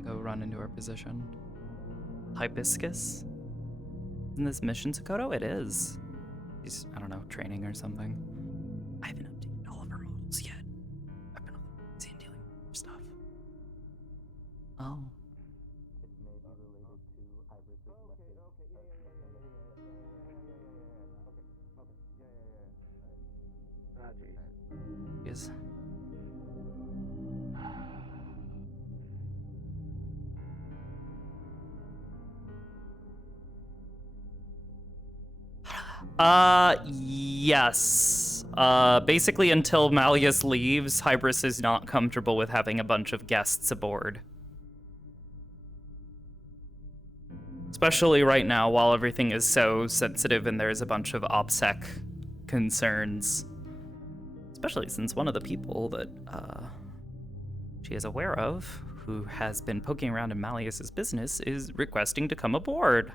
I go run into her position. Hibiscus? Isn't this mission Sakoto? It is. She's, I don't know, training or something. I haven't updated all of her models yet. I've been busy dealing with stuff. Oh. It may be related to Iris's message. Ah, jeez. Yes. Yes. Basically until Malleus leaves, Hybris is not comfortable with having a bunch of guests aboard. Especially right now, while everything is so sensitive and there's a bunch of OPSEC concerns. Especially since one of the people that she is aware of, who has been poking around in Malleus's business, is requesting to come aboard.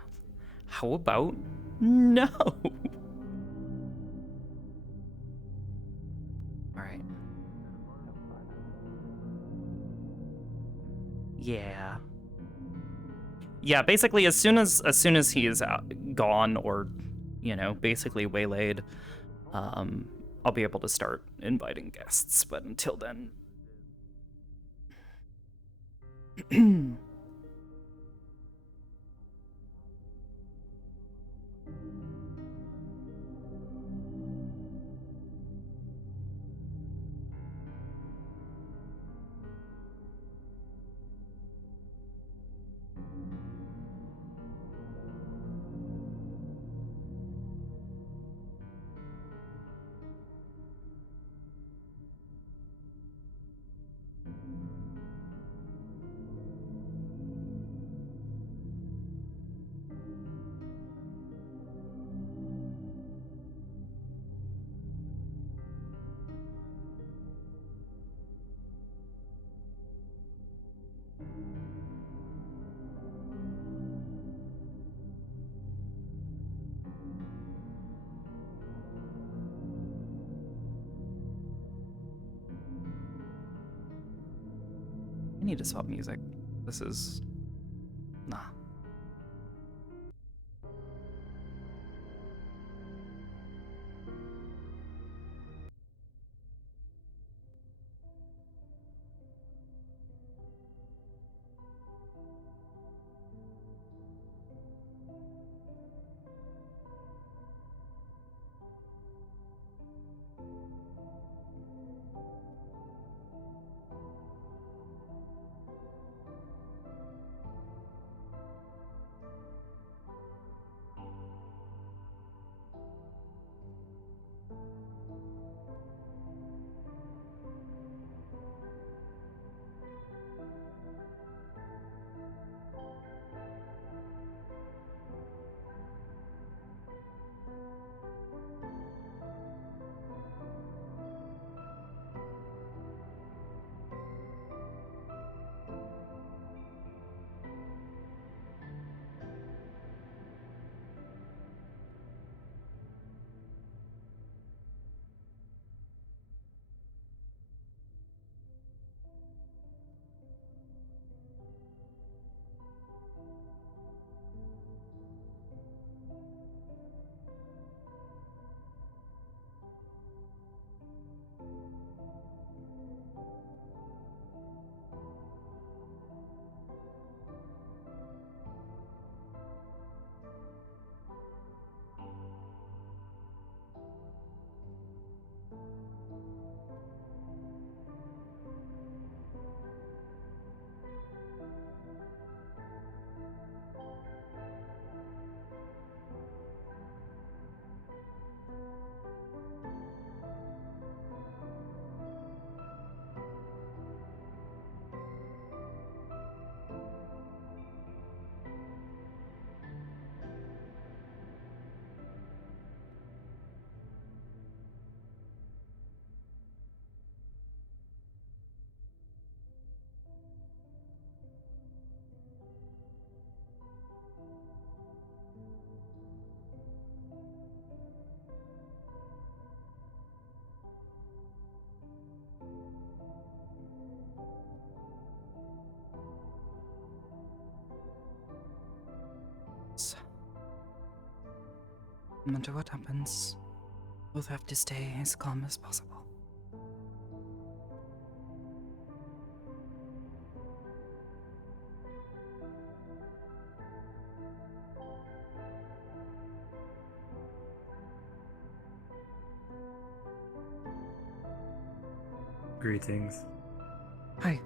How about no? Alright. Yeah. Yeah, basically as soon as he is gone or, you know, basically waylaid, I'll be able to start inviting guests, but until then. I need to swap music. This is... nah. No matter what happens, both have to stay as calm as possible. Greetings. Hi.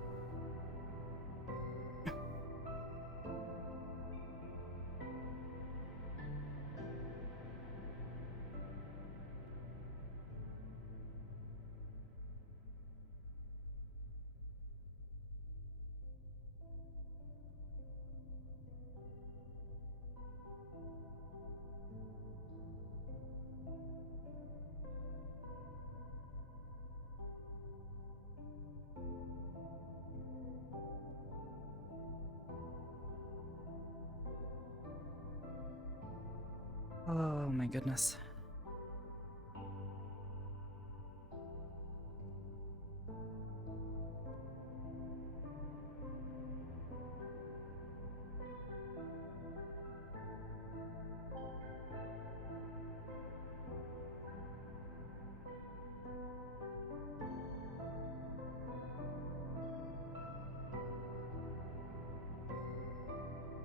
Oh my goodness.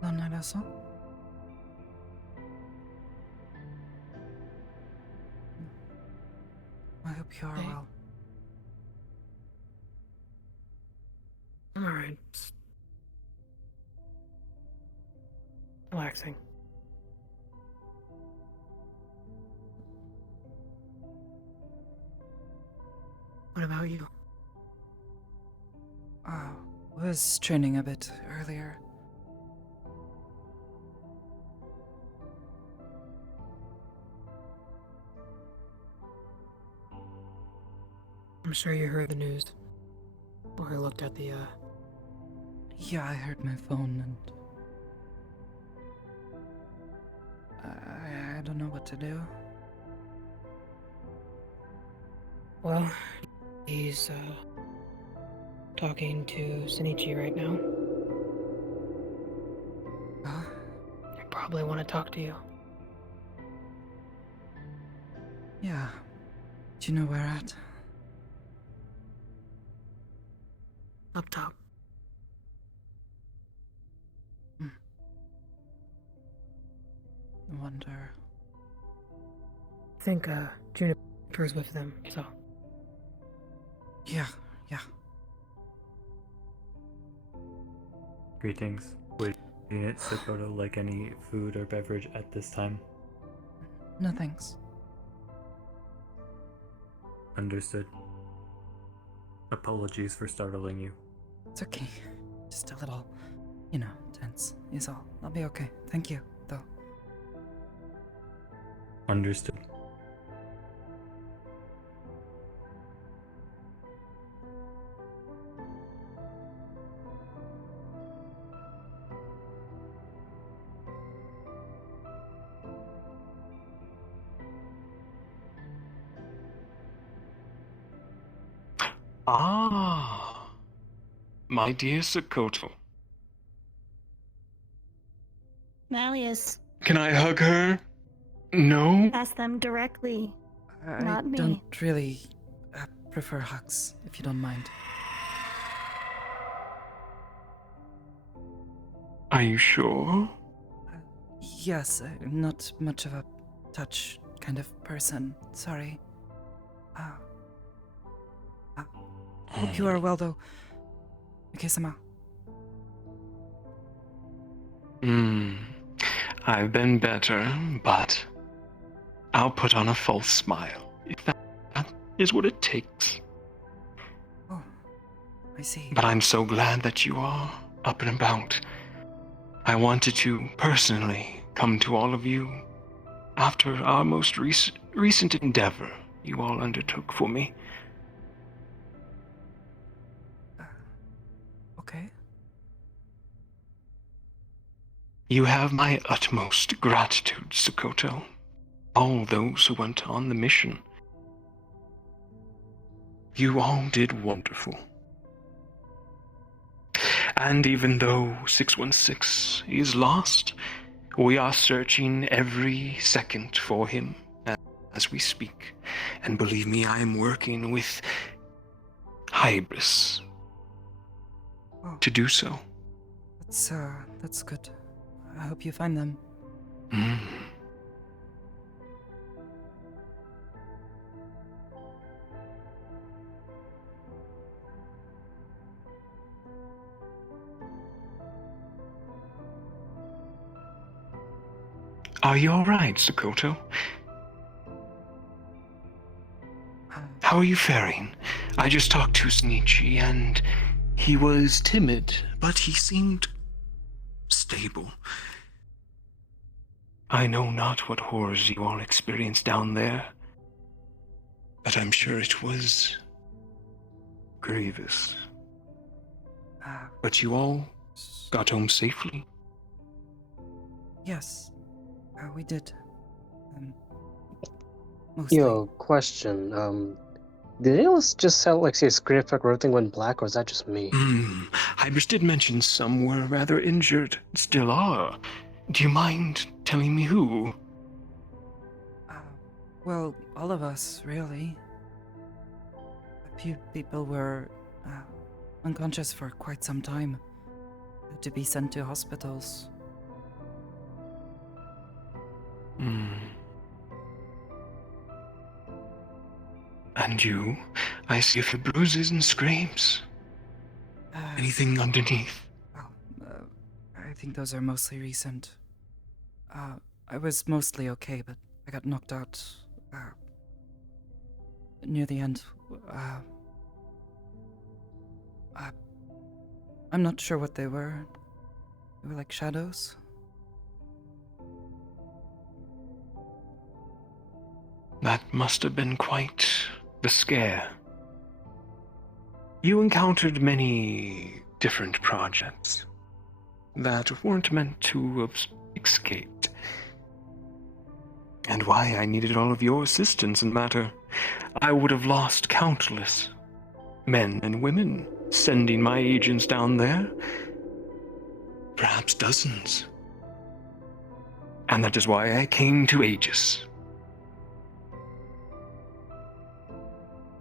¿Dónde eso? I hope you are Hey. well. I'm alright. Just relaxing. What about you? Was training a bit earlier. I'm sure you heard the news. Or looked at the, Yeah, I heard my phone and I don't know what to do. Well, he's, talking to Shinichi right now. They probably want to talk to you. Yeah. Do you know where at? Up top. I wonder. I think, Juniper's with them, so. Yeah. Greetings. Would Unit Sakoto like any food or beverage at this time? No thanks. Understood. Apologies for startling you. It's okay. Just a little, tense is all. I'll be okay. Thank you, though. Understood. Ah, my dear Sakoto. Malleus, Can I hug her? No? ask them directly. I Not me. don't really prefer hugs, if you don't mind. Are you sure? Yes, I'm not much of a touch kind of person. Sorry. Hope you are well, though. Okay-sama. I've been better, but I'll put on a false smile, if that is what it takes. Oh, I see. But I'm so glad that you are up and about. I wanted to personally come to all of you after our most recent endeavor you all undertook for me. Okay. You have my utmost gratitude, Sakoto. All those who went on the mission. You all did wonderful. And even though 616 is lost, We are searching every second for him as we speak. And believe me, I am working with Hybris Oh, to do so. that's good. I hope you find them. Mm. Are you alright, Sakoto? How are you faring? I just talked to Snichi, and he was timid, but he seemed stable. I know not what horrors you all experienced down there, but I'm sure it was grievous. But you all got home safely? Yes, we did. Mostly. Yo, question. Did anyone just sound like say screen effect where everything went black, or is that just me? Hybris did mention some were rather injured, still are. Do you mind telling me who? Well, all of us, really. A few people were unconscious for quite some time. Had to be sent to hospitals. And you? I see a few bruises and scrapes. Anything underneath? Well, I think those are mostly recent. I was mostly okay, but I got knocked out near the end. I'm not sure what they were. They were like shadows. That must have been quite the scare. You encountered many different projects that weren't meant to have escaped. And why I needed all of your assistance in the matter. I would have lost countless men and women sending my agents down there. Perhaps dozens. And that is why I came to Aegis.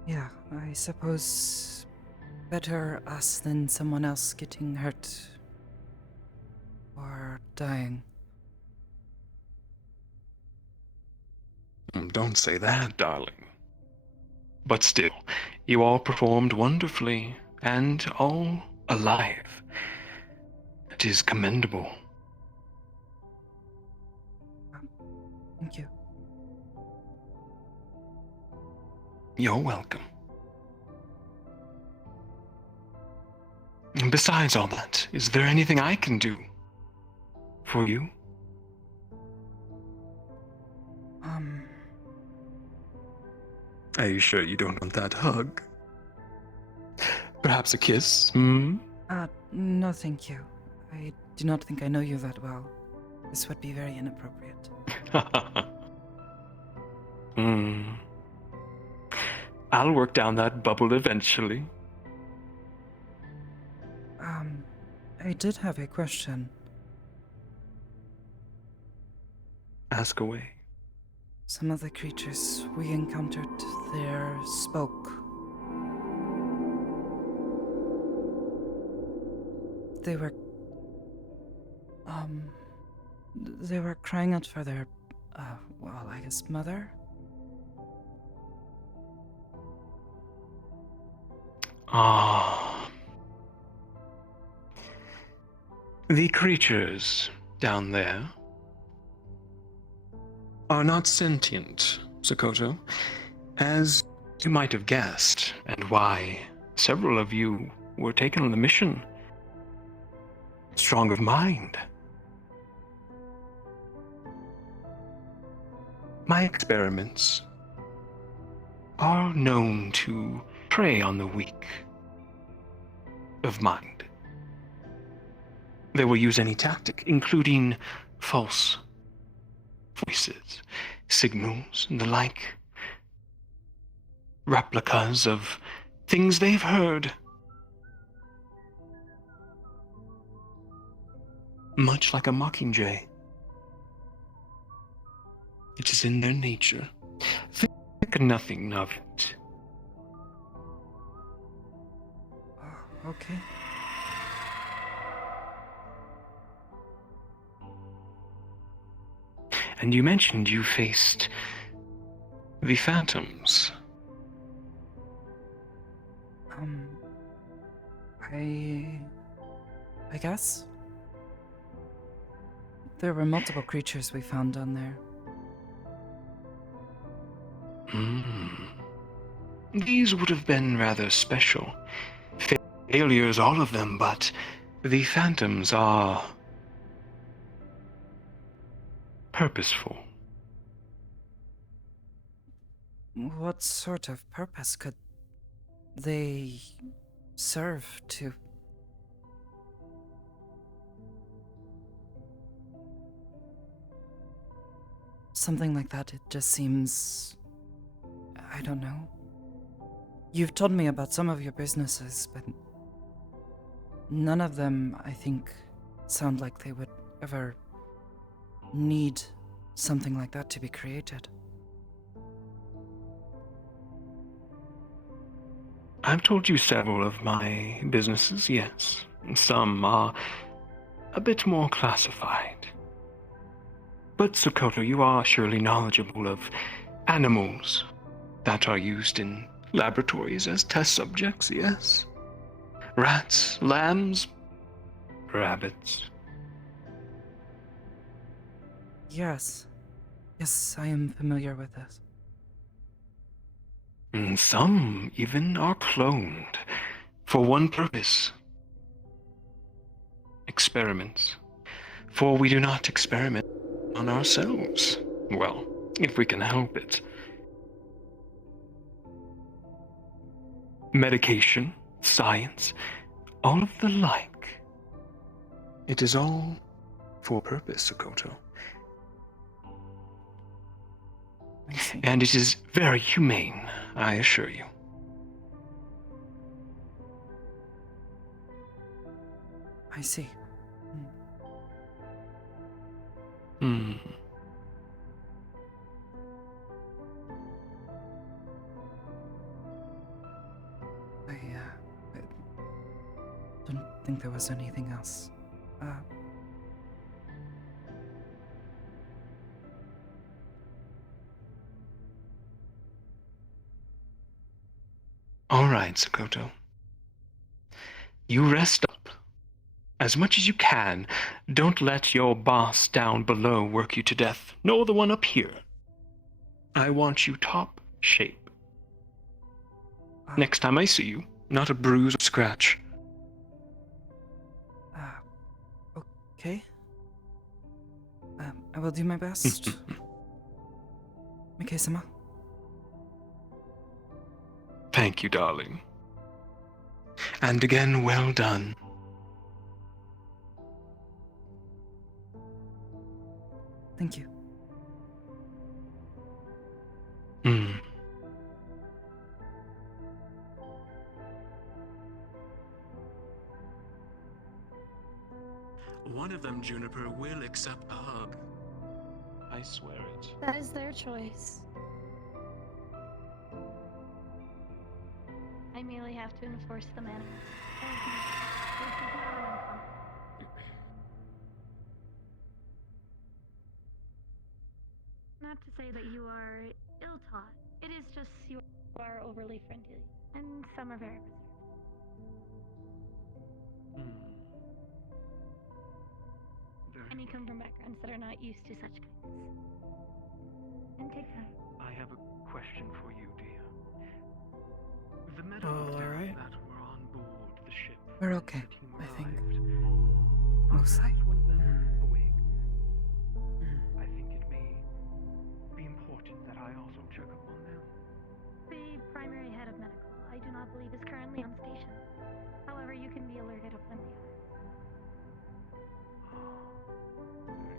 Yeah, I suppose better us than someone else getting hurt or dying. Don't say that, darling. But still, you all performed wonderfully, and all alive. It is commendable. Thank you. You're welcome. And besides all that, is there anything I can do for you? Are you sure you don't want that hug? Perhaps a kiss? No thank you. I do not think I know you that well. This would be very inappropriate. I'll work down that bubble eventually. I did have a question. Ask away. Some of the creatures we encountered there spoke. They were crying out for their, well, I guess mother? The creatures down there are not sentient, Sakoto, as you might have guessed, and why several of you were taken on the mission. Strong of mind. My experiments are known to prey on the weak of mind. They will use any tactic, including false voices, signals, and the like. Replicas of things they've heard. Much like a mockingjay It is in their nature. Think nothing of it. Oh, okay. And you mentioned you faced the phantoms. Um, I guess. There were multiple creatures we found down there. Hmm. These would have been rather special. Failures, all of them, but the phantoms are purposeful. What sort of purpose could they serve to? Something like that, it just seems... I don't know. You've told me about some of your businesses, but none of them, I think, sound like they would ever need something like that to be created. I've told you several of my businesses, yes. Some are a bit more classified. But Sakoto, you are surely knowledgeable of animals that are used in laboratories as test subjects, yes? Rats, lambs, rabbits. Yes. Yes, I am familiar with this. And some even are cloned for one purpose. Experiments. For we do not experiment on ourselves. Well, if we can help it. Medication, science, all of the like. It is all for purpose, Sakoto. I see. And it is very humane, I assure you. I see. Hmm. I don't think there was anything else. All right, Sakoto. You rest up. As much as you can. Don't let your boss down below work you to death, nor the one up here. I want you top shape. Next time I see you, not a bruise or scratch. Okay. I will do my best. Mikey-sama. Thank you, darling. And again, well done. Thank you. Hmm. One of them, Juniper, will accept a hug. I swear it. That is their choice. I merely have to enforce the manner. Not to say that you are ill-taught. It is just you are overly friendly, and some are very reserved. And you come from backgrounds that are not used to such kindness. And take time. I have a question for you, dear. The All right. that were on board the ship. We're okay, the team I think. arrived, Mostly. perhaps one of them awake. I think it may be important that I also check up on them. The primary head of medical, I do not believe, is currently on station. However, you can be alerted of when they are. Very good.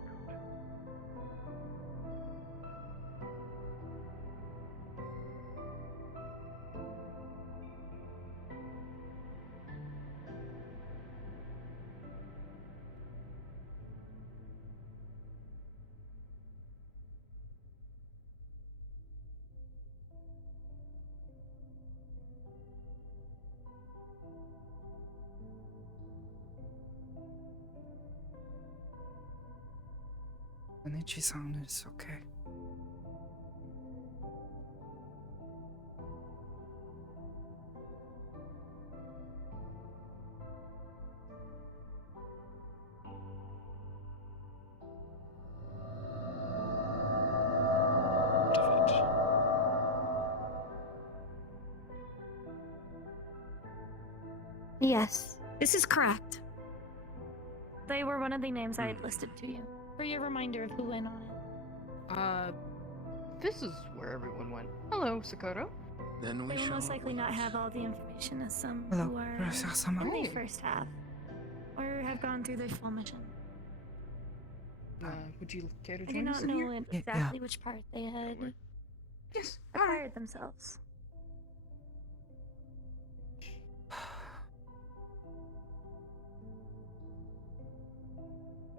Kenichi-san is okay. Yes. This is correct. They were one of the names I had listed to you. For your reminder of who went on it. This is where everyone went. Hello, Sakoto. Then we They will shall most likely not await. have all the information as some Hello, who are Professor-sama. in the Oh. first half. Or have gone through their full mission. Would you care to I do join us not in know here? Yeah. exactly which part they had Yes. All right. acquired themselves.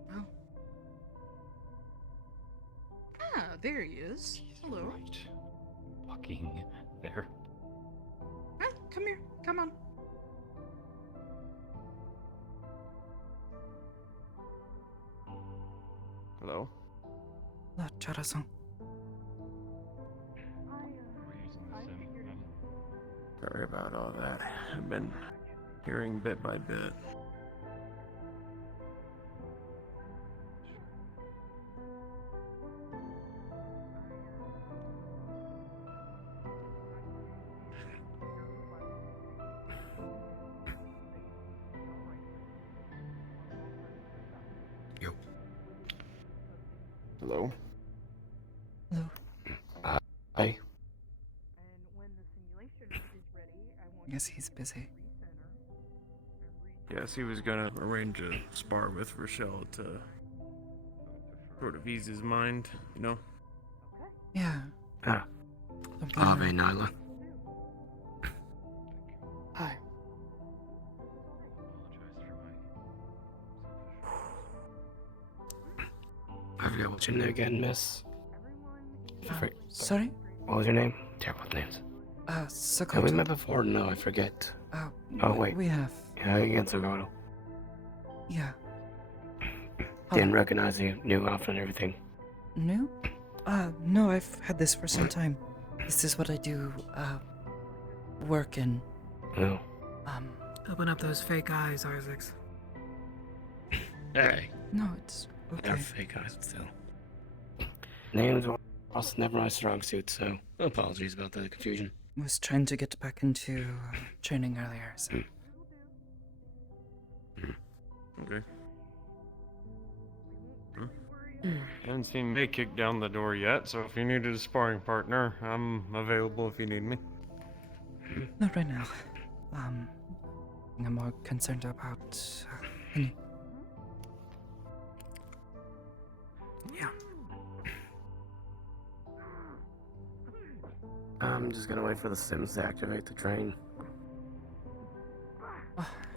Well. Ah, there he is. Hello. Right. Walking there. Ah, come here. Come on. Hello? Chara-san. Sorry about all that. I've been hearing bit by bit. Yo. Hello? Hello. Hi. And when the simulation is ready, I want I guess he's busy. Yes, he was gonna arrange a spar with Rochelle to sort of ease his mind, you know? Yeah. Ah. Don't blame me. Nyla. Hi. I forgot what's your name again, miss. Sorry? What was your name? Terrible with names. Have we Sakoto. met before? No, I forget. Uh, Oh, we- wait. We have. Yeah, again, Sakoto. Yeah. Didn't recognize you, new outfit and everything. New? No, I've had this for some time. This is what I do, work in. No. Open up those fake eyes, Isaacs. Hey. No, it's They're okay. fake eyes, still. Names were also never my strong suit, so apologies about the confusion. Was trying to get back into training earlier, so. Okay. Haven't seen me kick down the door yet, so if you needed a sparring partner, I'm available if you need me. Not right now. I'm more concerned about Henny. Yeah. I'm just gonna wait for the Sims to activate the train.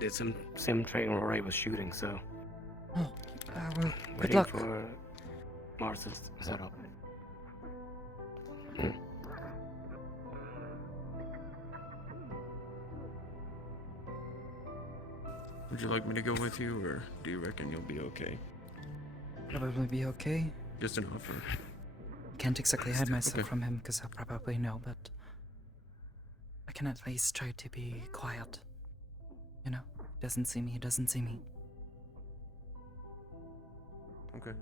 Did some sim train while Ray was shooting, so Oh, well, good waiting luck. for Martha's setup. Would you like me to go with you, or do you reckon you'll be okay? Probably be okay. Just an offer. Can't exactly hide myself Okay. from him because he'll probably know, but I can at least try to be quiet. You know, he doesn't see me, he doesn't see me. Okay.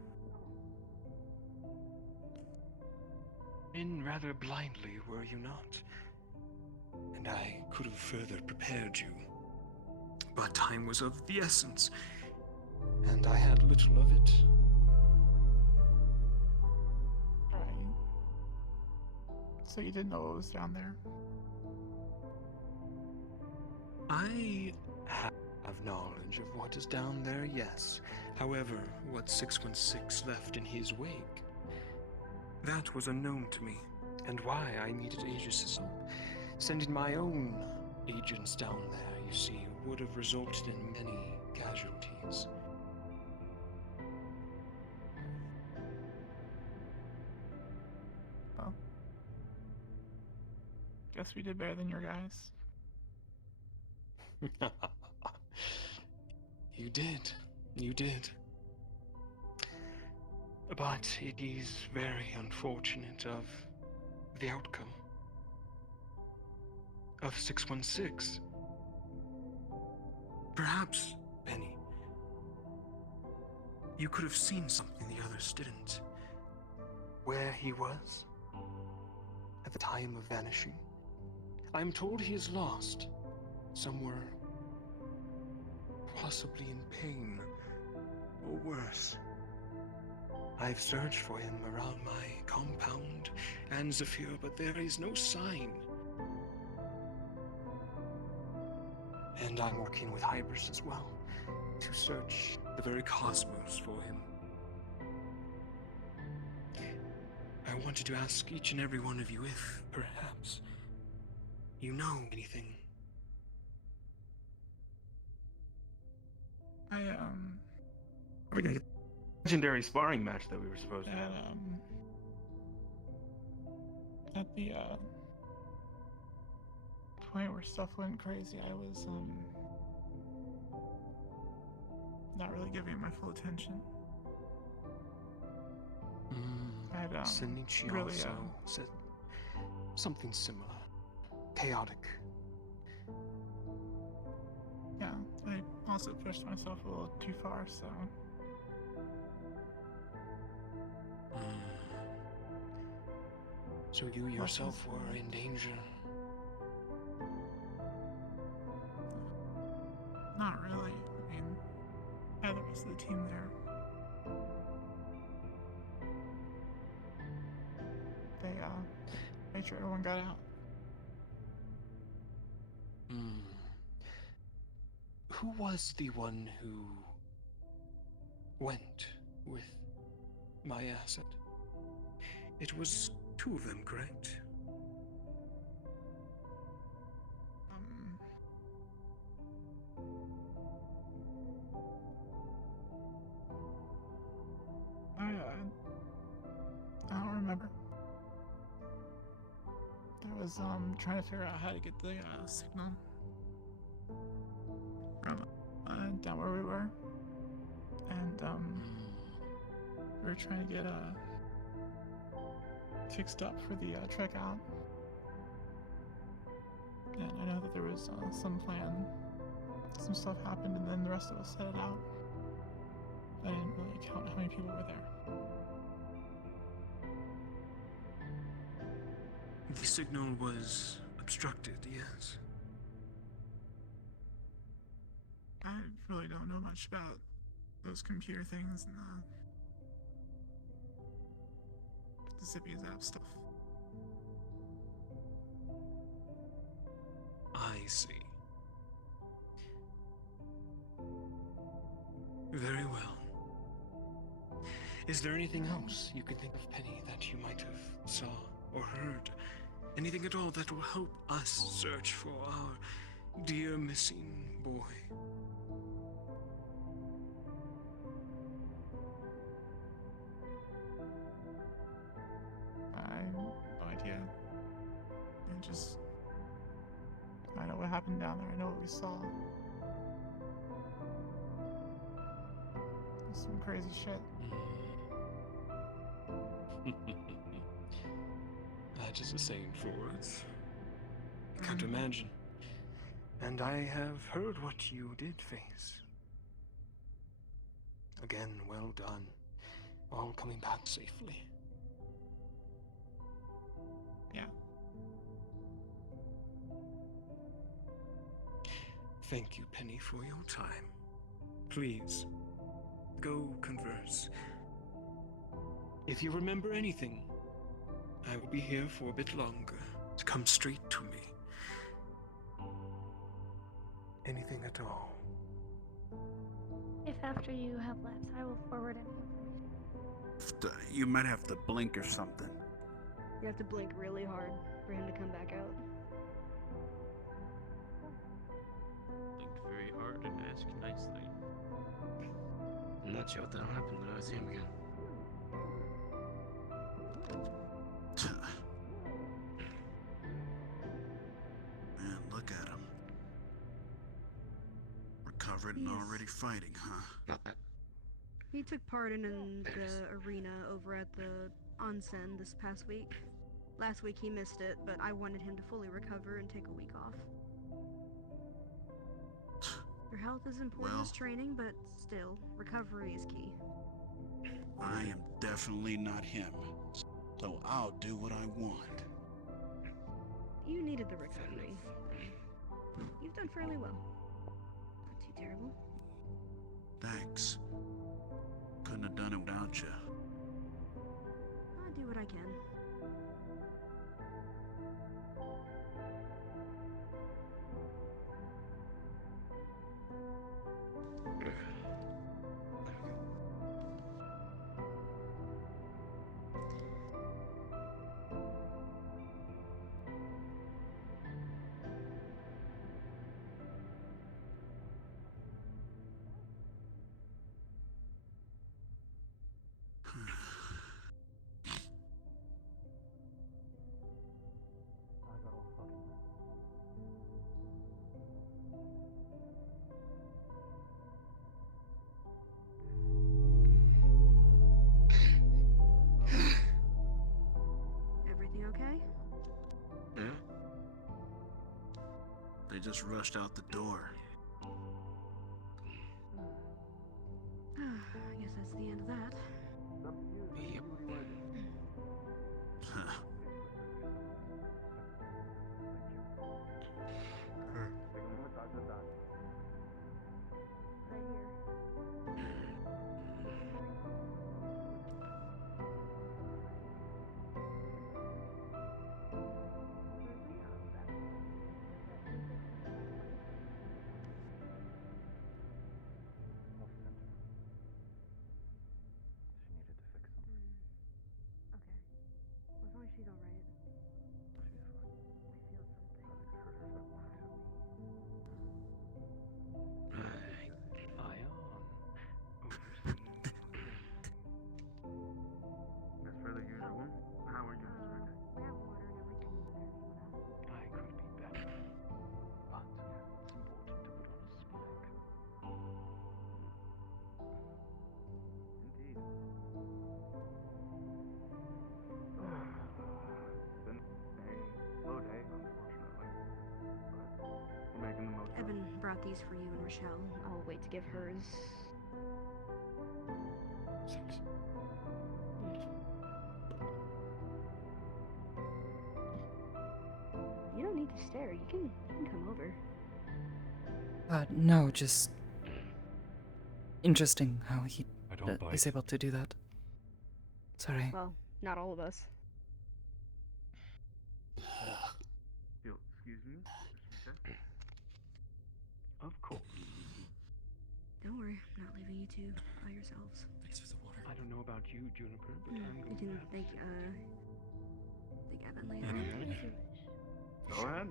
In rather blindly, were you not? And I could have further prepared you. But time was of the essence, and I had little of it. Right. So you didn't know what was down there? I have knowledge of what is down there, yes. However, what 616 left in his wake, that was unknown to me, and why I needed Aegis' help. Sending my own agents down there, you see, would have resulted in many casualties. Well, guess we did better than your guys. You did. You did. But it is very unfortunate of the outcome of 616. Perhaps, Penny, you could have seen something the others didn't. Where he was at the time of vanishing. I am told he is lost somewhere, possibly in pain or worse. I've searched for him around my compound and Zephyr, but there is no sign. And I'm working with Hybris as well to search the very cosmos for him. I wanted to ask each and every one of you if, perhaps, you know anything. We gotta get Legendary sparring match that we were supposed to that, have. at the point where stuff went crazy, I was not really giving it my full attention. I had Senichi really also said something similar. Chaotic. yeah, I also pushed myself a little too far, so So you yourself were in danger. not really. I mean, I had the rest of the team there. They made sure everyone got out. Who was the one who went with my asset? It was 2 of them, correct? I don't remember. I was trying to figure out how to get the signal from down where we were, and we were trying to get fixed up for the trek out. And I know that there was some plan. Some stuff happened, and then the rest of us headed out. I didn't really count how many people were there. The signal was obstructed, yes. I really don't know much about those computer things and the Zippy Zap stuff. I see. Very well. Is there anything else you could think of, Penny, that you might have saw or heard? Anything at all that will help us search for our dear missing boy? I have no idea. I know what happened down there. I know what we saw. Some crazy shit. That is a saying for words. I can't imagine. And I have heard what you did face. Again, well done. All coming back safely. Yeah. Thank you, Penny, for your time. Please, go converse. If you remember anything, I will be here for a bit longer. Come straight to me. Anything at all. If after you have left, I will forward any information. You might have to blink or something. You have to blink really hard for him to come back out. Blink very hard and ask nicely. I'm not sure what that'll happen when I see him again. Man, look at him. Recovered and already fighting, huh? Not that. He took part in the arena over at the onsen this past week. Last week he missed it, but I wanted him to fully recover and take a week off. Your health is important as training, but still, recovery is key. I am definitely not him, so I'll do what I want. You needed the recovery. You've done fairly well. Not too terrible. Thanks. Couldn't have done it without you. I'll do what I can. Everything okay? Yeah? They just rushed out the door. I guess that's the end of that. Yep. Okay. As long as she's alright. I feel something. As for the usual, how are you, Mr. McKay? We have water and everything over there if you wanna. I could be better, but it's important to put on a spike. Indeed. It's been a slow day, unfortunately. But we're making the most of it. Evan brought these for you and Rochelle. I'll wait to give hers. You don't need to stare. You can come over. No, just interesting how he I don't bite. is able to do that. Sorry. Well, not all of us. Excuse me, Mr. McKay? Of course. Don't worry, I'm not leaving you two by yourselves. Thanks for the water. I don't know about you, Juniper, but I'm You going can to have thank Evan later. Go ahead.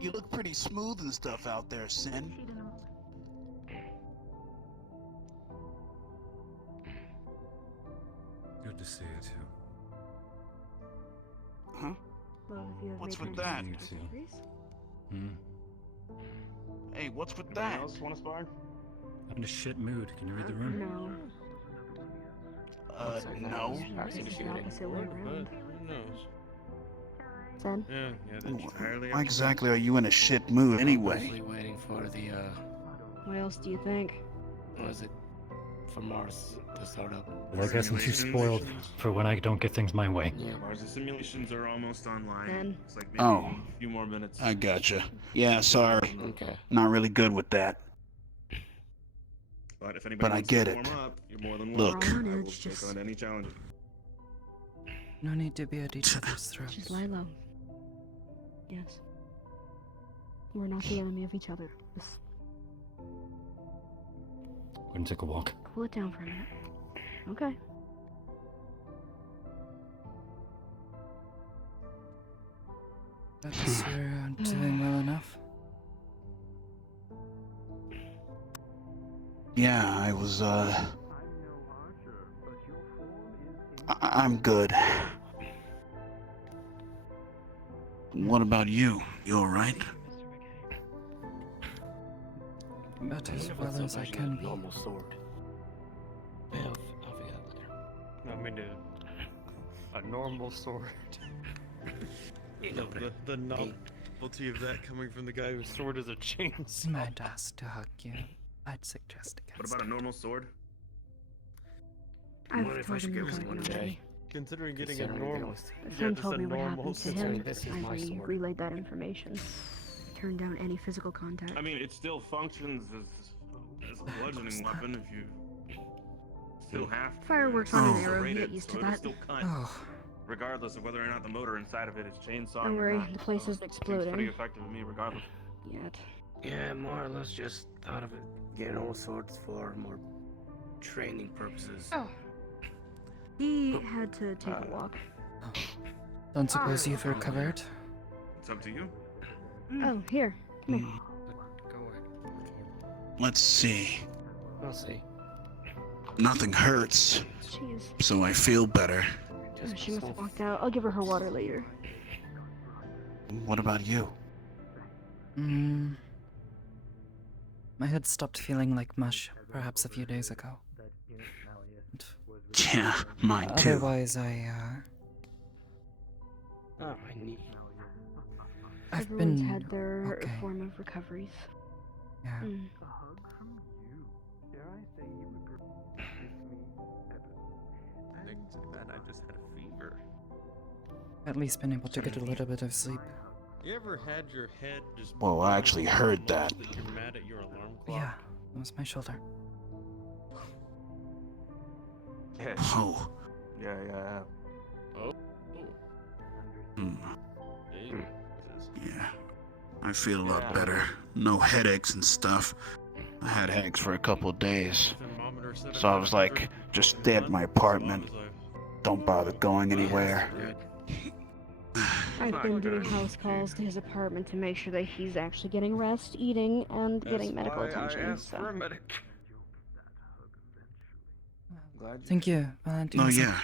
You look pretty smooth and stuff out there, Sin. Good to see you too. Huh? Well, if you have What's made with any that? discoveries. Hey, what's with Anyone that? else want to spar? I'm in a shit mood. Can you read the room? No. No. This is the opposite way around. Who knows? Sen? Yeah, that's entirely Why exactly are you in a shit mood anyway? Mostly waiting for the What else do you think? what is it? For Mars to start up. Well, I guess I'm too spoiled for when I don't get things my way. Yeah. Mars, the simulations are almost online. Then? It's like maybe Oh. a few more minutes. I gotcha. Yeah, sorry. Okay. Not really good with that. But if anybody But I wants get to it. warm up, you're more than Look. welcome. We're on I edge, will just- take on any challenge. No need to be at each other's throats. Just lie low. Yes. We're not the enemy of each other. Just We're gonna take a walk. cool it down for a minute. Okay. That's you're doing well enough. Yeah, I was, I'm good. What about you? You alright? About as well as I can be. Normal sword. Yeah, I'll figure that later. I mean, a normal sword. The novelty of that coming from the guy whose sword is a chainsaw. You might ask to hug you. I'd suggest against What about a normal sword? I wonder if I should get one day. Considering getting a Considering normal, Sam told me what happened to Considering him. this is I my sword. relayed that information. Turned down any physical contact. I mean, it still functions as a bludgeoning weapon if you still have to. Fireworks on an arrow, you get used to so it'll that. still cut, regardless of whether or not the motor inside of it is chainsaw. Don't or worry, not. the place So isn't it seems exploding. pretty effective to me, regardless. Yet. Yeah, more or less just thought of it. Getting all sorts for more training purposes. Oh. He had to take a walk. Don't suppose you've recovered? It's up to you. Oh, here. Come here. Go away. Let's see. I'll see. Nothing hurts, Jeez. so I feel better. Oh, she must have walked out. I'll give her water later. What about you? My head stopped feeling like mush, perhaps a few days ago. Yeah, mine too. Otherwise, Oh, I need. I've Everyone's been had their okay. form of recoveries. Yeah. Mm. Thanks to that, I just had a fever. At least been able to get a little bit of sleep. You ever had your head just? Well, I actually heard that. You're mad at your alarm clock. Yeah, it was my shoulder. Yeah. Oh. Yeah. Oh. Hmm. Jesus. Yeah. I feel a lot Yeah. better. No headaches and stuff. I had headaches for a couple of days. Thermometer set So I at was like, 100. just stay at my apartment. Don't bother going anywhere. I've been doing house calls to his apartment to make sure that he's actually getting rest, eating, and getting medical attention. I asked So. for a medic. Glad Thank you, Valentina. Oh, yeah.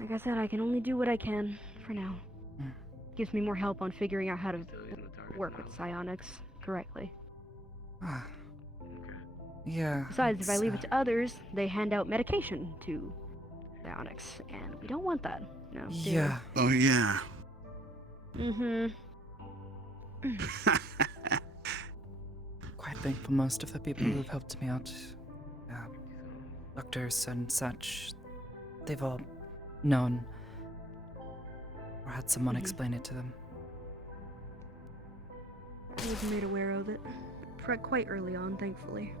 Like I said, I can only do what I can for now. Mm. Gives me more help on figuring out how to work with psionics correctly. Ah. Yeah. Besides, if I leave it it's, to others, they hand out medication to psionics, and we don't want that. No. do we? Yeah. Oh, yeah. Mm-hmm. Quite thankful most of the people who've helped me out. Doctors and such. They've all known or had someone explain it to them. I was made aware of it quite early on, thankfully.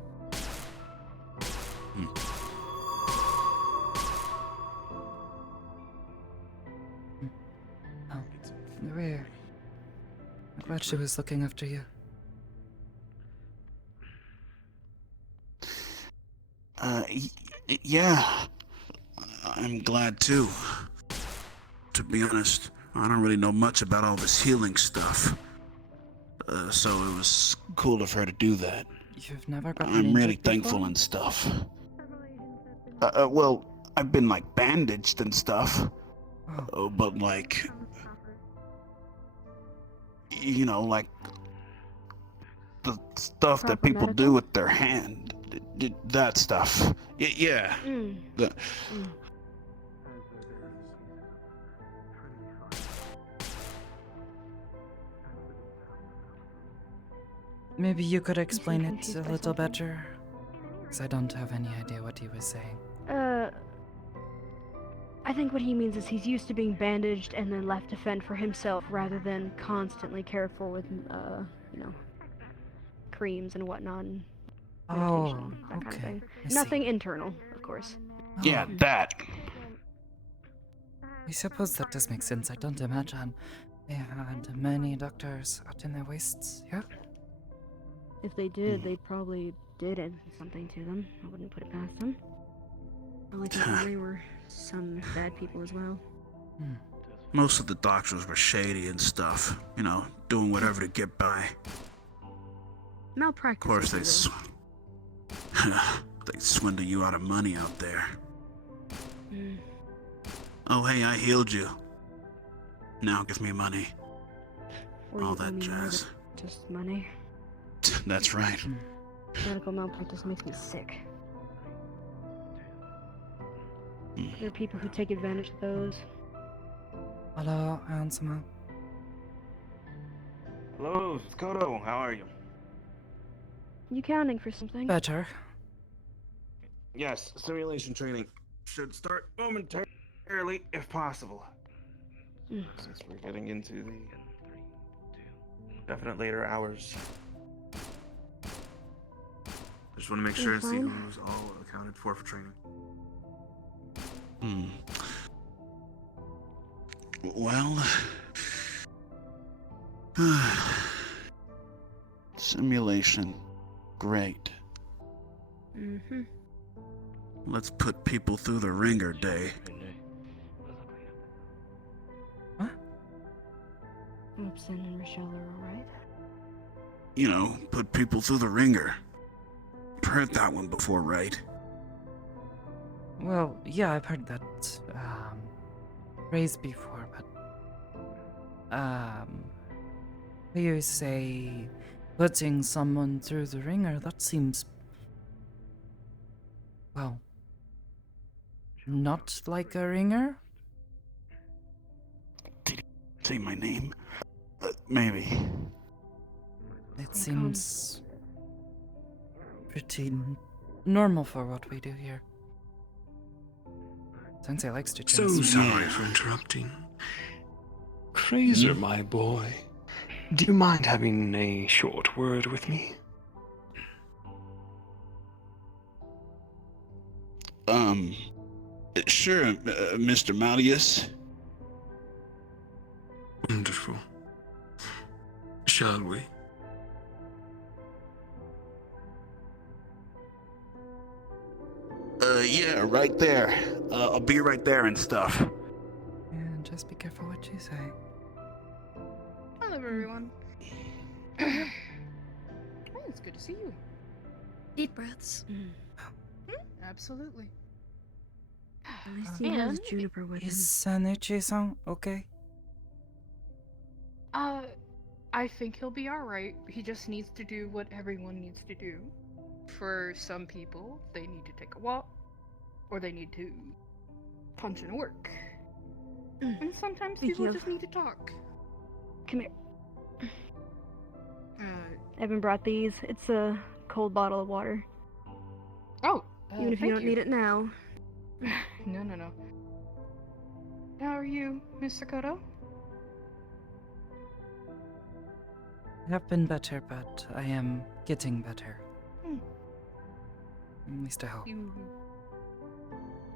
Oh, we're glad she was looking after you. Yeah. I'm glad too. To be honest, I don't really know much about all this healing stuff. So it was cool of her to do that. You've never gotten I'm really injured thankful before? and stuff. Well, I've been like bandaged and stuff. But like, you know, like the stuff that people do with their hand, that stuff. Yeah. The- Maybe you could explain it a little better? Because I don't have any idea what he was saying. I think what he means is he's used to being bandaged and then left to fend for himself rather than constantly cared for with, creams and whatnot. And medication, that kind of thing. I see. Nothing internal, of course. Yeah, that. I suppose that does make sense. I don't imagine they had many doctors out in their wastes, yeah? If they did, they probably did something to them. I wouldn't put it past them. Only think they were some bad people as well. Most of the doctors were shady and stuff. You know, doing whatever to get by. Malpractice. Of course, they swindle you out of money out there. Oh, hey, I healed you. Now give me money. Or All you owe that me more jazz. than just money. That's right. Medical malpractice makes me sick. There are people who take advantage of those. Hello, handsome. Hello, Sakoto. How are you? You counting for something? Better. Yes, simulation training should start momentarily, if possible. Since we're getting into the definite later hours. Just want to make sure and see who's all accounted for training. Well, simulation, great. Let's put people through the ringer day. Upson and Rochelle are alright. You know, put people through the ringer. Heard that one before, right? Well, yeah, I've heard that phrase before, but you say putting someone through the ringer, that seems, well, not like a ringer? Did he say my name? Maybe. It seems pretty normal for what we do here. Sensei likes to So change. sorry for interrupting. Fraser, my boy, do you mind having a short word with me? Sure, Mr. Malleus. Wonderful. Shall we? Yeah, right there. I'll be right there and stuff. And just be careful what you say. Hello, everyone. Oh, it's good to see you. Deep breaths. Absolutely. At least he has Juniper with him. Is Sanuchi-san okay? I think he'll be alright. He just needs to do what everyone needs to do. For some people, they need to take a walk, or they need to punch in work. And sometimes people just need to talk. Come here. Evan brought these. It's a cold bottle of water. Oh, even if you don't need it now. No. How are you, Miss Sakoto? I have been better, but I am getting better. At least I hope. You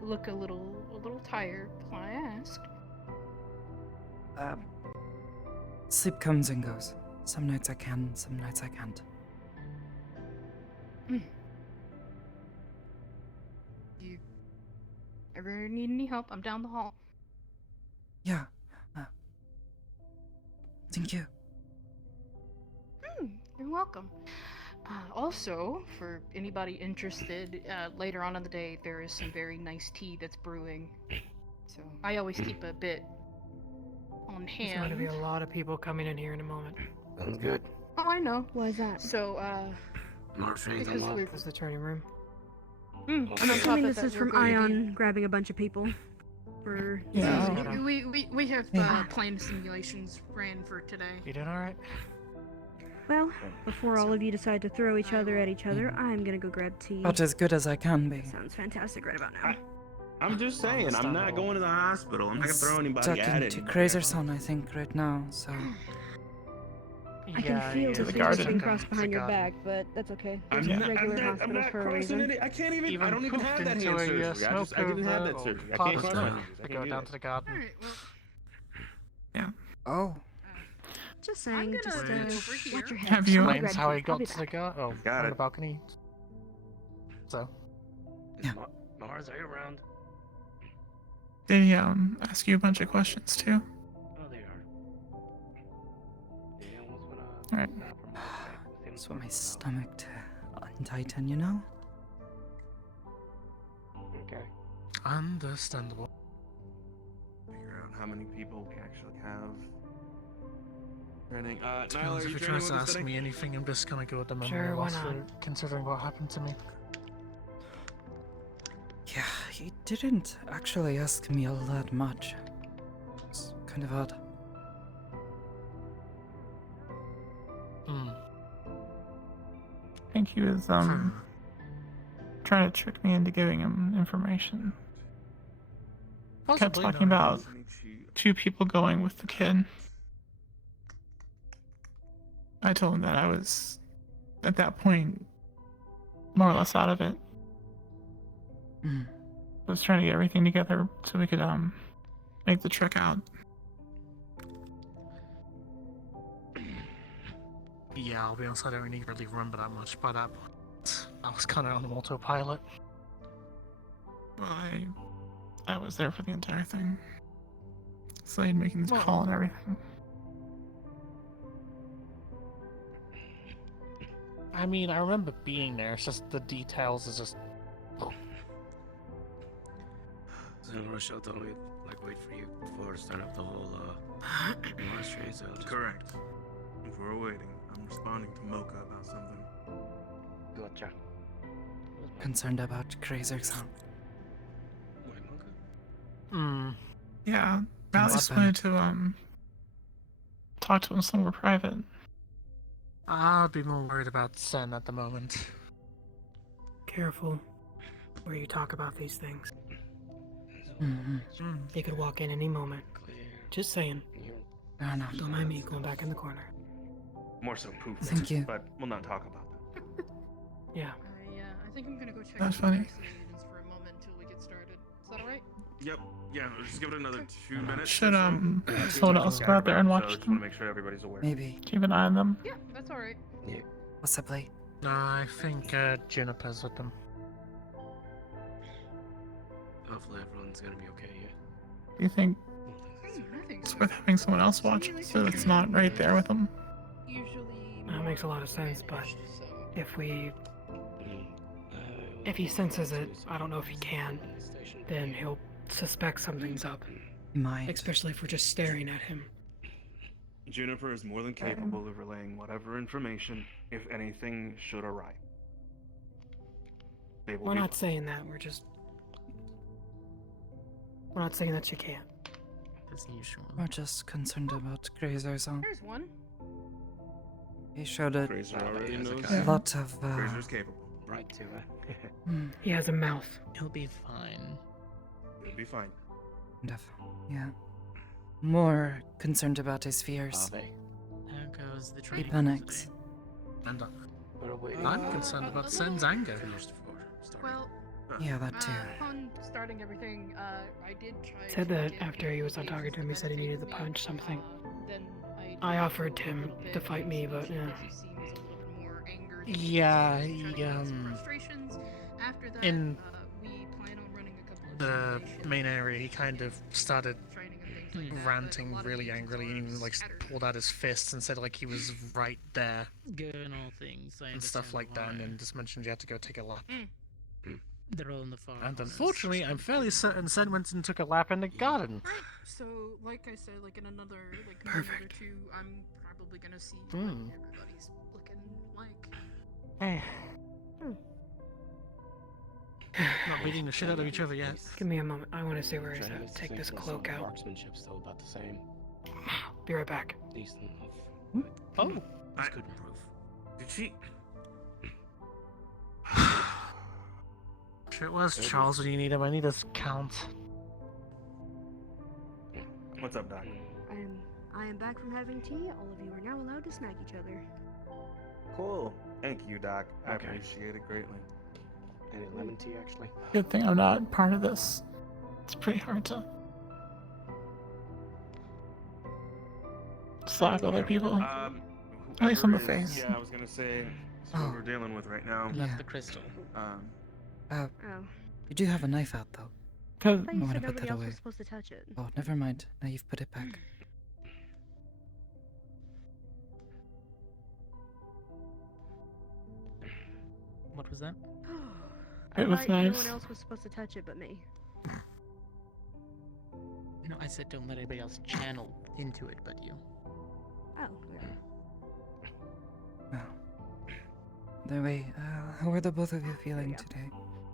look a little tired. That's why I asked. Sleep comes and goes. Some nights I can, some nights I can't. You ever need any help? I'm down the hall. Yeah. Thank you. You're welcome. Also, for anybody interested, later on in the day, there is some very nice tea that's brewing. So I always keep a bit on hand. There's going to be a lot of people coming in here in a moment. Sounds good. Oh, I know. Why is that? So, Morphine we're... It's the turning room. And I'm assuming this is from Ion grabbing a bunch of people. For we have planned simulations ran for today. You doing alright? Well, before all of you decide to throw each other at each other, I'm gonna go grab tea. About as good as I can be. Sounds fantastic right about now. I'm just saying, I'm not going to the hospital. I'm not gonna throw anybody at it. Talking to Kraserson, I think, right now, so... I can feel the fingers being crossed behind your back, but that's okay. There's regular hospitals for a reason. I can't even. I don't even have that hand surgery. I didn't have that surgery. I can't cross my fingers. I Go down to the garden. Yeah. Oh. Just saying, just watch your head. Have you? Explains how he got to the garden. Oh, Got on it. the balcony. So. Yeah. Mars, are you around? Did he ask you a bunch of questions too? Oh, they are. They almost went Alright. Just want my stomach to untighten, you know? Okay. Understandable. Figure out how many people we actually have. Training. To be Nyla, honest, are if you he training tries with to us ask today? me anything, I'm just gonna go with the memory Sure, why loss not? for considering what happened to me. Yeah, he didn't actually ask me all that much. It's kind of odd. Hmm. I think he was trying to trick me into giving him information. Kept Possibly, talking no. about 2 people going with the kid. I told him that I was, at that point, more or less out of it. Mm. I was trying to get everything together so we could make the trek out. Yeah, I'll be honest, I don't really remember that much by that point. I was kind of on autopilot. Well, I was there for the entire thing. Slade making the call and everything. I mean, I remember being there, it's just the details is just... So Rochelle told me, like, wait for you before starting up the whole, monastery, so just... Correct. If we're waiting, I'm responding to Mocha about something. Gotcha. Concerned about Grazer's-san. Wait, Mocha? Hmm. Yeah, Mal just wanted to talk to him somewhere private. I'd be more worried about Sen at the moment. Careful where you talk about these things. Mm-hmm. He could walk in any moment. Just saying. Fair enough. Don't mind me going back in the corner. More so poof. Thank you. But we'll not talk about that. Yeah. I think I'm gonna go check That's the funny. vaccine agents for a moment until we get started. Is that alright? Yep. Yeah, we'll just give it another 2 minutes. Should or so. someone else go out there and So watch just want them? to make sure everybody's aware. Maybe. Keep an eye on them. Yeah, that's alright. Yeah. Possibly. No, I think Juniper's with them. Hopefully everyone's gonna be okay, yeah? Do you think I think it's so. worth having someone else watch so that it's not right there with them? Usually That makes a lot of sense, but so if he senses it, I don't know if he can, then he'll suspect something's up. He might. Especially if we're just staring at him. Juniper is more than capable of relaying whatever information, if anything, should arrive. They will We're be not saying that, we're not saying that you can't. As usual. We're just concerned about Grazer's-san. There's one. He showed a Fraser already knows. lot of Fraser's capable. Right to it. He has a mouth. He'll be fine. He'll be fine. yeah. More concerned about his fears. Ave. There goes the He training. panics. And But away. I'm concerned about Sen's anger. Well, Yeah, that too. upon starting everything, I did try Said to that get after he was done talking to him, he said he needed to benefit punch something. Then I offered him to fight me, but yeah. Yeah, Try to he, get some frustrations. After that, in we plan on running a couple of the main area, he kind of started ranting really angrily and even like pulled out his fists and said like he was right there Good and all things. I and stuff understand like that, and why. then just mentioned you had to go take a lap. They're all in the farm. And unfortunately, I'm fairly certain Sen went and took a lap in the garden. So, like I said, like in another minute or two, I'm probably gonna see what everybody's looking like. Hey. Not beating the shit out of each other yet. Give me a moment. I want to see where he's Trying at. to Take think this myself, cloak out. Marksmanship's still about the same. Be right back. Decent enough. Oh. This could improve. Did she? Sure it was Charles when you need him. I need his count. What's up, Doc? I am back from having tea. All of you are now allowed to snag each other. Cool. Thank you, Doc. I Okay. appreciate it greatly. Any lemon tea, actually? Good thing I'm not part of this. It's pretty hard to slap other people. At least on the whoever is- face. Yeah, I was gonna say, it's what we're dealing with right now. Yeah. Left the crystal. Oh. You do have a knife out though. I Cause thought I you want said to put nobody that else away. was supposed to touch it. Oh, never mind. Now you've put it back. What was that? I It was thought no nice. one else was supposed to touch it but me. No, I said don't let anybody else channel into it but you. Oh, really? Well, the way, how are the both of you feeling today?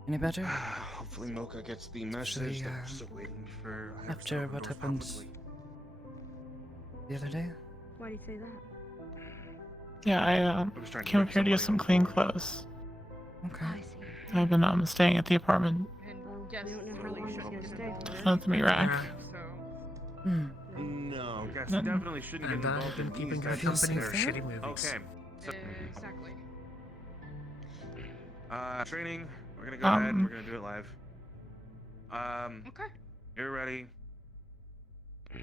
Any better? Hopefully Mocha gets the message Especially, that we're still waiting for her after to open what doors happened publicly. the other day? Why do you say that? Yeah, I was trying to came bring up here to get some somebody on clean board. clothes. Okay. I see. I've been staying at the apartment. Well, we don't know how long he's gonna stay for. At the meat rack. So. Hmm. No, guys, Then- definitely shouldn't get And I've involved been in keeping these her guys' company with safe there? shitty movies. Okay. So, Exactly. training. We're gonna go ahead and we're gonna do it live. Okay. You're ready.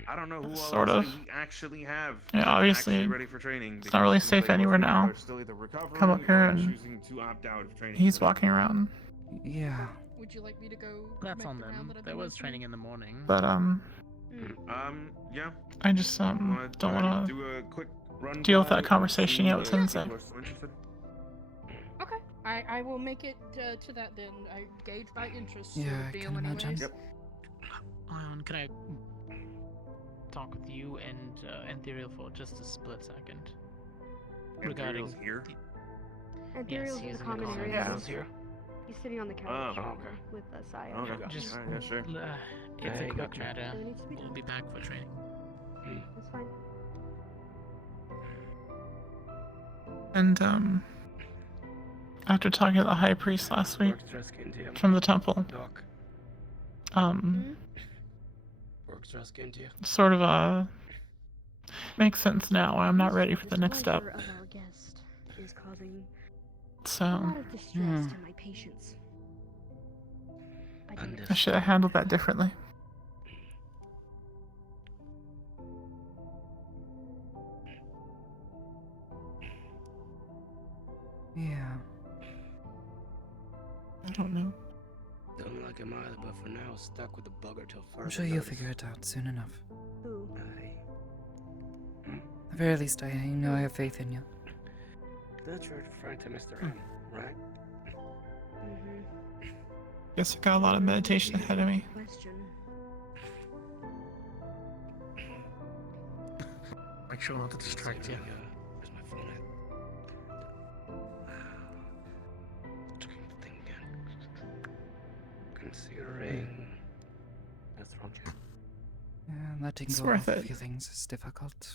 I don't know who all Sort of. we actually have. Yeah, obviously, actually ready for training. it's not really because it seems safe like anywhere most people now. are still either recovering Come up here or and choosing to opt out of training. he's walking around. Yeah. Would you like me to go? That's make on the round them. that I've There been was mentioning? training in the morning. But Yeah. I just Wanna don't want to do a quick run deal with by that conversation yet with see if Sensei. people are still interested? Okay. I will make it to that then. I gauge by interest. Yeah, sort of I deal can imagine. anyways. Yep. Can I talk with you and Ethereal for just a split second? Regarding Imperial's here? Ethereal's in he's the in the common common area. areas here. He's sitting on the couch Oh, okay. with Saya. Okay. Just Alright, yeah, sure. it's Hey, a quick gotcha. matter. Really needs to be We'll done. be back for training. That's fine. And after talking to the high priest last week Works dress skin to you. from the temple, Doc. Works dress skin to you. sort of makes sense now. I'm not ready for the next step. Displeasure of our guest is causing a So lot of distress to my patients. I don't I should have handled that differently. Yeah. I don't know. Don't like him either, but for now, stuck with the bugger till further I'm sure you'll notice. figure it out soon enough. Who? At the very least, I know I have faith in you. That's you're referring to Mr. M, right? Mm-hmm. Guess I got a lot of meditation ahead of me. Question. Make sure not to distract you. Where's my phone at? Checking the thing again. Considering. That's wrong. Yeah, letting It's go worth of it. feelings is difficult.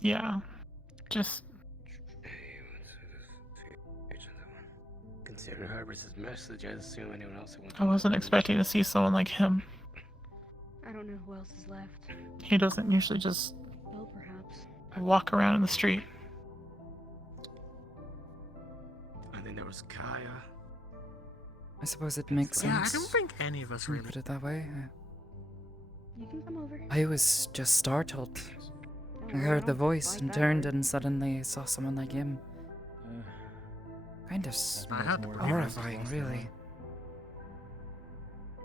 Yeah, just Considering Herbert's message, I assume anyone else who wants I wasn't expecting to see someone like him. I don't know who else is left. He doesn't usually just Well, perhaps. walk around in the street. I think there was Kaya. I suppose it makes Yeah, I sense. don't think any of us when you really. put it that way. You can come over. I was just startled. I worry, I heard the don't voice fight and that turned, hard. and suddenly saw someone like him. Kind of I had to horrifying, really.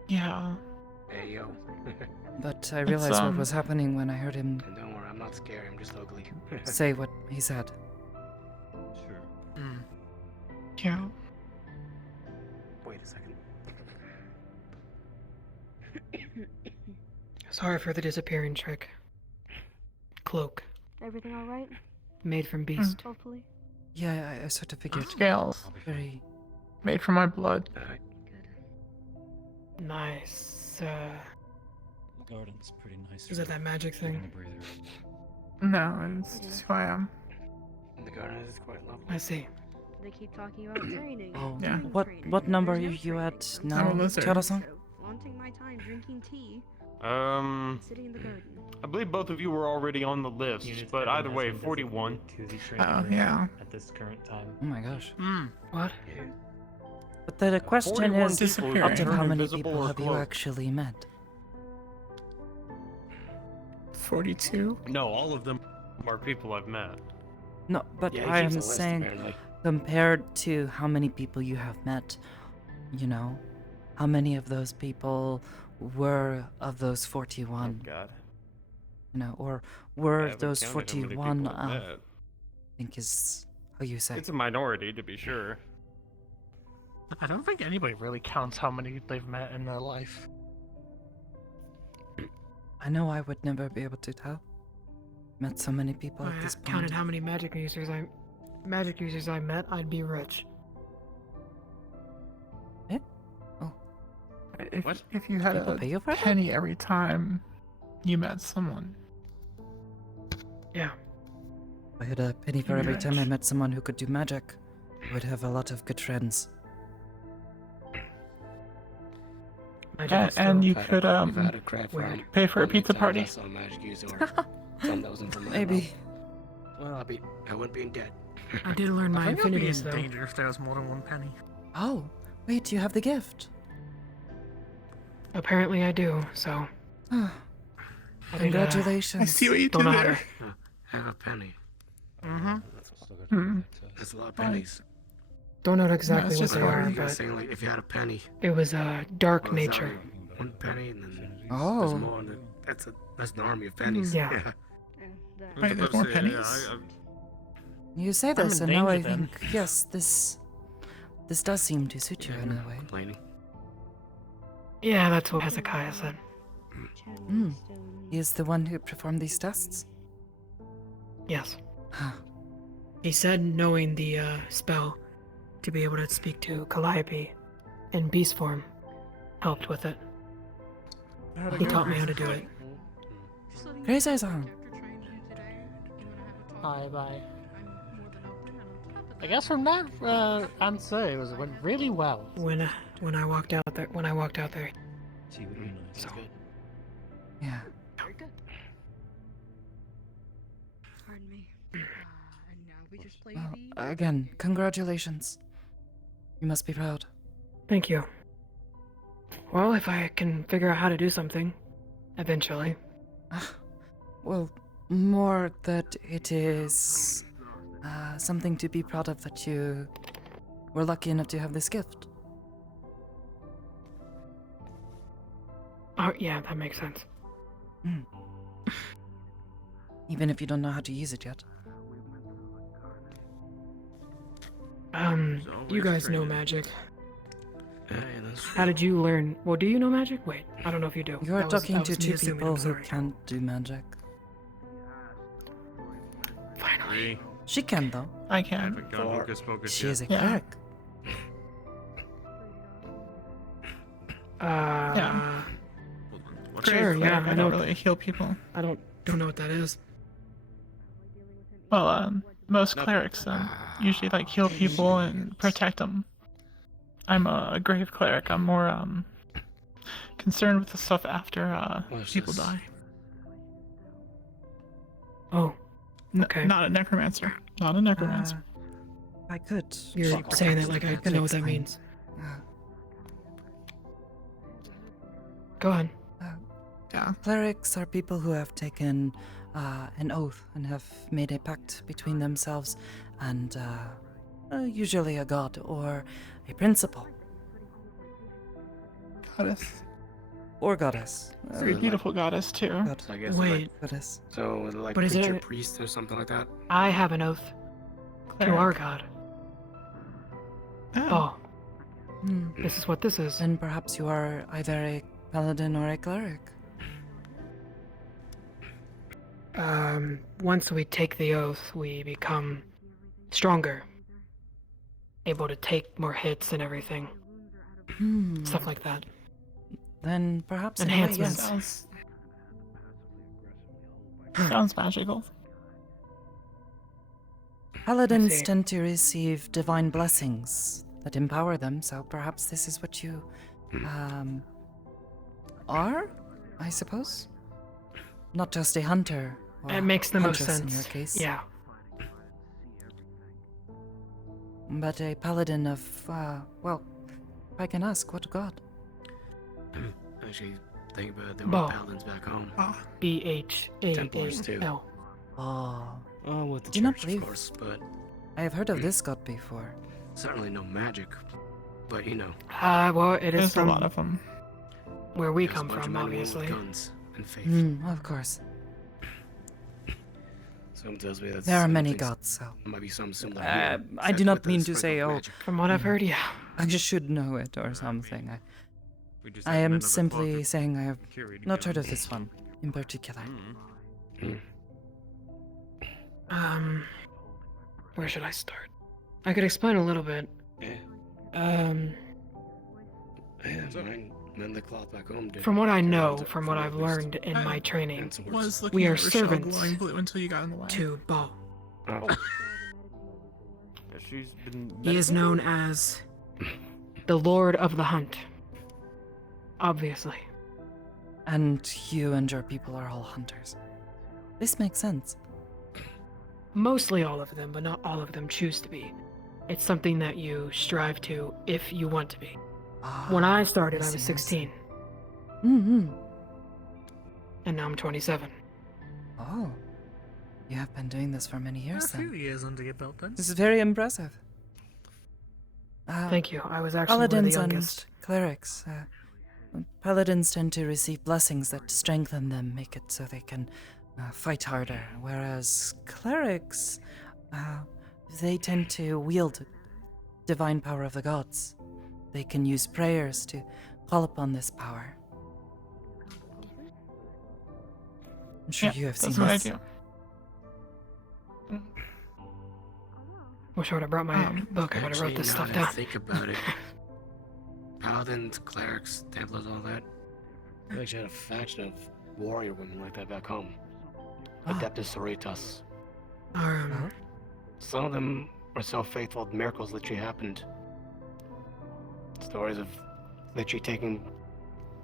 Yeah. Hey, yo. But I realized what um, was happening when I heard him And don't worry, I'm not scary, I'm just ugly. say what he said. Sure. Yeah. Wait a second. Sorry for the disappearing trick. Cloak. Everything all right? Made from beast. Hopefully. Yeah, I sort of figured. Scales. Very. Made from my blood. Nice. The garden's pretty nice. Is it that magic thing? No, it's just who I am. The garden is quite lovely. I see. They keep talking about training. Oh, Yeah. what number are you at now, I'm a lizard. Chara-san? Flaunting my time drinking tea, sitting in the garden. I believe both of you were already on the list, but either way, 41. Oh, yeah. At this current time. Oh my gosh. What? But the question 41 is, people up to turned how many invisible people or have you cloaked. actually met? 42? No, all of them are people I've met. No, but Yeah, he I keeps am a list, saying, apparently. compared to how many people you have met, you know, how many of those people were of those 41? Oh, God. You know, or I were haven't those counted how many 41 people I've met. I think is how you say. It's a minority, to be sure. I don't think anybody really counts how many they've met in their life. I know I would never be able to tell. met so many people at I this point. counted how many magic users I met, I'd be rich. Eh? Oh. If you had People pay you a for that? penny every time you met someone. Yeah. If I had a penny for every time I met someone who could do magic, I would have a lot of good friends. And you could pay for a How many pizza times party. I saw a magic user or something that wasn't from my Maybe. level. Well, I wouldn't be in debt. I did learn my I think I'd be affinities in though. danger if there was more than one penny. Oh, wait, you have the gift. Apparently I do, so. I did, Congratulations. I see what you don't did know how there. to. I have a penny. Hmm. That's a lot of pennies. Don't know No, exactly it's what just they hard. are, You guys but saying like if you had a penny. it was a dark well, is that nature. like one penny and then there's Oh. more. And that's an army of pennies. Yeah. Wait, there's more pennies? You say I'm this, in and now I danger then. think, yes, this does seem to suit you in a way. Complaining. Yeah, that's what Hezekiah said. Hmm. He is the one who performed these tests? Yes. Huh. He said knowing the spell to be able to speak to Calliope in beast form helped with it. He taught me how to do it. Crazy-san. Bye. I guess from that answer, it went really well. When I walked out there, So Yeah. Very good. Pardon me. And now we just play Well, again, congratulations. You must be proud. Thank you. Well, if I can figure out how to do something, eventually. Well, more that it is something to be proud of that you were lucky enough to have this gift. Oh, yeah, that makes sense. Mm. Even if you don't know how to use it yet. You guys know magic. yeah, that's How did you learn? Well, do you know magic? Wait, I don't know if you do. You are That was- talking that to was me two assuming, people I'm who sorry. can't do magic. Finally. She can, though. I can. haven't gone hocus pocus She yet. is a Yeah. cleric. Yeah. What's Sure, Cleric, yeah, I I know. don't really heal people. I don't know what that is. Well, most clerics usually like heal people and protect them. I'm a grave cleric. I'm more concerned with the stuff after people die. Oh, okay. Not a necromancer. Not a necromancer. I could. You're saying that like I could know what that explain. means. Go on. Yeah. Clerics are people who have taken an oath and have made a pact between themselves and usually a god or a principal Goddess. or goddess. Very beautiful goddess too. God. So I guess Wait. Goddess. so like But is preacher, it- priest or something like that. I have an oath to Cleric. our god. Oh, Hmm. this is what this is. Then perhaps you are either a paladin or a cleric. Once we take the oath, we become stronger, able to take more hits and everything, Hmm. stuff like that. Then perhaps in a way, Enhancements. yes. Sounds magical. Paladins see. tend to receive divine blessings that empower them, so perhaps this is what you are, I suppose. Not just a hunter. Or It makes the most huntress in your sense. case. Yeah. But a paladin of, well, if I can ask, what god? Actually, think about it, there Bo. were paladins back home. Templars too. BHAAL. Oh. Oh, with the Do you not church, believe? of course, but I have heard of this god before. certainly no magic. But you know, Well, it is There's a from lot of them. where we there's a come bunch of from, men and women with obviously. guns and faith. Of course. Some tells me that's There are some many things- gods, so. There might be some similar. I here, do except not with a mean to sprinkle say, of oh. magic. From what I've heard, yeah. I just should know it or something. We just I had men am of the simply cloth saying I have carried not heard guns. of this one in particular. Hmm. Where should I start? I could explain a little bit. Yeah. Mend the cloth back home, dude. From what I Get know, around to from what I've at least. learned in my training, Was looking we at are Rochelle servants glowing blue until you got in the way. to Baal. Oh. Yeah, she's been. He is known as the Lord of the Hunt. Obviously. And you and your people are all hunters. This makes sense. Mostly all of them, but not all of them choose to be. It's something that you strive to if you want to be. When I started, I was 16. Mm-hmm. And now I'm 27. Oh. You have been doing this for many years A few then. years under your belt then. This is very impressive. Thank you. I was actually one of the Paladins youngest. and clerics. Paladins tend to receive blessings that strengthen them, make it so they can fight harder. Whereas clerics, they tend to wield divine power of the gods. They can use prayers to call upon this power. I'm sure you have seen that's this. what I do. Wish I would have brought my book. I would have wrote Actually, this now stuff that I down. think about it. Paladins, clerics, Templars, all that. We actually had a faction of warrior women like that back home. Adeptus Sororitas. Some of them were so faithful, miracles literally happened. Stories of literally taking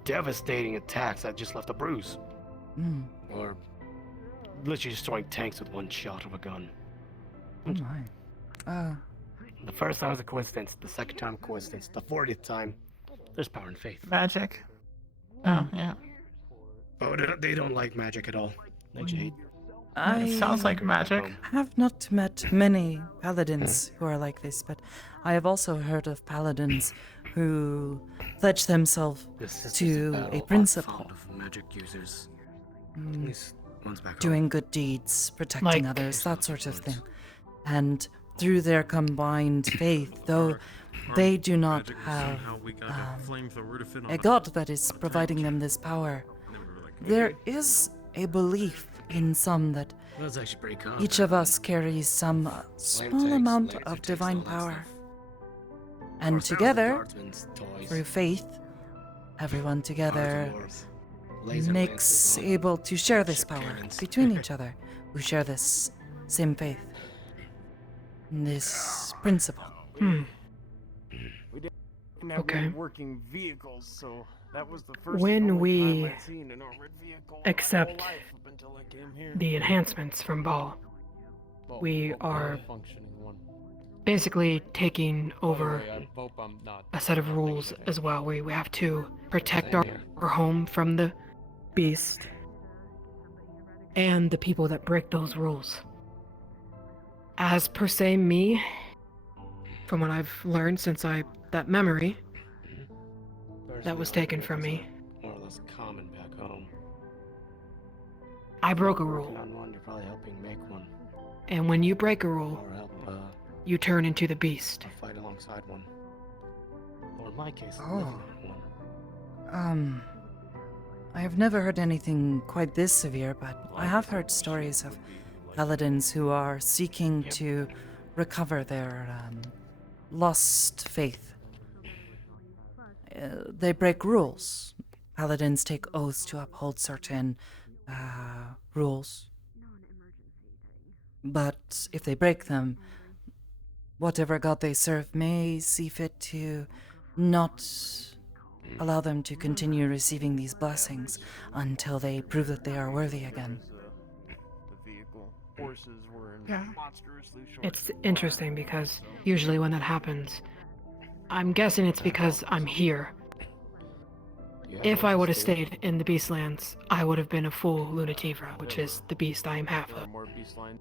devastating attacks that just left a bruise. Mm. Or literally destroying tanks with one shot of a gun. Oh my. The first time was a coincidence, the second time a coincidence, the 40th time, there's power in faith. Magic. Oh, yeah. Oh, they don't like magic at all. They just hate. It sounds like magic. I have not met many paladins who are like this, but I have also heard of paladins who pledge themselves to a principle. Of magic users. Mm, At least one's back home. doing good deeds, protecting Like- others, that sort of thing. And through their combined faith, though they do not have a god that is providing them this power, there is a belief in some that That's actually pretty common. each of us carries some small tanks, amount laser of tanks, divine all that power. Or And Star together, Guardsmen's toys. through faith, everyone together Laser makes lances on able to share this ship power cannons. between each other who share this same faith, this principle. Hmm. We didn't have Okay. any working vehicles, so that was the first When and only we time I'd seen an armored vehicle in my accept whole life up until I came here. the enhancements from Baal, Well, we hope are a functioning one. basically taking over I hope I'm not a set of rules as well. We have to protect our home from the beast and the people that break those rules. As per se me, from what I've learned since that memory that was taken from me, More or less common back home. I broke a Working rule. on one, you're probably helping make one. And when you break a rule, Or help you turn into the beast. fight alongside one. Or in my case, Oh. living on one. I have never heard anything quite this severe, but I have heard stories of paladins who are seeking to recover their lost faith. They break rules. Paladins take oaths to uphold certain rules. But if they break them, whatever god they serve may see fit to not allow them to continue receiving these blessings until they prove that they are worthy again. The vehicle horses were in Yeah. monstrously short It's supply, interesting because usually when that happens, I'm guessing it's because I'm here. If I would have stayed in the Beastlands, I would have been a full Lunativra, which is the beast I am half of. more beast lines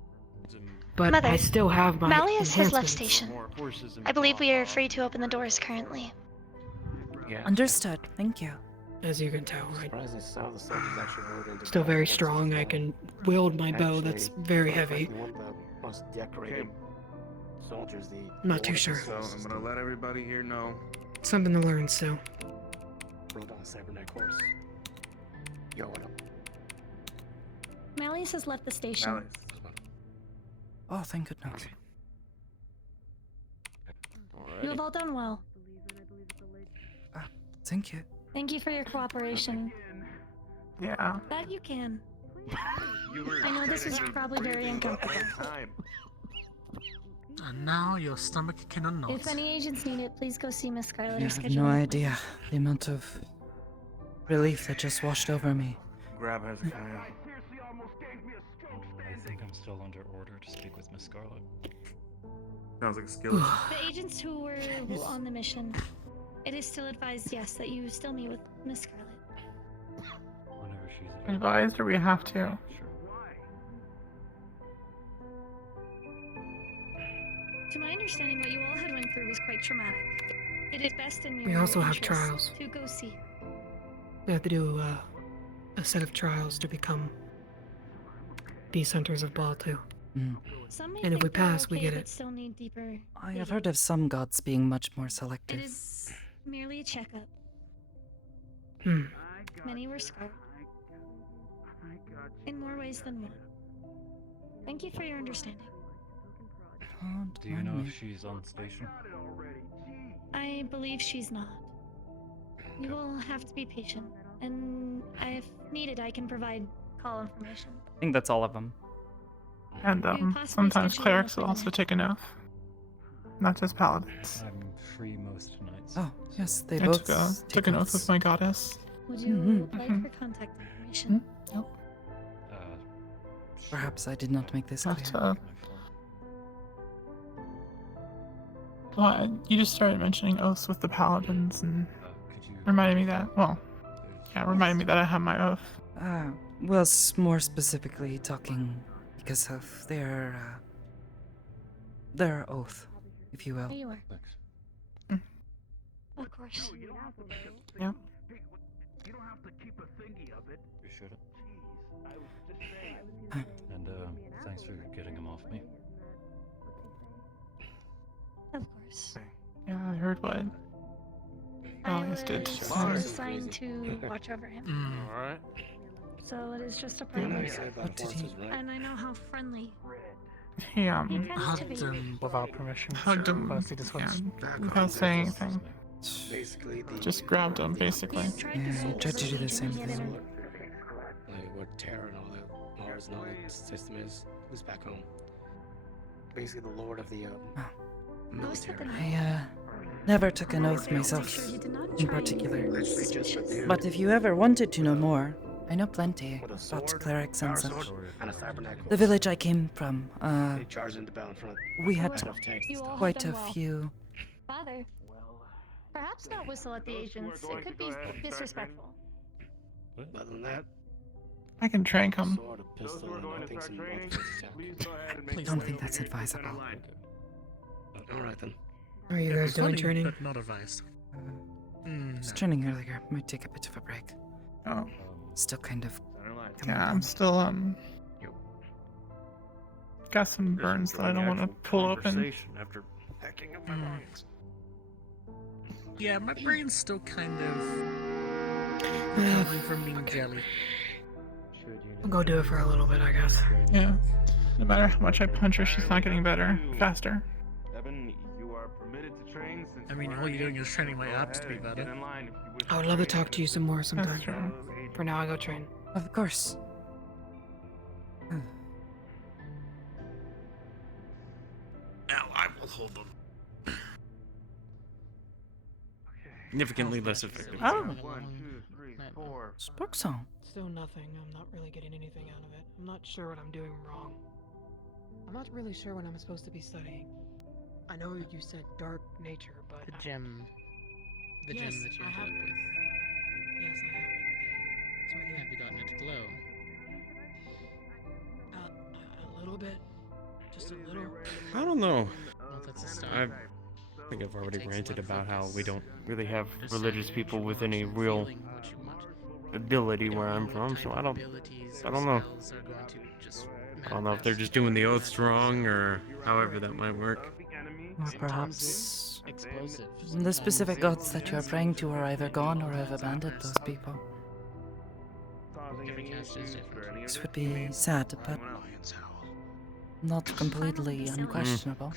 and But Mother, I still have my Malleus has left enhancements. station. more horses and I believe we are free to open the doors currently. Yeah. Understood, thank you. As you can tell, right? Surprisingly, some of the soldiers actually rode into Still battle very horses strong. as I well. can wield my bow. That's Actually, very for heavy. fighting one of the most decorated soldiers, the Not too Order sure. of the So Soul I'm gonna let everybody here know. Something to learn still. rode on a cybernetic horse. Yo, what up? Malleus has left the station. Malleus. Oh, thank goodness. You have all done well. Thank you. Thank you for your cooperation. Yeah. That you can. I know this is probably very uncomfortable. And now your stomach can unknot. If any agents need it, please go see Miss Scarlet You or have schedule no an idea the amount of relief that just washed over me. Grab Hezekiah. I think I'm still under order to speak with Miss Scarlet. Sounds like a skeleton. The agents who were on the mission, it is still advised, yes, that you still meet with Miss Scarlet. Whenever she's available. Advised, or we have to? To my understanding, what you all had went through was quite traumatic. It is best in your We also have interest trials. to go see her. We have to do a set of trials to become Beast Hunters of Ball too. Some may And if think we they're pass, we okay, get but it. still need deeper I have heard of some gods being much more It selective. is merely a checkup. Hmm. Many were scarred. In more ways than one. Thank you for your understanding. Do you know if she's on station? I believe she's not. You will have to be patient, and if needed, I can provide call information. I think that's all of them. And sometimes clerics will also take an oath. Not just paladins. I'm free most nights. Oh, yes, they I both took an oath with my goddess. Would you like her contact information? Yep. Perhaps I did not make this clear. Well, you just started mentioning oaths with the paladins and reminded me that, reminded me that I have my oath. Was more specifically talking because of their oath, if you will. There you are. Of course. Yeah. You shouldn't. And thanks for getting him off me. Of course. Yeah, I heard what I Elias did. was assigned to watch over him. Alright. So it is just a Yeah, no, problem. he said about forces, right? And I know how friendly. He tends to hugged be. him without permission. hugged him without saying anything. Basically, Just grabbed him, basically. Yeah, I tried to do the same thing. Like what Terra and all that, Mars and all that system is. Who's back home? Basically, the lord of the military. I never took an oath myself, in particular. But if you ever wanted to know more, I know plenty about clerics and such. And a tabernacle. The village I came from, They charged into battle in front of we had enough tanks and You all stuff. have quite done a well. few. Father, perhaps not whistle at the agents. It could be disrespectful. Other than that, I can trank him. sword, a pistol, and I think some weapons I don't think that's advisable. Alright then. Are you guys doing Funny, training? but not advised. Was training earlier. Might take a bit of a break. Oh. Still kind of. Yeah, I'm still got some burns that I don't want to pull open. After packing up my lungs. Yeah, my brain's still kind of recovering from being jelly. I'll go do it for a little bit, I guess. Yeah. No matter how much I punch her, she's not getting better. Faster. Evan, you are permitted to train since I mean, all you're doing is training my abs to be better. I would love to talk to you some more sometime. That's true. For now, I go train. Of course. Now I will hold them. Significantly less effective. Oh. 1, 2, 3, 4. Spook song. Still nothing. I'm not really getting anything out of it. I'm not sure what I'm doing wrong. I'm not really sure what I'm supposed to be studying. I know you said dark nature, but The gem. The Yes, gem that you I have ended up it. with. Yes, I have it. It's right here. Have you gotten it to glow? A little bit. Just a little. I don't know. Well, that's a start. I think I've already ranted about how we don't really have religious people with any real ability where I'm from, so I don't know. I don't know if they're just doing the oaths wrong or however that might work. Or perhaps explosives. the specific gods that you are praying to are either gone or have abandoned those people. Every caster is different. This would be sad, but not completely unquestionable.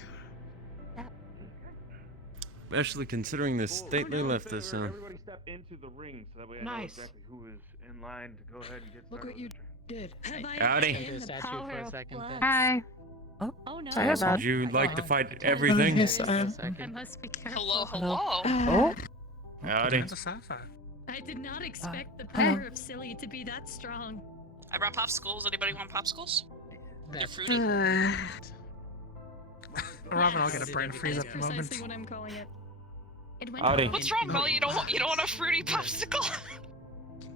Especially considering the state they left us in. Everybody step into the ring so that way I know Nice. exactly who is in line to go ahead and get started. Look what you did. Have I Howdy. obtained the Statue power for a of second blood? there. Hi. Oh no. Sorry about- Would you like to fight Hello, everything? yes, I Second. must be careful. Hello, hello. Oh, Howdy. Amanda Sapphire. I did not expect the hello. power of silly to be that strong. I brought popsicles. Anybody want popsicles? They're That's fruity. Robin, I'll get a brain freeze That's at the moment. precisely what I'm calling it. It went Howdy. wrong. What's wrong, Molly? You don't want a fruity popsicle?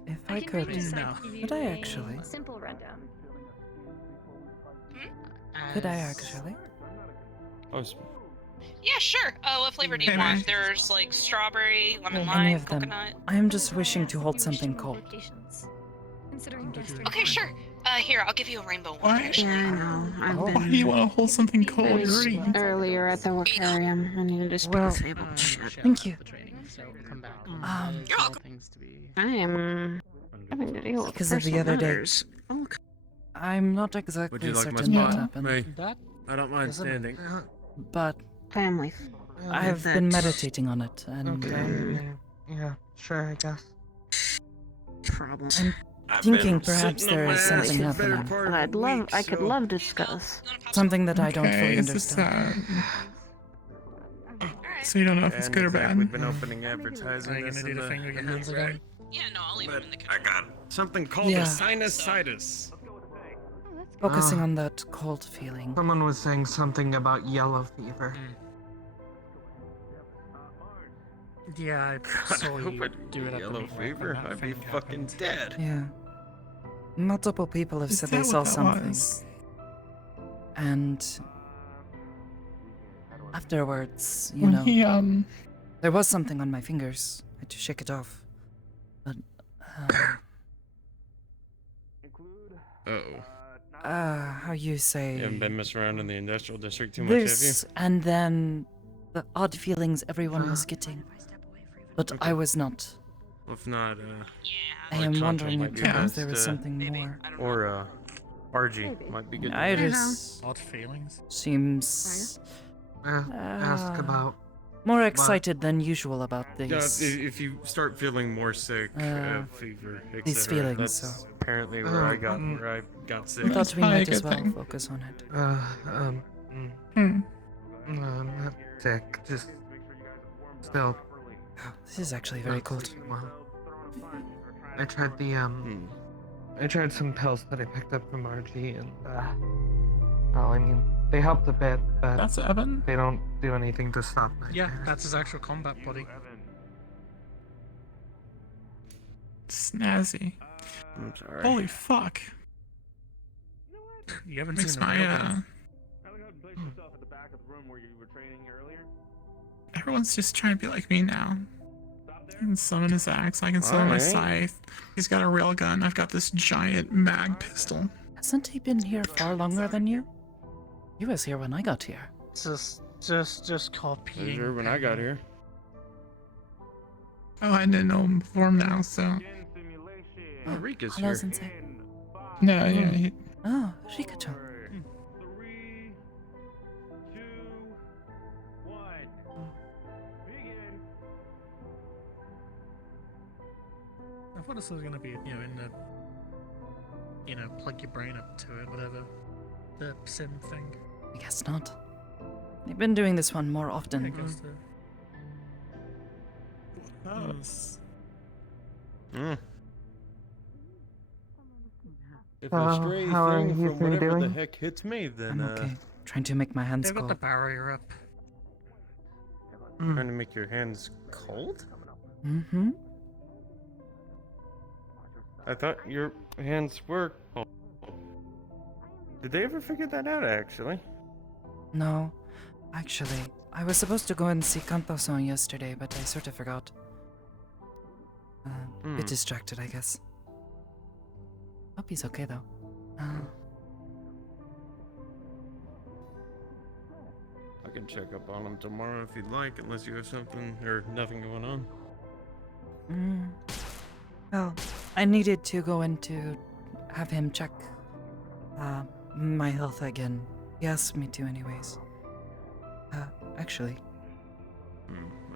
if I I can could, maybe No. start to give could you I a actually? simple rundown. Could I actually? Oh, Yeah, sure. What flavor do you Hey, want? man. There's like strawberry, lemon Any lime, of them. coconut. I am just wishing Yes, to if hold you wish something more cold. locations. Considering guest Okay, sure. Here, I'll give you a rainbow one. Why? Actually. Yeah, I know. I've Oh. Why do you want to hold something cold? You're already. earlier at the aquarium. I needed to speak Well, disabled. Shit. Thank you. The training, so come back. You're welcome. Things to be. I am having to deal with Because of the personal other day. matters. Oh, I'm not would exactly you like my certain what spot? happened, Hey, That I don't mind Isn't standing. but family. I've been meditating on it, and Yeah, sure, I guess. Trouble. I've thinking been perhaps sitting on there my is ass something for the better happening. part of I'd a love. week, I could so- love to discuss. something that I don't Okay, fully is this, understand. So you don't know if it's And good or exactly, we've bad? been opening advertising Are you this gonna do in the thing with your hands right? again? Yeah, no, I'll leave But them in the I got something called Yeah. a sinusitis. Focusing on that cold feeling. Someone was saying something about yellow fever. Yeah, I God, saw I hope you I do it at the yellow meet when fever. that I'd be thing fucking happened. dead. Yeah. Multiple people have Is said that they what saw that something. was? And afterwards, you When know, he there was something on my fingers. I had to shake it off. But Uh-oh. how you say? You haven't been messing around in the industrial district too much, have you? This, and then the odd feelings everyone was getting, but I was not. If not, I am Chancho wondering might if be perhaps best, there was something more. Or, RG might be good. to know. Iris Odd feelings. seems Ask about more excited than usual about Yeah, these. if you start feeling more sick, fever, etc. these feelings, that's so. apparently where I got sick. I thought we probably a might as good well thing. focus on it. Hmm. I'm not sick. Just still. This is actually very cold. Well, I tried the I tried some pills that I picked up from RG, and well, I mean, they helped a bit, but That's Evan? they don't do anything to stop my. Yeah, that's his actual combat body. Snazzy. I'm sorry. Holy fuck. You haven't Makes seen the my, real one. Everyone's just trying to be like me now. He can summon his axe, I can summon my Alright. scythe. He's got a railgun, I've got this giant mag pistol. Hasn't he been here far longer than you? He was here when I got here. Just copying. Sure, when I got here. Oh, I didn't know him before now, so. Oh, Rika's Hello, here. Sensei. No, yeah, he, Oh, Rika-chan. I thought this was gonna be, in the, plug your brain up to it, whatever, the sim thing. I guess not. They've been doing this one more I often. guess If a stray how are thing you from three whatever the doing? heck hits me, then I'm okay. Trying to make my hands they've got the cold. barrier up. trying to make your hands cold? Mm-hmm. I thought your hands were cold. Did they ever figure that out, actually? No. Actually, I was supposed to go and see Kanto-san yesterday, but I sort of forgot. A bit distracted, I guess. Hope he's okay, though. I can check up on him tomorrow if you'd like, unless you have something or nothing going on. Well, I needed to go in to have him check my health again He asked me to anyways. Actually,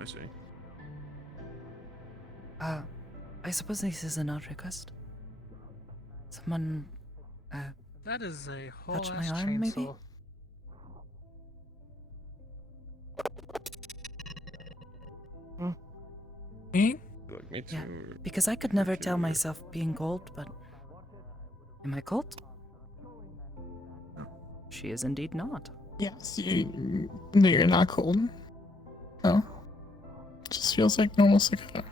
I see. I suppose this is an odd request. Someone, That is a whole touch my ass arm, chainsaw. maybe? Me? Me too. Yeah, because I could never tell myself being cold, but am I cold? She is indeed not. Yes, no, you're not cold. No. Just feels like normal Sakoto.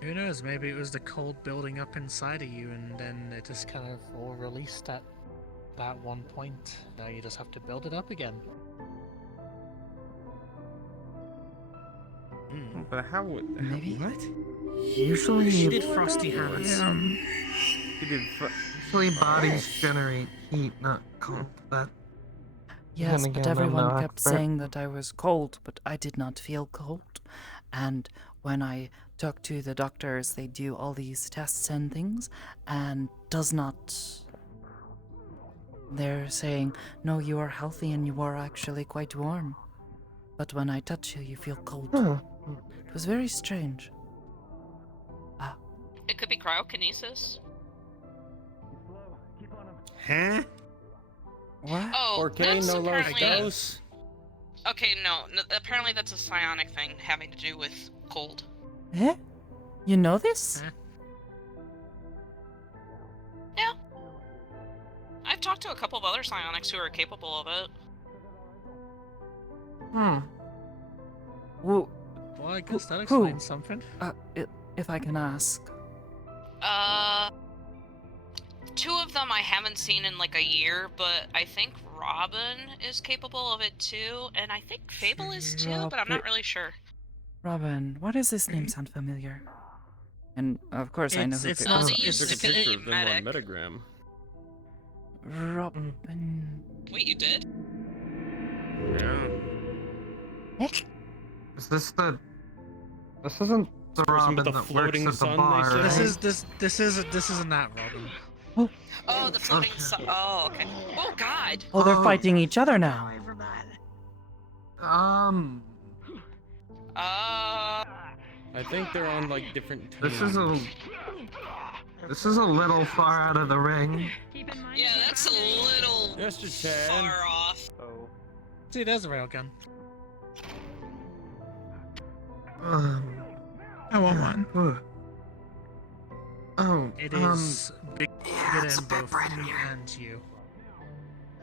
Who knows? Maybe it was the cold building up inside of you, and then it just kind of all released at that one point. Now you just have to build it up again. But how would... Maybe? What? Usually, She did frosty hands. He did usually bodies generate heat, not cold. That. Yes, Then but again, I'm everyone no kept expert. saying that I was cold, but I did not feel cold. And when I talk to the doctors, they do all these tests and things, and does not... They're saying, no, you are healthy and you are actually quite warm. But when I touch you, you feel cold. It was very strange. It could be cryokinesis. Huh? What? Oh, Porque that's no los apparently... dos? Okay, no, apparently that's a psionic thing having to do with cold. Eh? You know this? Yeah. I've talked to a couple of other psionics who are capable of it. Who? Well, I guess that Who? explains something. If I can ask. Two of them I haven't seen in like a year, but I think Robin is capable of it too, and I think Fable is too, but I'm not really sure. Robin, why does this name sound familiar? And of course I know who It's it not. is. they used Took to a be picture of them on medic. Metagram. Robin. Wait, you did? Yeah. Is this the? This isn't the person Robin with the that works floating at the sun, they bar, said? right? This is not Robin. Oh, the floating sun. Oh, okay. Oh, God. Oh, they're fighting each other now. I think they're on like different teams. This is a little far out of the ring. Yeah, that's a little far off. Oh. See, there's a railgun. I want one. Oh, It is bigger than both me and you.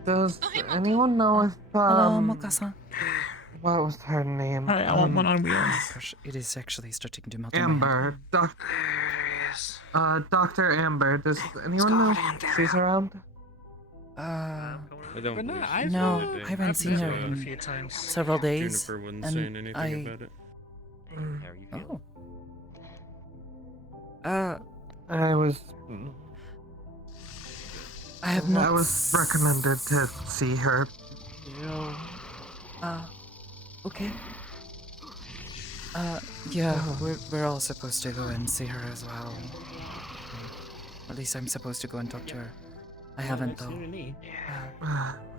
Does anyone know if Hello, Mokasa. what was her name? Alright, I want one on wheels. Gosh, it is actually starting to melt in my Amber. Dr. Amber. Does anyone know if she's around? I don't But no, believe I've, she's No, on it. I haven't seen her met a in few times. several days. Juniper wasn't and saying anything I... about it. Oh. I was. I have not... I was recommended to see her. Okay. Yeah, we're all supposed to go and see her as well. At least I'm supposed to go and talk to her. I haven't though.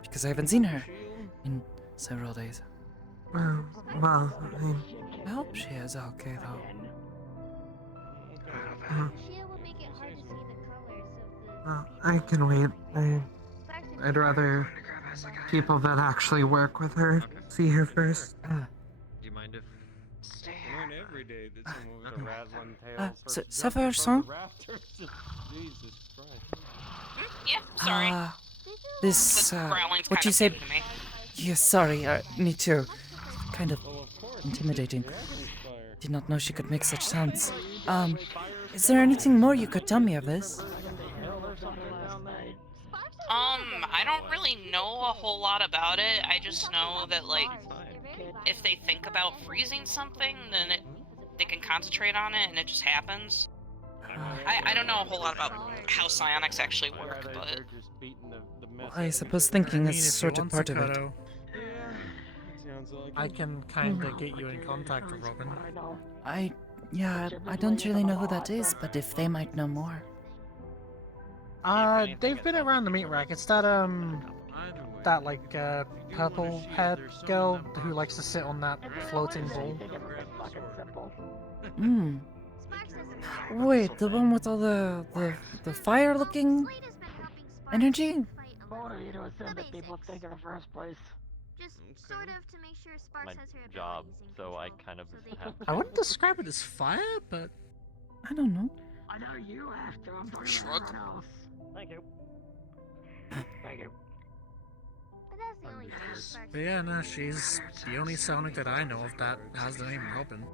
Because I haven't seen her in several days. Well, I mean, I hope she is okay though. well, I can wait. I'd rather people that actually work with her see her first. Do you mind if... Learn every day that someone with a rattling tail... Ça fait un son? Jesus Christ. Yeah, sorry. This, growling's what kind you of say... new to me. Yeah, sorry, me too. Kind of intimidating. Did not know she could make such sounds. Is there anything more you could tell me of this? I don't really know a whole lot about it. I just know that, like, if they think about freezing something, then they can concentrate on it and it just happens. I don't know a whole lot about how psionics actually work, but... I suppose thinking I mean, is if sort you of want part of it. Sakoto, Sounds like... I can kind of get you in contact with Robin. Yeah, I don't really know who that is, but if they might know more. They've been around the meat rack. It's that like purple haired girl who likes to sit on that floating ball. Hmm. Wait, the one with all the fire looking energy? Just sort of to make sure Sparks has her job, so I kind of have I wouldn't describe it as fire, but I don't know. I know you have to. I'm talking Shrug. about else. Thank you. Thank you. But that's the only time Sparks. But yeah, no, she's the only Sonic that I know of that has the name Robin.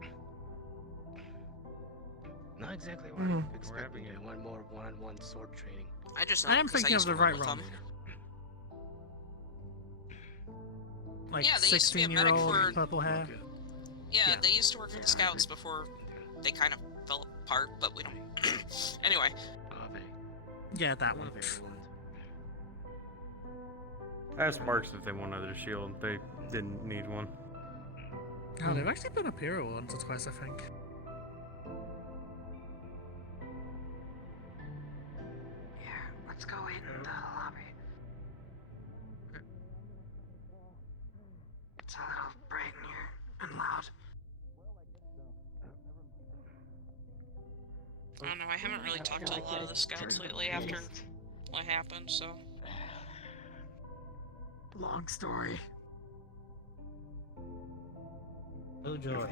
Not exactly what I'm expecting. I want more one-on-one sword training. I am thinking of the right Robin. Like Yeah, they used to be a medic 16-year-old for- purple hair. Yeah, they used to work for the Scouts before they kind of fell apart, but we don't. Anyway. Yeah, that one. I asked Sparks if they wanted a shield. They didn't need one. Oh, they've actually been up here once or twice, I think. Let's go in the lobby. It's a little bright in here and loud. I don't know, I haven't really talked to a lot of the Scouts lately after what happened, so. Long story.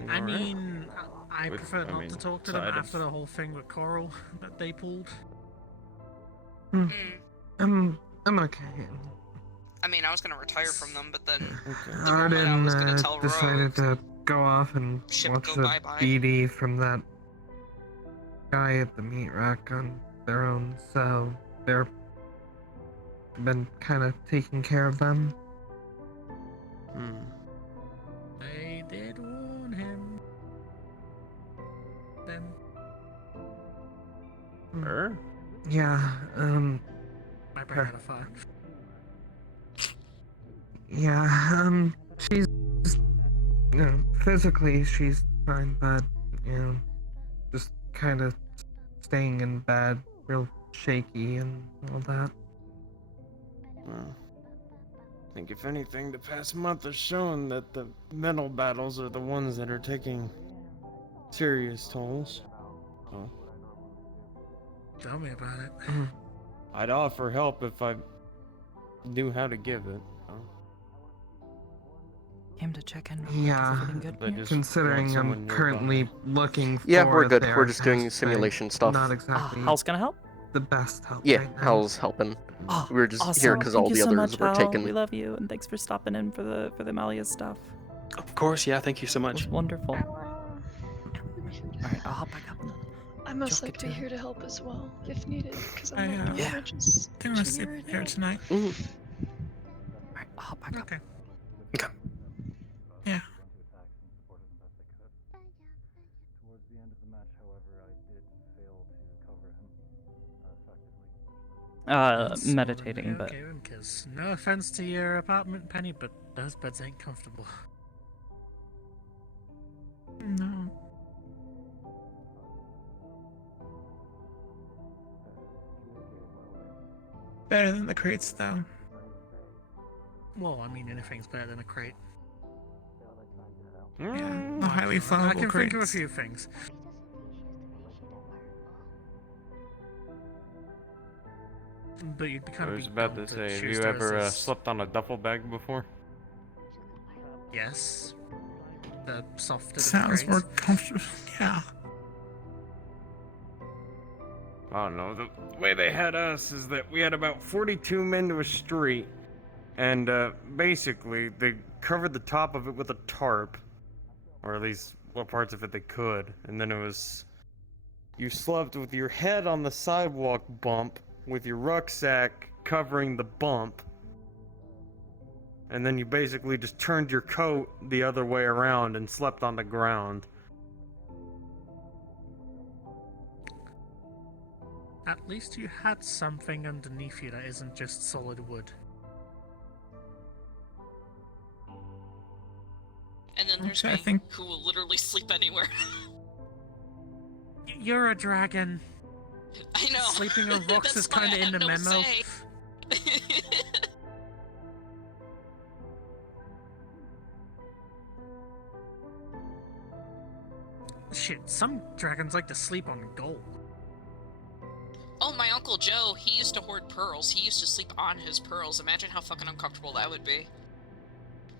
I mean, I prefer not to talk to them side of- after the whole thing with Coral that they pulled. I'm okay. I mean, I was gonna retire from them, but then the moment I Arden was gonna tell decided Rogue, to go off and Ship watch go the bye-bye. BD from that guy at the meat rack on their own, so they're been kind of taking care of them. They did warn him. Them. Her? Yeah, My brain had a fire. yeah, she's, physically she's fine, but, just kind of staying in bed, real shaky and all that. Well, I think if anything, the past month has shown that the mental battles are the ones that are taking serious tolls. So, Tell me about it. I'd offer help if I knew how to give it. So. Came to check in. Yeah, Is everything good here? considering I'm currently looking for Yeah, we're good. a We're just doing therapist, simulation but stuff. Not exactly. Hal's gonna help? The best help. Yeah, right now. Hal's helping. Oh, We were just awesome. here because all Thank the you so others much, were Hal. taken. We love you, and thanks for stopping in for the Malia stuff. Of course, yeah. Thank you so much. Wonderful. Alright, I'll hop back up. I'm most Just get likely to- here to help as well, if needed, because I, I'm not yeah. religious. They're gonna sit here tonight. Alright, I'll hop back Okay. Okay. Yeah. Towards the end of the match, however, I did fail to cover him effectively. Meditating, but Okay, because no offense to your apartment, Penny, but those beds ain't comfortable. No. Better than the crates, though. Well, I mean, anything's better than a crate. Yeah, the highly I flammable can crates. think of a few things. But you'd be kind I of was about to say, have you ever slept on a duffel bag before? Yes. The softer the Sounds crates. more comfortable. Yeah. I don't know. The way they had us is that we had about 42 men to a street, and basically they covered the top of it with a tarp, or at least what parts of it they could, and then it was you slept with your head on the sidewalk bump, with your rucksack covering the bump, and then you basically just turned your coat the other way around and slept on the ground. At least you had something underneath you that isn't just solid wood. then there's Actually, I me, think who will literally sleep anywhere. You're a dragon. I know. Sleeping on rocks is That's why kind I of in had the no memo. say. Shit, some dragons like to sleep on gold. Oh, my Uncle Joe, he used to hoard pearls. He used to sleep on his pearls. Imagine how fucking uncomfortable that would be.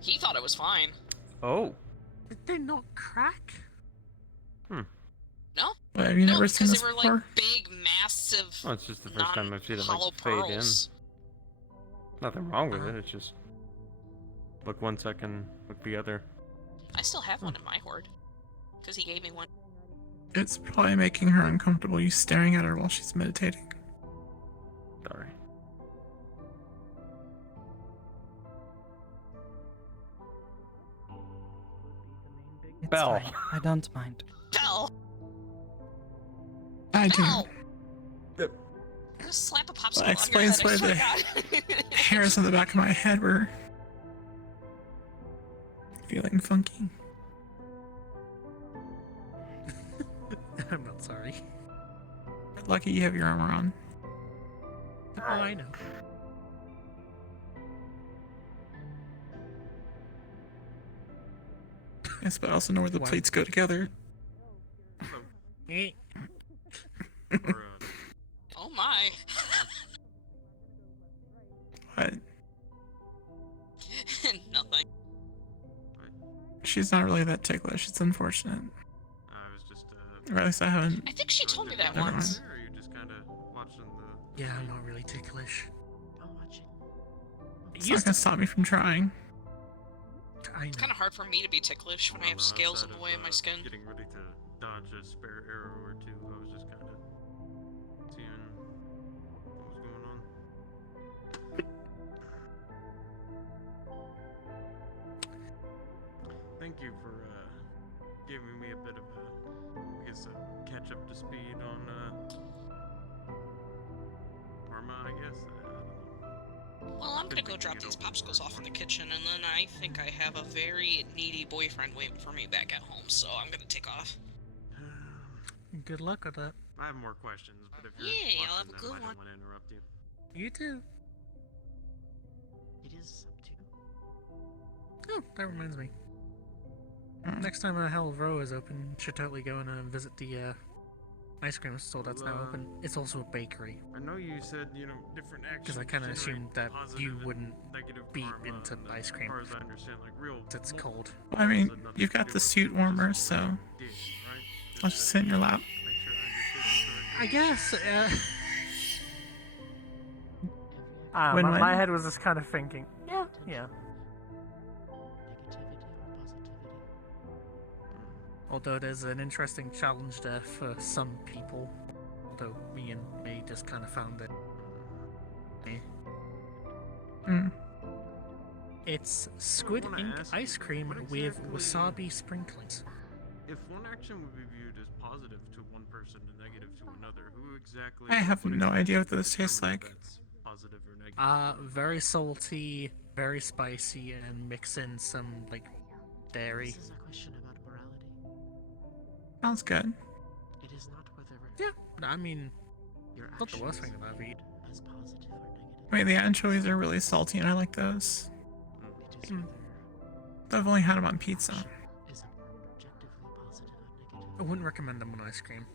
He thought it was fine. Oh. Did they not crack? No? What, have you No, never seen because this they were before? like big, massive, Well, it's just the first time I've seen it hollow like fade in. pearls. Nothing wrong with it. It's just look one second, look the other. I still have one in my hoard. Because he gave me one. It's probably making her uncomfortable, you staring at her while she's meditating. Sorry. It's Bell. fine. I don't mind. Bell! I do. Bell! I'm gonna slap a popsicle That on your explains why head, I swear to God. the hairs on the back of my head were feeling funky. I'm not sorry. Lucky you have your armor on. Oh, I know. Yes, but I also know where the What? plates go together. Eh. Oh my. What? Nothing. She's not really that ticklish. It's unfortunate. I was just, Or at least I haven't. I think she told me that Never once. Or are you just kind of watching the... Yeah, I'm not really ticklish. It's not gonna stop me from trying. I know. It's kind of hard for me to be ticklish when I have scales in the way of my skin. Getting ready to dodge a spare arrow or two, I was just kind of seeing what was going on. Thank you for giving me a bit of a, I guess, a catch up to speed on Parma, I guess. Well, I'm gonna go drop these popsicles off in the kitchen, and then I think I have a very needy boyfriend waiting for me back at home, so I'm gonna take off. Good luck with that. I have more questions, but if you're Yay, I'll have watching a them, good I don't one. want to interrupt you. You too. It is up to. Oh, that reminds me. Next time Hell Row is open, you should totally go and visit the ice cream store that's now open. It's also a bakery. I know you said, different actions. Because I kind of assumed that you wouldn't be karma, into and ice cream. As far as I understand, like real. It's cold. I mean, you've got the suit warmer, so I'll just sit in your lap. I guess. Win-win. My head was just kind of thinking, yeah. Although there's an interesting challenge there for some people. Although me and me just kind of found it. Mm. It's squid wanna ink ask ice you, cream what with exactly- wasabi sprinklings. If one action would be viewed as positive to one person and negative to another, who exactly? I have what no exactly idea what those taste determines like. that's positive or negative? Very salty, very spicy, and mix in some like dairy. This is a question about morality. Sounds good. It is not whether Yeah, I mean, your not the worst actions thing that I've eaten. as positive or negative. Wait, the anchovies are really salty, and I like those. It is Mm. whether I've only had them on pizza. is objectively positive or negative. I wouldn't recommend them on ice cream.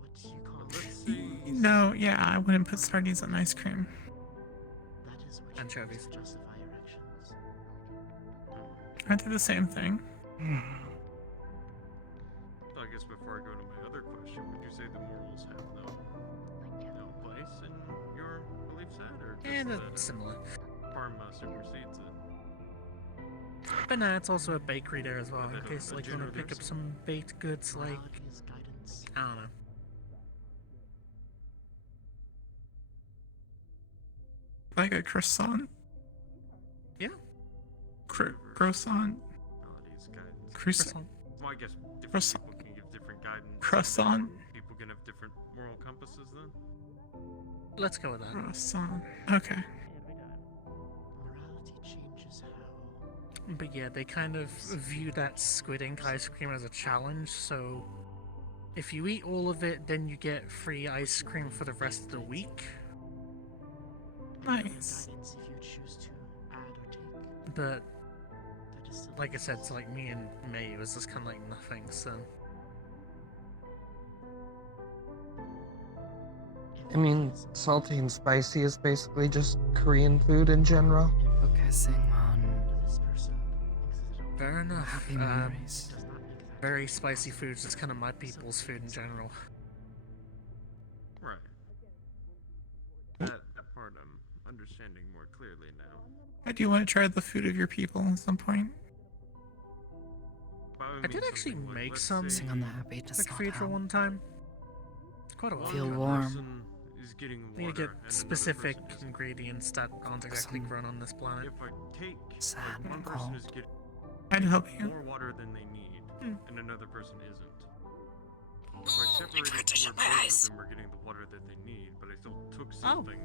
What do you call Let's it? see. No, yeah, I wouldn't put sardines on ice cream. That is what you Anchovies. use to justify your actions. Aren't they the same thing? So I guess before I go to my other question, would you say the morals have no place in your belief set, or just And that it's similar. Parma supersedes it? But nah, it's also a bakery there as well, in bit of case a like you want to pick up generative some baked goods like Morality is guidance. I don't know. Like a croissant? Yeah. Croissant? Melodies, guidance. Croissant. Well, I guess different Croissant. people can give different guidance. and Croissant. different People can have different moral compasses then? Let's go with that. Croissant. Okay. Morality changes how But yeah, they kind of view that squid ink ice cream as a challenge, so if you eat all of it, then you get free ice cream for the rest of the week. Nice. But, like I said, to like me and May, it was just kind of like nothing, so... I mean, salty and spicy is basically just Korean food in general. Focusing on Fair enough. happy memories. Very spicy foods is kind of my people's food in general. Right. That part I'm understanding more clearly now. I do want to try the food of your people at some point. I did actually make some Focusing on the happy does like not cathedral help. one time. Quite a while Feel ago. warm. Is getting You water, get and specific another person is ingredients that aren't exactly grown on this planet. If I take Sad like, one and person cold. is getting I'd help you. more water than they need, and another person isn't. If I separated to where both of them are getting the water that they need, but I still took something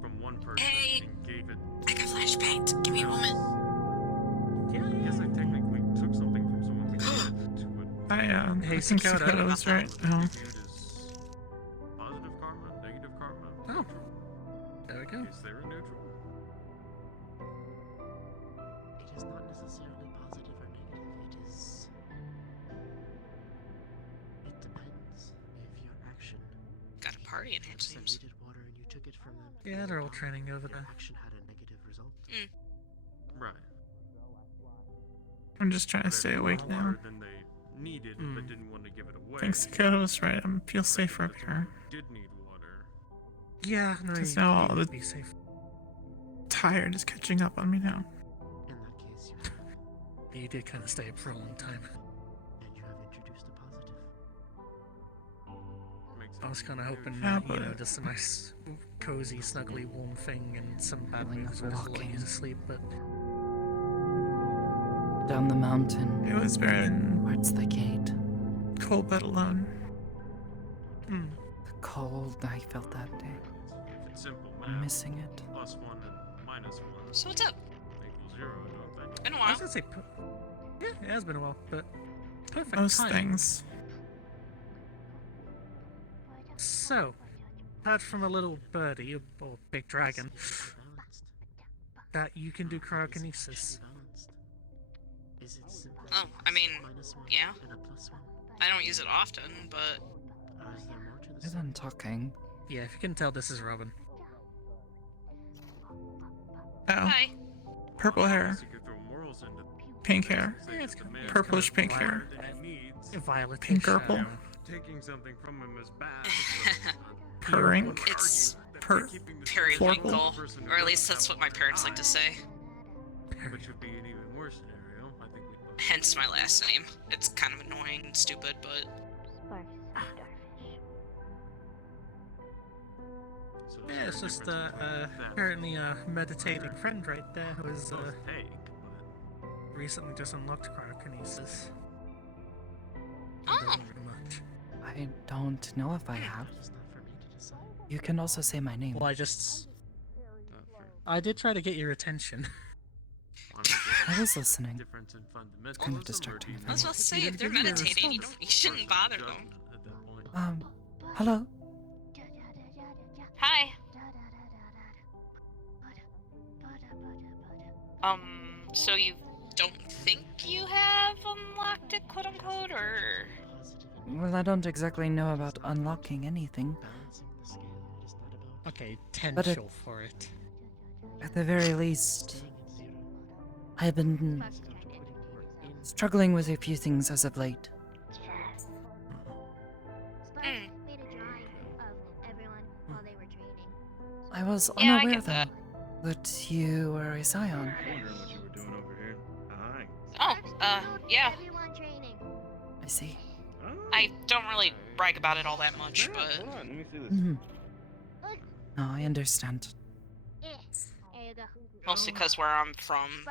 from one person and gave it. I got flashbanged. Give me a moment. Yeah, I guess I technically took something from someone and gave it to it. I Hey, think Sakoto. Sakoto was right. No. Positive karma, negative karma, Oh. neutral. There we go. Is there a neutral? It is not necessarily positive or negative. It is. It depends if your action. Got a party in If it, they seems. needed water and you took it from them. Yeah, they're all training over Your there. action had a negative result. Right. I'm just trying to stay awake now. Water than they needed, but didn't want to give it away. I think Sakoto was right. I feel safer up here. Did need water. Yeah, no, Because you now all need the to be safe. tired is catching up on me now. In that case, You did kind of stay up for a long time. and you have introduced a positive. I was kind of hoping, Yeah, you know, but- just a nice, cozy, snuggly, warm thing and some bad Feeling moves of would lull walking. you to sleep, but Down the mountain, It was better than towards the gate. cold bed alone. Hmm. The cold, I felt that day. If it's simple I'm math, missing it. +1 and -1 So what's up? equals 0, don't they? Been a I while. was gonna say, yeah, it has been a while, but perfect Most timing. things. So, apart from a little birdie or big dragon, that you can do cryokinesis. Is it simply Oh, I mean, -1 yeah. and a +1? I don't use it often, but Or is there more to this? Isn't talking. Yeah, if you can tell, this is Robin. Oh, hi. purple hair, So you could throw morals into pink hair, say Yeah, it's that the man's purplish got pink water hair, that he needs. Violet. pink purple, Taking something from him is bad. purring, It's pur. periwinkle, or at least that's what my parents like to say. Which would be an even worse scenario. I think we'd both. Hence my last name. It's kind of annoying and stupid, but So is Yeah, there it's a just difference between that apparently a meditating friend right there who is both take, recently just unlocked cryokinesis. Oh. Doesn't do much. I don't know if I have. It's not for me to decide. You can also say my name. Well, I did try to get your attention. I was listening. difference in fundamentalism, Kind of or distracting. do if I was I about to was. say, if they're give me a meditating, response. you shouldn't bother them. at that point? Hello? Hi. So you don't think you have unlocked it, quote unquote, or? Well, I don't exactly know about unlocking anything. Okay, But potential for it. At the very least, I've been struggling with a few things as of late. I was Yeah, I unaware, get that. though, that you were a scion. Wondering what you were doing over here. Hi. Oh, yeah. I see. I don't really brag about it all that much, Hold but on, let me see this. Mhm. No, I understand. mostly because where I'm from,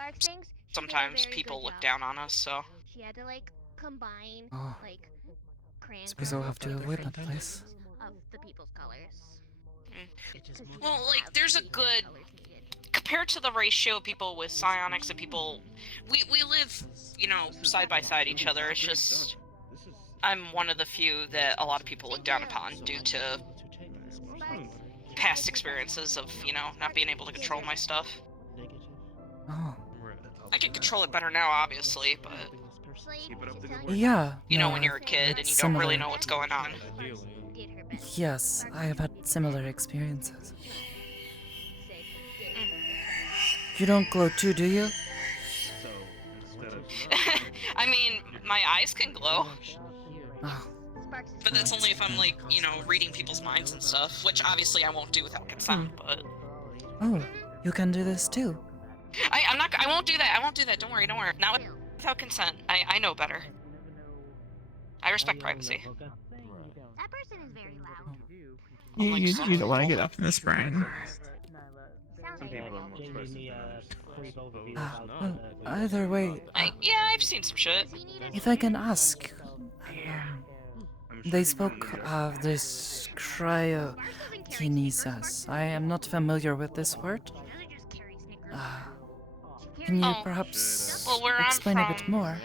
sometimes people look down on us, so. She had to like combine Oh. like crayon Suppose I'll have to colors avoid with that place. of the people's colors. Well, like, there's a good... Compared to the ratio of people with psionics and people... We live, you know, side by side each other. It's just... I'm one of the few that a lot of people look down upon due to past experiences of, you know, not being able to control my stuff. Oh. I can control it better now, obviously, but... Yeah. You know, no, when you're a kid and it's you don't really similar. know what's going on. Yes, I have had similar experiences. You don't glow too, do you? I mean, my eyes can glow. Oh. But that's only if I'm, like, you know, reading people's minds and stuff, which obviously I won't do without consent, but... Oh, you can do this too. I won't do that, don't worry. Not without consent. I know better. I respect privacy. That person is very loud. You don't want to get up in this brain. Well, either way, Yeah, I've seen some shit. if I can ask, they spoke of this cryokinesis. I am not familiar with this word. Can you perhaps well, where I'm explain a bit from- more?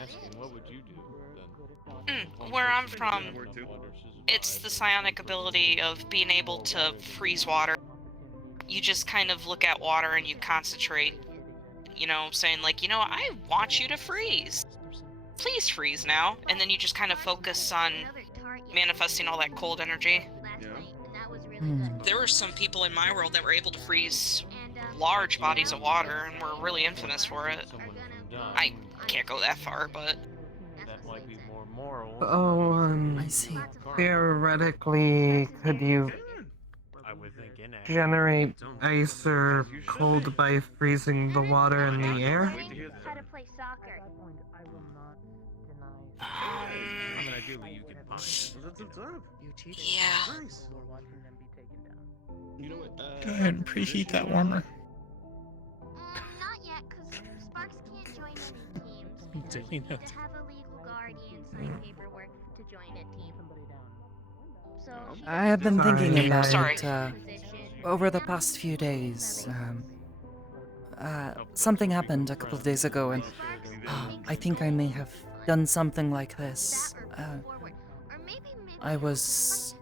Where I'm from, it's the psionic ability of being able to freeze water. You just kind of look at water and you concentrate, you know, saying like, you know, I want you to freeze. Please freeze now. And then you just kind of focus on manifesting all that cold energy. There were some people in my world that were able to freeze large bodies of water and were really infamous for it. I can't go that far, but... That might be more moral. Oh, I see. Theoretically, could you I would think in generate ice or cold by freezing the water in the air? How to play soccer. I mean, ideally you can punch. Yeah. You know what? Go ahead and preheat that warmer. Not yet, because Sparks can't join any teams because Doing they that. have a legal guardian sign paperwork to join a team. So he I have been thinking about Sorry. it over the past few days. Something happened a couple of days ago, and I think I may have done something like this. I was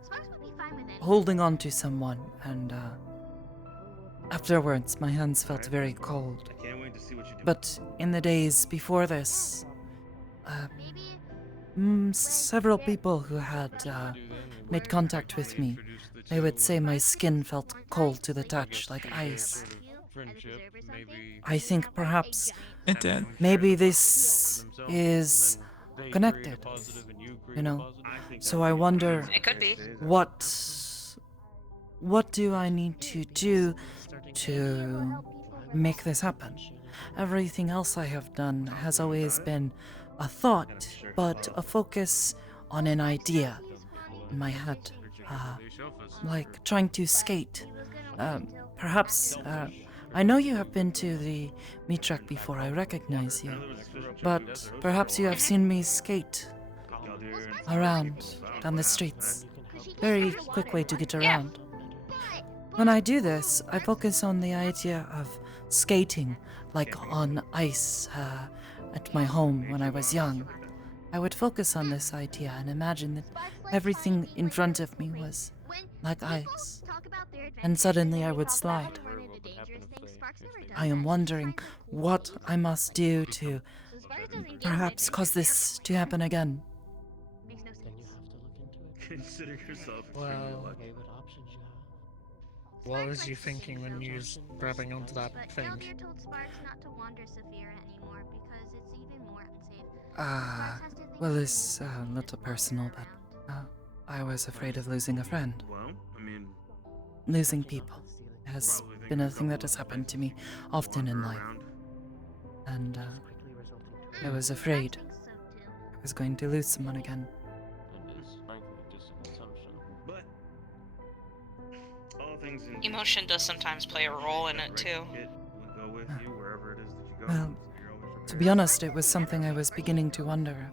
holding on to someone, and afterwards my hands felt very cold. I can't wait to see what you do. But in the days before this, several people who had made contact with me, they would say my skin felt cold to the touch, like ice. I think perhaps It did. maybe this is connected, you know? So I wonder, It could be. what do I need to do to make this happen? Everything else I have done has always been a thought, but a focus on an idea in my head. Like trying to skate. Perhaps, I know you have been to the meat track before, I recognize you. But perhaps you have seen me skate around down the streets. Very quick way to get around. When I do this, I focus on the idea of skating, like on ice at my home when I was young. I would focus on this idea and imagine that everything in front of me was like ice. And suddenly I would slide. I am wondering what I must do to perhaps cause this to happen again. Consider yourself Well, what was you thinking when you was grabbing onto that thing? Elder told Sparks not to wander Saphira anymore because it's even more unsafe. Well, it's a little personal, but I was afraid of losing a friend. Well, I mean, Losing people has been a thing that has happened to me often in life. And I was afraid I was going to lose someone again. but all things in Emotion does sometimes play a role in it, too. It will go with you wherever it is that you go. Well, to be honest, it was something I was beginning to wonder.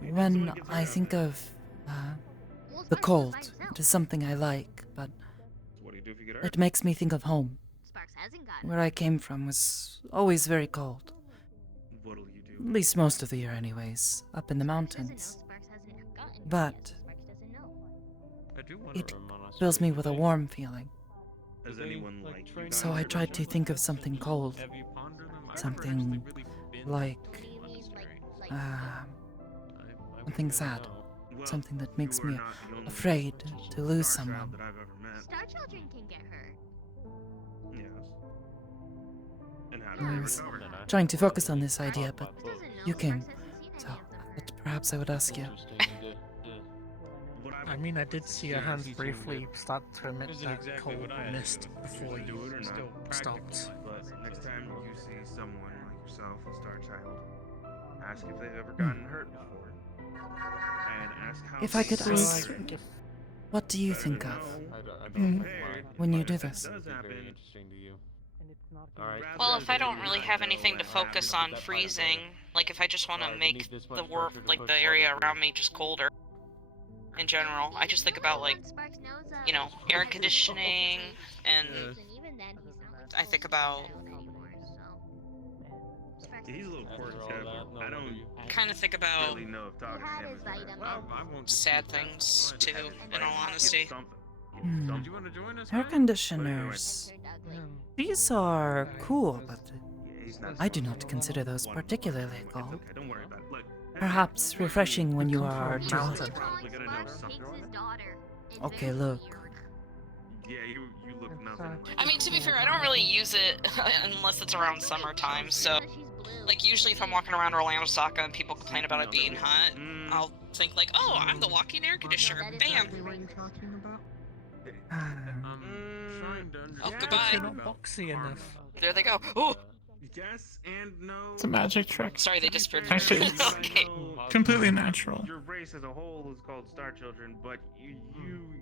When I think of The cold, it is something I like, but What do you do if you get hurt? it makes me think of home. Sparks hasn't gotten Where I came from was always very cold. What'll you do? At least most of the year anyways, up in the mountains. But I do want it to fills me with a warm feeling. Has anyone like you So I gotten tried hurt to think of something cold. Have you pondered them? I've Something actually really been like, monastery. something sad. Well, Something that makes you are me not the only afraid to lose star child someone. that I've ever met. Star children can get hurt. Yes. And how do I they was recover? trying to focus on this idea, but you came. So perhaps I would ask you. I mean, I did see your hands briefly start to emit that cold mist before you do it or not. still stopped. But next time you see someone like yourself, a star child, ask if they've ever gotten hurt before. And ask how If I could they ask, recovered. what do you think of Mm. when you do this? Does happen. Interesting to you. Alright. Well, if I don't really have anything to focus on freezing, like if I just want to make the area around me just colder, in general, I just think about like, you know, air conditioning, and I think about He's a little quirky. I don't kind of think about really know if talking to him is gonna sad things too, in all honesty. Do you want to join us? Air conditioners. These are cool, but I do not consider those particularly cold. Don't worry about it. Look, Perhaps refreshing when you are too hot. probably gonna know something. Okay, look. Yeah, you look nothing. I mean, to be fair, I don't really use it unless it's around summertime, so, like, usually if I'm walking around Orlando Saka and people complain about it being hot, I'll think like, oh, I'm the walking air conditioner, bam! Oh, goodbye. You're not boxy enough. There they go. Oh! Yes and no. It's a magic trick. Sorry, they disappeared. Actually, it's Okay. completely natural. Your race as a whole is called Star Children, but you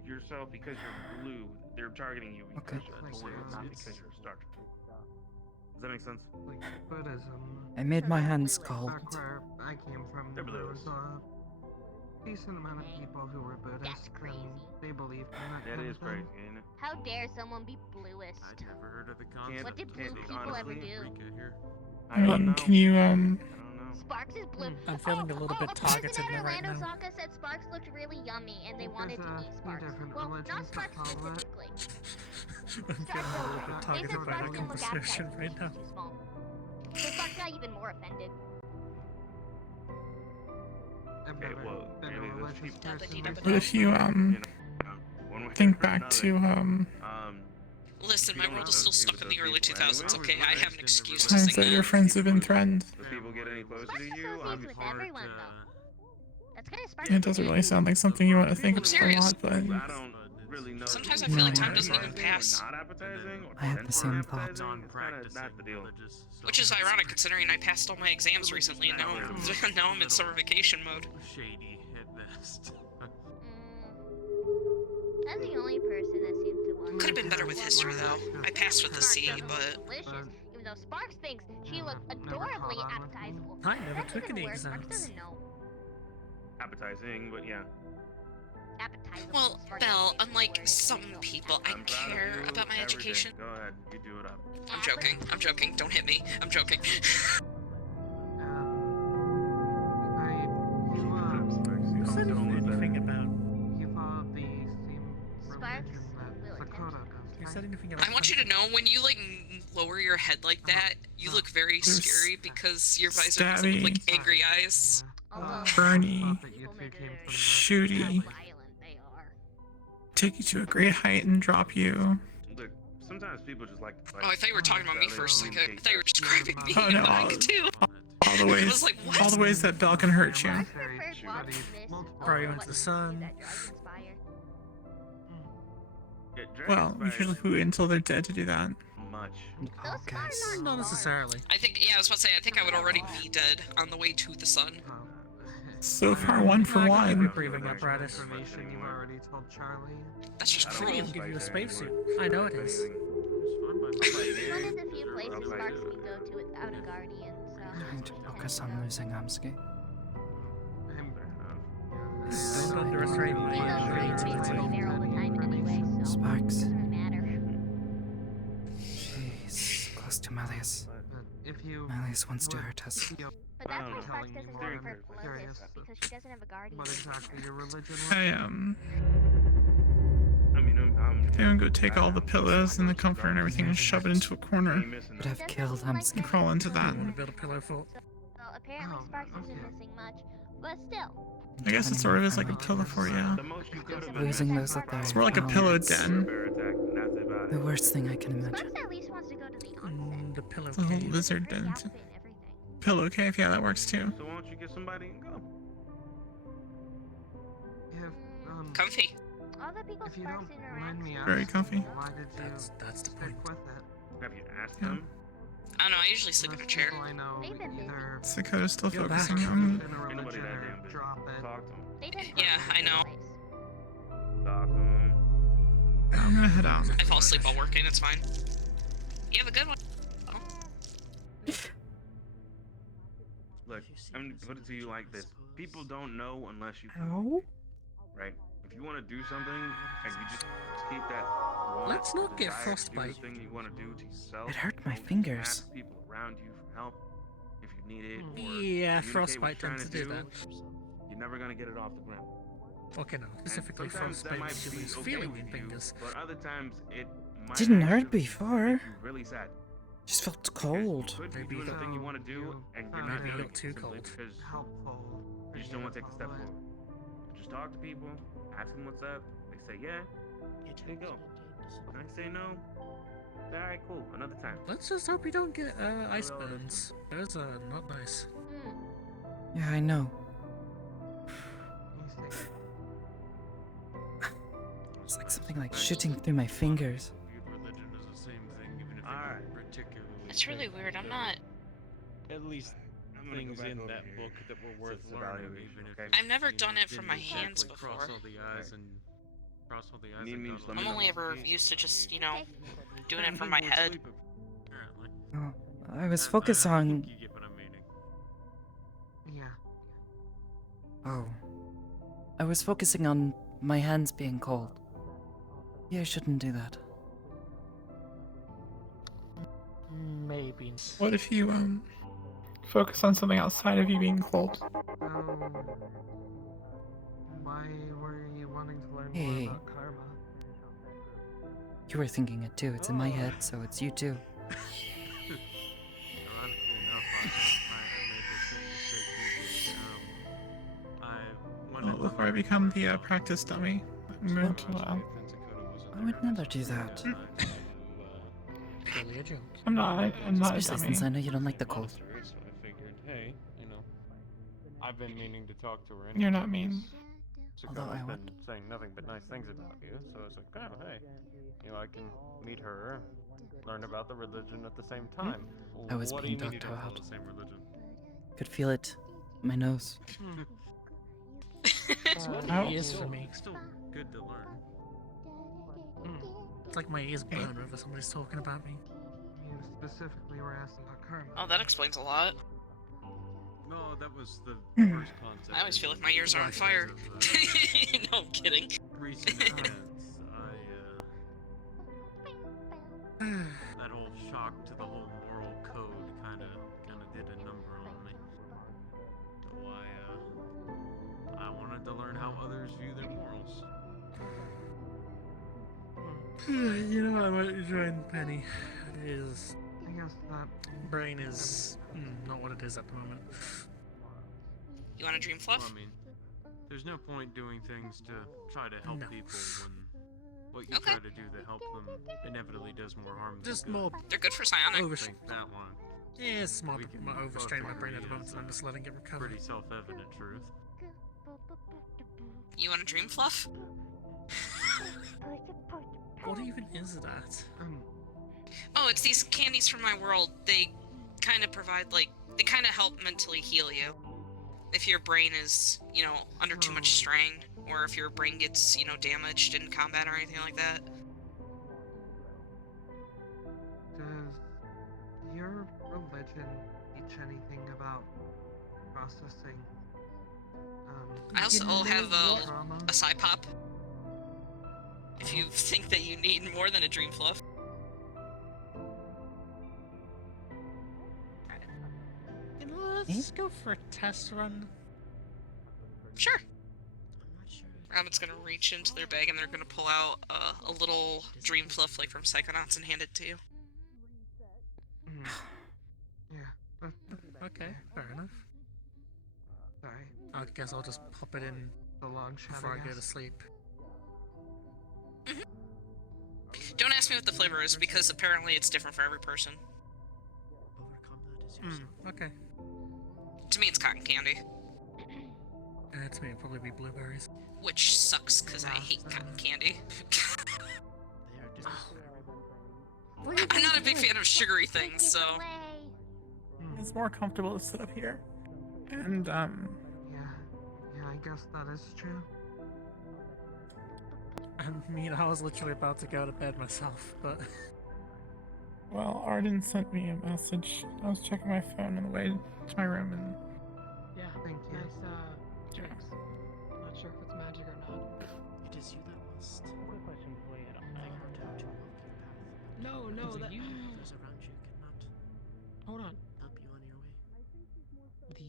yourself, because you're blue, they're targeting you because you're blue, not because you're a Star Children. Does that make sense? Like Buddhism. I made my hands cold. Back where I came from, there was a decent amount of people who were Buddhist, and they believed in that That kind is of thing. crazy, ain't it? How dare someone be bluest? I'd never heard of the concept. What did blue people ever do? Can you Sparks is blue. I'm feeling a little bit A person targeted at right Orlando now. Saka said Sparks looked really yummy and they wanted to eat Sparks. Well, not Sparks specifically. I'm feeling a little bit targeted by the conversation right now. So Sparks got even more offended. Okay, well, maybe those people. What if you think back to Listen, my world is still stuck in the early 2000s, okay? I have an excuse to times sing that your that. friends have been threatened? If people get any closer to you, I'm With everyone, though. That's kind of Sparks. It doesn't really sound like something you want to think I'm about a serious. lot, but I don't really know. Sometimes I feel like time doesn't even pass. Not appetizing or I had the same thought. It's kind of not the deal. Which is ironic considering I passed all my exams recently and now I'm in summer vacation mode. Shady at best. That's the only person that seems to want. Could have been better with history though. I passed with a C, but Delicious. Even though Sparks thinks she looked adorably appetizable. I never That took doesn't any work. Sparks exams. doesn't know. Appetizing, but yeah. Appetizable. well, Sparks Belle, unlike some people, I care about my education. Go ahead, you do it up. I'm joking. I'm joking. Don't hit me. I'm joking. Who said anything about? You follow the same Sparks religion that Sakoto does. Who said anything about? I want you to know when you like lower your head like that, you look very There's scary because your visor makes them look like stabby. angry eyes. Bernie, Shooty, take you to a great height and drop you. Look, sometimes people just like to fight. Oh, I thought you were talking about me for a second. I thought you were describing me. Oh no, I too. all the I ways, was like, what? all the ways that Belle can hurt you. Probably went to the sun. Well, you should wait until they're dead to do that. Much. Okay. Not necessarily. I think, yeah, I was about to say, I think I would already be dead on the way to the sun. So far, one for one. Breathing apparatus. Information you've already told Charlie. That's just I cruel. can even give you a spacesuit. I know it is. One of the few places Sparks can go to without a guardian, so. Trying to focus on losing Amsky. Still so underestimate my Sparks. Doesn't matter. Jeez, close to Malleus. If you Malleus wants to would hurt us. be But that's why Sparks telling me doesn't more, have I'm her curious closest, because she doesn't have a guardian. what exactly your religion was. I I mean, I'm think I'm gonna go take all the pillows and the comforter and everything and shove it into a corner. Could have killed Hamsky. And crawl into that. You want to build a pillow fort? Well, apparently Sparks isn't missing much, but still. I guess it sort of is like a pillow fort, yeah. Losing those up there. It's more like a pillow den. The worst thing I can imagine. Sparks at least wants to go to the onset. The pillow It's a whole cave. lizard den. Pillow cave, yeah, that works too. So why don't you get somebody and go? Comfy. All the people If you Sparks don't interacts mind me with. Very comfy. why did you That's the stick point. with it? Have you asked Yeah. them? I don't know, I usually sleep in a chair. I know either Sakoto's still You're focusing back. on in a Ain't nobody religion that or damn busy. drop it. Talk to them. They didn't Yeah, I know. Talk to them. I'm gonna head out. I fall asleep while working, it's fine. You have a good one. Look, I'm gonna put it to you like this. People don't know unless you Ow. right? If you want to do something, and you just keep that want, Let's not get desire to do frostbite. the thing you want to do to yourself. It hurt my Don't fingers. Ask people around you for help if you need it. Or Yeah, communicate what frostbite you're tends to trying do that. You're never gonna get it off the ground. Okay, no, specifically Sometimes that frostbite might makes you be lose okay feeling with in you, fingers. But other times it might Didn't hurt actually before. make you really sad. Just felt cold. Could be Maybe doing the thing you want to do, and you're not maybe doing look it too simply cold. because Helpful. you just don't want to take the step forward. Just talk to people, ask them what's up. They say yeah, there you go. And I say no. All right, cool. Another time. Let's just hope we don't get ice burns. Those are not nice. Yeah, I know. It's like something like shooting through my fingers. Religion is the same thing, even if Alright. it's particularly. It's really weird, I'm not... At least things in that book that were worth learning. Even if I've never you know, done it from didn't my hands exactly before. Cross all the I's and cross all the I's Need and me dot to all let the I'm only I's. ever used to just, you know, doing it from my head. Apparently. Oh, I was focused on. You get what I'm meaning. Yeah. Oh. I was focusing on my hands being cold. Yeah, I shouldn't do that. Maybe. What if you, focus on something outside of you being cold? Why were you wanting to learn Hey, more hey. about karma? You were thinking it too. It's in my head, so it's you too. Ironically enough, I made the same mistake you did. I wanted Well, to before I learn become more the about practice dummy, I'm going to, I would never do that. Really a joke. I'm not a Especially dummy. since I know you don't like the cold. So I figured, hey, you know, I've been meaning to talk to her. You're not mean. Although I Sakoto's would. been saying nothing but nice things about you, so I was like, oh, hey, you know, I can meet her, learn about the religion at the same time. I was What do being you mean you talked don't about. follow the same religion? Could feel it in my nose. It is for me. Still good to learn. It's like my ears burn whenever somebody's talking about me. You specifically were asking about karma. Oh, that explains a lot. No, that was the first concept. I always feel like my ears are on fire. No, I'm kidding. Recent events, that whole shock to the whole moral code kind of did a number on me. So I wanted to learn how others view their morals. You know, I might join Penny. It is. I guess that Brain is not what it is at the moment. You want a dream fluff? Well, I mean, there's no point doing things to try to help people when what you try to do to help them inevitably does more harm than Just good. more. They're good for psionic. Think that one. Yeah, it's more We can overstraining my both brain at the agree moment, is and I'm just letting it recover. Pretty self-evident truth. You want a dream fluff? What even is that? Oh, it's these candies from my world. They kind of provide, like, they kind of help mentally heal you. If your brain is, you know, under too much strain, or if your brain gets, you know, damaged in combat or anything like that. Does your religion teach anything about processing I also have trauma. a side pop. If you think that you need more than a dream fluff. Let's go for a test run. Sure. Robin's gonna reach into their bag and they're gonna pull out a little dream fluff like from Psychonauts and hand it to you. Yeah. Okay, fair enough. Sorry. I guess I'll just pop it in The long shot. before I go to sleep. Don't ask me what the flavor is because apparently it's different for every person. Okay. To me, it's cotton candy, To me, it'll probably be blueberries. which sucks because I hate cotton candy. I'm not a big fan of sugary things, so. It's more comfortable to sit up here. And, Yeah, I guess that is true. I mean, I was literally about to go to bed myself, but... well, Arden sent me a message. I was checking my phone on the way to my room and... Yeah, thank you. Nice, drinks. I'm not sure if it's magic or not. It is you that must. Quick question before you head out. No, No, the that... those around you cannot Hold on. help you on your way.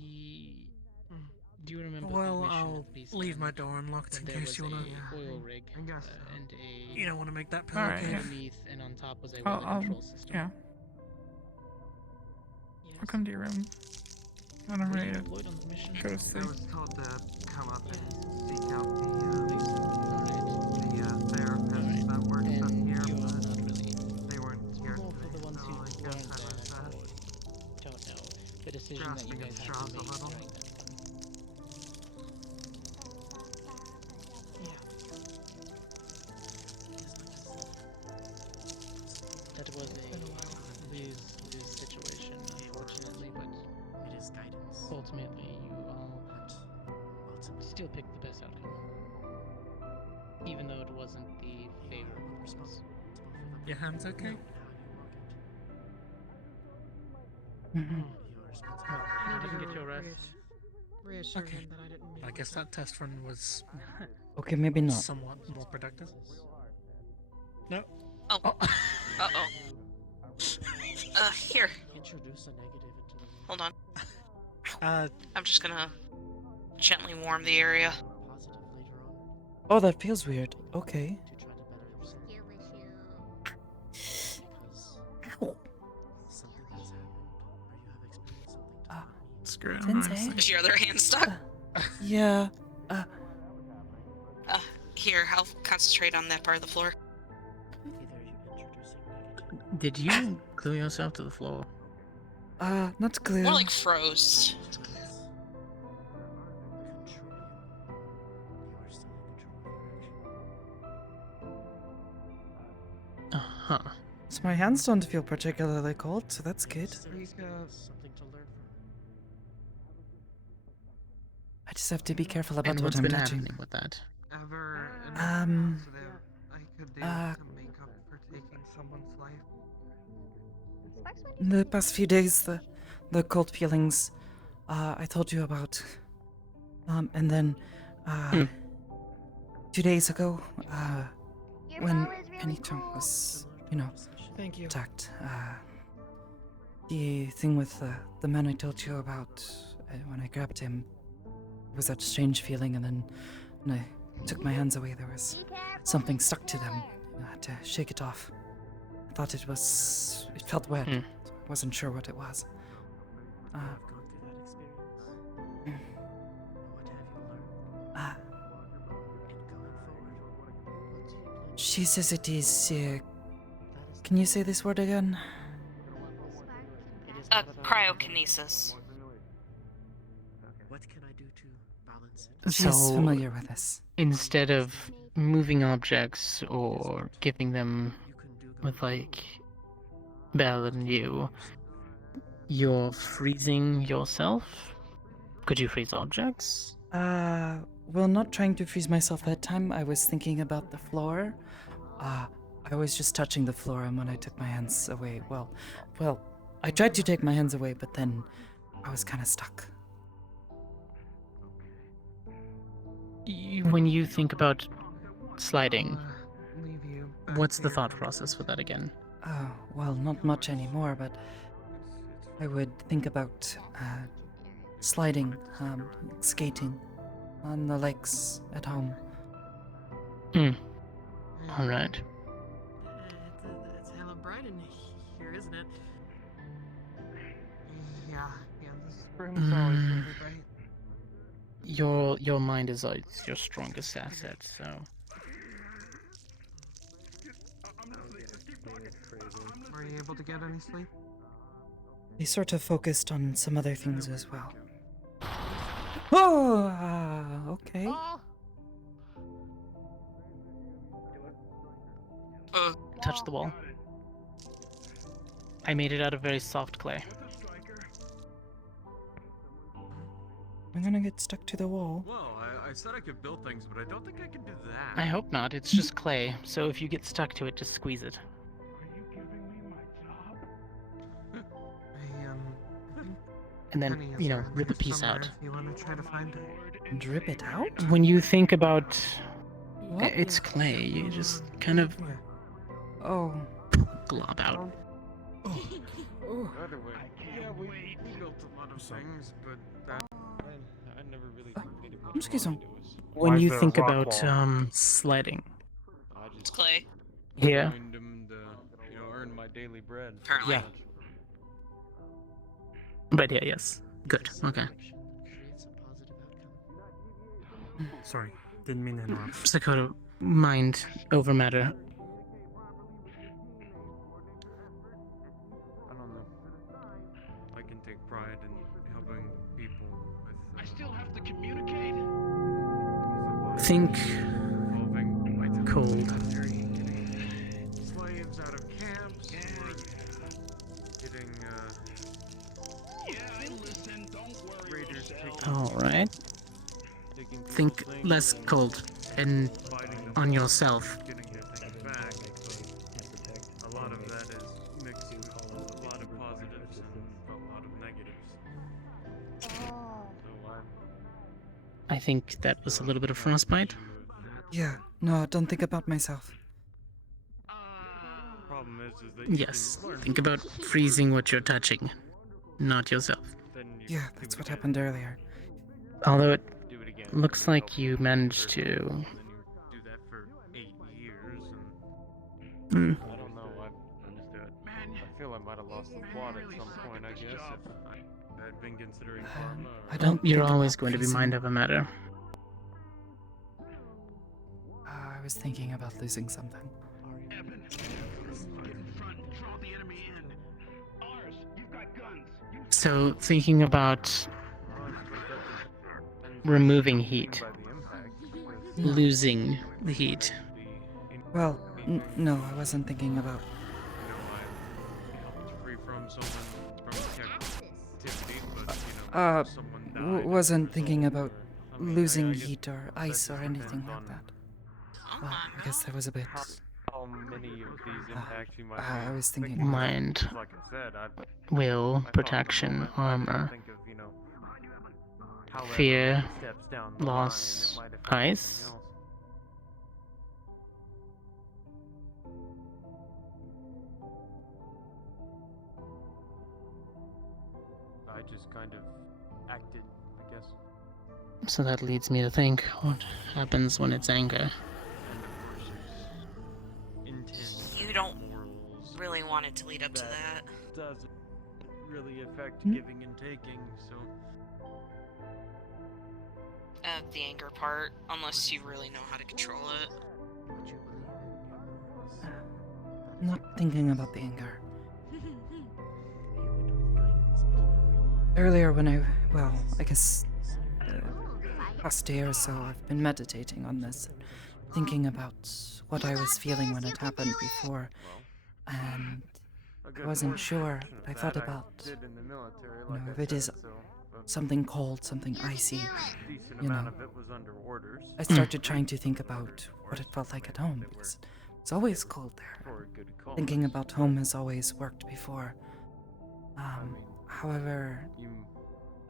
Do you remember Well, the mission I'll at least, leave my door unlocked in there case was you wanna... a oil rig I guess and a... You don't want to make that pillow Alright, cave. yeah. underneath and on top was a I'll, weather control system. yeah. I'll come to your room when I'm ready to Deployed on the mission. go to I sleep. was told to come up and seek out the therapist that works up here, but they weren't here Well, for today, the ones so who I weren't guess I there was or don't know the decision that you grasping guys at had straws to a make little. during that. That was a lose-lose situation, unfortunately, but It is guidance. ultimately you all still picked the best outcome. Even though it wasn't the favorable ones. Your hands okay? Mhm. You didn't get your rest. Reassure Okay. him that I didn't mean I guess that test run was Okay, maybe not. somewhat more productive. No. Oh. Uh-oh. Here. introduce a negative into the Hold on. Uh, I'm just gonna gently warm the area. positive later on Oh, that feels weird. Okay. to try to better yourself. Because something has happened or you have experienced something to me. Screw it. Sensei? Is your other hand stuck? Yeah. Here, I'll concentrate on that part of the floor. Either you're introducing negative Did you glue yourself to the floor? Not clear. More like froze. control. You are still in control of your action. Uh-huh. So my hands don't feel particularly cold, so that's good. There is something to learn from. I just have to be careful about And what what's I'm been touching. happening with that? Ever positive I could do to make up for taking someone's life. The past few days, the cold feelings, I told you about. And then, 2 days ago, when Penny-chan was, Thank you. attacked, the thing with the man I told you about, when I grabbed him, it was that strange feeling, and then when I took my hands away, there was something stuck to them. I had to shake it off. I thought it felt wet. So I wasn't sure what it was. I've gone through that experience. What have you learned? And going forward, what do you plan? She says it is, can you say this word again? Cryokinesis. What can I do to balance it? She's familiar with this. Instead of moving objects or giving them with, like, better than you, you're freezing yourself? Could you freeze objects? Well, not trying to freeze myself that time. I was thinking about the floor. I was just touching the floor, and when I took my hands away, well, I tried to take my hands away, but then I was kind of stuck. When you think about sliding, Leave you. what's the thought process for that again? Oh, well, not much anymore, but I would think about sliding, skating on the lakes at home. All right. It's hella bright in here, isn't it? Yeah, this room's always really bright. Your mind is your strongest asset, so. Were you able to get any sleep? They sort of focused on some other things as well. Oh, okay. Touch the wall. I made it out of very soft clay. I'm gonna get stuck to the wall. Well, I said I could build things, but I don't think I can do that. I hope not. It's just clay, so if you get stuck to it, just squeeze it. And then, rip a piece out. If you want to try to find it. And rip it out? When you think about What? it's clay, you just kind of glob out. By the way, yeah, we built a lot of things, but that I never really completed much. Excuse me. When you think about sledding. It's clay. Yeah. Joined them to, earn my daily bread. Apparently. Yeah. But yeah, yes. Good. Okay. Sorry, didn't mean to interrupt. Sakoto, mind over matter. I don't know. I can take pride in helping people with. I still have to communicate. Think cold. Slaves out of camps, or getting raiders taking. All right. Think less cold and on yourself. Getting their things back. A lot of that is mixed with a lot of positives and a lot of negatives. So I think that was a little bit of frostbite. Yeah, no, don't think about myself. problem is that you Yes. can learn Think about freezing what you're touching, not yourself. Yeah, that's what happened earlier. Although it looks like you managed to. do that for 8 years Hmm. I don't know. I feel I might have lost the plot at some point. I guess if I had been considering pharma. I don't. You're think always about going to be freezing. mind over matter. I was thinking about losing something. So, thinking about removing heat, losing the heat. Well, no, I wasn't thinking about. free from someone from captivity, but someone Wasn't thinking about losing heat or ice or anything like that. Well, I guess that was a bit. how many of these impacts you might I was thinking. Mind, Like I said, will, protection, armor, think of, however fear, many steps down the line, loss, it might affect ice. something else. I just kind of acted, I guess. So that leads me to think, what happens when it's anger? You don't really want it to lead up to that. Doesn't really affect Hmm? giving and taking, so The anger part, unless you really know how to control it. Not thinking about the anger. Earlier when I guess past day or so, I've been meditating on this, thinking about what I was feeling when it happened before, and I wasn't sure. But I thought about, if it is something cold, something icy, amount of it was under orders. I started trying to think about what it felt like at home, because it's always cold there. Thinking about home has always worked before. However,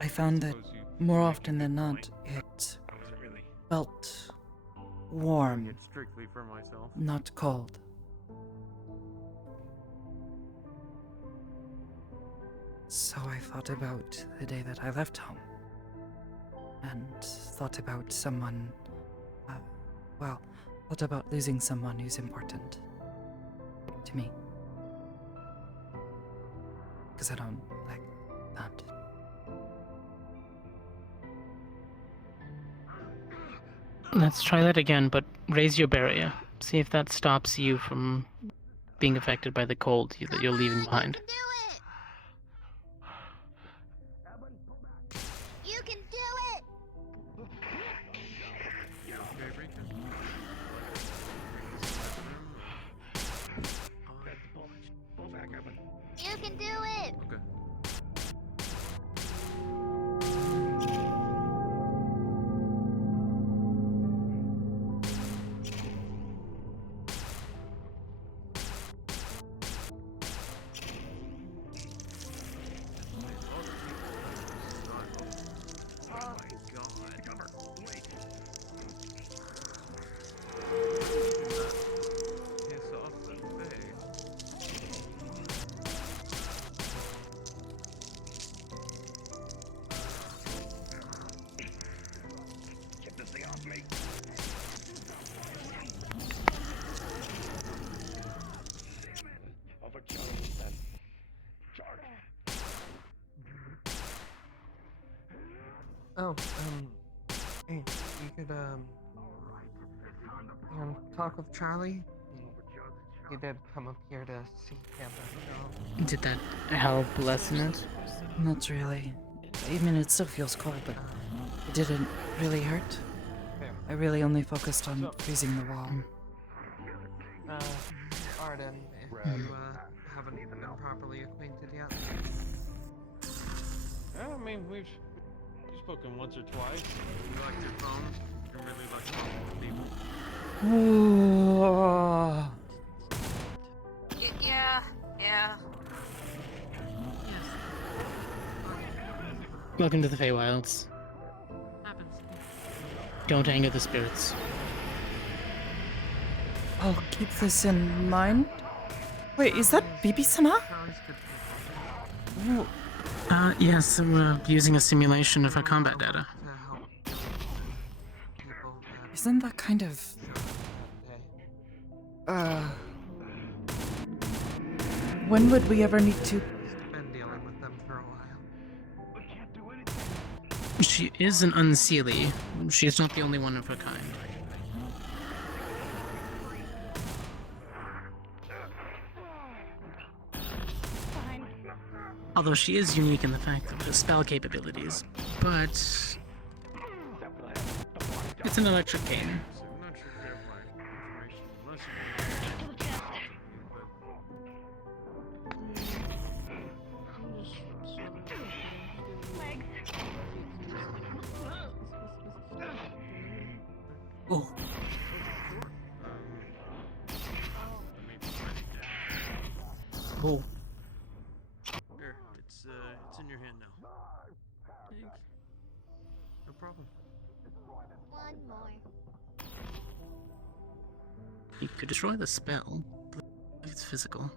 I found that more often than not, it felt warm, It's strictly for myself. not cold. So I thought about the day that I left home, and thought about someone, thought about losing someone who's important to me. Because I don't like that. Let's try that again, but raise your barrier. See if that stops you from being affected by the cold that you're leaving behind. You can do it! You can do it! Okay. Oh, hey, you could, talk with Charlie? He did come up here to see campus. Did that help lessen it? Not really. I mean, it still feels cold, but it didn't really hurt. I really only focused on freezing the wall. Arden, if you, haven't been properly acquainted yet. I mean, we've spoken once or twice. You like your phone? You really like talking to people. Yeah. Welcome to the Feywilds. Don't anger the spirits. I'll keep this in mind. Wait, is that Bibi-sama? Yes, we're using a simulation of her combat data. Isn't that kind of... When would we ever need to... Been dealing with them for a while. She is an unseelie. She's not the only one of her kind. Although she is unique in the fact of her spell capabilities, but it's an electric cane. Oh. Oh. Here, it's in your hand now. Thanks. No problem. One more. You could destroy the spell, but it's physical.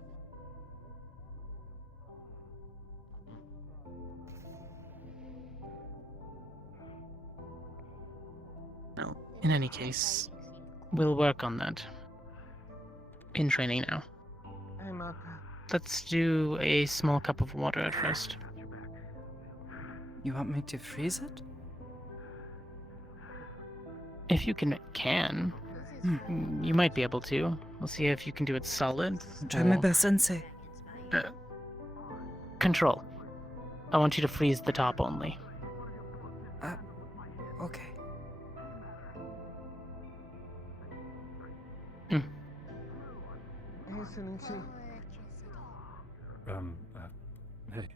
Well, in any case, we'll work on that. In training now. I'm up. Let's do a small cup of water at first. You want me to freeze it? If you can. You might be able to. We'll see if you can do it solid. Try my best, Sensei. Control. I want you to freeze the top only. Okay. Hey, Shinichi. Hey.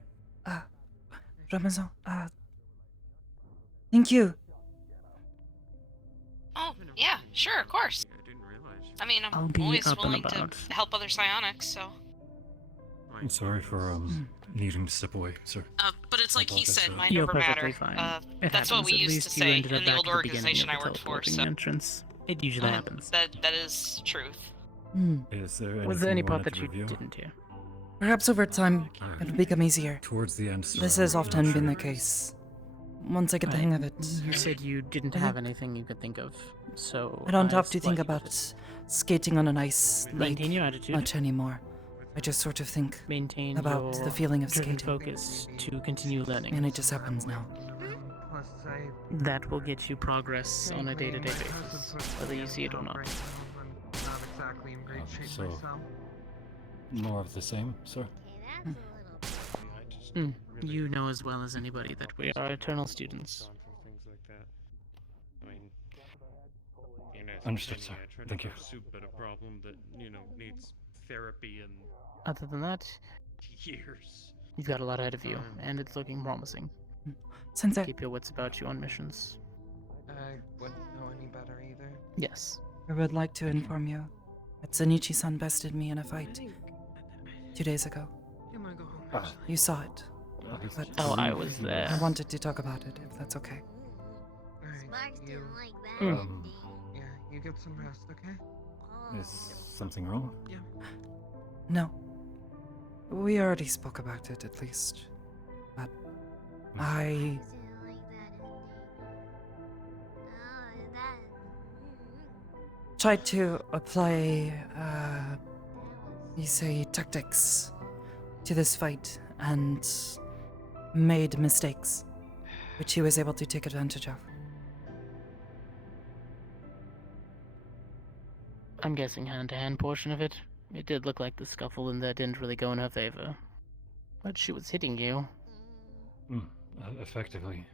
Ramazan, thank you. Oh, yeah, sure, of course. I didn't realize. I mean, I'll I'm be always up and willing to about. help other psionics, so. My I'm sorry for needing to step away, sir. But it's like he said, mind You're over matter. perfectly fine. It That's happens. what we At used least to you say ended up in the back old at the beginning organization of I the worked for, teleporting so entrance. It usually happens. that is truth. Is there anything Was there any you part wanted that to you review? didn't hear? Perhaps over time, it'll become easier. Towards the end, sir. This I'm has not often been sure. the case. Once I get the hang of it. You said you didn't have anything you could think of, so I don't have to I've think let you about skating on an ice lake Maintain your attitude. much anymore. I just sort of think maintain about your the feeling of driven skating. focus to continue learning. And it just happens now. Plus, I That will get you progress on a day-to-day basis, whether you see it or not. right now, I'm not exactly in great shape So, myself. more of the same, sir? You know as well as anybody that we are eternal students. Understood, sir. Thank you. Soup at a problem that needs therapy and Other than that, years. you've got a lot ahead of you, and it's looking promising. Sensei. Keep your wits about you on missions. I wouldn't know any better either. Yes. I would like to inform you that Zenichi-san bested me in a fight 2 days ago. You saw it. But Oh, I was there. I wanted to talk about it, if that's okay. Alright, you... Yeah, you get some rest, okay? Is something wrong? Yeah. No. We already spoke about it, at least. But I... tried to apply, you say, tactics to this fight and made mistakes, which he was able to take advantage of. I'm guessing hand-to-hand portion of it. It did look like the scuffle in there didn't really go in her favor. But she was hitting you. Effectively.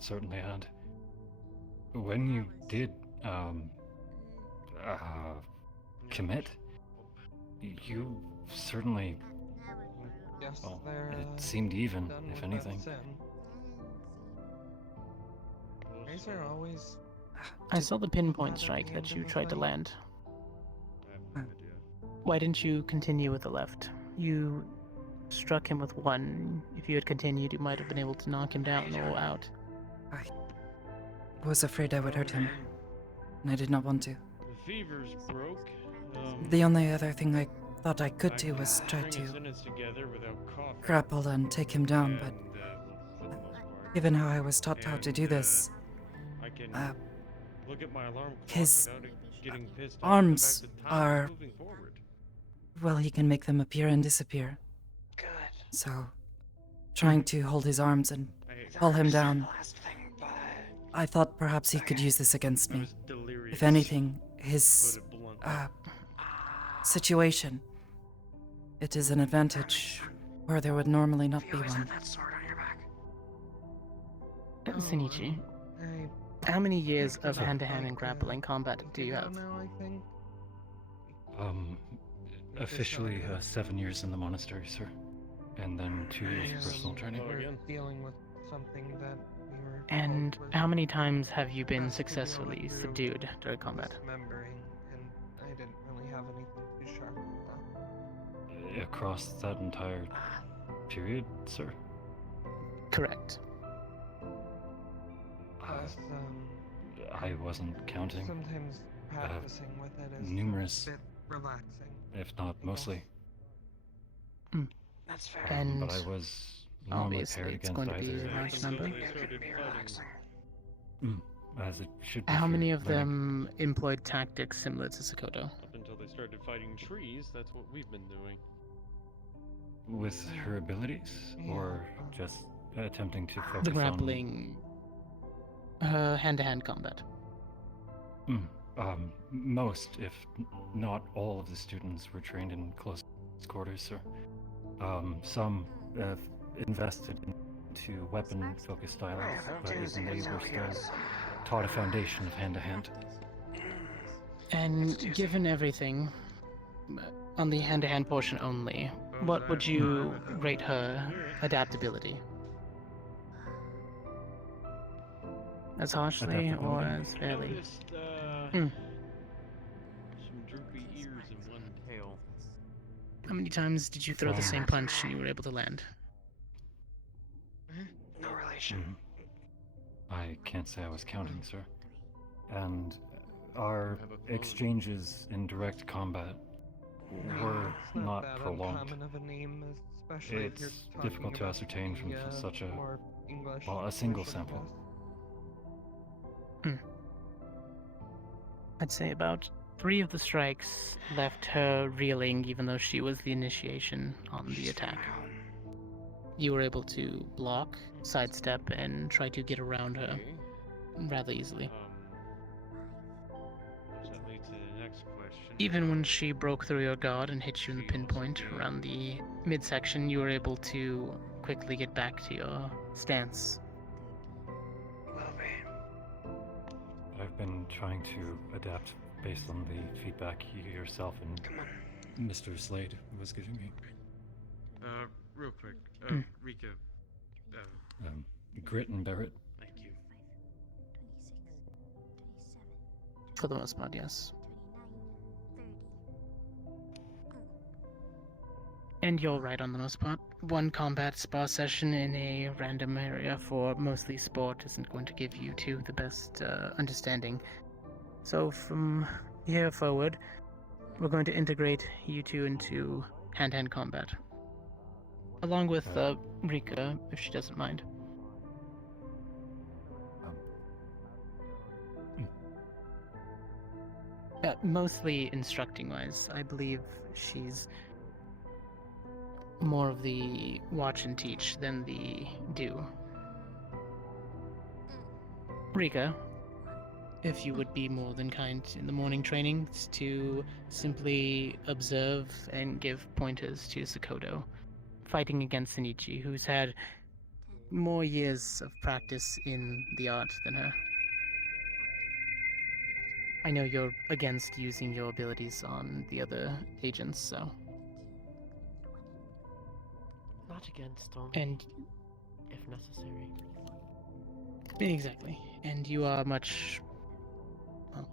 Certainly had. When you did, commit, you certainly... Yes, well, they're, it seemed even, done if without anything. sin. Razor always... I saw the pinpoint strike that you tried to land. Why didn't you continue with the left? You struck him with one. If you had continued, you might have been able to knock him down or out. I was afraid I would hurt him, and I did not want to. The fever's broke. The only other thing I thought I could do was try to grapple and take him down, but given how I was taught how to do this, Look at my alarm clock his without getting pissed off arms at the fact that time are... is moving forward. well, he can make them appear and disappear. Good. So, trying to hold his arms and pull him down, I thought perhaps he could use this against me. If anything, his situation, it is an advantage where there would normally not be one. Shinichi, how many years of hand-to-hand and grappling combat do you have? Officially 7 years in the monastery, sir. And then 2 years of personal training. We're dealing with something that we were... And how many times have you been successfully subdued during combat? Remembering, and I didn't really have anything too sharp about. Across that entire period, sir? Correct. Plus, I wasn't counting. sometimes practicing with it is numerous, a bit relaxing. if not mostly. That's fair. And but I was normally obviously paired it's against going to be either. a large number. As it should be. How for many of learning. them employed tactics similar to Sakoto? Up until they started fighting trees, that's what we've been doing. With her abilities, or just attempting to focus The grappling, hand-to-hand combat. Most, if not all, of the students were trained in close quarters, sir. Some invested into weapon-focused styles, but even they were still taught a foundation of hand-to-hand. And given everything, on the hand-to-hand portion only, what would you rate her adaptability? As harshly or as fairly? Some droopy ears and one tail. many times did you throw the same punch and you were able to land? No relation. I can't say I was counting, sir. And our exchanges in direct combat were not prolonged. It's difficult to ascertain from such a single sample. I'd say about 3 of the strikes left her reeling, even though she was the initiation on the attack. You were able to block, sidestep, and try to get around her rather easily. Does that lead to the next question? Even when she broke through your guard and hit you in the pinpoint around the midsection, you were able to quickly get back to your stance. I've been trying to adapt based on the feedback you yourself and Mr. Slade was giving me. Real quick, Rika. Grit and bear it. Thank you. For the most part, yes. And you're right on the most part. One combat spa session in a random area for mostly sport isn't going to give you two the best understanding. So from here forward, we're going to integrate you two into hand-to-hand combat. Along with Rika, if she doesn't mind. Mostly instructing-wise. I believe she's more of the watch and teach than the do. Rika, if you would be more than kind in the morning trainings to simply observe and give pointers to Sakoto, fighting against Senichi, who's had more years of practice in the art than her. I know you're against using your abilities on the other agents, so... Not against, only And... if necessary. Exactly. And you are much... Well,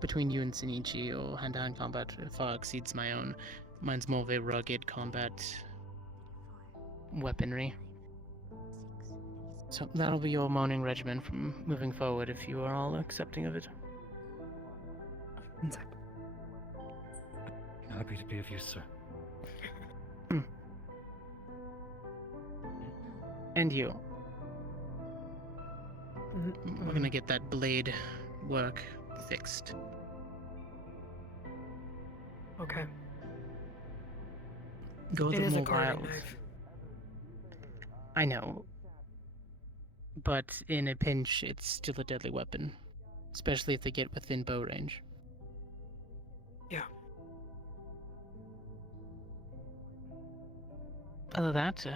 between you and Senichi, your hand-to-hand combat far exceeds my own. Mine's more of a rugged combat weaponry. So that'll be your morning regimen from moving forward if you are all accepting of it. Happy to be of use, sir. And you. We're gonna get that blade work fixed. Okay. Go It the is a more carving wild. knife. I know. But in a pinch, it's still a deadly weapon. Especially if they get within bow range. Yeah. Other than that,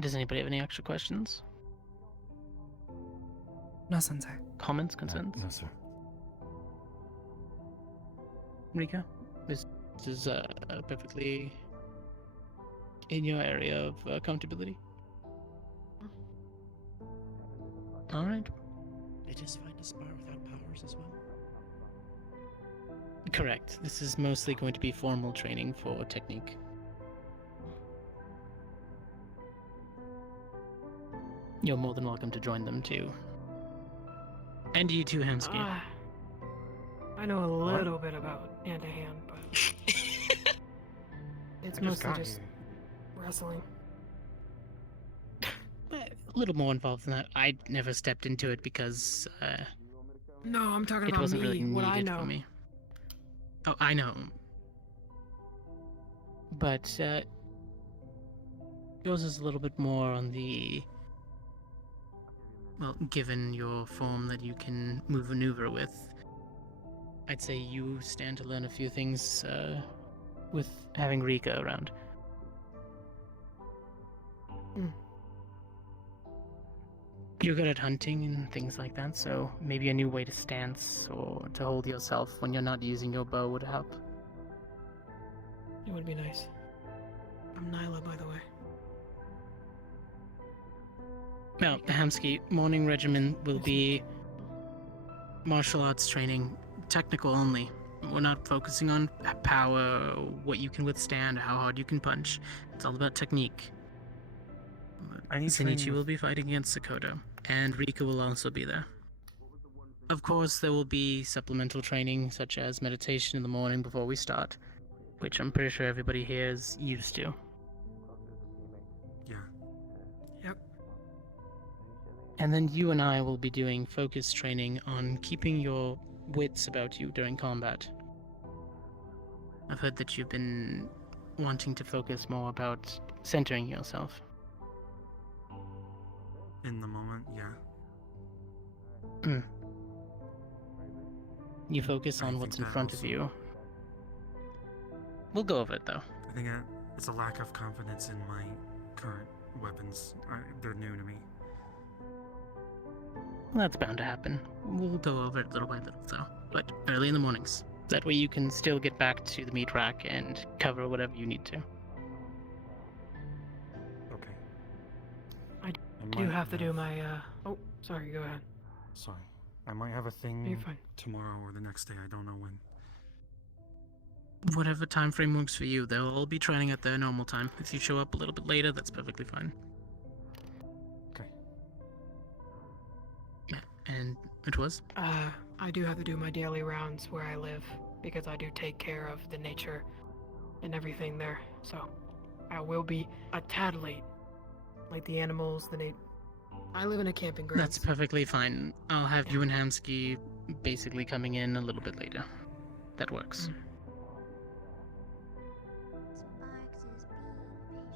does anybody have any extra questions? No, Sensei. Comments, concerns? No, sir. Rika? This is perfectly in your area of comfortability. Alright. It is fine to spar without powers as well. Correct. This is mostly going to be formal training for technique. You're more than welcome to join them too. And you too, Hamsky. I know a little bit about hand-to-hand, but it's mostly just wrestling. A little more involved than that. I never stepped into it because No, I'm talking it about wasn't me, really what I needed know. for me. Oh, I know. But yours is a little bit more on the... Well, given your form that you can maneuver with, I'd say you stand to learn a few things with having Rika around. You're good at hunting and things like that, so maybe a new way to stance or to hold yourself when you're not using your bow would help. It would be nice. I'm Nyla, by the way. Now, Hamsky, morning regimen will be martial arts training, technical only. We're not focusing on power, what you can withstand, how hard you can punch. It's all about technique. I need Shinichi training will be fighting against Sakoto, and Rika will also be there. Of course, there will be supplemental training, such as meditation in the morning before we start, which I'm pretty sure everybody here is used to. Yeah. Yep. And then you and I will be doing focus training on keeping your wits about you during combat. I've heard that you've been wanting to focus more about centering yourself. In the moment, yeah. You focus on what's in front of you. We'll go over it though. I think it's a lack of confidence in my current weapons. They're new to me. Well, that's bound to happen. We'll go over it little by little though, but early in the mornings. That way you can still get back to the meat rack and cover whatever you need to. Okay. I do have to do my, oh, sorry, go ahead. Sorry. I might have a thing You're fine. tomorrow or the next day. I don't know when. Whatever time frame works for you, they'll all be training at their normal time. If you show up a little bit later, that's perfectly fine. Okay. Yeah, and it was? I do have to do my daily rounds where I live, because I do take care of the nature and everything there, so I will be a tad late. Like the animals, I live in a camping ground. That's perfectly fine. I'll have you and Hamsky basically coming in a little bit later. That works.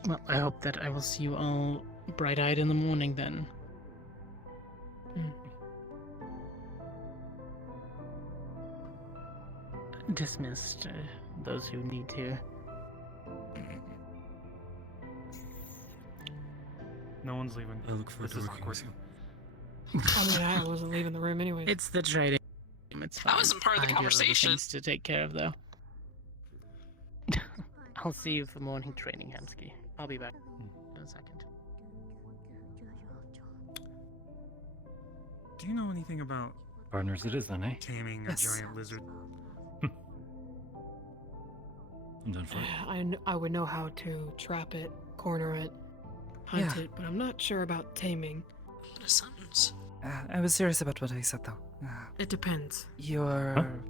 Well, I hope that I will see you all bright-eyed in the morning then. Dismissed those who need to. No one's leaving. I look forward This to is working awkward. with you. I mean, I wasn't leaving the room anyway. It's the trading. It's fine. That wasn't part of the I do have other conversation. things to take care of, though. I'll see you for morning training, Hamsky. I'll be back in a second. Do you know anything about Partners it is then, eh? taming a giant lizard? I'm done for it. I would know how to trap it, corner it, hunt it, but I'm not sure about taming. What a sentence. I was serious about what I said, though. It depends. Your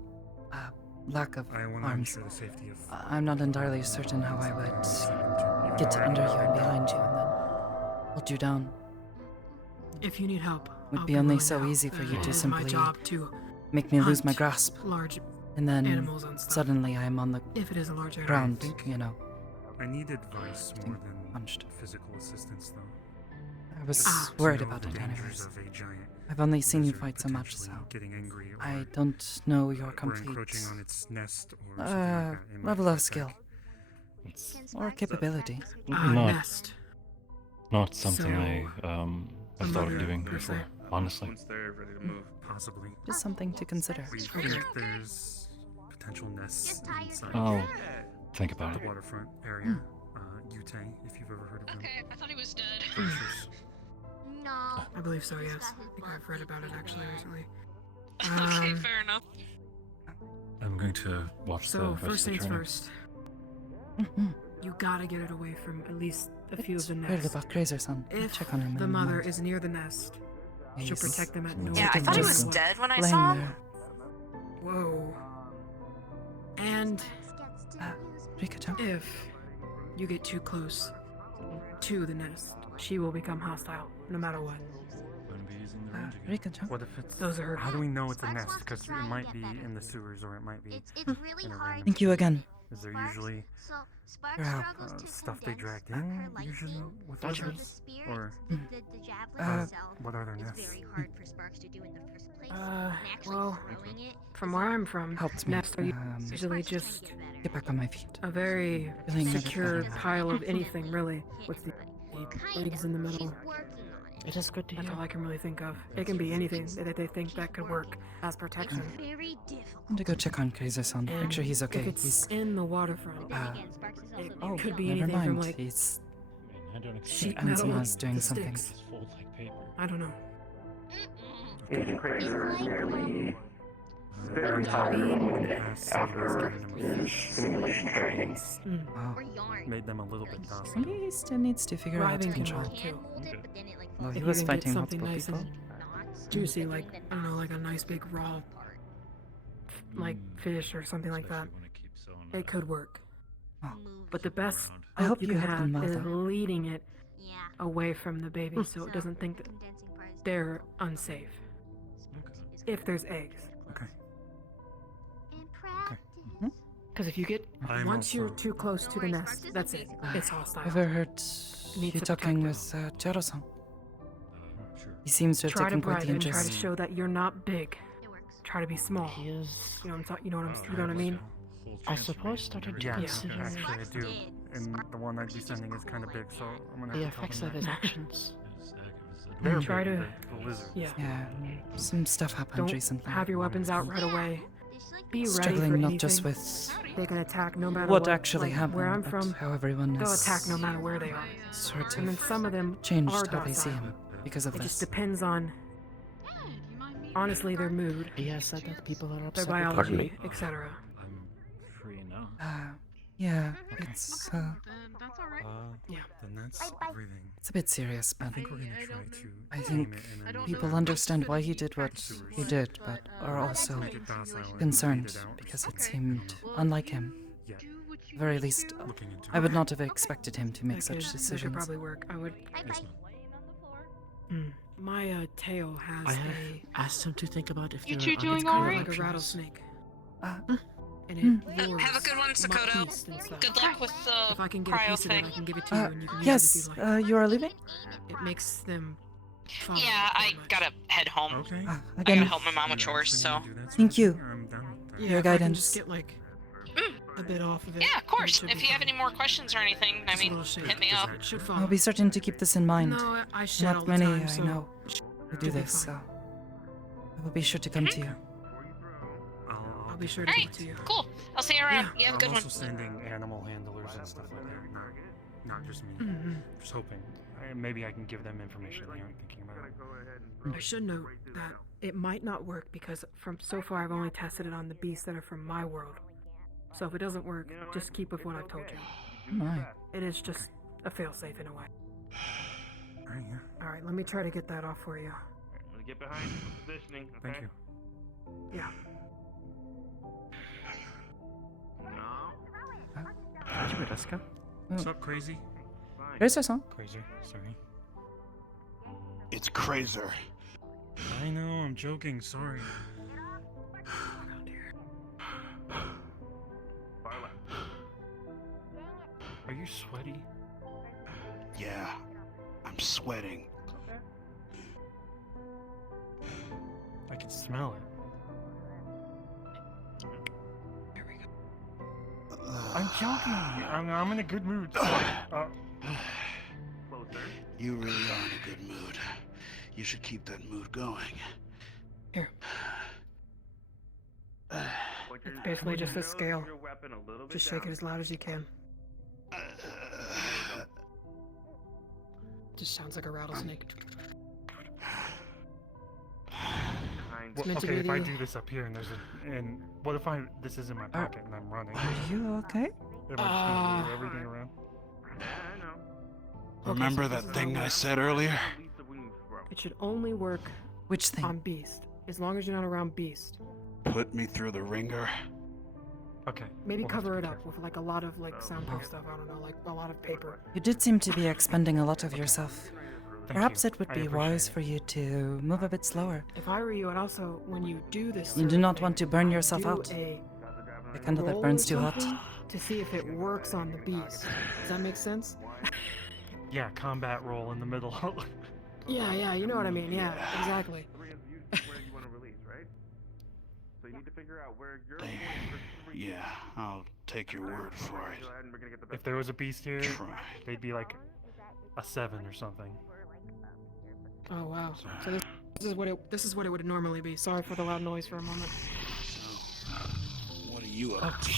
lack of I want to arms. ensure the safety of. I'm not entirely certain how I would get under you and behind you and then hold you down. If you need help, It would I'll be only willing so to help. easy for you It to is my simply job to make me lose my hunt grasp. large And then animals and stuff. suddenly I'm on the If it is a large animal. ground, you know. I need advice more than physical assistance, though. I was To worried know about the it dangers anyways. of a giant I've only seen you lizard fight so much, so potentially getting angry or I don't know your we're complete encroaching on its nest or something like that. It might level of attack. skill or capability. Not something So- I've thought of Another doing per before, se. honestly. Once they're ready to move. Possibly. Just something to consider. We think there's potential nests inside I'll think about the it. waterfront area. Yutei, if you've ever heard of them. Okay, I thought he was dead. Glaciers. No. I believe so, yes. I think I've read about it actually recently. Okay, fair enough. I'm going to watch the So, rest first of the things training. first. You gotta get it away from at least a few of the Worried nests. about Krazer-san. If Check on him in the the mother morning. is near the nest, she'll He's protect them at no Yeah, I thought he was cost. dead when I laying saw him. there. Whoa. And Rika-chan. if you get too close to the nest, she will become hostile, no matter what. Rika-chan. What if it's? Those are her. How do we know it's a nest? Because it might be in the sewers or it might be. It's really in a hard. random Thank you sewer. again. Is there usually So Sparks Your help. struggles to stuff they condense dragged her in light usually beam, with so lizards? the spear, Or the javelin itself what are their is nests? very hard for Sparks to do in the first place. And actually well, throwing it from where I'm from, Helped me nests are usually just get back on my feet. a very Feeling a bit secure better now. pile of anything, really, with the legs in the middle. It is good to That's hear. all I can really think of. It can be anything that they think that could work as protection. Very difficult. I'm to go check on Krazer-san. Make sure he's okay. If it's He's in the waterfront, it could be never anything mind. from like He's sheet Ansem metal is doing to something. sticks. I don't know. Their entire savings giving them fish, grains, Oh. made them a little bit docile. Maybe he still needs to figure out how to Thriving can control. work too. Well, he If you was can get fighting something multiple nice people. and juicy, like I don't know, like a nice big raw, like fish or something like that, it could work. Oh. But the best I hope you you can have them have well, is though. leading it away from the baby, so it doesn't think that they're unsafe. If there's eggs. Okay. Because if you get I'm once you're also- too close to the nest, that's it. It's hostile. Ever heard Needs you to talking protect with Jaro-san? He seems to have Try to taken quite bribe the and try to interest. show that you're not big. Try to be small. You know what I'm talking. You know what I mean? I suppose started to Yeah, consider actually I do. And the one I'd be sending is kind of big, so I'm gonna the have to tell effects them of that. his actions. They're Try big, to- the lizards. Yeah. Yeah, some stuff happened Don't recently. have your weapons out right away. Be ready for Struggling not anything. just with They can attack no matter what what. actually like, happened, Where I'm but from, how everyone they'll is attack no matter where they are. sort And then of some of them changed are how they see docile. him because of It this. just depends on, honestly, their mood, He has said that people are their upset with biology, etc. I'm free now. Yeah, it's Yeah. Then that's everything. it's a bit serious, but I think we're gonna try to I tame think it and then people understand why he did what he did, but are also Make it docile and concerned feed it out. because it seemed unlike him. Yeah. Very least, Looking into I would it. not have expected him to make That such could decisions. probably work. I would. My tail has I have asked him to think about if You there two are doing it's kind of alright? like a options. rattlesnake. Hmm. And it lures Have a good one, muck Sakoto. yeast and stuff. Good luck with the If I can get a cryo piece of it, thing. I can give it to you, and you can use Yes, it if you like. you are leaving? It makes them. Fun Yeah, I gotta head home. Okay. I Again, gotta help my mom with chores, so. thank you. I'm done with that. Yeah, Your if I can guidance. just get like a bit off of it. Yeah, of then it course. should If be you have fine. any more questions or anything, I Just a mean, little shake. hit me up. It should I'll follow. be certain to keep this in mind. No, I shit Not all the many time, I so know who do should be this, so fine. I will be sure to come to you. I'll be sure to Alright, get to you. cool. I'll see you around. You have a I'm good one. also sending animal handlers and stuff like that. Not just me. Mhm. Just hoping. Maybe I can give them information they aren't thinking about. I should note that it might not work because from so far I've only tested it on the beasts that are from my world. So if it doesn't work, just keep with what I've told you. My. It is just a failsafe in a way. Alright, yeah. Alright, let me try to get that off for you. Get behind positioning. Okay? Thank you. Yeah. What's up, crazy? Crazy-san. Crazy, sorry. It's Crazer. I know, I'm joking, sorry. Are you sweaty? Yeah, I'm sweating. I can smell it. I'm joking. I'm in a good mood. You really are in a good mood. You should keep that mood going. Here. It's basically just a scale. Just shake it as loud as you can. Just sounds like a rattlesnake. Well, meant to okay, be if I the- do this up here and there's a, and what if this is in my pocket and I'm running? Are you okay? Am I just gonna move everything around? Remember that thing I said earlier? It should only work Which thing? on Beast. As long as you're not around Beast. Put me through the ringer. Okay. Maybe we'll have to cover be it up with like a lot of like soundproof stuff. I don't know, like a lot of paper. You did seem to be expending a lot of yourself. Thank Perhaps you. it would I be appreciate wise it. for you to move a bit slower. If I were you, I'd also, when you do this, You do sort of not thing, want to burn I'd yourself do out. A The candle that roll burns or too hot. something to see if it works on the Beast. Does that make sense? Yeah, combat roll in the middle. Yeah, you know what I mean. Yeah, exactly. Yeah, I'll take your word for it. If there was a beast here, Try. they'd be like a 7 or something. Oh wow. So this is what it would normally be. Sorry for the loud noise for a moment. What are you up to?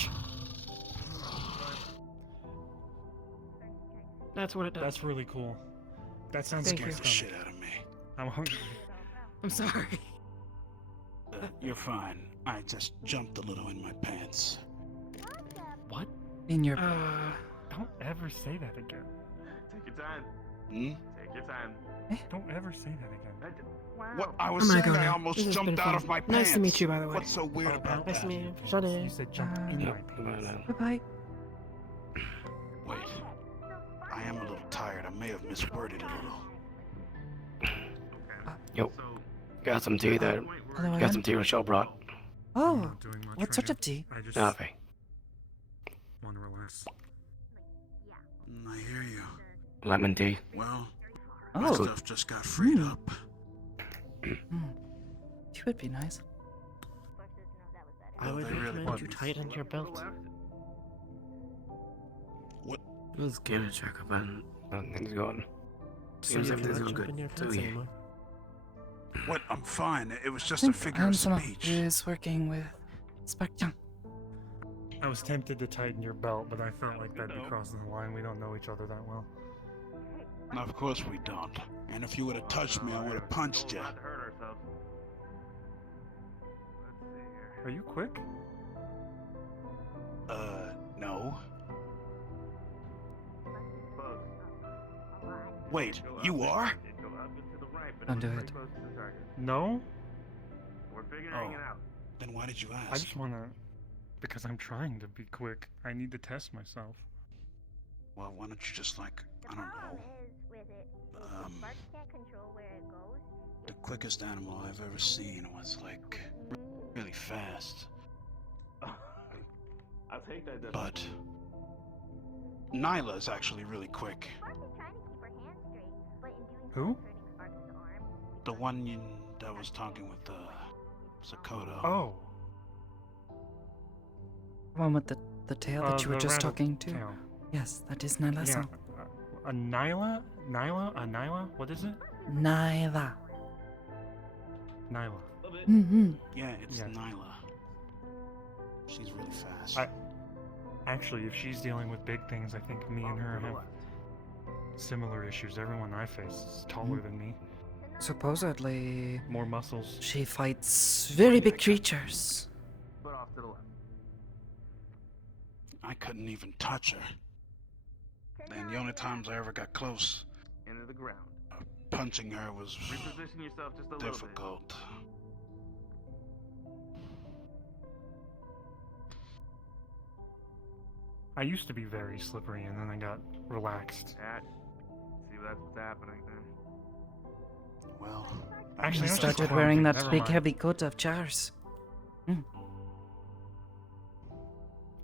That's what it does. That's really cool. That sounds Thank like my you. stomach. Shit out of me. I'm hungry. I'm sorry. You're fine. I just jumped a little in my pants. What? In your. Don't ever say that again. Take your time. Hmm? Take your time. Don't ever say that again. What? I was I'm gonna saying go I now. almost This has jumped been out fun. of my Nice pants. to meet you, by the way. What's so weird about Nice to that? meet you. Shane. You said jump in my pants. Bye-bye. Wait. I am a little tired. I may have misworded a little. Yo, got some tea that. Hello Got again. some tea Rochelle brought. Oh, what sort of tea? I just Nothing. want to relax. I hear you. Lemon tea. Well, Oh. my stuff just got freed up. Tea would be nice. I would they really recommend you wouldn't. tighten your belt. Let's give it a check up and things going. So Seems you like things cannot going jump in your good. pants So yeah. anymore. What? I'm fine. It was I just a think figure of Ansema speech. is working with Sparkyang. I was tempted to tighten your belt, but I felt like that'd be crossing the line. We don't know each other that well. Of course we don't. And if you would have touched me, I would have punched you. Not to hurt ourselves. Are you quick? No. Wait, you are? Don't do it. No? We're figuring Oh. it out. Then why did you ask? I just wanna... Because I'm trying to be quick. I need to test myself. Well, why don't you just like, I don't know. The quickest animal I've ever seen was like really fast. I'll take that. But Nyla's actually really quick. Who? The one that was talking with Sakoto. Oh. One with the tail that you were the just rattle talking to? tail. Yes, that is Nyla. Yeah. A Nyla? Nyla? A Nyla? What is it? Nyla. Nyla. Mm-hmm. Yeah, it's Yeah. Nyla. She's really fast. Actually, if she's dealing with big things, I think me and her have similar issues. Everyone I face is taller than me. Supposedly, More muscles. she fights very big creatures. But off to the left. I couldn't even touch her. And the only times I ever got close, Into the ground. punching her was Reposition yourself just a little bit. difficult. I used to be very slippery, and then I got relaxed. See what's happening then. Well, Actually, She I was just started wearing clumsy. that Never big mind. heavy coat of jars.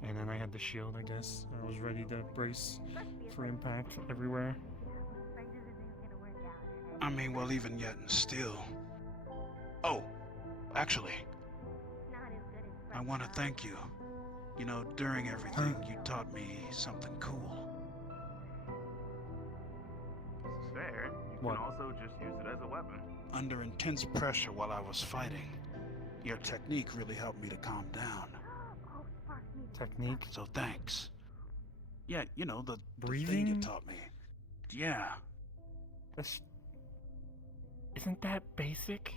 And then I had the shield, I guess. I was ready to brace for impact everywhere. I mean, well, even yet and still. Oh, actually, I want to thank you. You know, during everything, you taught me something cool. This is fair. You What? can also just use it as a weapon. Under intense pressure while I was fighting, your technique really helped me to calm down. Technique? So thanks. Yeah, you know, the thing Breathing? you taught me. Yeah. That's... Isn't that basic?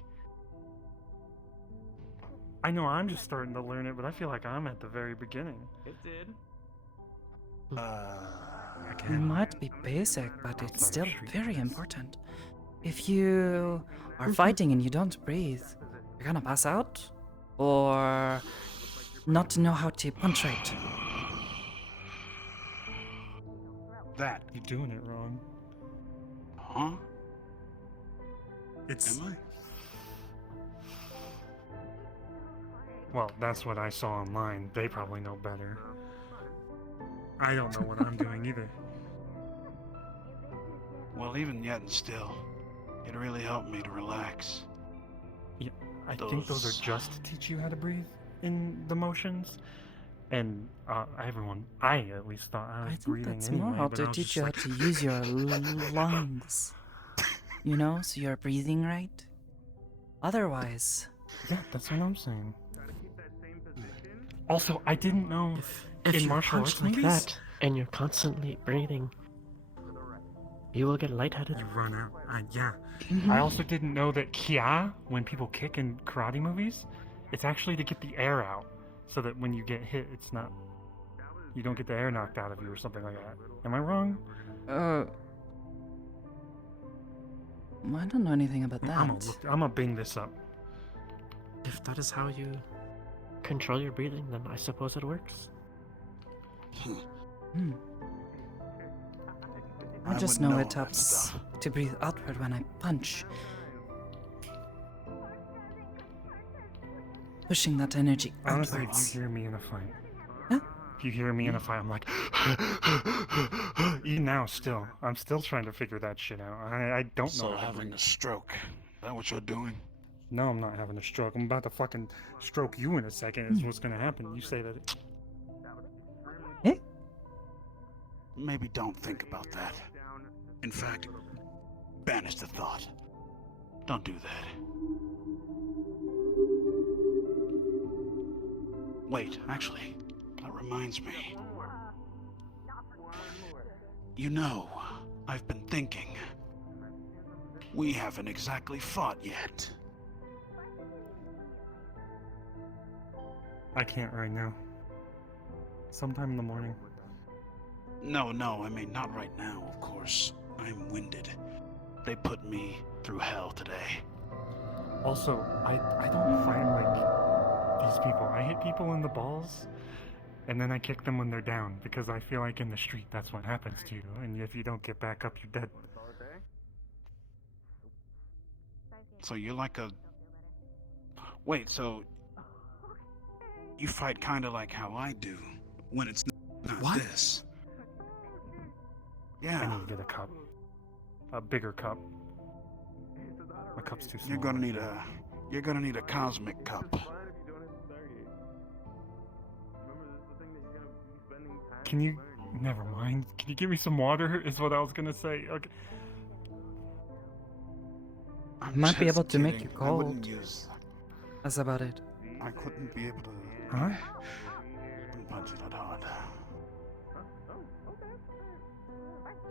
I know I'm just starting to learn it, but I feel like I'm at the very beginning. It did. It might be basic, but it's still very important. If you are fighting and you don't breathe, you're gonna pass out, or not know how to punctuate. That. You're doing it wrong. Huh? It's... Am I? Well, that's what I saw online. They probably know better. I don't know what I'm doing either. Well, even yet and still, it really helped me to relax. Yeah, I think those are just to teach you how to breathe in the motions. And everyone, I at least thought I was I think breathing that's anyway, more how but to I was teach just you how like- to use your lungs. You know, so you're breathing right. Otherwise, Yeah, that's what I'm saying. Also, I didn't know If in you martial punch arts like movies. that and you're constantly breathing, You will get lightheaded. You run out. Yeah. I also didn't know that Kia, when people kick in karate movies, it's actually to get the air out, so that when you get hit, it's not, you don't get the air knocked out of you or something like that. Am I wrong? I don't know anything about that. I'm gonna bing this up. If that is how you control your breathing, then I suppose it works. I just know it helps to breathe outward when I punch. Pushing that energy Honestly, outwards. if you hear me in a fight, Huh? if you hear me in a fight, I'm like, even now still, I'm still trying to figure that shit out. I don't know. So having a stroke, is that what you're doing? No, I'm not having a stroke. I'm about to fucking stroke you in a second. Is what's gonna happen. You say that. Maybe don't think about that. In fact, banish the thought. Don't do that. Wait, actually, that reminds me. You know, I've been thinking. We haven't exactly fought yet. I can't right now. Sometime in the morning. No, I mean, not right now, of course. I'm winded. They put me through hell today. Also, I don't fight like these people. I hit people in the balls, and then I kick them when they're down, because I feel like in the street that's what happens to you, and if you don't get back up, you're dead. So you're like a... Wait, so... You fight kinda like how I do, when it's not this. Yeah. I need to get a cup. A bigger cup. My cup's too small. You're gonna need a cosmic cup. Can you... Never mind. Can you give me some water, is what I was gonna say. Okay. Might be able to make you I wouldn't cold. use... That's about it. I couldn't be able to... Huh? Wouldn't punch it that hard.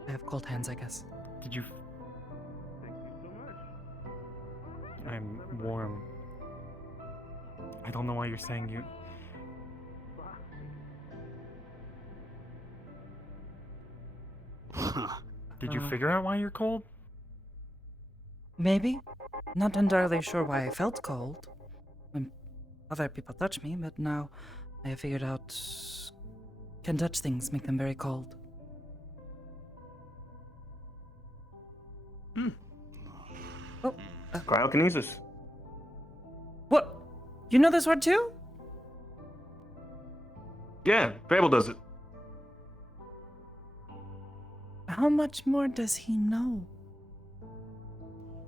I have cold hands, I guess. Did you... I'm warm. I don't know why you're saying you... Did you figure out why you're cold? Maybe. Not entirely sure why I felt cold when other people touch me, but now I have figured out can touch things make them very cold. Oh. Cryokinesis. What? You know this word too? Yeah, Fable does it. How much more does he know?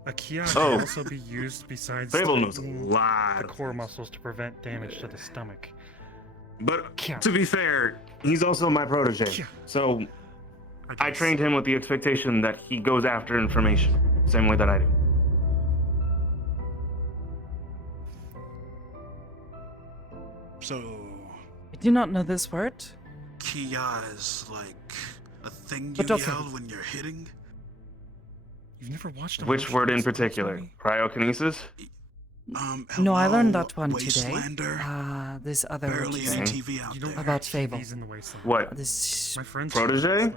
A Kia Oh. can also be used besides Fable knows a tightening lot the of core muscles to prevent damage to the stomach. But to be fair, he's also my protege. So I trained him with the expectation that he goes after information, same way that I do. So... I do not know this word. Kia is like a thing you But okay. yell when you're hitting? You've never watched a Which word in particular? Cryokinesis? No, I learned hello, that one today. Wastelander? This other word Barely you any said TV out there. about Fable. What? This My friend's Protege?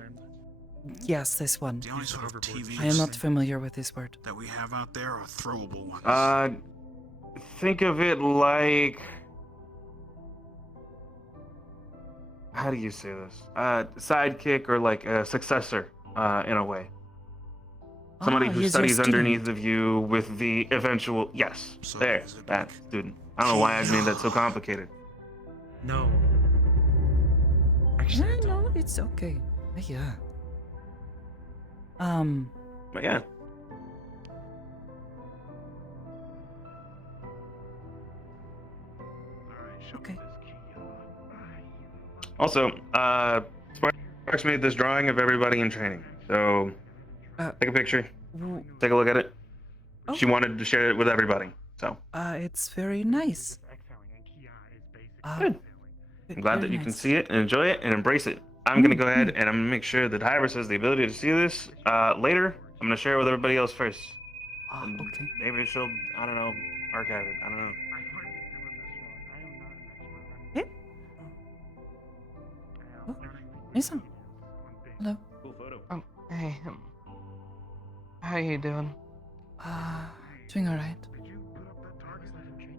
Yes, this one. The only sort of TVs I am not familiar with this word. that we have out there are throwable ones. Think of it like... How do you say this? Sidekick or like a successor, in a way. Somebody who he's your studies student. underneath of you with the eventual... Yes, there, that student. I don't know why I made that so complicated. No. Actually, No, it's okay. Yeah. But yeah. Okay. Also, Sparks made this drawing of everybody in training. So, take a picture. Take a look at it. She wanted to share it with everybody. So, It's very nice. good. I'm glad that you can see it and enjoy it and embrace it. I'm gonna go ahead and I'm gonna make sure that Hybris has the ability to see this later. I'm gonna share it with everybody else first. And Okay. maybe she'll, I don't know, archive it. I don't know. Hey. Oh, Mason. Hello. Cool photo. Oh, hey. How you doing? Doing alright.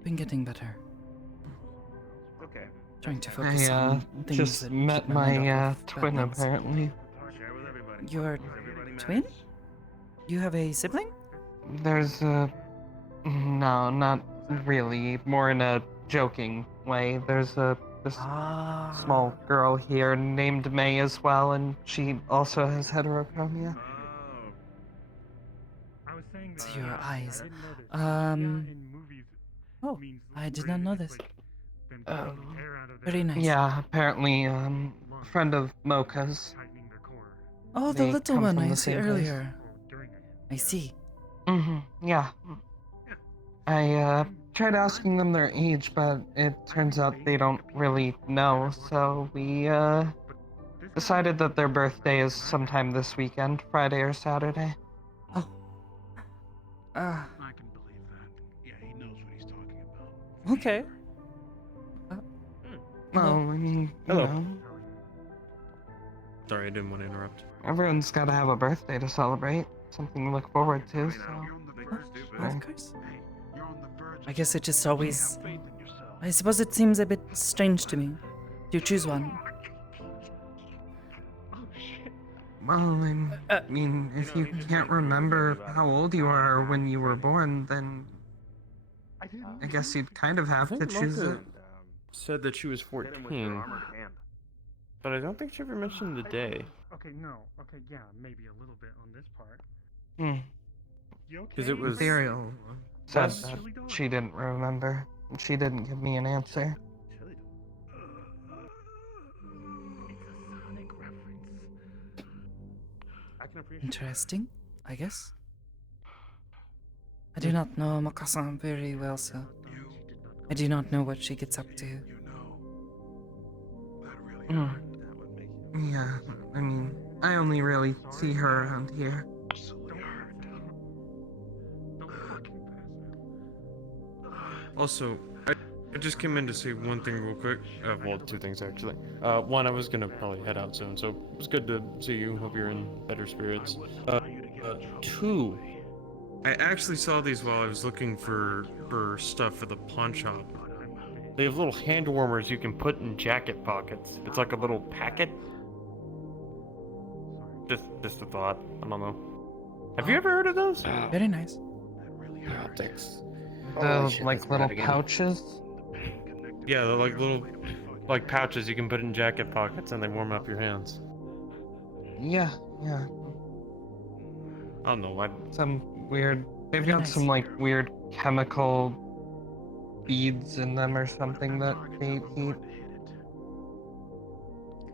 Been getting better. Okay. Trying to focus on things just that met keep my mind my off of bad twin things. apparently. Your twin? You have a sibling? There's no, not really. More in a joking way. There's this small girl here named May as well, and she also has heterochromia. To your eyes. Oh, I did not know this. Very nice. Yeah, apparently, friend of Mocha's. Oh, the They little come one from I the see same place. earlier. I see. Yeah. I tried asking them their age, but it turns out they don't really know, so we decided that their birthday is sometime this weekend, Friday or Saturday. I can believe that. Yeah, he knows what he's talking about. Okay. Well, I mean, you know, Sorry, I didn't want to interrupt. everyone's gotta have a birthday to celebrate. Something to look forward to, so... Of course. I guess it just always... I suppose it seems a bit strange to me. You choose one. Well, I mean, if you can't remember how old you are or when you were born, then I guess you'd kind of have to choose it. Said that she was 14, but I don't think she ever mentioned the day. Okay, no. Okay, yeah, maybe a little bit on this part. Because it was Ethereal said that she didn't remember, and she didn't give me an answer. Interesting, I guess. I do not know Makasan very well, so I do not know what she gets up to. Yeah, I mean, I only really see her around here. Also, I just came in to say one thing real quick. Well, two things actually. One, I was gonna probably head out soon, so it was good to see you. Hope you're in better spirits. Two, I actually saw these while I was looking for stuff for the pawn shop. They have little hand warmers you can put in jacket pockets. It's like a little packet. Just a thought. I don't know. Have you ever heard of those? Very nice. Thanks. The, like, little pouches? Yeah, they're like little, like pouches you can put in jacket pockets and they warm up your hands. Yeah. I don't know, Some weird... They've Very got nice. some, like, weird chemical beads in them or something that they heat.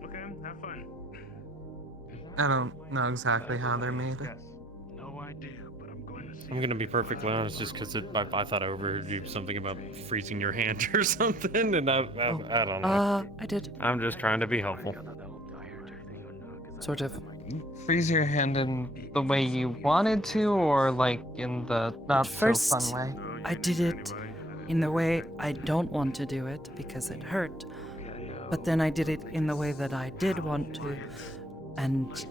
Okay, have fun. I don't know exactly how they're made. No idea, but I'm going to see. I'm gonna be perfectly honest, just because I thought I overheard you something about freezing your hand or something, and I don't know. I did. I'm just trying to be helpful. Sort of. Freeze your hand in the way you wanted to, or like in the not so fun way? I did it in the way I don't want to do it because it hurt. But then I did it in the way that I did want to, and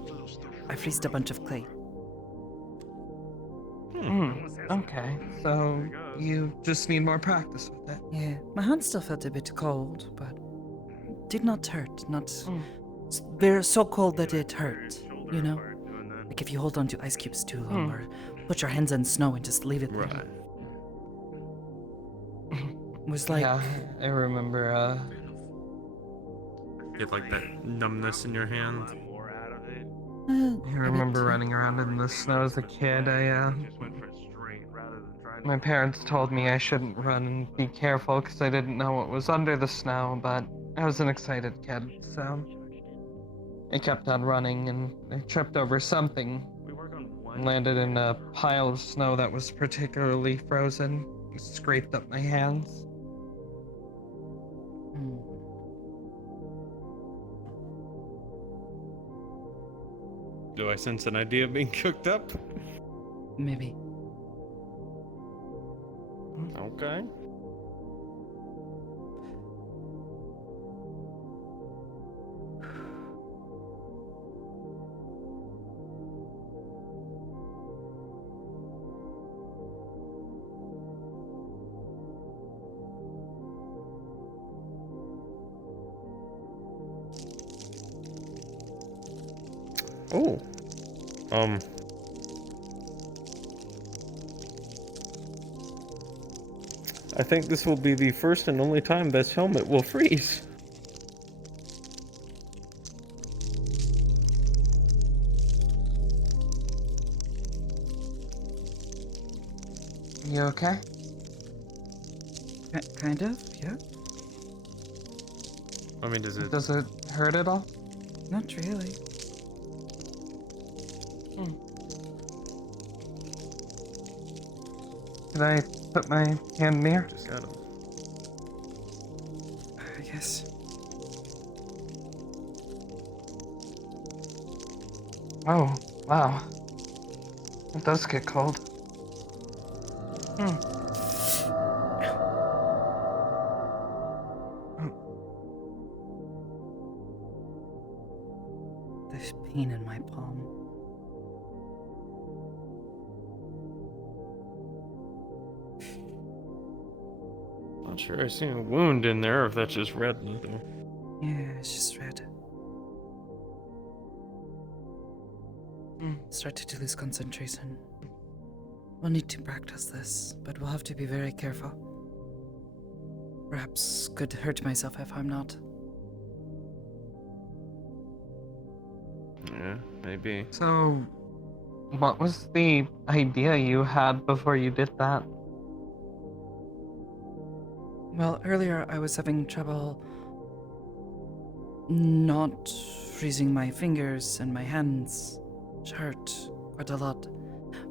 I freezed a bunch of clay. Okay, so you just need more practice with it. Yeah, my hand still felt a bit cold, but did not hurt. Not very so cold that it hurt. You know, like if you hold on to ice cubes too long, or put your hands in snow and just leave it there. It was like Yeah, I remember. Get like that numbness in your hand. I remember running around in the snow as a kid. My parents told me I shouldn't run and be careful because I didn't know what was under the snow, but I was an excited kid, so I kept on running and I tripped over something and landed in a pile of snow that was particularly frozen. It scraped up my hands. Do I sense an idea being cooked up? Maybe. Okay. Oh. I think this will be the first and only time this helmet will freeze. You okay? Kind of, yeah. I mean, does it... Does it hurt at all? Not really. Can I put my hand near? Just got him. I guess. Oh, wow. It does get cold. There's pain in my palm. Not sure I see a wound in there, if that's just red. Yeah, it's just red. Started to lose concentration. We'll need to practice this, but we'll have to be very careful. Perhaps could hurt myself if I'm not. Yeah, maybe. So, what was the idea you had before you did that? Well, earlier I was having trouble not freezing my fingers and my hands. It hurt quite a lot.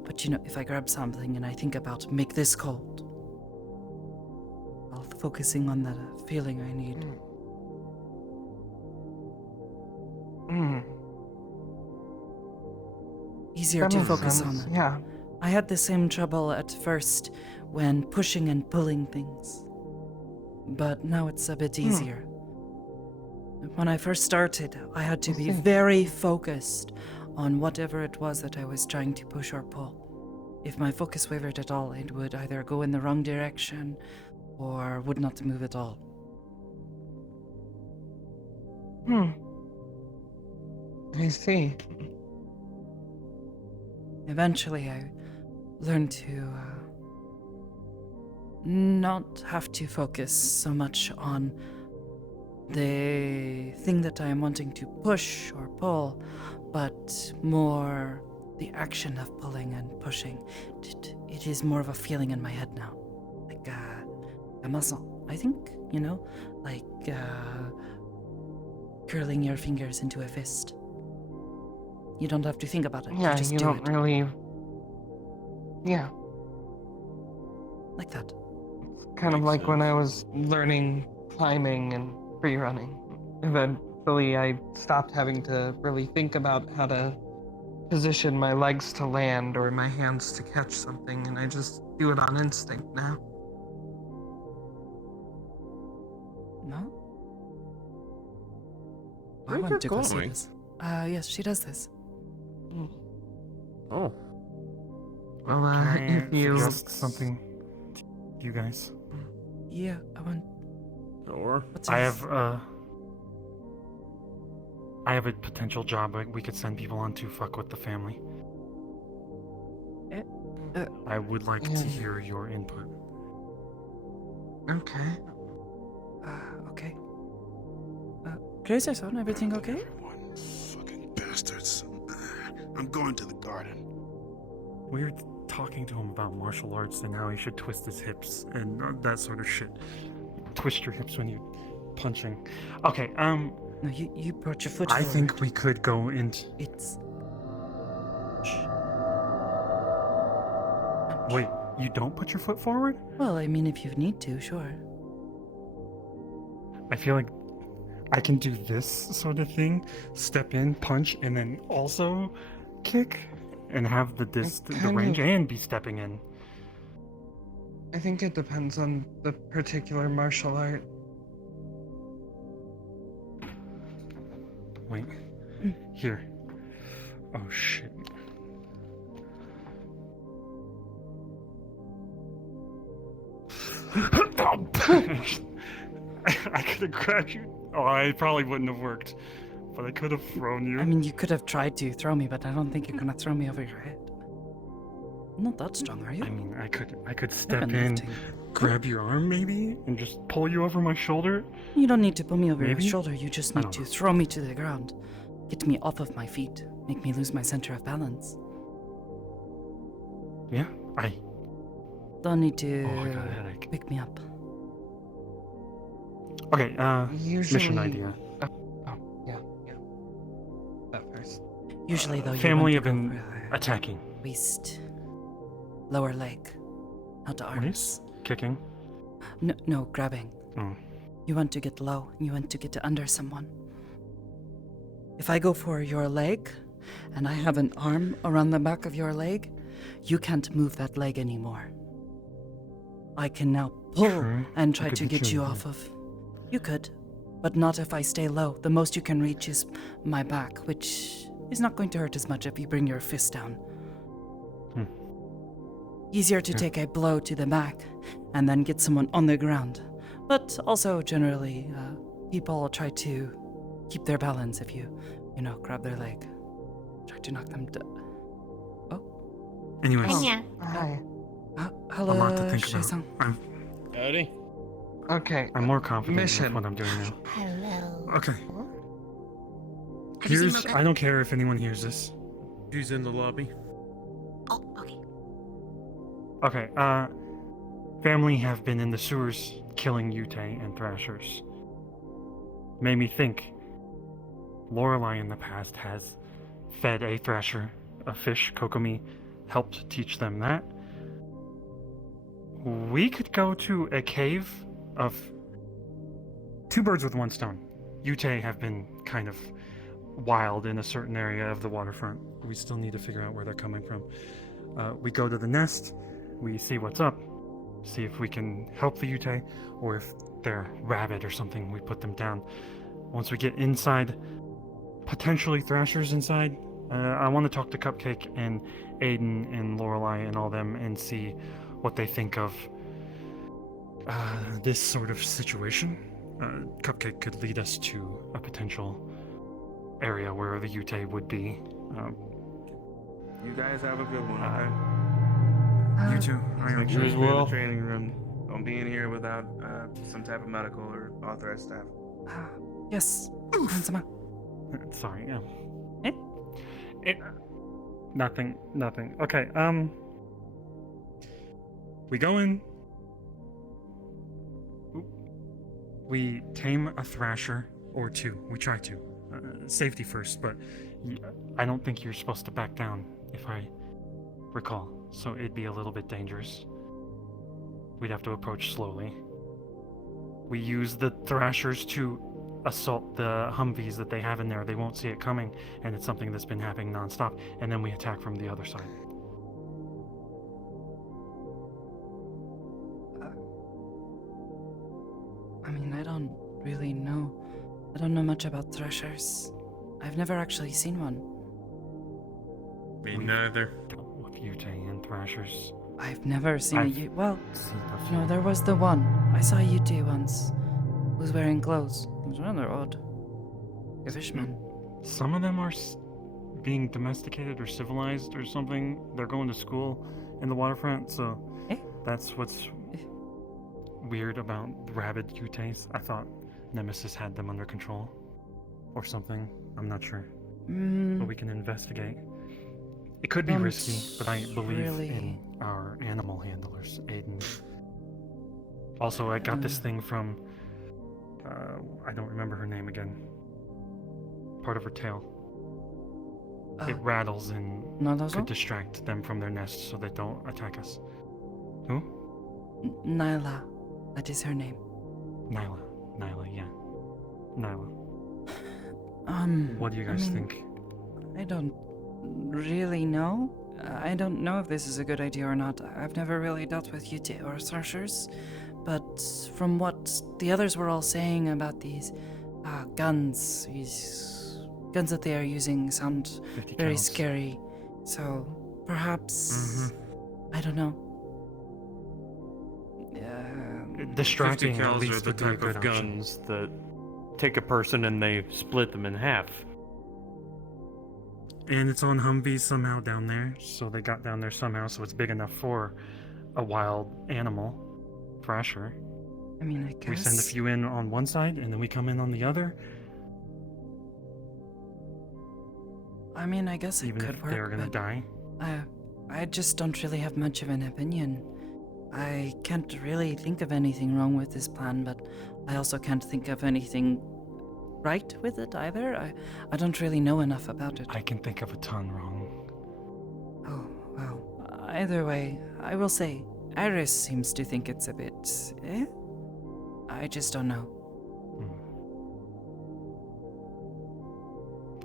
But you know, if I grab something and I think about make this cold, while focusing on that feeling I need. Easier That to makes focus sense, on it. yeah. I had the same trouble at first when pushing and pulling things. But now it's a bit easier. When I first started, I had to be very focused on whatever it was that I was trying to push or pull. If my focus wavered at all, it would either go in the wrong direction or would not move at all. I see. Eventually, I learned to not have to focus so much on the thing that I am wanting to push or pull, but more the action of pulling and pushing. It is more of a feeling in my head now. Like a muscle, I think, you know? Like curling your fingers into a fist. You don't have to think about it. Yeah, you just you do don't it. really... Yeah. Like that. Kind of like when I was learning climbing and free running. Eventually, I stopped having to really think about how to position my legs to land or my hands to catch something, and I just do it on instinct now. No? I Where's want her to go see going? this. Yes, she does this. Oh. Well, Can I if you... suggest something to you guys? Yeah, I want... Or? I have a potential job we could send people on to fuck with the family. I would like to hear your input. Okay. Okay. Crazy son, everything okay? Fucking bastards. I'm going to the garden. We were talking to him about martial arts and how he should twist his hips and that sort of shit. Twist your hips when you're punching. Okay, No, you brought your foot I forward. think we could go into... It's... Wait, you don't put your foot forward? Well, I mean, if you need to, sure. I feel like I can do this sort of thing, step in, punch, and then also kick, and have the range and be stepping in. I think it depends on the particular martial art. Wait. Here. Oh shit. I could have grabbed you. Oh, I probably wouldn't have worked, but I could have thrown you. I mean, you could have tried to throw me, but I don't think you're gonna throw me over your head. Not that strong, are you? I mean, I could step in, grab your arm maybe, and just pull you over my shoulder. You don't need to pull me over Maybe? your shoulder. You just need to throw me to the ground, get me off of my feet, make me lose my center of balance. Yeah, Don't need to Oh, I got a headache. pick me up. Okay, Usually... mission idea. Yeah. That first. Usually, though, you Family want have to been go for attacking. waist, lower leg, not the arms. Waist? Kicking? No, grabbing. Oh. You want to get low, and you want to get under someone. If I go for your leg, and I have an arm around the back of your leg, you can't move that leg anymore. I can now pull True. and That try could to be get true, you yeah. off of. You could, but not if I stay low. The most you can reach is my back, which is not going to hurt as much if you bring your fist down. Easier to take a blow to the back and then get someone on the ground. But also, generally, people try to keep their balance if you grab their leg. Try to knock them down. Anyways. Hi. Hello, a lot to think Shay-san. about. Howdy. Okay. I'm more confident Mission. with what I'm doing now. Hello. Okay. Have you seen Here's. Mocha? I don't care if anyone hears this. She's in the lobby. Oh, okay. Okay, family have been in the sewers killing Yutei and Thrashers. Made me think Lorelei in the past has fed a Thrasher a fish, Kokomi, helped teach them that. We could go to a cave of two birds with one stone. Yutei have been kind of wild in a certain area of the waterfront. We still need to figure out where they're coming from. We go to the nest, we see what's up, see if we can help the Yutei, or if they're rabid or something, we put them down. Once we get inside, potentially Thrashers inside, I want to talk to Cupcake and Aiden and Lorelei and all them and see what they think of this sort of situation. Cupcake could lead us to a potential area where the Yutei would be. You guys have a good one, okay? You too. Just make You sure as you be in well. the training room. Don't be in here without some type of medical or authorized staff. Yes. Handsome. Sorry, yeah. Nothing. Okay, we go in. We tame a Thrasher or two. We try to. Safety first, but I don't think you're supposed to back down, if I recall. So it'd be a little bit dangerous. We'd have to approach slowly. We use the Thrashers to assault the Humvees that they have in there. They won't see it coming, and it's something that's been happening nonstop. And then we attack from the other side. I mean, I don't really know. I don't know much about Thrashers. I've never actually seen one. Me neither. With Yutei and Thrashers. I've never seen a I've Ute. Well, seen a few. no, there was the one. I saw a Ute once. Who was wearing clothes. It was rather odd. A fishman. Some of them are being domesticated or civilized or something. They're going to school in the waterfront, so that's what's weird about rabid Yuteis. I thought Nemesis had them under control or something. I'm not sure. But we can investigate. It could be risky, but I believe in our animal handlers, Aiden. Also, I got this thing from I don't remember her name again. Part of her tail. It rattles and could distract them from their nest so they don't attack us. Who? Nyla. That is her name. Nyla, yeah. Nyla. What do you I guys mean, think? I don't really know. I don't know if this is a good idea or not. I've never really dealt with UT or searchers, but from what the others were all saying about these guns, these guns that they are using sound very counts. scary. So perhaps I don't know. Distracting 50 at cals least are the would be a type good of option. Guns that take a person and they split them in half. And it's on Humvee somehow down there, so they got down there somehow, so it's big enough for a wild animal, Thrasher. I mean, I guess We send a few in on one side, and then we come in on the other. I mean, I guess it Even could if work. they were gonna but die. I just don't really have much of an opinion. I can't really think of anything wrong with this plan, but I also can't think of anything right with it either. I don't really know enough about it. I can think of a ton wrong. Oh, well. Either way, I will say, Iris seems to think it's a bit, I just don't know.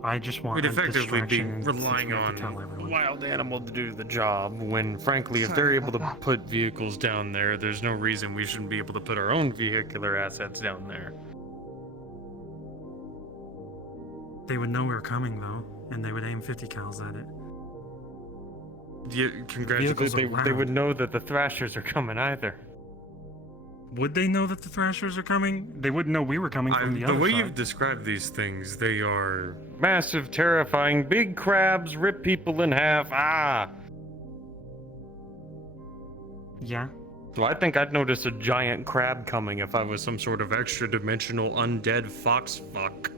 I just want We'd a effectively be distraction and relying we have to tell on everyone. a wild animal to do the job, when frankly, if they're able to put vehicles down there, there's no reason we shouldn't be able to put our own vehicular assets down there. They would know we were coming, though, and they would aim 50 cals at it. Yeah, congratulations. They would know that the Thrashers are coming either. Would they know that the Thrashers are coming? They wouldn't know we were coming from the The other way side. you've described these things, they are Massive, terrifying, big crabs rip people in half. Ah! Yeah. So I think I'd notice a giant crab coming if I was some sort of extra-dimensional undead fox fuck.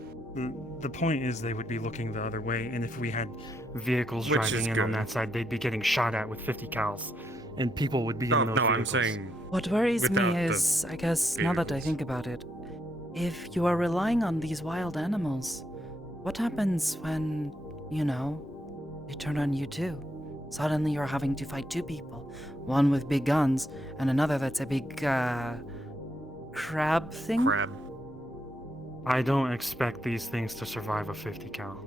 The point is they would be looking the other way, and if we had vehicles Which driving is in on good. that side, they'd be getting shot at with 50 cals, and people would be in those I'm vehicles. saying What worries without me the is, I guess, now that I think about it, if you are relying on these wild animals, what happens when, you know, they turn on you too? Suddenly you're having to fight two people, one with big guns, and another that's a big, crab thing? Crab. I don't expect these things to survive a 50 cal.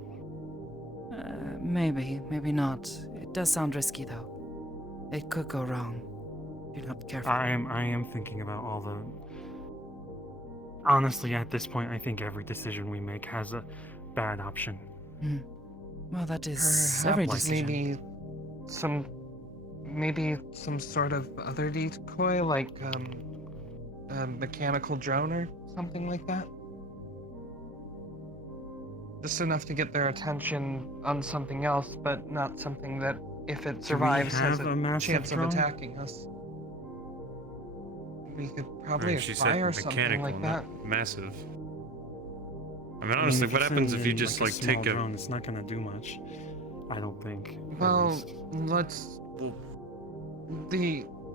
Maybe not. It does sound risky, though. It could go wrong if you're not careful. I am thinking about all the... Honestly, at this point, I think every decision we make has a bad option. Well, that is Perhaps every decision. maybe some sort of other decoy, like a mechanical drone or something like that. Just enough to get their attention on something else, but not something that, if it survives, has have a a massive chance drone? of attacking us. We could probably she fire said something mechanical, like that. not massive. I mean, honestly, if what you're happens if sending you in, just like, like a small take a drone, it's not gonna do much. I don't think. at Well, least.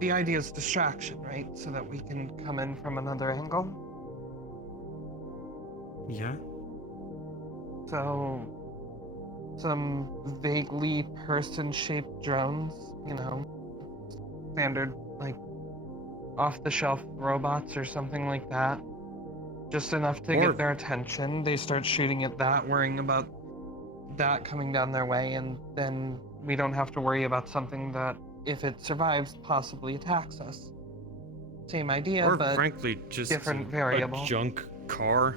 the idea is distraction, right? So that we can come in from another angle. Yeah. So, some vaguely person-shaped drones, you know, standard, like, off-the-shelf robots or something like that. Just enough to Or- get their attention. They start shooting at that, worrying about that coming down their way, and then we don't have to worry about something that, if it survives, possibly attacks us. Same idea, or but frankly, just different a variable. junk car.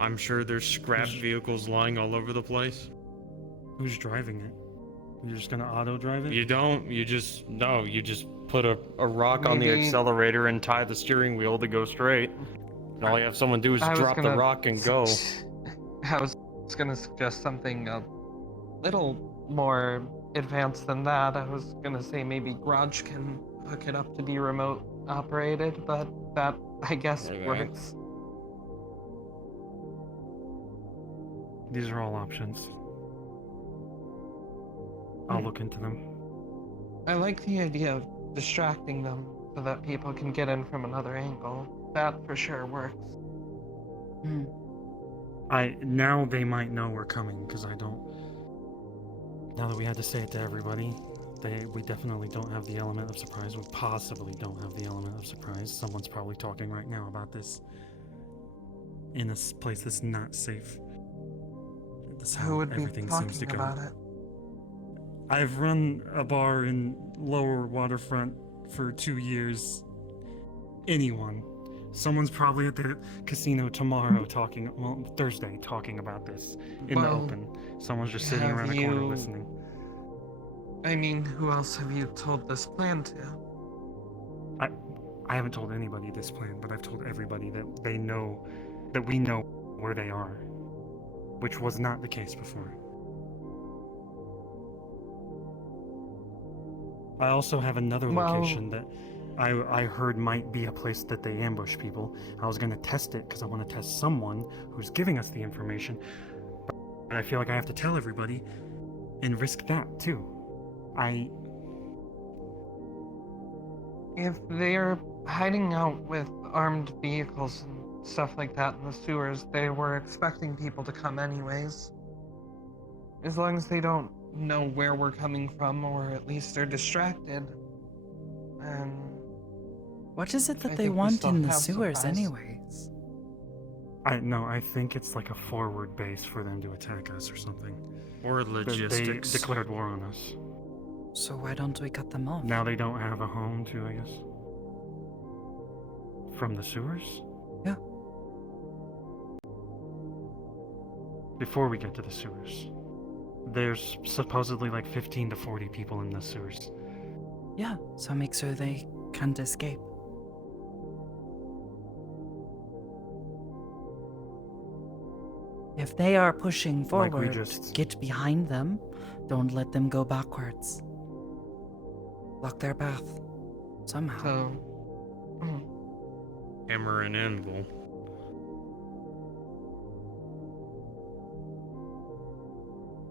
I'm sure there's scrap vehicles lying all over the place. Who's driving it? You're just gonna auto drive it? You don't. You just put a rock on the Maybe- accelerator and tie the steering wheel to go straight. And all you have someone do is I was drop the gonna- rock and go. I was gonna suggest something a little more advanced than that. I was gonna say maybe Garage can hook it up to be remote operated, but that, I guess, Or that. works. These are all options. I'll look into them. I like the idea of distracting them so that people can get in from another angle. That for sure works. Now they might know we're coming, because I don't... Now that we had to say it to everybody, we definitely don't have the element of surprise. We possibly don't have the element of surprise. Someone's probably talking right now about this. in a place that's not safe. That's how Who would be everything seems to talking go. about it? I've run a bar in lower waterfront for 2 years. Anyone. Someone's probably at the casino tomorrow talking, well, Thursday, talking about this in the Well, open. Someone's just sitting around a corner listening. I mean, who else have you told this plan to? I haven't told anybody this plan, but I've told everybody that they know, that we know where they are, which was not the case before. I also have another location that I heard might be a place that they ambush people. I was going to test it because I want to test someone who's giving us the information, but I feel like I have to tell everybody and risk that too. If they're hiding out with armed vehicles and stuff like that in the sewers, they were expecting people to come anyways. As long as they don't know where we're coming from, or at least they're distracted. What is it that I they think we want still in the have sewers supplies. anyways? I think it's like a forward base for them to attack us or something. Or They logistics. declared war on us. So why don't we cut them off? Now they don't have a home too, I guess. From the sewers? Yeah. Before we get to the sewers, there's supposedly like 15 to 40 people in the sewers. Yeah, so make sure they can't escape. If they are pushing Like we forward, just- get behind them. Don't let them go backwards. Block their path. Somehow. Hammer and anvil.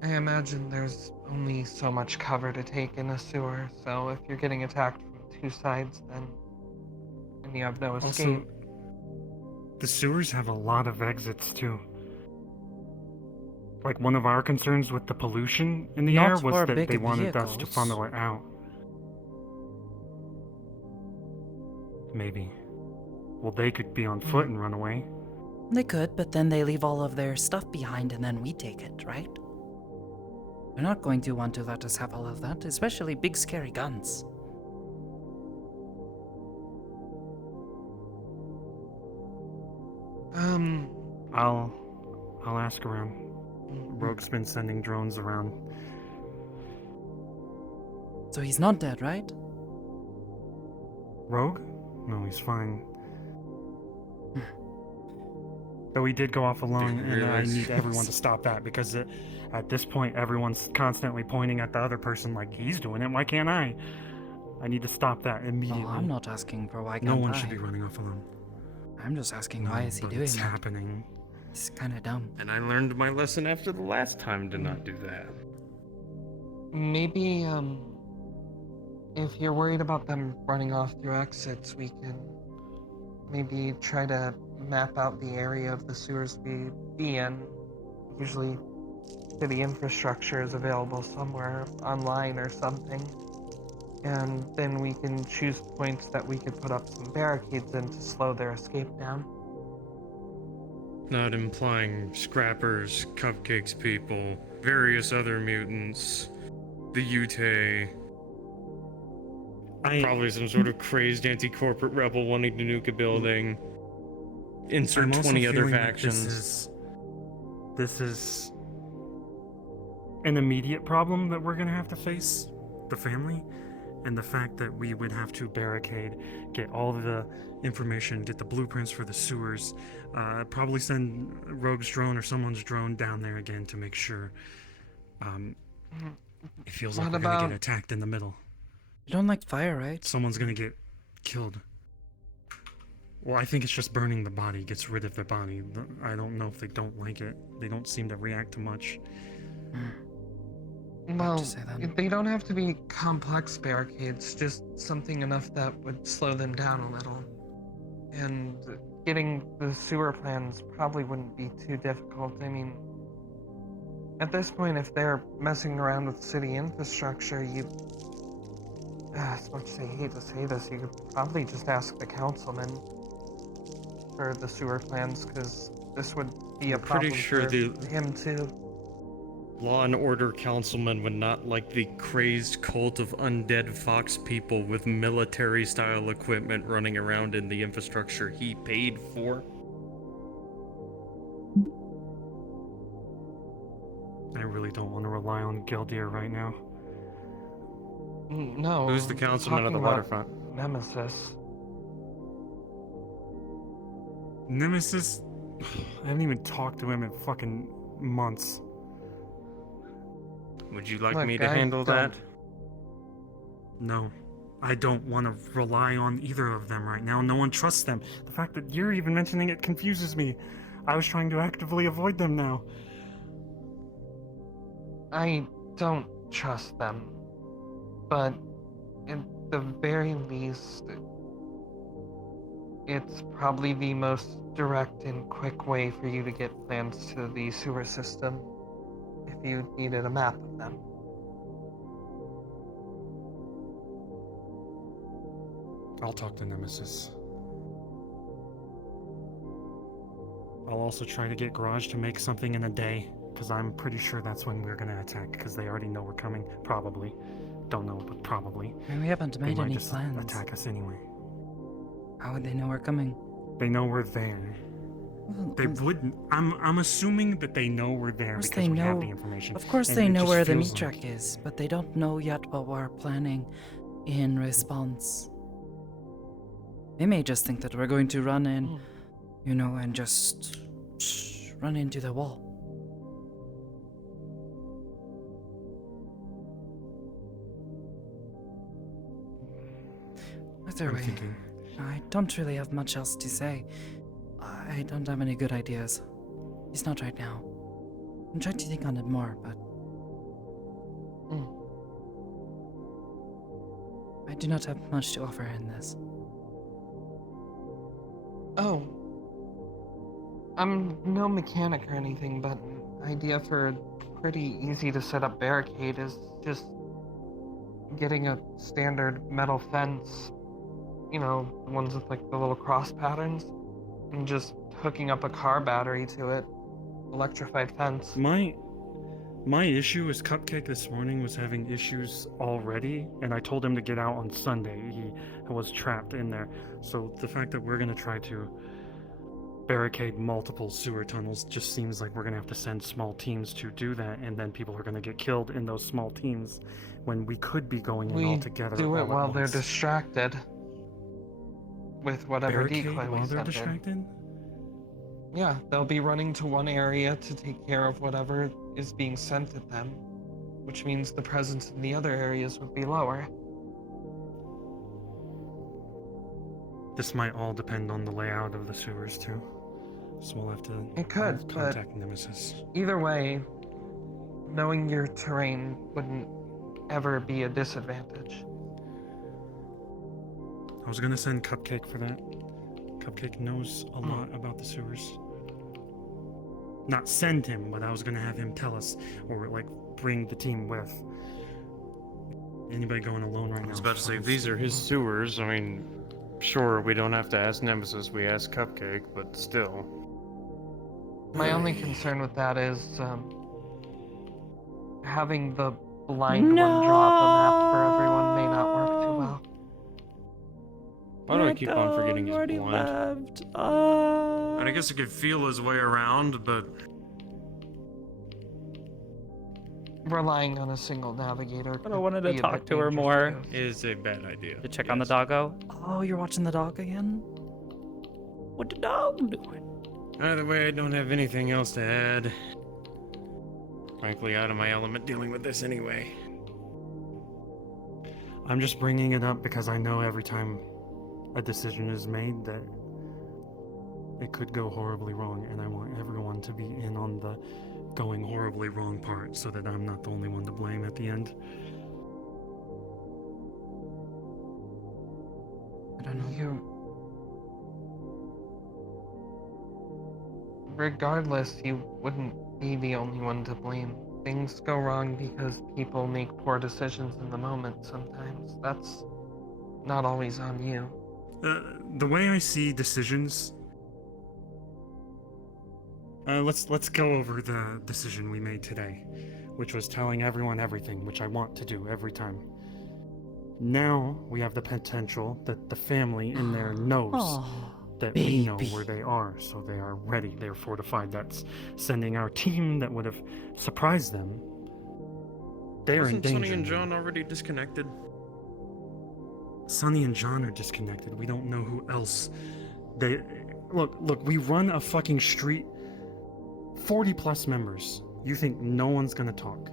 I imagine there's only so much cover to take in a sewer, so if you're getting attacked from two sides, then and you have no escape. Also, the sewers have a lot of exits too. Like one of our concerns with the pollution in the Not air was for that big they wanted us to vehicles. funnel it out. Maybe. Well, they could be on foot and run away. They could, but then they leave all of their stuff behind and then we take it, right? They're not going to want to let us have all of that, especially big scary guns. I'll ask around. Rogue's been sending drones around. So he's not dead, right? Rogue? No, he's fine. Though he did go off alone, and I need everyone to stop that because at this point, everyone's constantly pointing at the other person like he's doing it. Why can't I? I need to stop that immediately. No, I'm not asking for why No can't one I. should be running off alone. I'm just asking No, why is he but doing it's that? happening. It's kind of dumb. And I learned my lesson after the last time to not do that. Maybe, if you're worried about them running off through exits, we can maybe try to map out the area of the sewers we be in. Usually, city infrastructure is available somewhere online or something. And then we can choose points that we could put up some barricades in to slow their escape down. Not implying scrappers, cupcakes people, various other mutants, the Yutei. Probably some sort of crazed anti-corporate rebel wanting to nuke a building. Insert I'm also 20 other feeling that factions. This is an immediate problem that we're gonna have to face, the family, and the fact that we would have to barricade, get all the information, get the blueprints for the sewers, probably send Rogue's drone or someone's drone down there again to make sure. It feels like What we're gonna about- get attacked in the middle. You don't like fire, right? Someone's gonna get killed. Well, I think it's just burning the body, gets rid of the body. I don't know if they don't like it. They don't seem to react to much. Well, they don't have to be complex barricades, just something enough that would slow them down a little. And getting the sewer plans probably wouldn't be too difficult. I mean, at this point, if they're messing around with city infrastructure, as much as I hate to say this, you could probably just ask the councilman for the sewer plans, because this would be a I'm pretty problem sure for the him too. Law and Order councilman would not like the crazed cult of undead fox people with military-style equipment running around in the infrastructure he paid for. I really don't want to rely on Gildir right now. No. Who's the councilman of the waterfront? Nemesis. Nemesis? I haven't even talked to him in fucking months. Would you like Look, me to I handle don't- that? No. I don't want to rely on either of them right now. No one trusts them. The fact that you're even mentioning it confuses me. I was trying to actively avoid them now. I don't trust them. But at the very least, it's probably the most direct and quick way for you to get plans to the sewer system if you needed a map of them. I'll talk to Nemesis. I'll also try to get Garage to make something in a day, because I'm pretty sure that's when we're gonna attack, because they already know we're coming. Probably. Don't know, but probably. I mean, we haven't They made might any just plans. attack us anyway. How would they know we're coming? They know we're there. They wouldn't. I'm assuming that they know we're there Of course because they we have know. the information. Of course and they it know just where the feels meat like- truck is, but they don't know yet what we're planning in response. They may just think that we're going to run in, you know, and just run into the wall. Either I'm way, thinking. I don't really have much else to say. I don't have any good ideas. At least not right now. I'm trying to think on it more, but I do not have much to offer in this. Oh. I'm no mechanic or anything, but an idea for a pretty easy to set up barricade is just getting a standard metal fence, you know, the ones with like the little cross patterns, and just hooking up a car battery to it. Electrified fence. My issue is Cupcake this morning was having issues already, and I told him to get out on Sunday. He was trapped in there. So the fact that we're gonna try to barricade multiple sewer tunnels just seems like we're gonna have to send small teams to do that, and then people are gonna get killed in those small teams when we could be going in all together. Do it all at while they're once. distracted with whatever Barricade decoy we while they're send in. distracted? Yeah, they'll be running to one area to take care of whatever is being sent at them, which means the presence in the other areas would be lower. This might all depend on the layout of the sewers too. So we'll have to It could, I'll contact Nemesis. Either way, knowing your terrain wouldn't ever be a disadvantage. I was gonna send Cupcake for that. Cupcake knows a lot about the sewers. Not send him, but I was gonna have him tell us, or like bring the team with. Anybody going alone right now? I was about to say, if these are his sewers, I mean, sure, we don't have to ask Nemesis, we ask Cupcake, but still. My only concern with that is having the blind one drop a map for everyone may not work too well. Why do I keep on forgetting he's blind? And I guess he could feel his way around, but Relying on a single navigator. But I wanted to talk to her more. Is a bad idea. To check on the doggo. Oh, you're watching the dog again? What the dog doing? Either way, I don't have anything else to add. Frankly, out of my element dealing with this anyway. I'm just bringing it up because I know every time a decision is made that it could go horribly wrong, and I want everyone to be in on the going horribly wrong part so that I'm not the only one to blame at the end. I don't know. Regardless, you wouldn't be the only one to blame. Things go wrong because people make poor decisions in the moment sometimes. That's not always on you. The way I see decisions let's go over the decision we made today, which was telling everyone everything, which I want to do every time. Now we have the potential that the family in there knows that we know where they are, so they are ready. They're fortified. That's sending our team that would have surprised them. They're in Wasn't danger. Sonny and John already disconnected? Sonny and John are disconnected. We don't know who else. They look. We run a fucking street. 40 plus members. You think no one's gonna talk?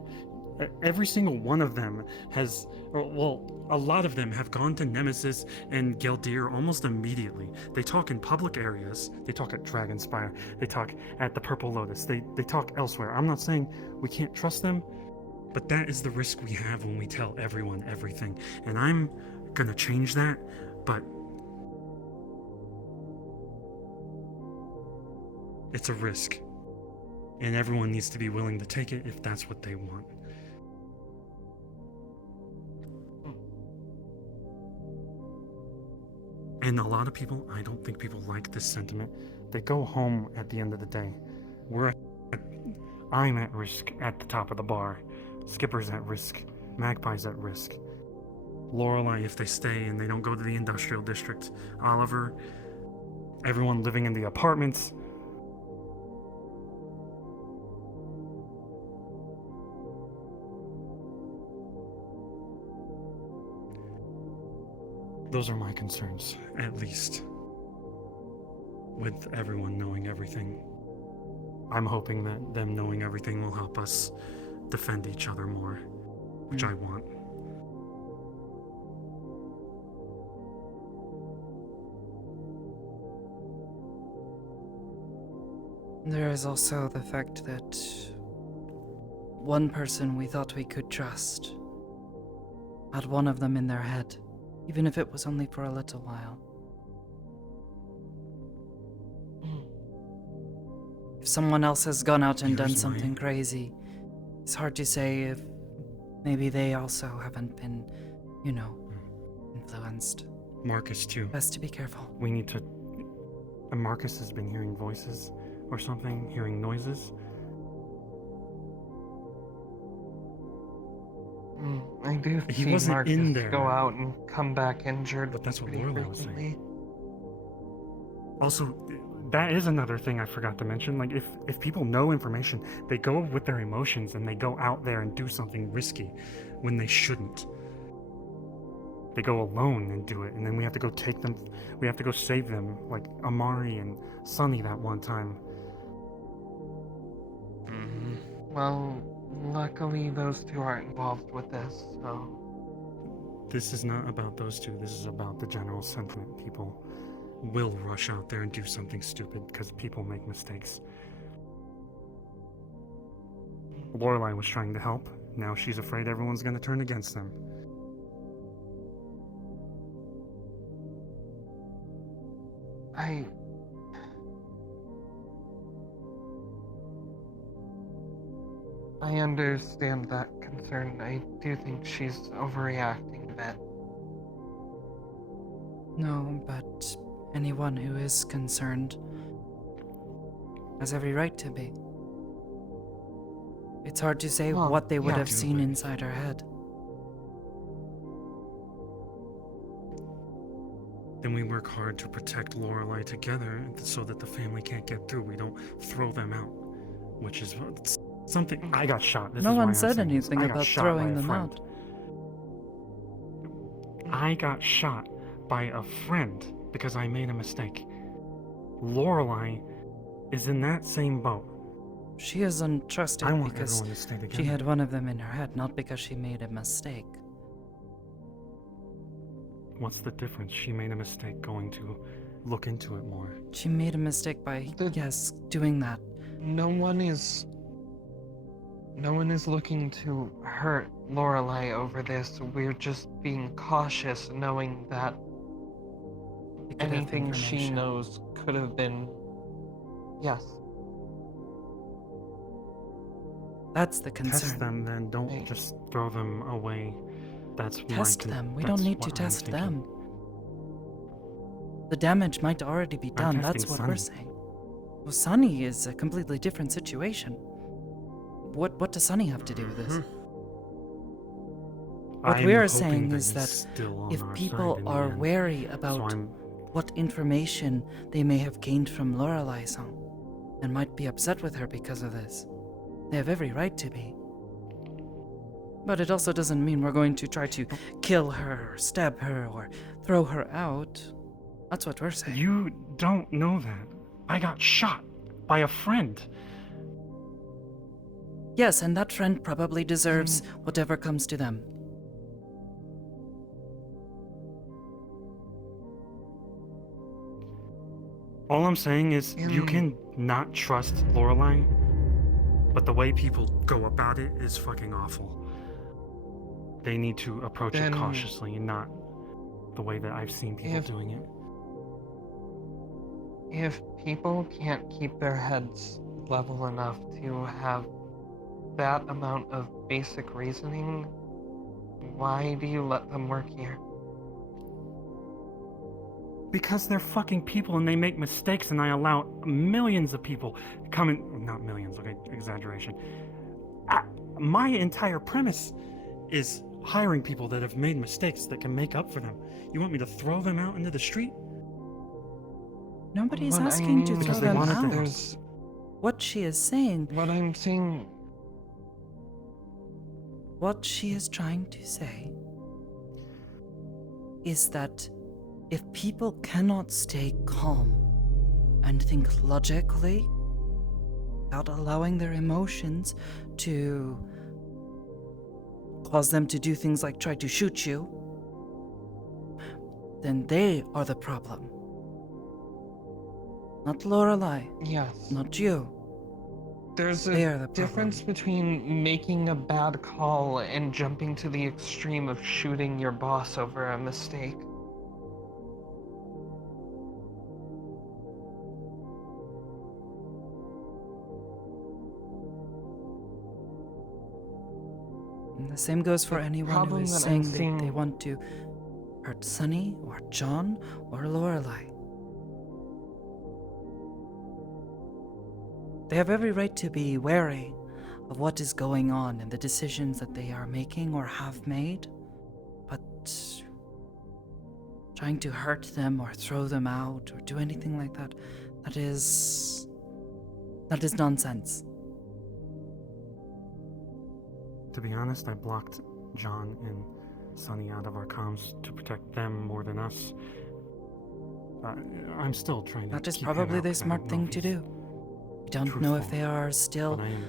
Every single one of them has, well, a lot of them have gone to Nemesis and Geldir almost immediately. They talk in public areas. They talk at Dragonspire. They talk at the Purple Lotus. They talk elsewhere. I'm not saying we can't trust them, but that is the risk we have when we tell everyone everything. And I'm gonna change that, but it's a risk. And everyone needs to be willing to take it if that's what they want. And a lot of people, I don't think people like this sentiment. They go home at the end of the day. I'm at risk at the top of the bar. Skipper's at risk. Magpie's at risk. Lorelei, if they stay and they don't go to the industrial district. Oliver, everyone living in the apartments. Those are my concerns, at least. With everyone knowing everything. I'm hoping that them knowing everything will help us defend each other more, which I want. There is also the fact that one person we thought we could trust had one of them in their head, even if it was only for a little while. If someone else has gone out and done something crazy, it's hard to say if maybe they also haven't been, influenced. Marcus, too. Best to be careful. We need to... And Marcus has been hearing voices or something, hearing noises. I do He see wasn't Marcus in there. go out and come back injured. But that's what pretty Lorelei was frequently. saying. Also, that is another thing I forgot to mention. Like, if people know information, they go with their emotions and they go out there and do something risky when they shouldn't. They go alone and do it, and then we have to go take them, we have to go save them, like Amari and Sonny that one time. Well, luckily those two aren't involved with this, so... This is not about those two, this is about the general sentiment. People will rush out there and do something stupid because people make mistakes. Lorelei was trying to help, now she's afraid everyone's gonna turn against them. I understand that concern. I do think she's overreacting a bit. No, but anyone who is concerned has every right to be. It's hard to say what they would have seen inside her head. Then we work hard to protect Lorelei together so that the family can't get through. We don't throw them out, which is something. I got shot. No one said anything about throwing them out. I got shot by a friend because I made a mistake. Lorelei is in that same boat. She is untrusted I want because everyone to stay together. she had one of them in her head, not because she made a mistake. What's the difference? She made a mistake going to look into it more. She made a mistake by, doing that. No one is looking to hurt Lorelei over this. We're just being cautious, knowing that anything she knows could have been... Yes. That's the concern. Test them, then. Don't just throw them away. That's Test them. We don't need to test them. The damage might already be done. That's what we're saying. Well, Sunny is a completely different situation. What does Sunny have to do with this? What I'm we are hoping saying that is he's that still on if our people side in the are end. wary So about I'm what information they may have gained from Lorelei-san and might be upset with her because of this, they have every right to be. But it also doesn't mean we're going to try to kill her or stab her or throw her out. That's what we're saying. You don't know that. I got shot by a friend. Yes, and that friend probably deserves whatever comes to them. All I'm saying is you can not trust Lorelei, but the way people go about it is fucking awful. They need to approach it cautiously and not the way that I've seen people doing it. If people can't keep their heads level enough to have that amount of basic reasoning, why do you let them work here? Because they're fucking people and they make mistakes, and I allow millions of people come in. Not millions, okay, exaggeration. My entire premise is hiring people that have made mistakes that can make up for them. You want me to throw them out into the street? Nobody's What I asking to mean throw is them that out. there's- What she is saying... What I'm saying... What she is trying to say is that if people cannot stay calm and think logically without allowing their emotions to cause them to do things like try to shoot you, then they are the problem. Not Lorelei. Yes. Not you. There's They a are the difference between making a bad call and jumping to the extreme of shooting your boss over a mistake. And the same goes for anyone who problem is that I'm saying they seeing- want to hurt Sunny or John or Lorelei. They have every right to be wary of what is going on and the decisions that they are making or have made, but trying to hurt them or throw them out or do anything like that, that is nonsense. To be honest, I blocked John and Sunny out of our comms to protect them more than us. I'm still trying to That is keep him probably out the 'cause I smart don't know thing if to he's do. We don't know if truthful, they are still but I am.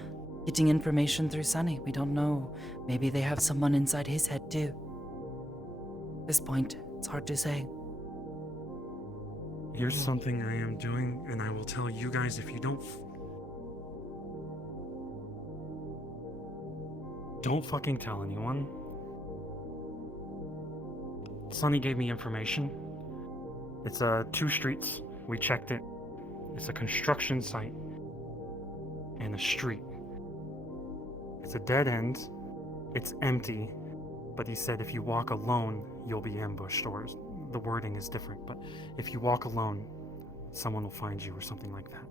getting information through Sunny. We don't know. Maybe they have someone inside his head too. At this point, it's hard to say. Here's something I am doing, and I will tell you guys if you don't fucking tell anyone. Sunny gave me information. It's 2 streets. We checked it. It's a construction site and a street. It's a dead end. It's empty. But he said if you walk alone, you'll be ambushed, or the wording is different. But if you walk alone, someone will find you or something like that.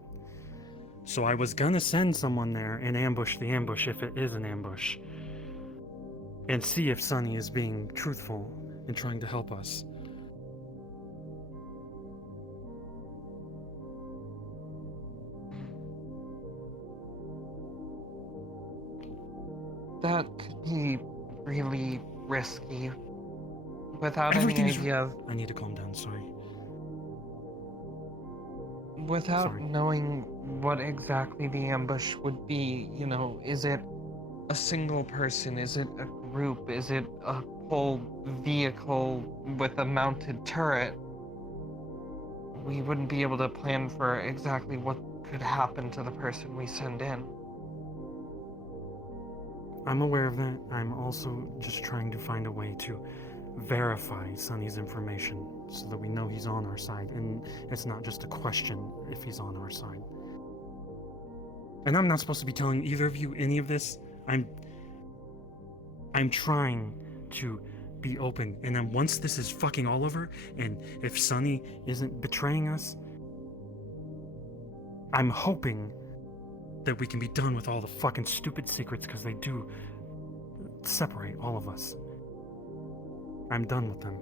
So I was gonna send someone there and ambush the ambush if it is an ambush. And see if Sunny is being truthful and trying to help us. That could be really risky. Without Everything's any idea of... I need to calm down, sorry. Without Sorry. knowing what exactly the ambush would be, you know, is it a single person? Is it a group? Is it a whole vehicle with a mounted turret? We wouldn't be able to plan for exactly what could happen to the person we send in. I'm aware of that. I'm also just trying to find a way to verify Sunny's information so that we know he's on our side and it's not just a question if he's on our side. And I'm not supposed to be telling either of you any of this. I'm trying to be open, and then once this is fucking all over, and if Sunny isn't betraying us, I'm hoping that we can be done with all the fucking stupid secrets, because they do separate all of us. I'm done with them.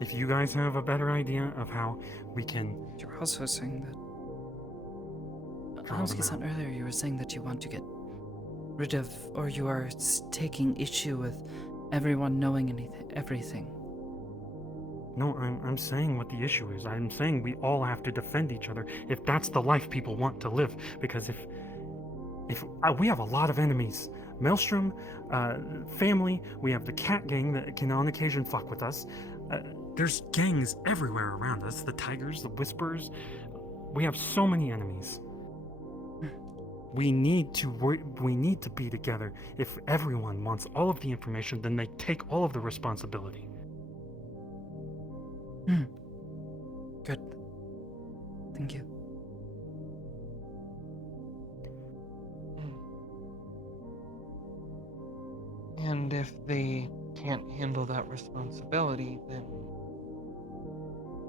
If you guys have a better idea of how we can... You're also saying that... Draw them Hanski-san, out. earlier you were saying that you want to get rid of, or you are taking issue with everyone knowing everything. No, I'm saying what the issue is. I'm saying we all have to defend each other if that's the life people want to live. Because if we have a lot of enemies. Maelstrom, family, we have the cat gang that can on occasion fuck with us. There's gangs everywhere around us. The Tigers, the Whispers. We have so many enemies. We need to be together. If everyone wants all of the information, then they take all of the responsibility. Good. Thank you. And if they can't handle that responsibility, then...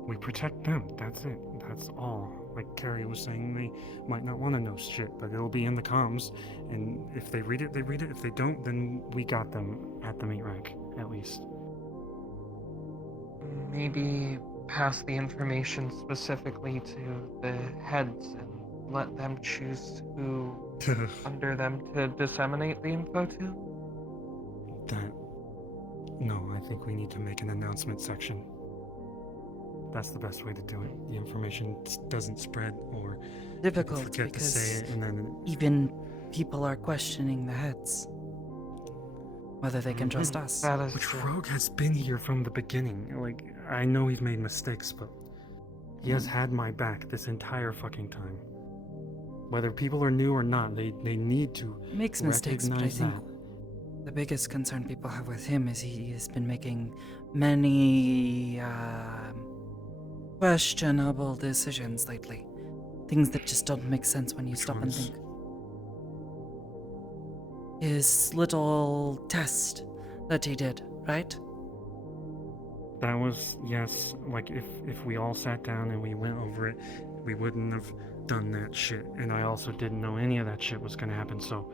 We protect them, that's it. That's all. Like Carrie was saying, they might not want to know shit, but it'll be in the comms. And if they read it, they read it. If they don't, then we got them at the meat rack, at least. Maybe pass the information specifically to the heads and let them choose who under them to disseminate the info to? No, I think we need to make an announcement section. That's the best way to do it. The information doesn't spread, or Difficult forget to say it, and then even people are questioning the heads. Whether they can trust us. Which Rogue has been here from the beginning. Like, I know he's made mistakes, but he has had my back this entire fucking time. Whether people are new or not, they need to Makes mistakes, but I recognize think the biggest concern people have with him is he has been making many questionable decisions lately. Things that just don't make sense when you stop and think. His little test that he did, right? That was, yes, like if we all sat down and we went over it, we wouldn't have done that shit. And I also didn't know any of that shit was gonna happen, so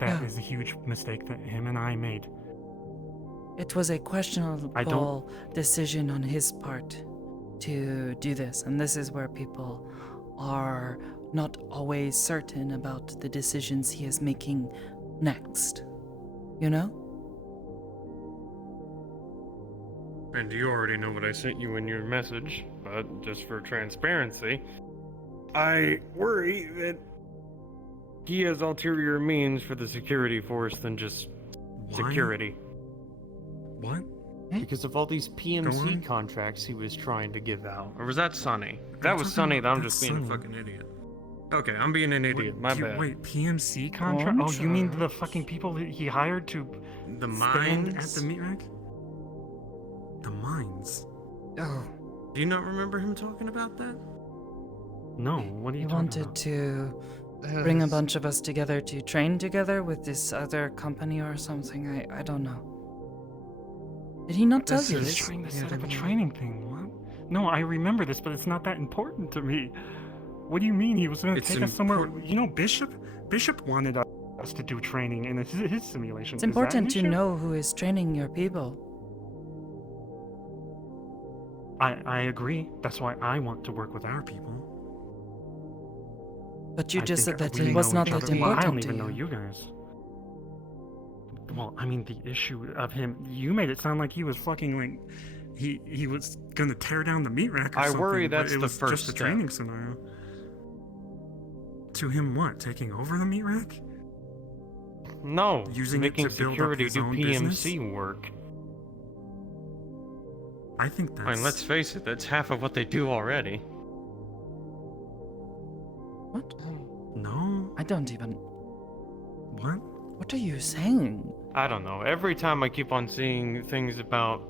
that is a huge mistake that him and I made. It was a questionable decision on his part to do this, and this is where people are not always certain about the decisions he is making next. You know? And you already know what I sent you in your message, but just for transparency, I worry that he has ulterior means for the security force than just security. What? Because of all these PMC contracts he was trying to give out. Or was that Sonny? That was Sonny, that I'm just being a fucking idiot. Okay, I'm being an idiot, my bad. Wait, PMC contract? Oh, you mean the fucking people that he hired to stand at the meat rack? The mines. Oh. Do you not remember him talking about that? No, what are you He talking wanted about? to bring a bunch of us together to train together with this other company or something. I don't know. Did he not tell you He's this? trying to set up a training thing. What? No, I remember this, but it's not that important to me. What do you mean he was going to take us somewhere? You know, Bishop wanted us to do training in his simulation. It's important to know who is training your people. I agree. That's why I want to work with our people. But you I just think said that we it was know not each that other. Well, I don't important to even know you guys. Well, I mean, the issue of him, you made it sound like he was fucking like, he was gonna tear down the meat rack or something. I worry but that's it the was first just a step. training scenario. To him, what? Taking over the meat rack? No, Using making it to build security up his do own PMC business? work. I think that's... I mean, let's face it, that's half of what they do already. What? No. I don't even... What? What are you saying? I don't know. Every time I keep on seeing things about,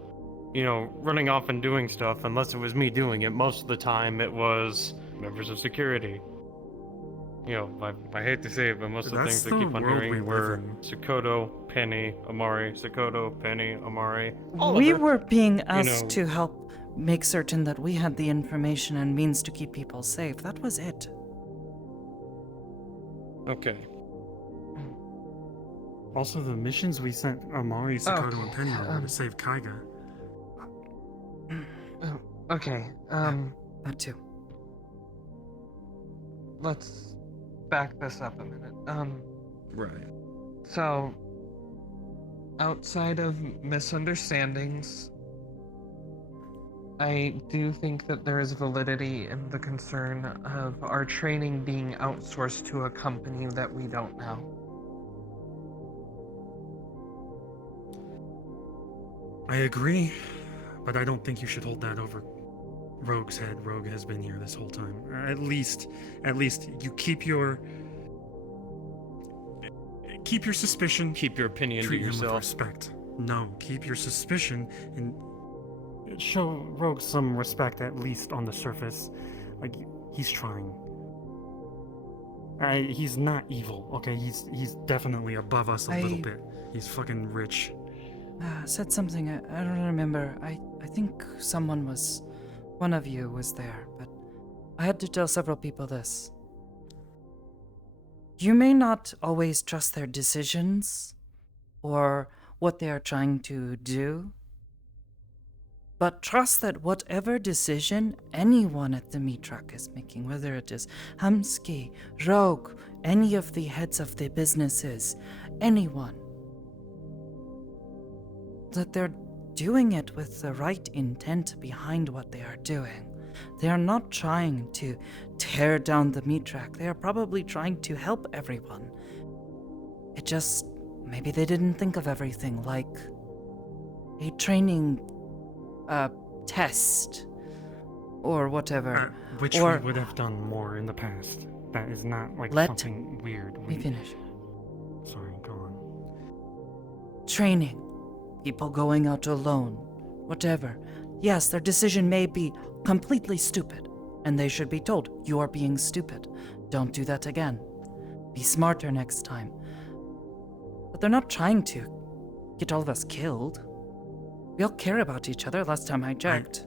you know, running off and doing stuff, unless it was me doing it, most of the time it was members of security. you know, I hate to say it, but most of the That's things I keep the on world hearing we were live in. Sakoto, Penny, Amari, Sakoto, Penny, Amari. All We of it. were being You asked know, to help make certain that we had the information and means to keep people safe. That was it. okay. Also, the missions we sent Amari, Sakoto, and Penny were to save Kaiga. Okay, that too. Let's back this up a minute. Right. So, outside of misunderstandings, I do think that there is validity in the concern of our training being outsourced to a company that we don't know. I agree, but I don't think you should hold that over Rogue's head. Rogue has been here this whole time. At least you keep your suspicion. Keep your opinion treat to him yourself. with respect. No, keep your suspicion and show Rogue some respect, at least on the surface. Like, he's trying. He's not evil, okay? He's definitely above us a little bit. He's fucking rich. Said something, I don't remember. I think one of you was there, but I had to tell several people this. You may not always trust their decisions or what they are trying to do, but trust that whatever decision anyone at the meat truck is making, whether it is Hamsky, Rogue, any of the heads of the businesses, anyone, that they're doing it with the right intent behind what they are doing. They are not trying to tear down the meat track. They are probably trying to help everyone. It just, maybe they didn't think of everything, like a training test or whatever. Which we would have done more in the past. That is not like something weird. We finish. Sorry, go on. Training. People going out alone. Whatever. Yes, their decision may be completely stupid, and they should be told, you are being stupid. Don't do that again. Be smarter next time. But they're not trying to get all of us killed. We all care about each other, last time I checked.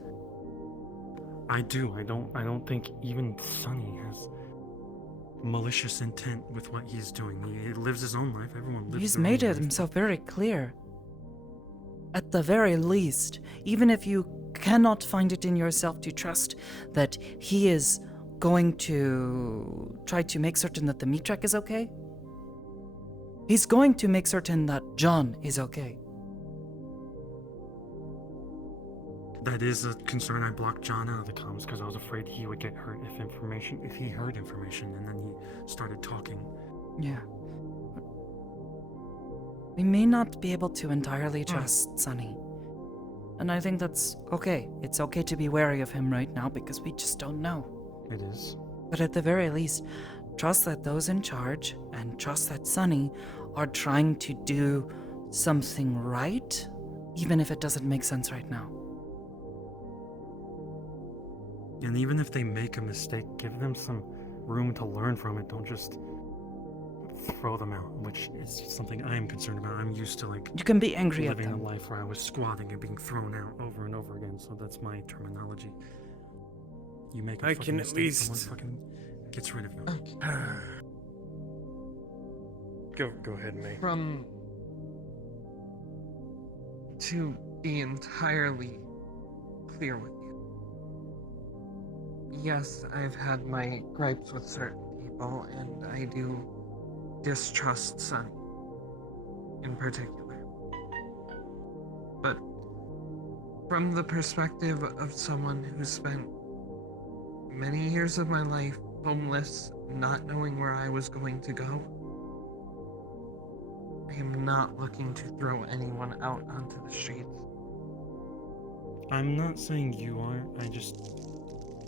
I do. I don't think even Sonny has malicious intent with what he's doing. He lives his own life. Everyone lives He's their made own it life. himself very clear. At the very least, even if you cannot find it in yourself to trust that he is going to try to make certain that the meat truck is okay, he's going to make certain that John is okay. That is a concern. I blocked John out of the comms because I was afraid he would get hurt if he heard information and then he started talking. Yeah. We may not be able to entirely trust Sonny. And I think that's okay. It's okay to be wary of him right now because we just don't know. It is. But at the very least, trust that those in charge and trust that Sonny are trying to do something right, even if it doesn't make sense right now. And even if they make a mistake, give them some room to learn from it. Don't just throw them out, which is something I am concerned about. I'm used to You can be angry at living them. a life where I was squatting and being thrown out over and over again, so that's my terminology. You make a I fucking can at mistake, least- someone fucking gets rid of you. Go ahead, May. To be entirely clear with you. Yes, I've had my gripes with certain people, and I do distrust Sonny in particular. But from the perspective of someone who spent many years of my life homeless, not knowing where I was going to go, I am not looking to throw anyone out onto the streets. I'm not saying you are,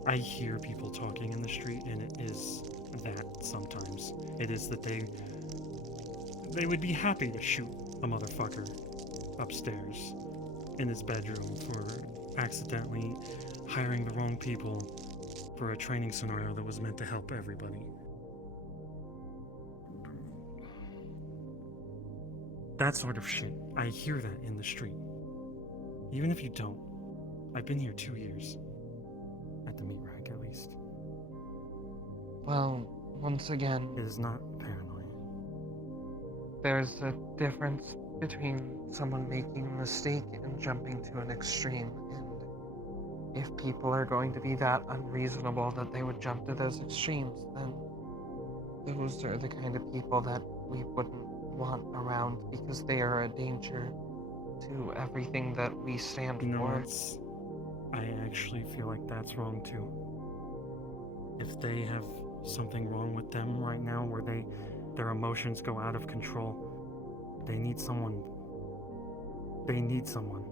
I hear people talking in the street, and it is that sometimes. It is that they would be happy to shoot a motherfucker upstairs in his bedroom for accidentally hiring the wrong people for a training scenario that was meant to help everybody. That sort of shit. I hear that in the street. Even if you don't. I've been here 2 years. At the meat rack, at least. Well, once again, it is not paranoid. There's a difference between someone making a mistake and jumping to an extreme, and if people are going to be that unreasonable that they would jump to those extremes, then those are the kind of people that we wouldn't want around because they are a danger to everything that we stand for. I actually feel like that's wrong too. If they have something wrong with them right now where their emotions go out of control, they need someone. They need someone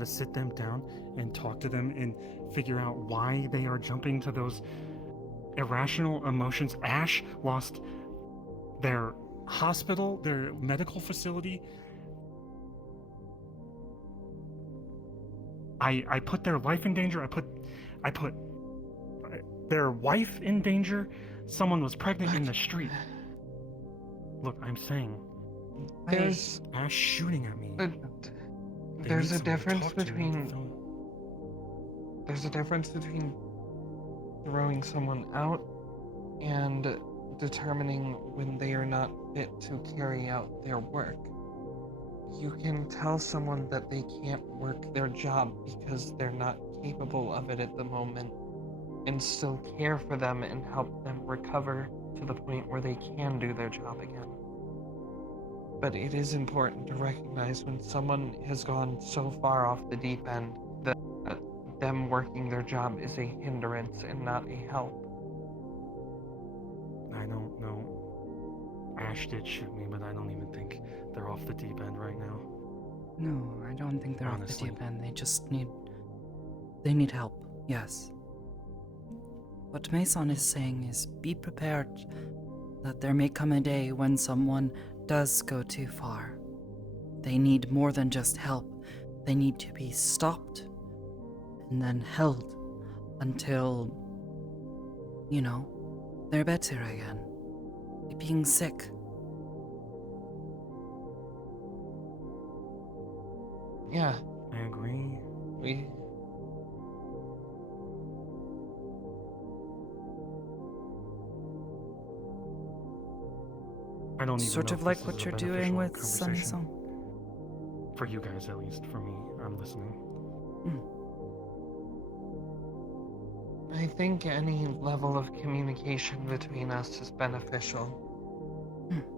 to sit them down and talk to them and figure out why they are jumping to those irrational emotions. Ash lost their hospital, their medical facility. I put their life in danger. I put their wife in danger. Someone was pregnant in the street. Look, I'm saying, There's Ash shooting at me. There's a difference between throwing someone out and determining when they are not fit to carry out their work. You can tell someone that they can't work their job because they're not capable of it at the moment, and still care for them and help them recover to the point where they can do their job again. But it is important to recognize when someone has gone so far off the deep end that them working their job is a hindrance and not a help. I don't know. Ash did shoot me, but I don't even think they're off the deep end right now. No, I don't think they're Honestly. off the deep end. They just need help. Yes. What Mason is saying is be prepared that there may come a day when someone does go too far. They need more than just help. They need to be stopped and then held until, they're better again. Like being sick. Yeah. I agree. I don't even Sort know of if like this what is a you're doing beneficial with Sunny conversation. Song. For you guys, at least. For me, I'm listening. I think any level of communication between us is beneficial.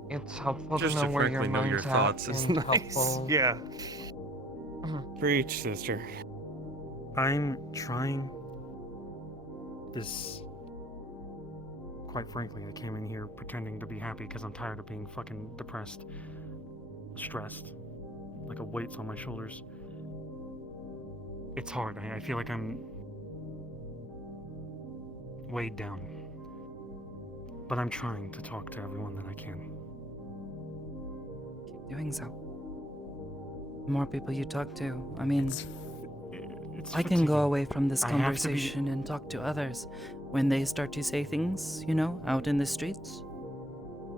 It's helpful Just to know to where your frankly know your mind's thoughts at is and nice. helpful. Yeah. Preach, sister. I'm trying this. Quite frankly, I came in here pretending to be happy because I'm tired of being fucking depressed, stressed, like a weight's on my shoulders. It's hard. I feel like I'm weighed down. But I'm trying to talk to everyone that I can. Keep doing so. The more people you talk to, I mean, I can go away from this I have to be- conversation and talk to others. When they start to say things, out in the streets,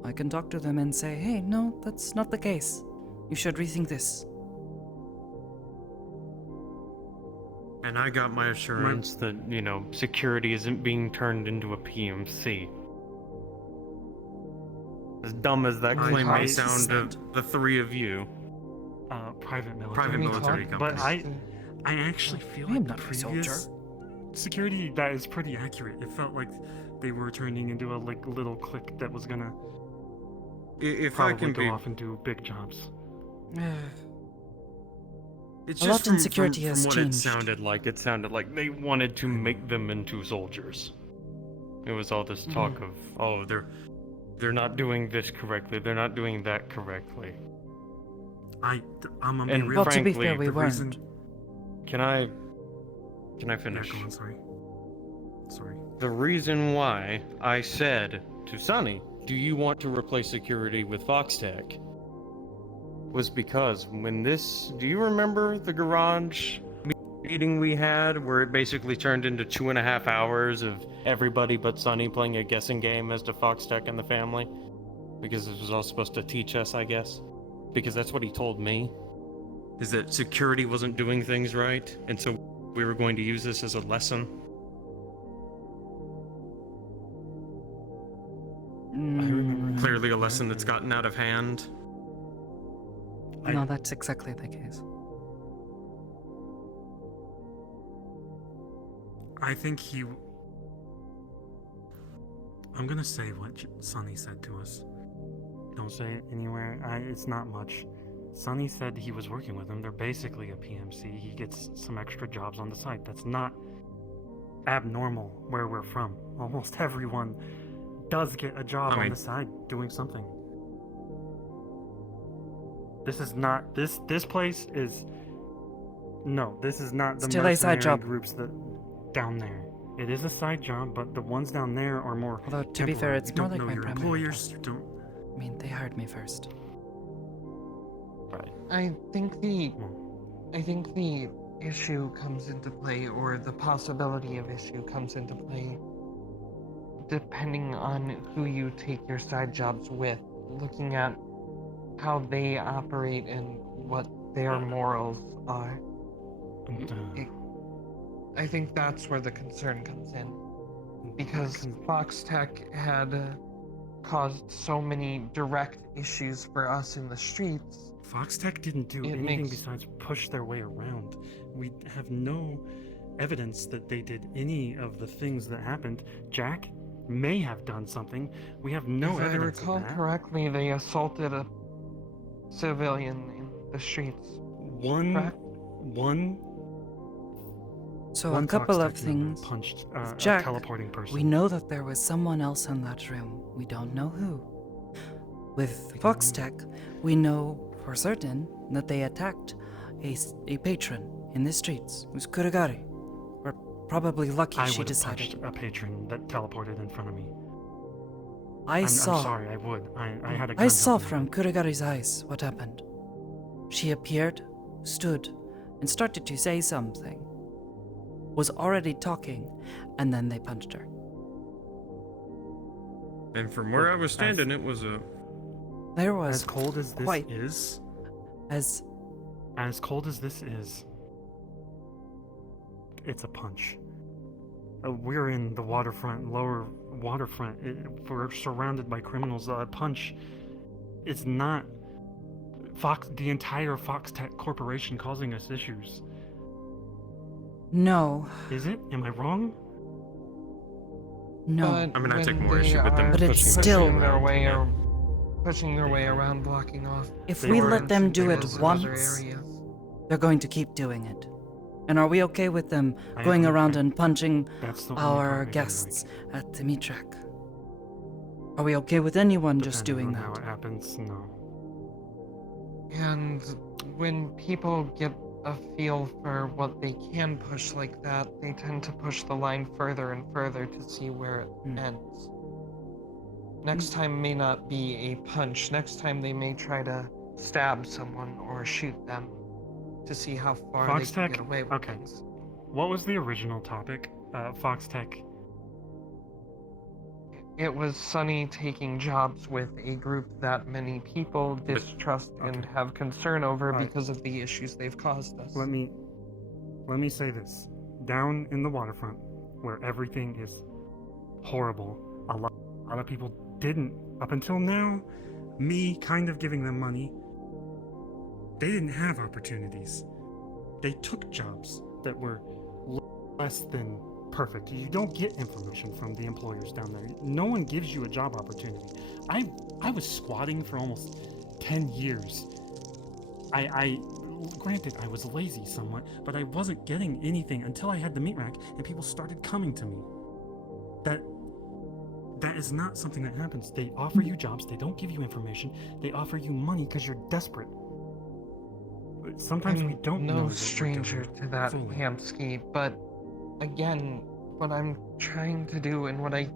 I can talk to them and say, hey, no, that's not the case. You should rethink this. And I got my assurance that, security isn't being turned into a PMC. As dumb as that claim may sound to the three of you. Private military. Private military But companies. I actually feel I am like not the a soldier. previous security, that is pretty accurate. It felt like they were turning into a little clique that was gonna If probably I can go be, off and do big jobs. it's A just lot in security from has what changed. it sounded like they wanted to make them into soldiers. It was all this talk of, oh, they're not doing this correctly, they're not doing that correctly. I'm gonna be And real. Well, to be frankly, fair, we the weren't. reason- Can I finish? Yeah, go on, sorry. The reason why I said to Sonny, do you want to replace security with Foxtech? Was because do you remember the garage meeting we had where it basically turned into 2.5 hours of everybody but Sonny playing a guessing game as to Foxtech and the family? Because this was all supposed to teach us, I guess. Because that's what he told me. Is that security wasn't doing things right, and so we were going to use this as a lesson. I remember. Clearly a lesson that's gotten out of hand. No, that's exactly the case. I think he. I'm gonna say what Sonny said to us. Don't say it anywhere. It's not much. Sonny said he was working with him. They're basically a PMC. He gets some extra jobs on the side. That's not abnormal where we're from. Almost everyone does get a job on the side doing something. This is not this place is no. This is not the Still a side mercenary job. groups that down there. It is a side job, but the ones down there are more. Although to be fair, temporary. it's You more don't like know my your primary employers. You don't. I mean, they hired me first. Right. I think the issue comes into play, or the possibility of issue comes into play, depending on who you take your side jobs with, looking at how they operate and what their morals are. I think that's where the concern comes in, because Fox Tech had caused so many direct issues for us in the streets. Fox Tech didn't do anything besides push their way around. We have no evidence that they did any of the things that happened. Jack may have done something. We have no evidence If I recall of that. correctly, they assaulted a civilian in the streets. So One a couple Fox of Tech member things. punched With a Jack, teleporting person. we know that there was someone else in that room. We don't know who. With Fox Tech, we know for certain that they attacked a patron in the streets. It was Kuragari. We're probably lucky I she would have decided. punched a patron that teleported in front of me. I I'm saw. sorry, I would. I had a gun I saw held in from Kuragari's eyes what happened. She appeared, stood, and started to say something. Was already talking, and then they punched her. And from where I was standing, it was a. There was as cold as this quite is. As cold as this is. It's a punch. We're in the waterfront, lower waterfront. We're surrounded by criminals. A punch. It's not the entire Fox Tech Corporation causing us issues. No. Is it? Am I wrong? No. I mean, I take more issue with them But it's pushing still pushing their way around, blocking off. If we let them do it once, areas. they're going to keep doing it. And are we okay with them I going agree. around and punching That's the only our part I don't guests at the meat track? Are we okay with anyone just doing Depending on that? how it happens, no. And when people get a feel for what they can push like that, they tend to push the line further and further to see where it ends. Next time may not be a punch. Next time they may try to stab someone or shoot them to see how far Fox they can Tech. get away with Okay. things. What was the original topic? Fox Tech. It was Sunny taking jobs with a group that many people distrust and have concern over Alright. because of the issues they've caused us. Let me say this. Down in the waterfront, where everything is horrible, a lot of people didn't, up until now, me kind of giving them money, they didn't have opportunities. They took jobs that were less than perfect. You don't get information from the employers down there. No one gives you a job opportunity. I was squatting for almost 10 years. I granted I was lazy somewhat, but I wasn't getting anything until I had the meat rack and people started coming to me. That is not something that happens. They offer you jobs, they don't give you information, they offer you money because you're desperate. Sometimes we don't know. No stranger to that, Hamsky, but again, what I'm trying to do and what I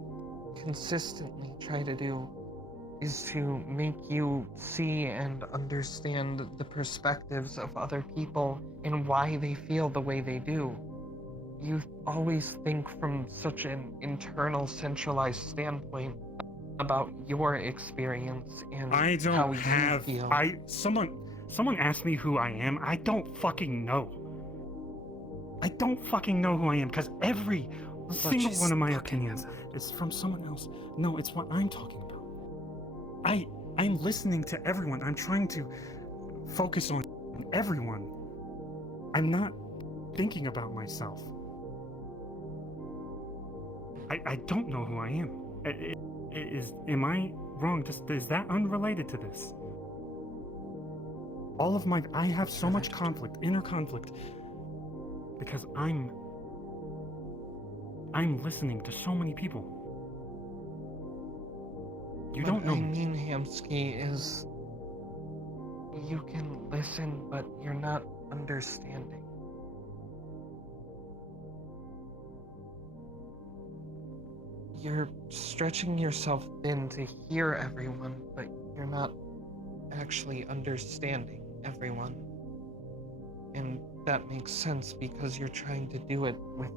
consistently try to do is to make you see and understand the perspectives of other people and why they feel the way they do. You always think from such an internal, centralized standpoint, about your experience and I don't how have. you feel. Someone asked me who I am. I don't fucking know. I don't fucking know who I am because every single one of my opinions is from someone else. No, it's what I'm talking about. I'm listening to everyone. I'm trying to focus on everyone. I'm not thinking about myself. I don't know who I am. Am I wrong? Is that unrelated to this? I have so much conflict, inner conflict, because I'm listening to so many people. You don't know. What I mean, Hamsky, is you can listen, but you're not understanding. You're stretching yourself thin to hear everyone, but you're not actually understanding everyone. And that makes sense because you're trying to do it with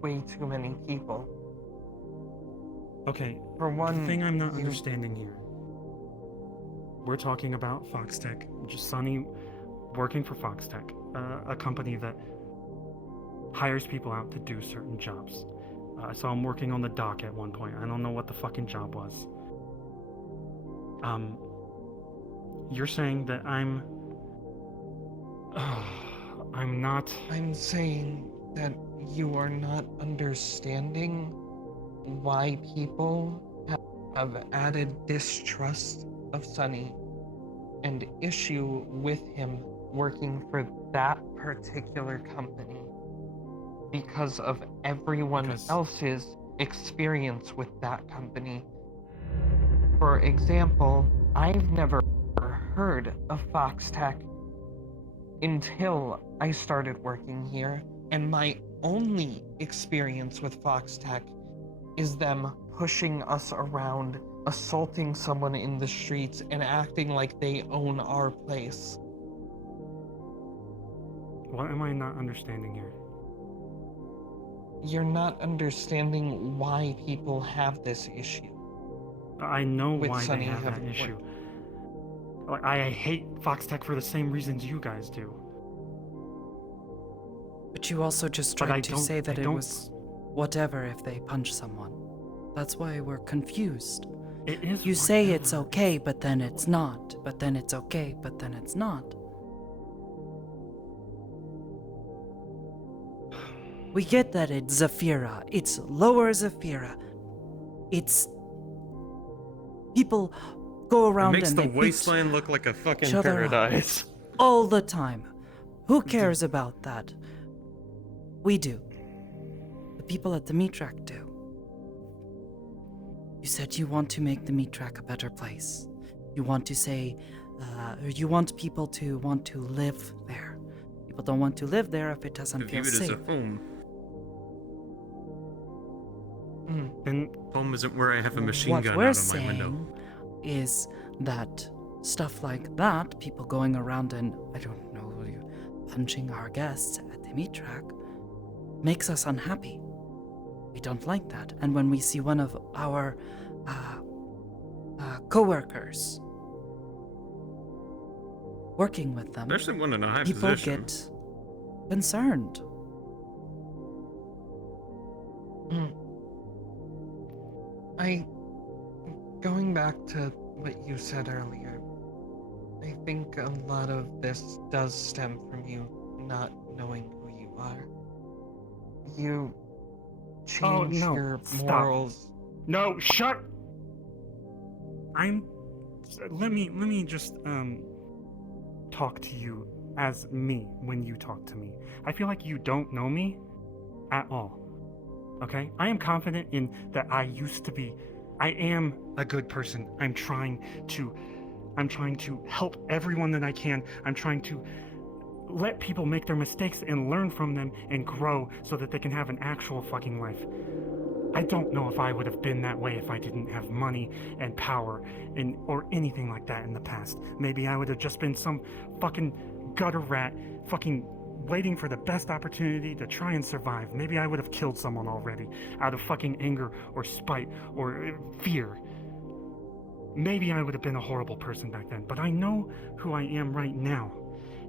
way too many people. Okay, for one, the thing I'm not understanding here. We're talking about Foxtech, just Sunny working for Foxtech, a company that hires people out to do certain jobs. I saw him working on the dock at one point. I don't know what the fucking job was. You're saying that I'm not... I'm saying that you are not understanding why people have added distrust of Sunny and issue with him working for that particular company because of everyone else's experience with that company. For example, I've never heard of Foxtech until I started working here, and my only experience with Foxtech is them pushing us around, assaulting someone in the streets, and acting like they own our place. What am I not understanding here? You're not understanding why people have this issue. I know with why Sunny they have that having issue. worked. I hate Foxtech for the same reasons you guys do. But you also just But tried to say that it was whatever if they punch someone. That's why we're confused. It is. You say it's okay, but then it's not. But then it's okay, but then it's not. We get that it's Zafira. It's lower Zafira. It's people go around It makes and the they beat wasteland look like a fucking each other up paradise. all the time. Who cares about that? We do. The people at the meat track do. You said you want to make the meat track a better place. You want to say, you want people to want to live there. People don't want to live there if it doesn't feel View it safe. as a home. And home isn't where I have a machine What gun we're out of my window. saying is that stuff like that, people going around and, I don't know, punching our guests at the meat track, makes us unhappy. We don't like that. And when we see one of our co-workers working with them, Especially one in a high people position. get concerned. Going back to what you said earlier, I think a lot of this does stem from you not knowing who you are. You change your morals. No, shut. Let me just talk to you as me when you talk to me. I feel like you don't know me at all. Okay? I am confident in that I am a good person. I'm trying to help everyone that I can. I'm trying to let people make their mistakes and learn from them and grow so that they can have an actual fucking life. I don't know if I would have been that way if I didn't have money and power or anything like that in the past. Maybe I would have just been some fucking gutter rat fucking waiting for the best opportunity to try and survive. Maybe I would have killed someone already out of fucking anger or spite or fear. Maybe I would have been a horrible person back then, but I know who I am right now.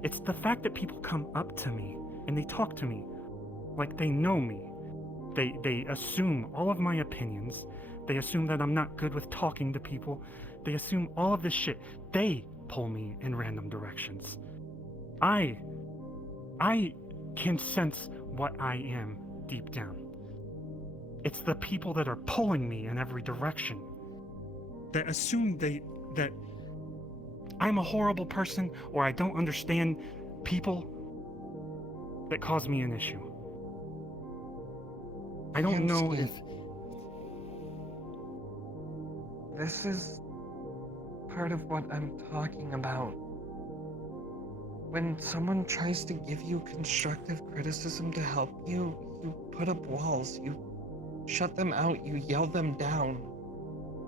It's the fact that people come up to me and they talk to me like they know me. They assume all of my opinions. They assume that I'm not good with talking to people. They assume all of this shit. They pull me in random directions. I can sense what I am deep down. It's the people that are pulling me in every direction that assume that I'm a horrible person or I don't understand people that cause me an issue. I don't know if... This is part of what I'm talking about. When someone tries to give you constructive criticism to help you, you put up walls, you shut them out, you yell them down,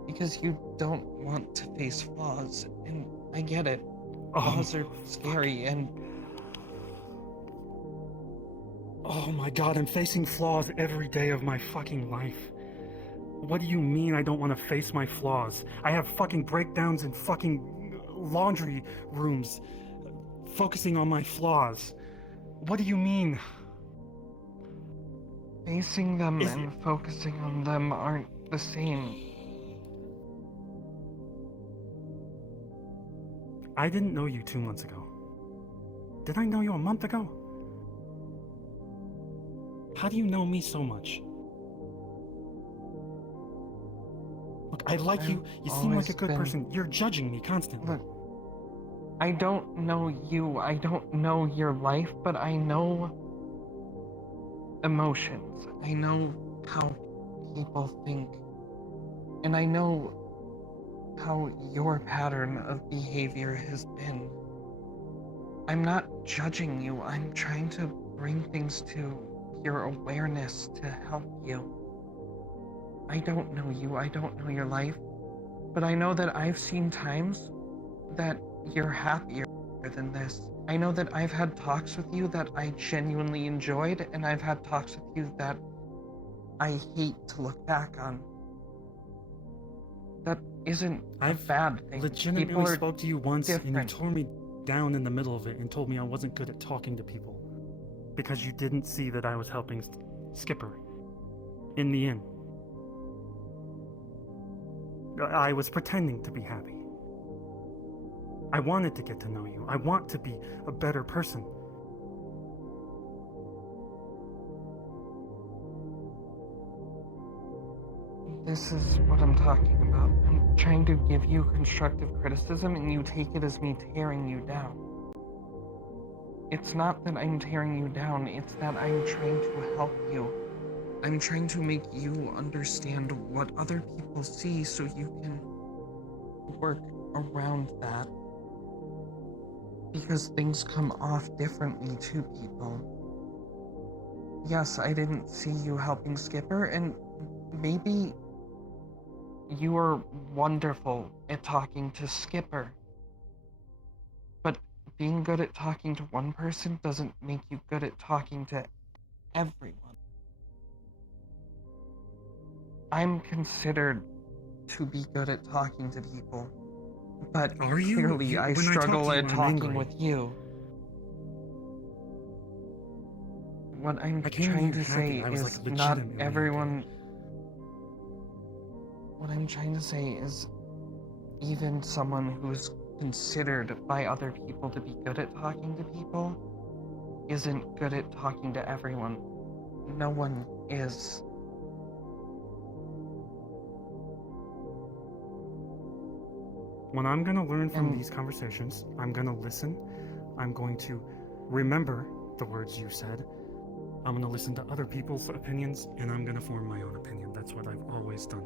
because you don't want to face flaws, and I get it. Flaws are scary, and... Oh my god, I'm facing flaws every day of my fucking life. What do you mean I don't want to face my flaws? I have fucking breakdowns in fucking laundry rooms, focusing on my flaws. What do you mean? Facing them and focusing on them aren't the same. I didn't know you 2 months ago. Did I know you a month ago? How do you know me so much? Look, I like you. You seem like a good person. You're judging me constantly. Look, I don't know you. I don't know your life, but I know emotions. I know how people think. And I know how your pattern of behavior has been. I'm not judging you. I'm trying to bring things to your awareness to help you. I don't know you, I don't know your life, but I know that I've seen times that you're happier than this. I know that I've had talks with you that I genuinely enjoyed, and I've had talks with you that I hate to look back on. That isn't a bad thing. Legitimately spoke to you once, different. and you tore me down in the middle of it and told me I wasn't good at talking to people because you didn't see that I was helping Skipper in the inn. I was pretending to be happy. I wanted to get to know you. I want to be a better person. This is what I'm talking about. I'm trying to give you constructive criticism and you take it as me tearing you down. It's not that I'm tearing you down, it's that I'm trying to help you. I'm trying to make you understand what other people see so you can work around that. Because things come off differently to people. Yes, I didn't see you helping Skipper, and maybe you are wonderful at talking to Skipper. But being good at talking to one person doesn't make you good at talking to everyone. I'm considered to be good at talking to people, but clearly I struggle at talking with you. What I'm trying to say is not everyone... What I'm trying to say is even someone who's considered by other people to be good at talking to people isn't good at talking to everyone. No one is. What I'm going to learn from these conversations, I'm going to listen, I'm going to remember the words you said, I'm going to listen to other people's opinions, and I'm going to form my own opinion. That's what I've always done.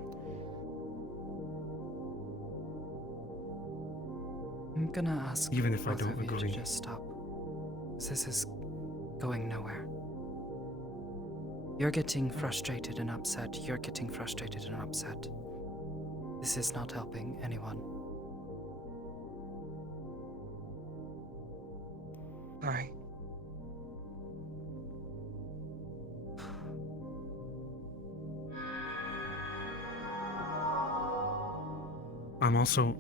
I'm gonna ask even if I both don't of you agree. to just stop. This is going nowhere. You're getting frustrated and upset. You're getting frustrated and upset. This is not helping anyone. Sorry. I'm also,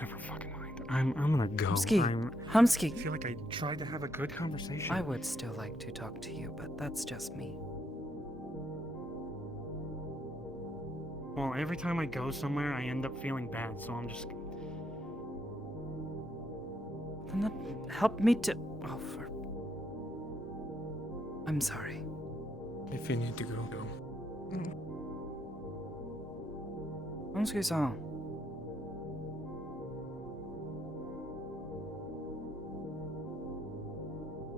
never fucking mind. I'm gonna go. Humsky, I Humsky. feel like I tried to have a good conversation. I would still like to talk to you, but that's just me. Well, every time I go somewhere, I end up feeling bad, so I'm just... Then that help me to... Oh, I'm sorry. If you need to go, go. Humsky-san.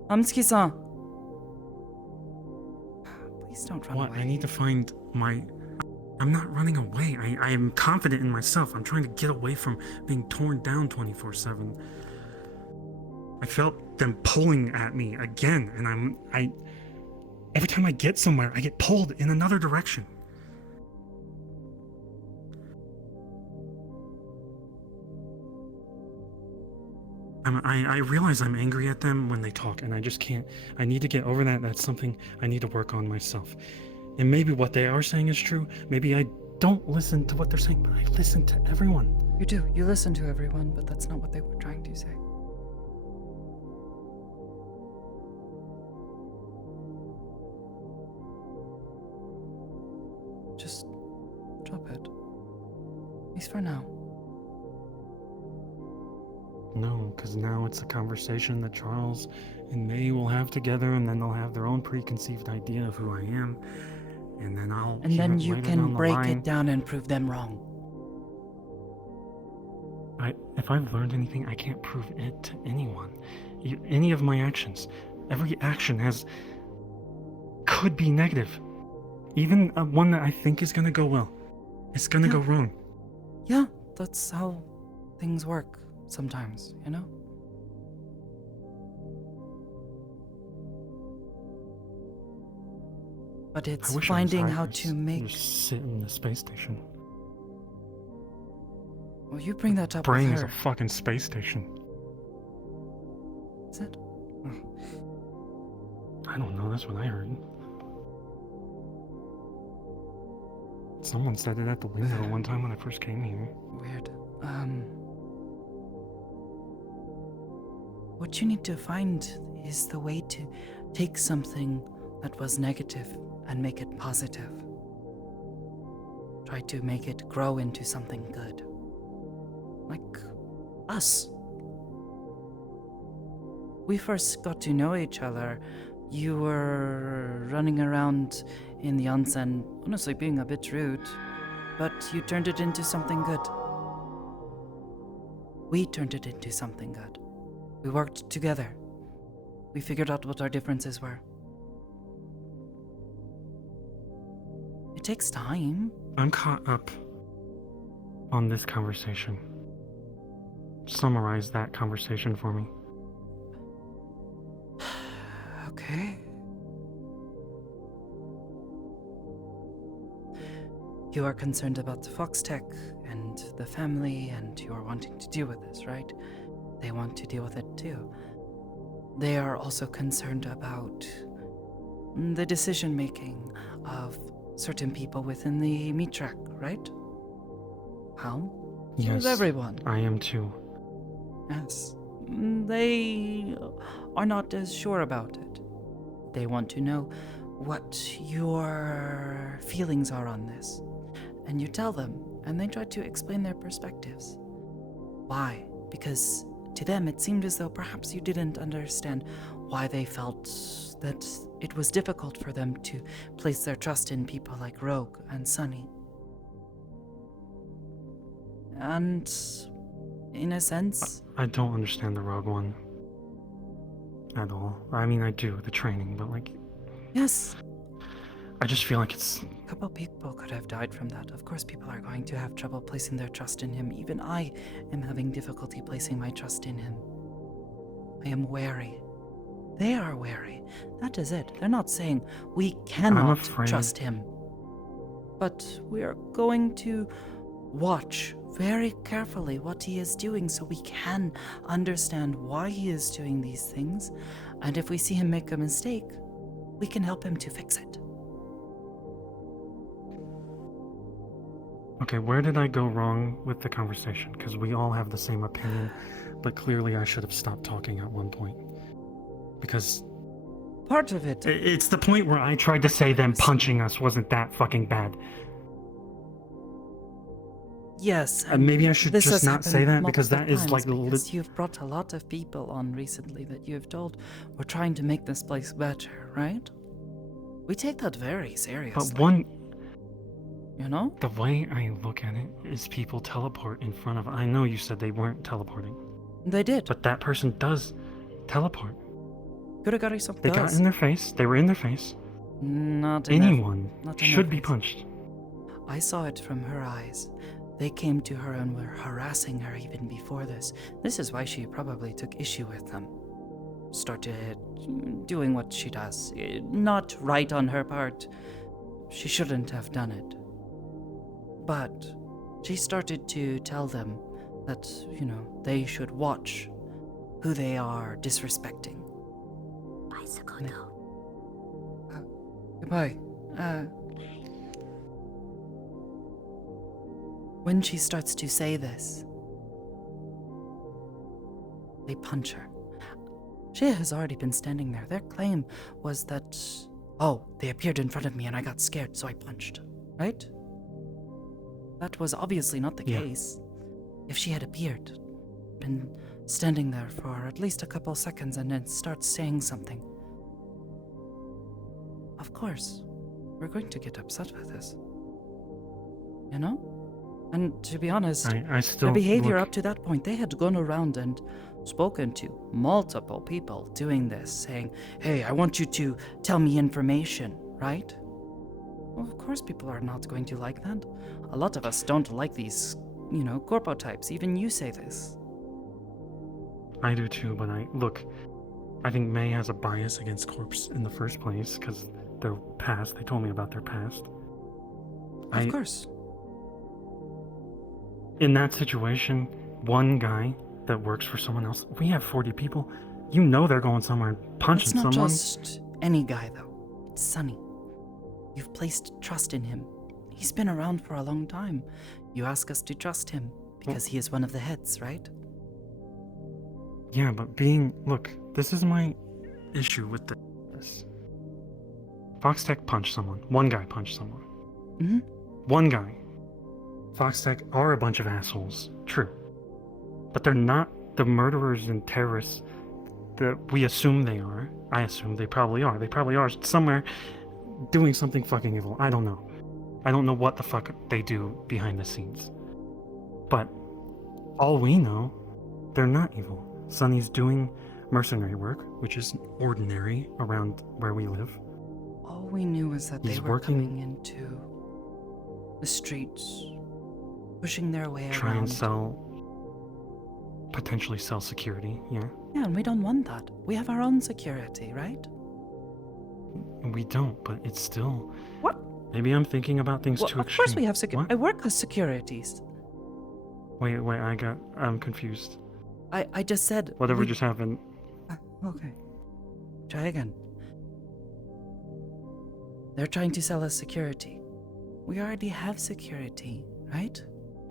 Humsky-san. Please don't run away. I need to find my... I'm not running away. I am confident in myself. I'm trying to get away from being torn down 24/7. I felt them pulling at me again, and every time I get somewhere, I get pulled in another direction. I realize I'm angry at them when they talk, and I just can't. I need to get over that. That's something I need to work on myself. And maybe what they are saying is true. Maybe I don't listen to what they're saying, but I listen to everyone. You do. You listen to everyone, but that's not what they were trying to say. Just drop it. At least for now. No, because now it's a conversation that Charles and May will have together, and then they'll have their own preconceived idea of who I am, and then I'll... And then you can break it down and prove them wrong. If I've learned anything, I can't prove it to anyone. Any of my actions. Every action could be negative. Even one that I think is gonna go well. It's gonna go wrong. Yeah, that's how things work sometimes, you know? But it's finding how to make... Just sit in the space station. Well, you bring that up Brain with is her. a fucking space station. Is it? I don't know, that's what I heard. Someone said it at the window one time when I first came here. Weird. What you need to find is the way to take something that was negative and make it positive. Try to make it grow into something good. Like us. We first got to know each other. You were running around in the onsen, honestly being a bit rude, but you turned it into something good. We turned it into something good. We worked together. We figured out what our differences were. It takes time. I'm caught up on this conversation. Summarize that conversation for me. Okay. You are concerned about the Fox Tech and the family, and you are wanting to deal with this, right? They want to deal with it too. They are also concerned about the decision-making of certain people within the meat track, right? How? So Yes, is everyone. I am too. Yes. They are not as sure about it. They want to know what your feelings are on this. And you tell them, and they try to explain their perspectives. Why? Because to them it seemed as though perhaps you didn't understand why they felt that it was difficult for them to place their trust in people like Rogue and Sunny. And in a sense... I don't understand the Rogue One at all. I mean, I do, the training, but like... Yes. I just feel like it's... A couple people could have died from that. Of course people are going to have trouble placing their trust in him. Even I am having difficulty placing my trust in him. I am wary. They are wary. That is it. They're not saying we cannot trust him. But we are going to watch very carefully what he is doing so we can understand why he is doing these things. And if we see him make a mistake, we can help him to fix it. Okay, where did I go wrong with the conversation? Because we all have the same opinion, but clearly I should have stopped talking at one point. Because part of it. It's the point where I tried to say them punching us wasn't that fucking bad. Yes, And maybe I should this just has not say happened that because that multiple is times like because you've brought a lot of people on recently that you've told we're trying to make this place better, right? We take that very seriously. But one, you know, the way I look at it is people teleport in front of. I know you said they weren't teleporting. They did. But that person does teleport. Kuragari-san They got in their face. They were in their face. Not in Anyone not in should their be face. punched. I saw it from her eyes. They came to her and were harassing her even before this. This is why she probably took issue with them. Started doing what she does. Not right on her part. She shouldn't have done it. But she started to tell them that, you know, they should watch who they are disrespecting. Bye, Sakoto. Goodbye. When she starts to say this, they punch her. She has already been standing there. Their claim was that, oh, they appeared in front of me and I got scared, so I punched. Right? That was obviously not the case. If she had appeared, been standing there for at least a couple seconds and then starts saying something, of course, we're going to get upset with this. You know? And to be honest, the behavior up to that point, they had gone around and spoken to multiple people doing this, saying, hey, I want you to tell me information, right? Well, of course people are not going to like that. A lot of us don't like these, you know, corpo types. Even you say this. I do too, but I think May has a bias against corpse in the first place because their past. They told me about their past. Of course. In that situation, one guy that works for someone else, we have 40 people. You know they're going somewhere and punching It's not someone. just any guy, though. It's Sonny. You've placed trust in him. He's been around for a long time. You ask us to trust him because he is one of the heads, right? Yeah, but look, this is my issue with this. Foxtech punched someone. One guy punched someone. Mm-hmm. One guy. Foxtech are a bunch of assholes, true. But they're not the murderers and terrorists that we assume they are. I assume they probably are. They probably are somewhere doing something fucking evil. I don't know. I don't know what the fuck they do behind the scenes. But all we know, they're not evil. Sonny's doing mercenary work, which is ordinary around where we live. All we knew was that they were coming into the streets, pushing their way Try around. and potentially sell security, yeah. Yeah, and we don't want that. We have our own security, right? We don't, but it's still... What? Maybe I'm thinking about things too extreme. Of course we have security. What? I work as securities. Wait, I'm confused. I just said... Whatever just happened. Okay. Try again. They're trying to sell us security. We already have security, right?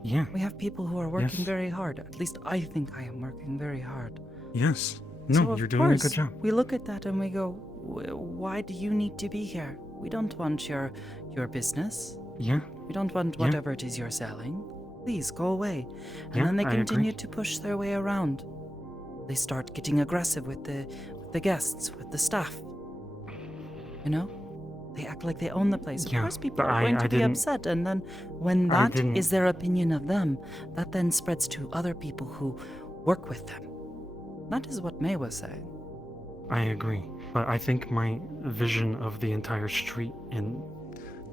Yeah. We have people who are working Yes. very hard. At least I think I am working very hard. Yes. So No, of you're doing a course, good job. We look at that and we go, why do you need to be here? We don't want your business. Yeah. We don't want Yeah. whatever it is you're selling. Please go away. And Yeah, then they I continue agree. to push their way around. They start getting aggressive with the guests, with the staff. You know? They act like they own the place. Of Yeah, course people but are going I to be didn't- upset, and then when I that didn't- is their opinion of them, that then spreads to other people who work with them. That is what May was saying. I agree. But I think my vision of the entire street and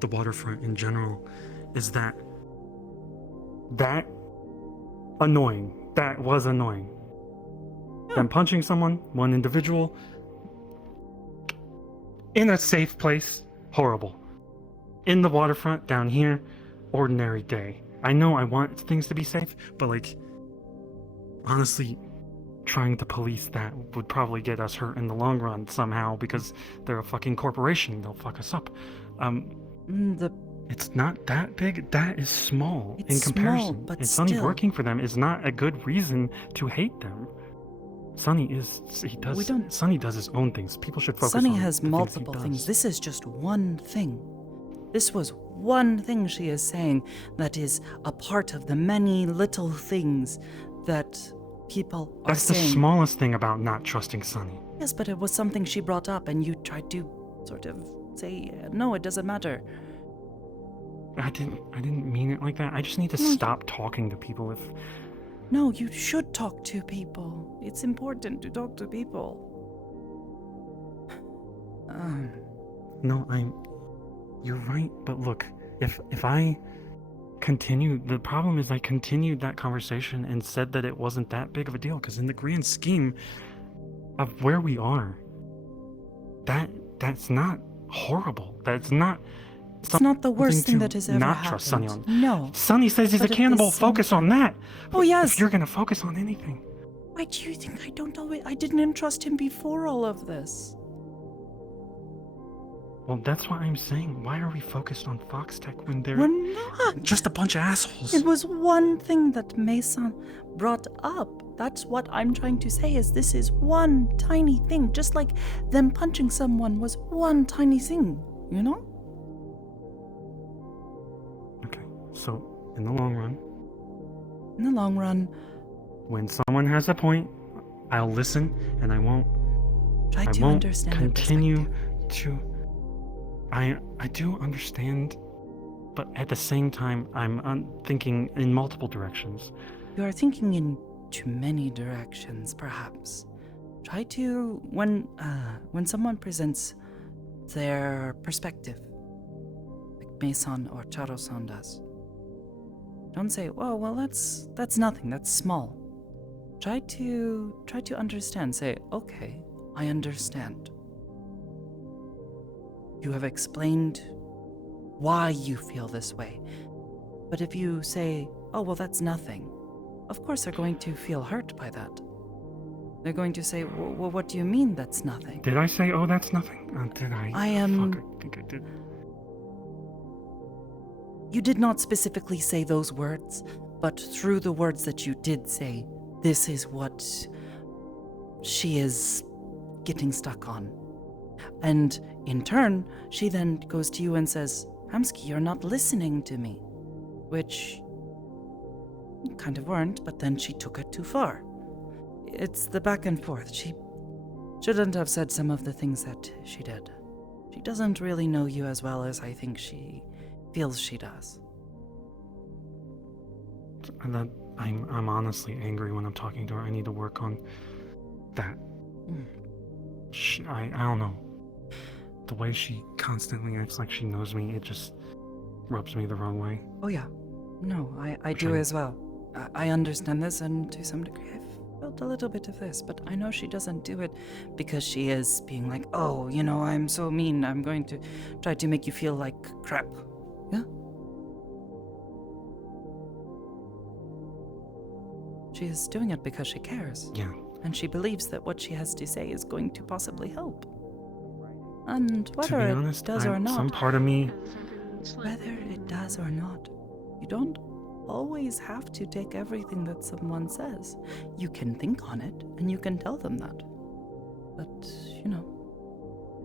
the waterfront in general is that annoying. That was annoying. Them punching someone, one individual, in a safe place, horrible. In the waterfront, down here, ordinary day. I know I want things to be safe, but honestly, trying to police that would probably get us hurt in the long run somehow because they're a fucking corporation. They'll fuck us up. The It's not that big. That is small in It's comparison. small, but and Sunny still. working for them is not a good reason to hate them. Sunny Sunny does his own things. People should focus Sunny on has the things he multiple does. things. This is just one thing. This was one thing she is saying that is a part of the many little things that people are That's the saying. smallest thing about not trusting Sunny. Yes, but it was something she brought up, and you tried to sort of say, no, it doesn't matter. I didn't mean it like that. I just need to stop talking to people if No, you should talk to people. It's important to talk to people. No, you're right, but look, if I continue, the problem is I continued that conversation and said that it wasn't that big of a deal, because in the grand scheme of where we are, that's not horrible. That's not It's not the worst thing to that has ever not happened. trust Sunny on. No. Sunny says he's But a at the cannibal. same Focus on that. Oh, yes. If you're gonna focus on anything. Why do you think I don't know it? I didn't entrust him before all of this. Well, that's what I'm saying. Why are we focused on Foxtech when they're We're not. just a bunch of assholes? It was one thing that Mason brought up. That's what I'm trying to say is this is one tiny thing. Just like them punching someone was one tiny thing, you know? So, in the long run, In the long run, when someone has a point, I'll listen and I won't try I to won't understand their continue to I do understand, but at the same time I'm thinking in multiple directions. you are thinking in too many directions, perhaps. Try to when someone presents their perspective, like Mason or Charo-san does. Don't say, well, that's nothing, that's small. Try to understand. Say, okay, I understand. You have explained why you feel this way. But if you say, oh, well, that's nothing, of course they're going to feel hurt by that. They're going to say, well, what do you mean that's nothing? Did I say, oh, that's nothing? Did I? I am... Fuck, I think I did. You did not specifically say those words, but through the words that you did say, this is what she is getting stuck on. And in turn, she then goes to you and says, Hamsky, you're not listening to me. Which you kind of weren't, but then she took it too far. It's the back and forth. She shouldn't have said some of the things that she did. She doesn't really know you as well as I think she feels she does. And that I'm honestly angry when I'm talking to her. I need to work on that. I don't know. The way she constantly acts like she knows me, it just rubs me the wrong way. Oh yeah. No, I do as well. I understand this, and to some degree I've felt a little bit of this, but I know she doesn't do it because she is being like, oh, you know, I'm so mean, I'm going to try to make you feel like crap. Yeah? She is doing it because she cares. Yeah. And she believes that what she has to say is going to possibly help. And To whether be it honest, does or not, some part of me... whether it does or not, you don't always have to take everything that someone says. You can think on it, and you can tell them that. But, you know.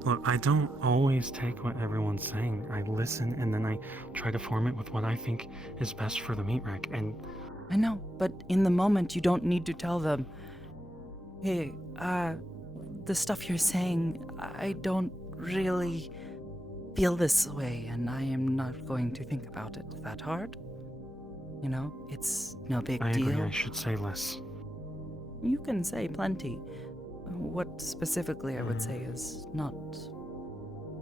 Look, I don't always take what everyone's saying. I listen, and then I try to form it with what I think is best for the meat rack, and... I know, but in the moment, you don't need to tell them, hey, the stuff you're saying, I don't really feel this way, and I am not going to think about it that hard. You know, it's no big deal. I agree, I should say less. You can say plenty. What specifically I would say is not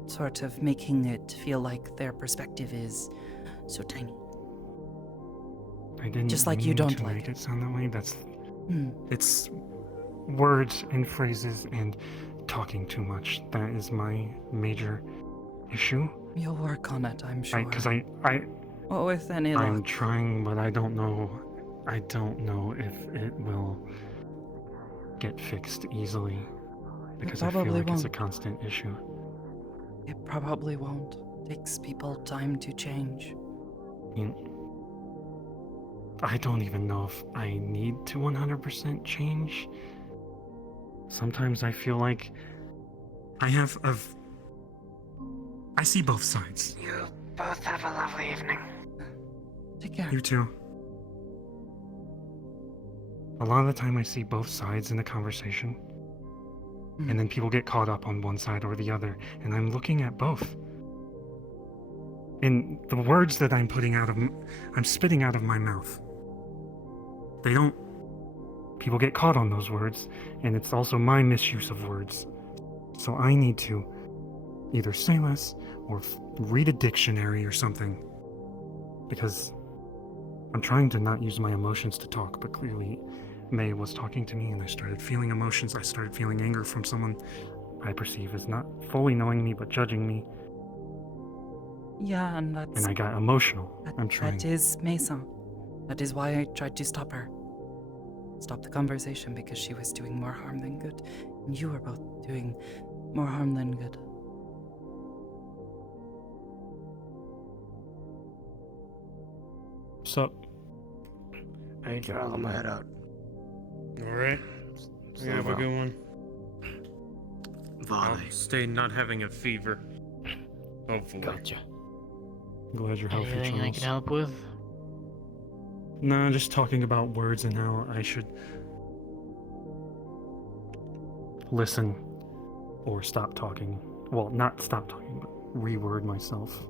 sort of making it feel like their perspective is so tiny. I didn't Just like you mean don't to like make it sound that way. That's... Hmm. It's words and phrases and talking too much. That is my major issue. You'll work on it, I'm sure. Because Well, with any I'm luck. trying, but I don't know if it will get fixed easily. Because I feel probably like it's a won't. constant issue. It probably won't. takes people time to change. I don't even know if I need to 100% change. Sometimes I feel like I see both sides. You both have a lovely evening. Take care. You too. A lot of the time I see both sides in the conversation. And then people get caught up on one side or the other, and I'm looking at both. And the words that I'm spitting out of my mouth. People get caught on those words, and it's also my misuse of words. So I need to either say less or read a dictionary or something. Because I'm trying to not use my emotions to talk, but clearly May was talking to me and I started feeling emotions. I started feeling anger from someone I perceive as not fully knowing me but judging me. Yeah, and that's... And I got emotional. I'm trying. That is Mason. That is why I tried to stop her. Stop the conversation because she was doing more harm than good. And you were both doing more harm than good. So, I need to let my head out. Alright. You have a good one. Volley. I'll stay not having a fever. Hopefully. Gotcha. Glad you're healthy, Anything I Charles. can help with? Nah, just talking about words and how I should listen or stop talking. Well, not stop talking, but reword myself.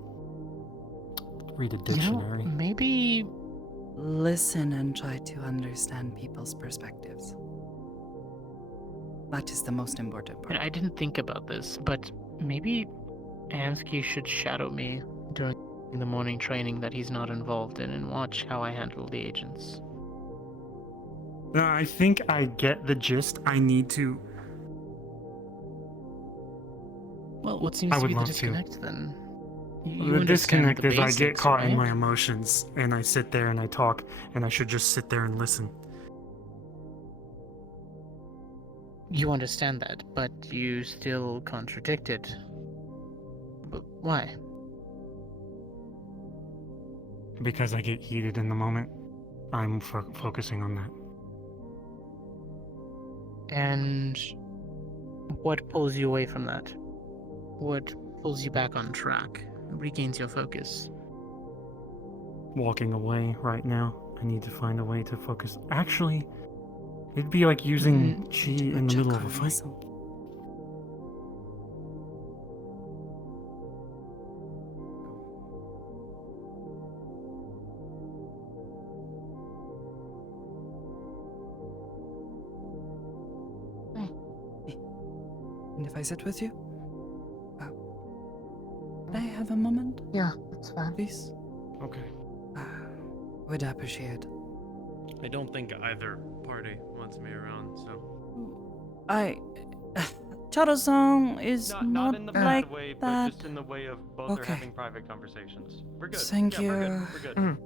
Read a dictionary. Maybe listen and try to understand people's perspectives. That is the most important part. I didn't think about this, but maybe Ansky should shadow me during the morning training that he's not involved in and watch how I handle the agents. No, I think I get the gist. I need to. Well, what seems to be the disconnect then? You The disconnect the is I get basics, caught in right? my emotions and I sit there and I talk and I should just sit there and listen. You understand that, but you still contradict it. But why? Because I get heated in the moment. I'm focusing on that. And what pulls you away from that? What pulls you back on track? Regains your focus? Walking away right now. I need to find a way to focus. Actually, it'd be like using chi in the middle of a fight. And if I sit with you? Could I have a moment? Yeah, that's fine. Please? Okay. Would appreciate. I don't think either party wants me around, so. Charo-san is Not in the bad like way, that. but just in the way of both are Okay. having private conversations. We're good. Thank yeah, We're you. good. We're good.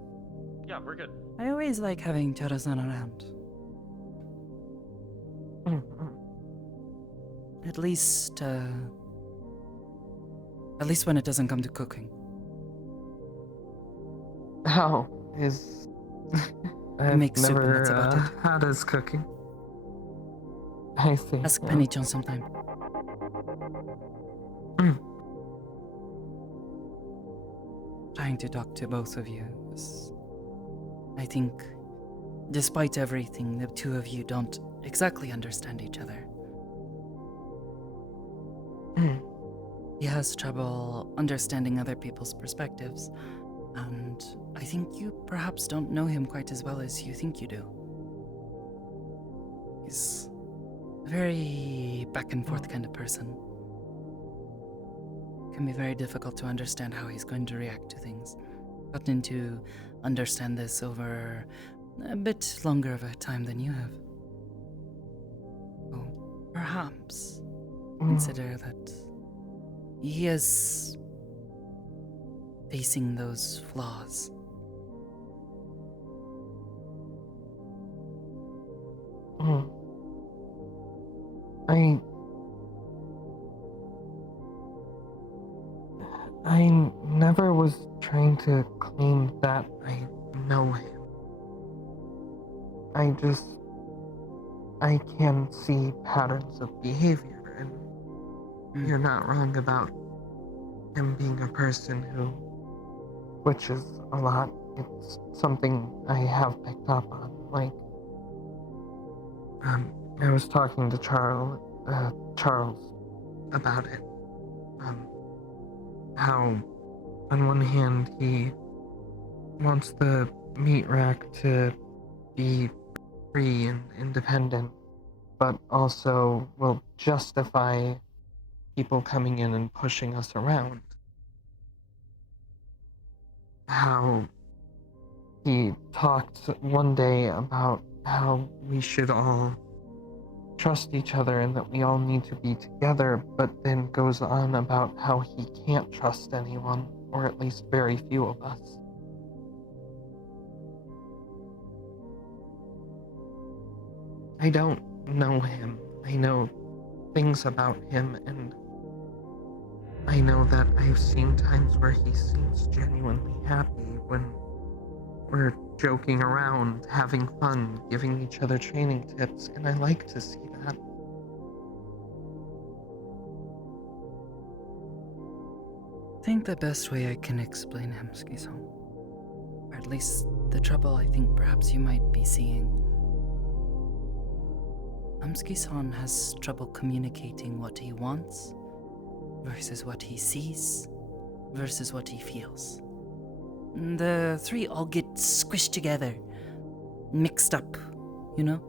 Yeah, we're good. I always like having Charo-san around. At least when it doesn't come to cooking. How is... I've make soup and that's about it. How does cooking? I see. Ask yeah. Penny-chan sometime. Trying to talk to both of you is... I think, despite everything, the two of you don't exactly understand each other. He has trouble understanding other people's perspectives, and I think you perhaps don't know him quite as well as you think you do. He's a very back and forth kind of person. It can be very difficult to understand how he's going to react to things. Gotten to understand this over a bit longer of a time than you have. So perhaps consider that he is facing those flaws. I never was trying to claim that I know him. I can see patterns of behavior, and you're not wrong about him being a person who switches a lot. It's something I have picked up on. Like, I was talking to Charles about it. How, on one hand, he wants the meat rack to be free and independent, but also will justify people coming in and pushing us around. How he talked one day about how we should all trust each other and that we all need to be together, but then goes on about how he can't trust anyone, or at least very few of us. I don't know him. I know things about him, and I know that I've seen times where he seems genuinely happy when we're joking around, having fun, giving each other training tips, and I like to see that. I think the best way I can explain him, Skizo, or at least the trouble I think perhaps you might be seeing. Ski-san has trouble communicating what he wants versus what he sees versus what he feels. The three all get squished together, mixed up, you know?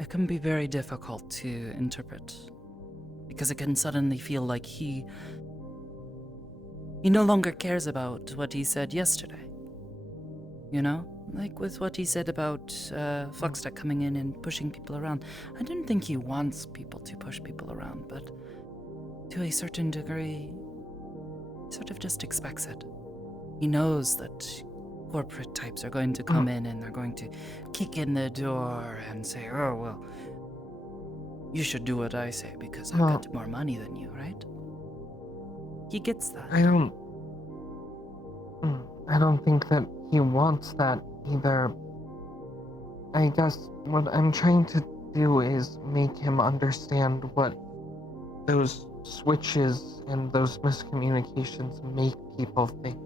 It can be very difficult to interpret because it can suddenly feel like he no longer cares about what he said yesterday. You know? Like with what he said about Fluxtech coming in and pushing people around. I don't think he wants people to push people around, but to a certain degree, he sort of just expects it. He knows that corporate types are going to come in and they're going to kick in the door and say, oh, well, you should do what I say because I've got more money than you, right? He gets that. I don't think that he wants that either. I guess what I'm trying to do is make him understand what those switches and those miscommunications make people think.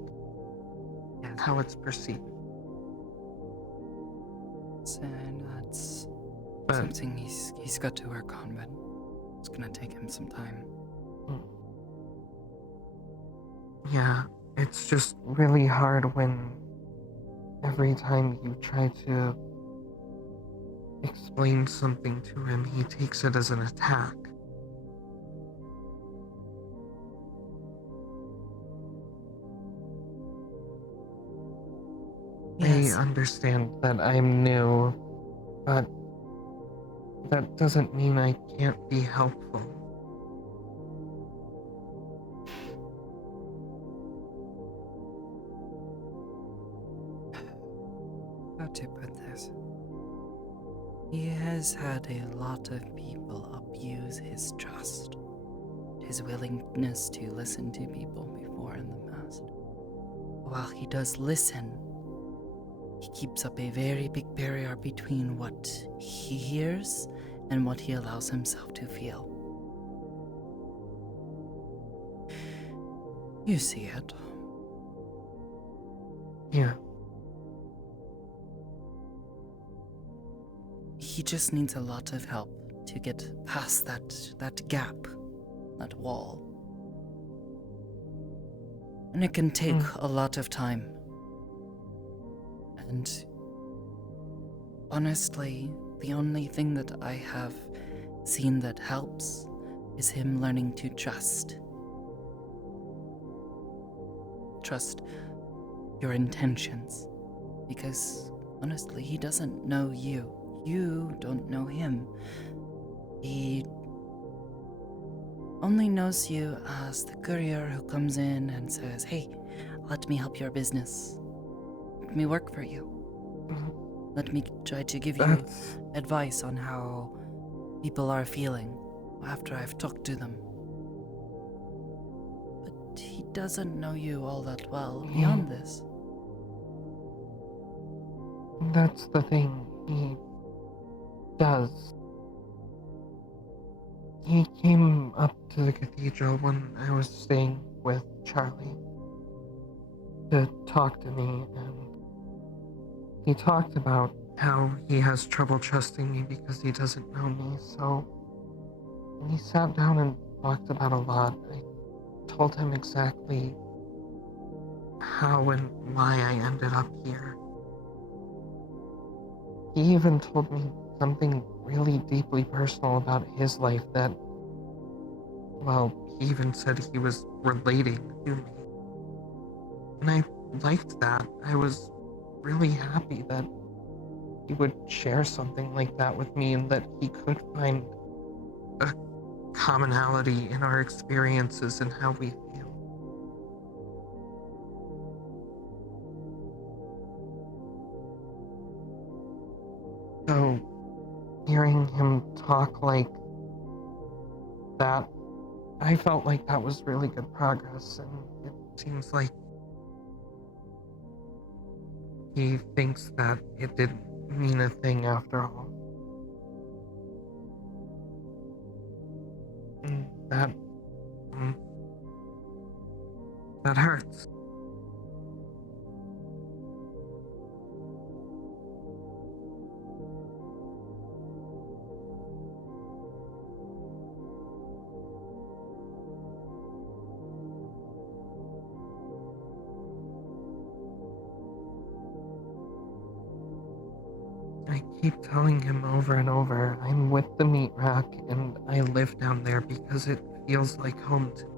And how it's perceived. And that's something he's got to work on, but it's gonna take him some time. Yeah, it's just really hard when every time you try to explain something to him, he takes it as an attack. Yes. I understand that I'm new, but that doesn't mean I can't be helpful. How to put this? He has had a lot of people abuse his trust, his willingness to listen to people before in the past. While he does listen, he keeps up a very big barrier between what he hears and what he allows himself to feel. You see it. Yeah. He just needs a lot of help to get past that gap, that wall. And it can take a lot of time. And honestly, the only thing that I have seen that helps is him learning to trust. Trust your intentions. Because honestly, he doesn't know you. You don't know him. He only knows you as the courier who comes in and says, hey, let me help your business. Let me work for you. Let me try to give you advice on how people are feeling. after I've talked to them. But he doesn't know you all that well beyond this. That's the thing. He does. He came up to the cathedral when I was staying with Charlie to talk to me, and he talked about how he has trouble trusting me because he doesn't know me, so we sat down and talked about a lot. I told him exactly how and why I ended up here. He even told me something really deeply personal about his life that, well, he even said he was relating to me. And I liked that. I was really happy that he would share something like that with me and that he could find a commonality in our experiences and how we feel. So, hearing him talk like that, I felt like that was really good progress, and it seems like he thinks that it didn't mean a thing after all. And that hurts. I keep telling him over and over, I'm with the meat rack and I live down there because it feels like home to me.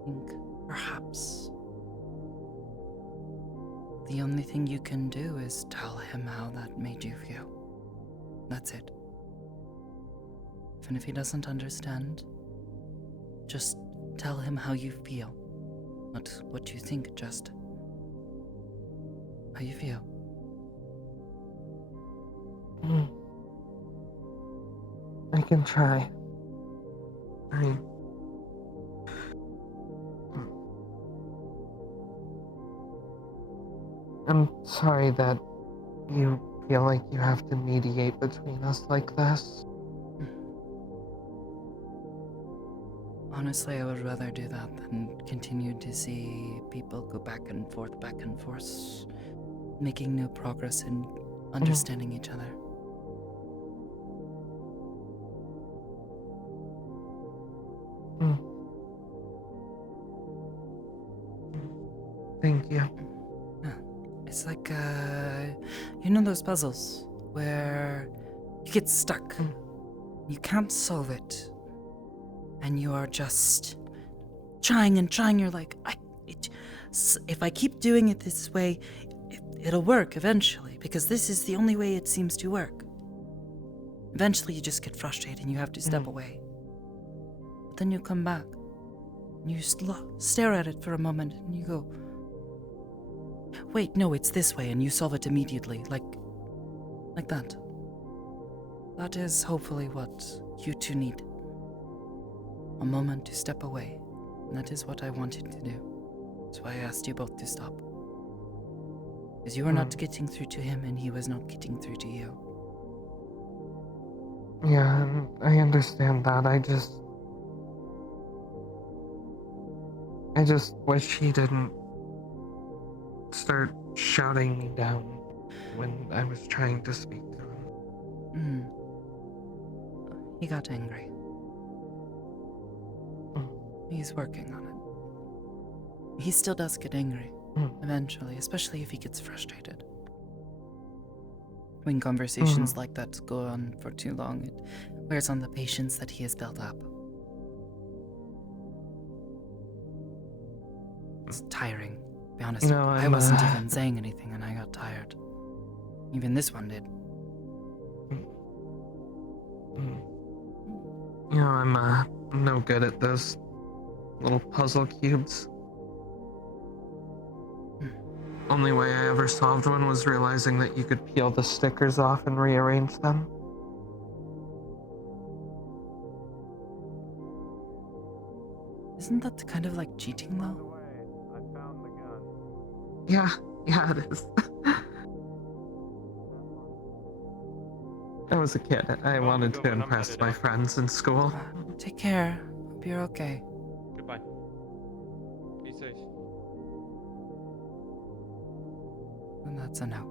I think perhaps the only thing you can do is tell him how that made you feel. That's it. Even if he doesn't understand, just tell him how you feel. Not what you think, just how you feel. I can try. I'm sorry that you feel like you have to mediate between us like this. Honestly, I would rather do that than continue to see people go back and forth, making no progress in understanding each other. Thank you. It's like, you know those puzzles where you get stuck, you can't solve it, and you are just trying and trying. You're like, if I keep doing it this way, it'll work eventually, because this is the only way it seems to work. Eventually you just get frustrated and you have to step away. But then you come back, and you stare at it for a moment, and you go, wait, no, it's this way, and you solve it immediately, like that. That is hopefully what you two need. A moment to step away, and that is what I wanted to do. That's why I asked you both to stop. Because you were not getting through to him, and he was not getting through to you. Yeah, and I understand that. I just wish he didn't start shouting me down when I was trying to speak to him. He got angry. He's working on it. He still does get angry, eventually, especially if he gets frustrated. When conversations like that go on for too long, it wears on the patience that he has built up. It's tiring, to be honest. No, I wasn't even saying anything and I got tired. Even this one did. You know, I'm no good at this. little puzzle cubes. Only way I ever solved one was realizing that you could peel the stickers off and rearrange them. Isn't that kind of like cheating, though? Yeah, it is. I was a kid. I wanted to impress my friends in school. Take care. Hope you're okay. Goodbye. Be safe. And that's a no.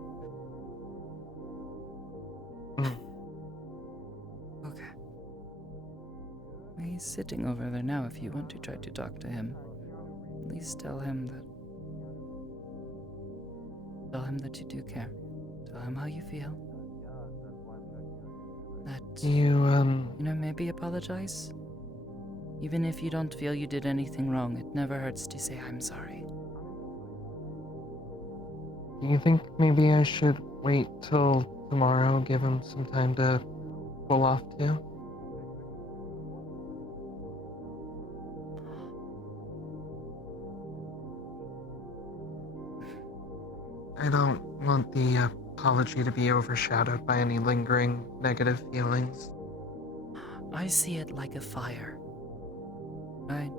Okay. He's sitting over there now if you want to try to talk to him. At least tell him that you do care. Tell him how you feel. That you maybe apologize. Even if you don't feel you did anything wrong, it never hurts to say I'm sorry. Do you think maybe I should wait till tomorrow, give him some time to cool off too? I don't want the apology to be overshadowed by any lingering negative feelings. I see it like a fire, right?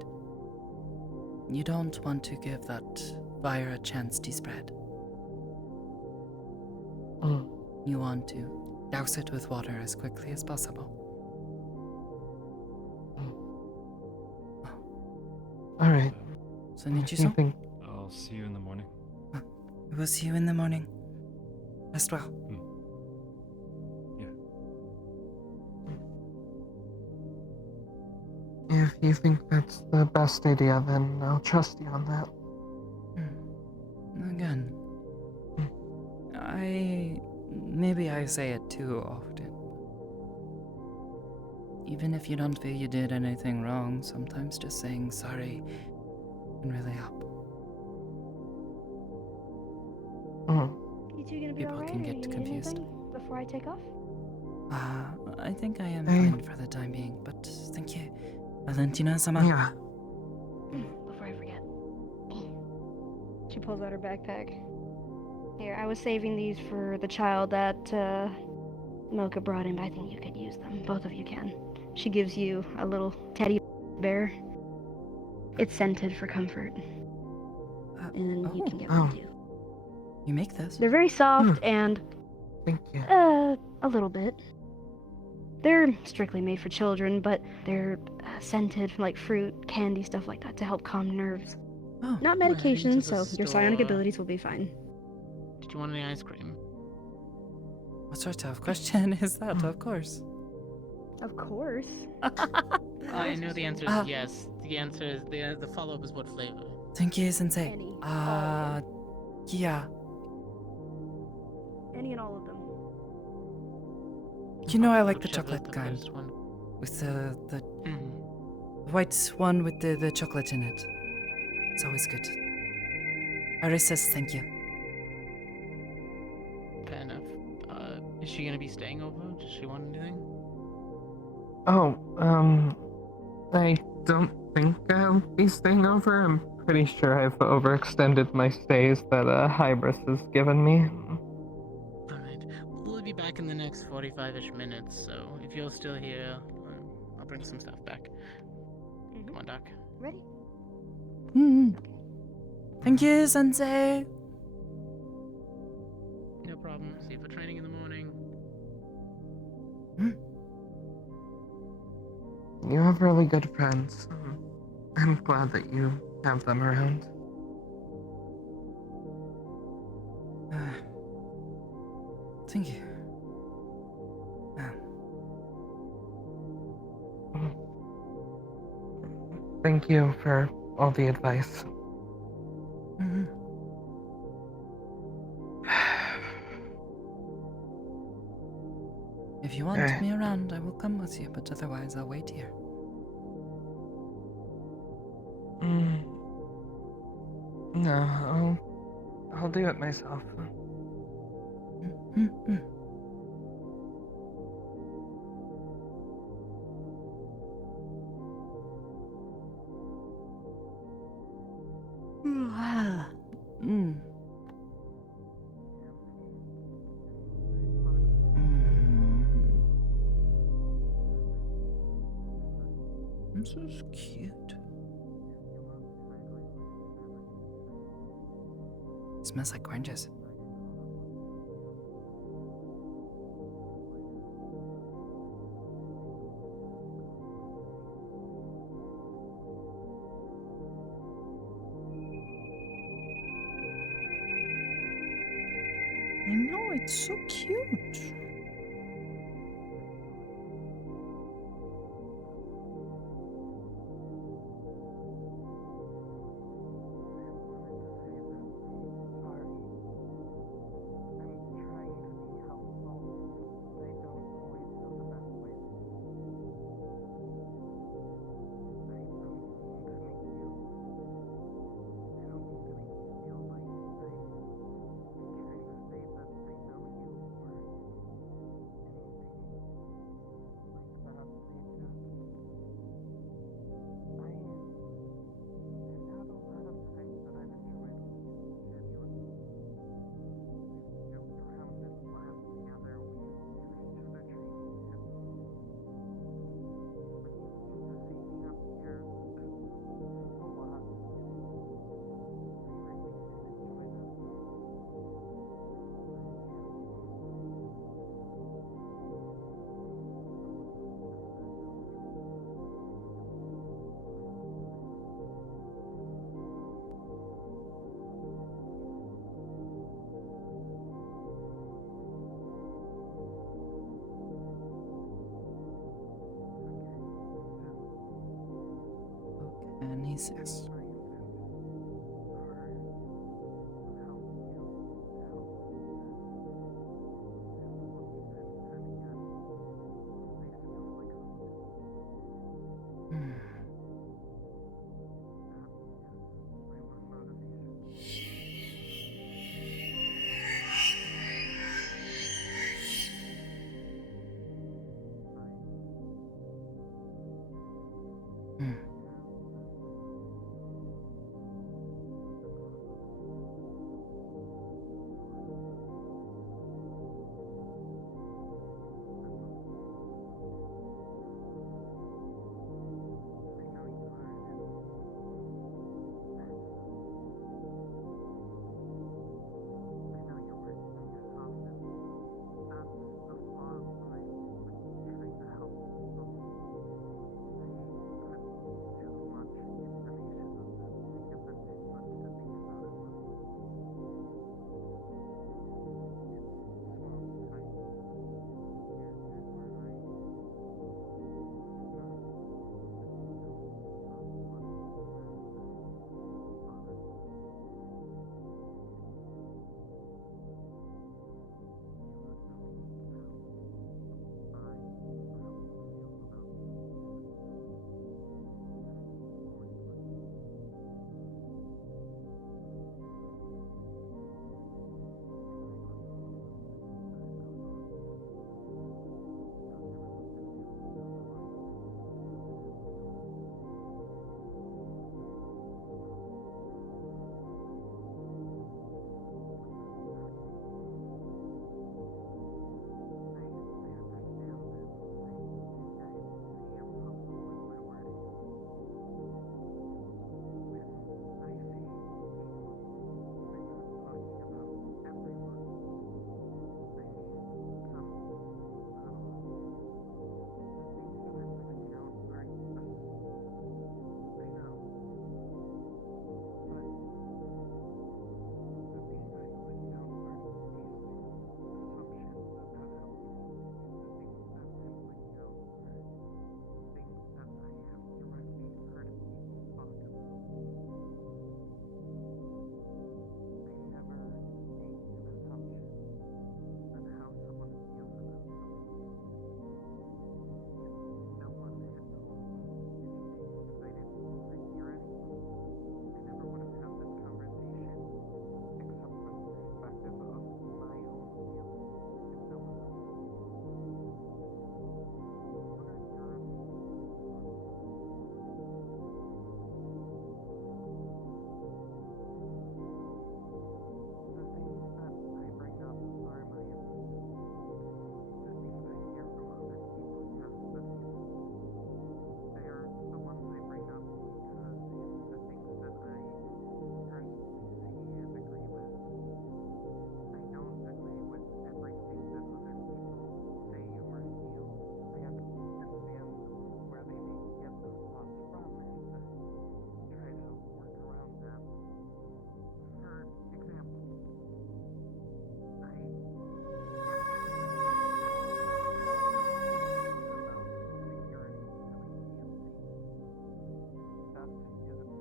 You don't want to give that fire a chance to spread. You want to douse it with water as quickly as possible. Alright. So, Nichiso? I'll see you in the morning. We'll see you in the morning. Rest well. If you think that's the best idea, then I'll trust you on that. Again, maybe I say it too often. Even if you don't feel you did anything wrong, sometimes just saying sorry can really help. You two gonna be People alright? can Or get you need confused. anything before I take off? I think I am fine for the time being, but thank you, Valentina-sama. Yeah. Before I forget. She pulls out her backpack. Here, I was saving these for the child that Mocha brought in, but I think you could use them. Both of you can. She gives you a little teddy bear. It's scented for comfort. And then you can get one too. You make this? They're very soft and Thank you. A little bit. They're strictly made for children, but they're scented like fruit, candy, stuff like that to help calm nerves. Oh. Not We're heading medication, to the so your psionic store. abilities will be fine. Did you want any ice cream? What sort of question is that? Of course. Of course. I know the answer is yes. The answer is the follow-up is what flavor? Thank you, Sensei. Yeah. Any and all of them. You know I like the Whichever chocolate the kind. first one. With the white one with the chocolate in it. It's always good. Iris says thank you. Fair enough. Is she gonna be staying over? Does she want anything? I don't think I'll be staying over. I'm pretty sure I've overextended my stays that Hybris has given me. Alright. We'll be back in the next 45-ish minutes, so if you're still here, I'll bring some stuff back. Come on, Doc. Ready? Thank you, Sensei. No problem. See you for training in the morning. You have really good friends. I'm glad that you have them around. Thank you. Thank you for all the advice. If you want me around, I will come with you, but otherwise I'll wait here. No, I'll do it myself. Mm. This is cute. Smells like oranges. I know, it's so cute. Anissus.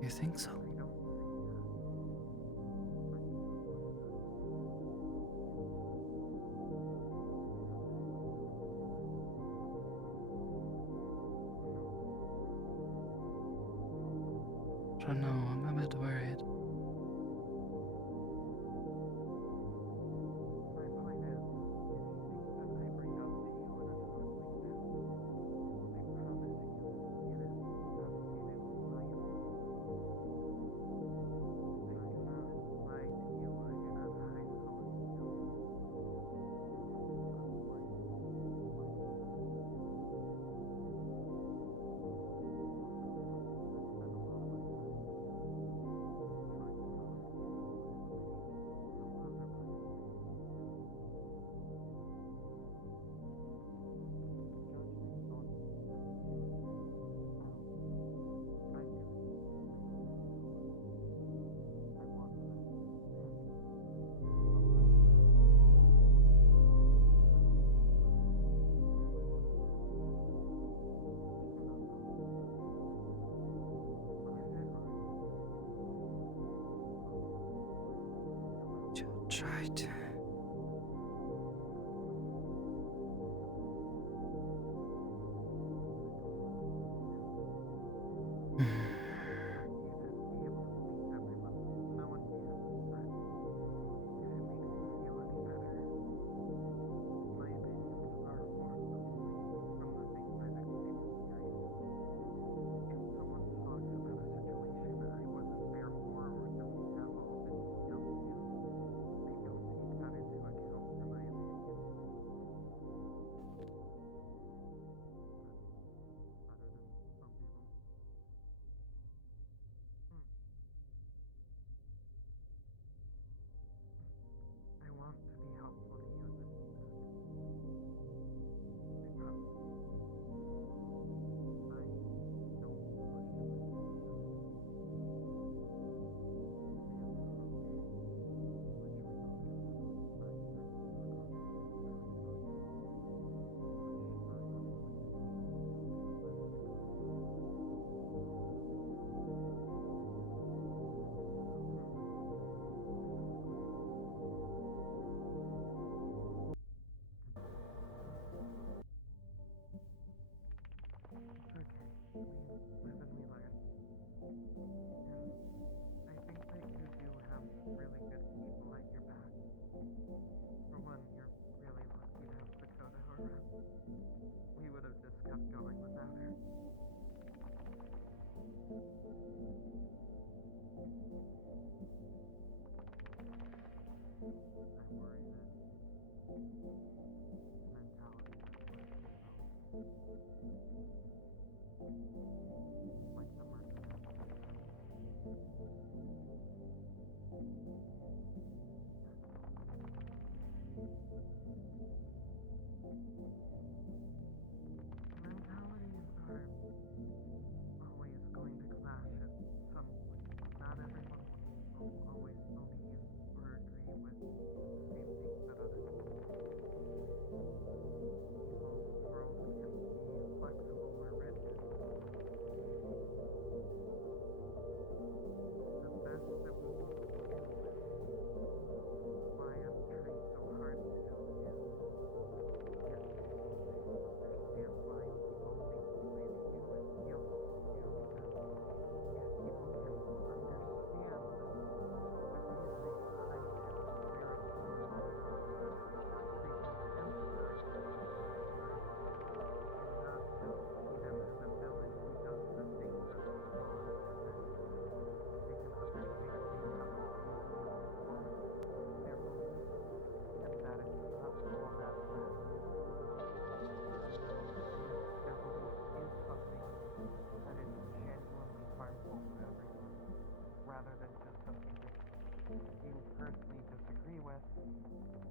You think so? I don't know, I'm a bit worried. Try to.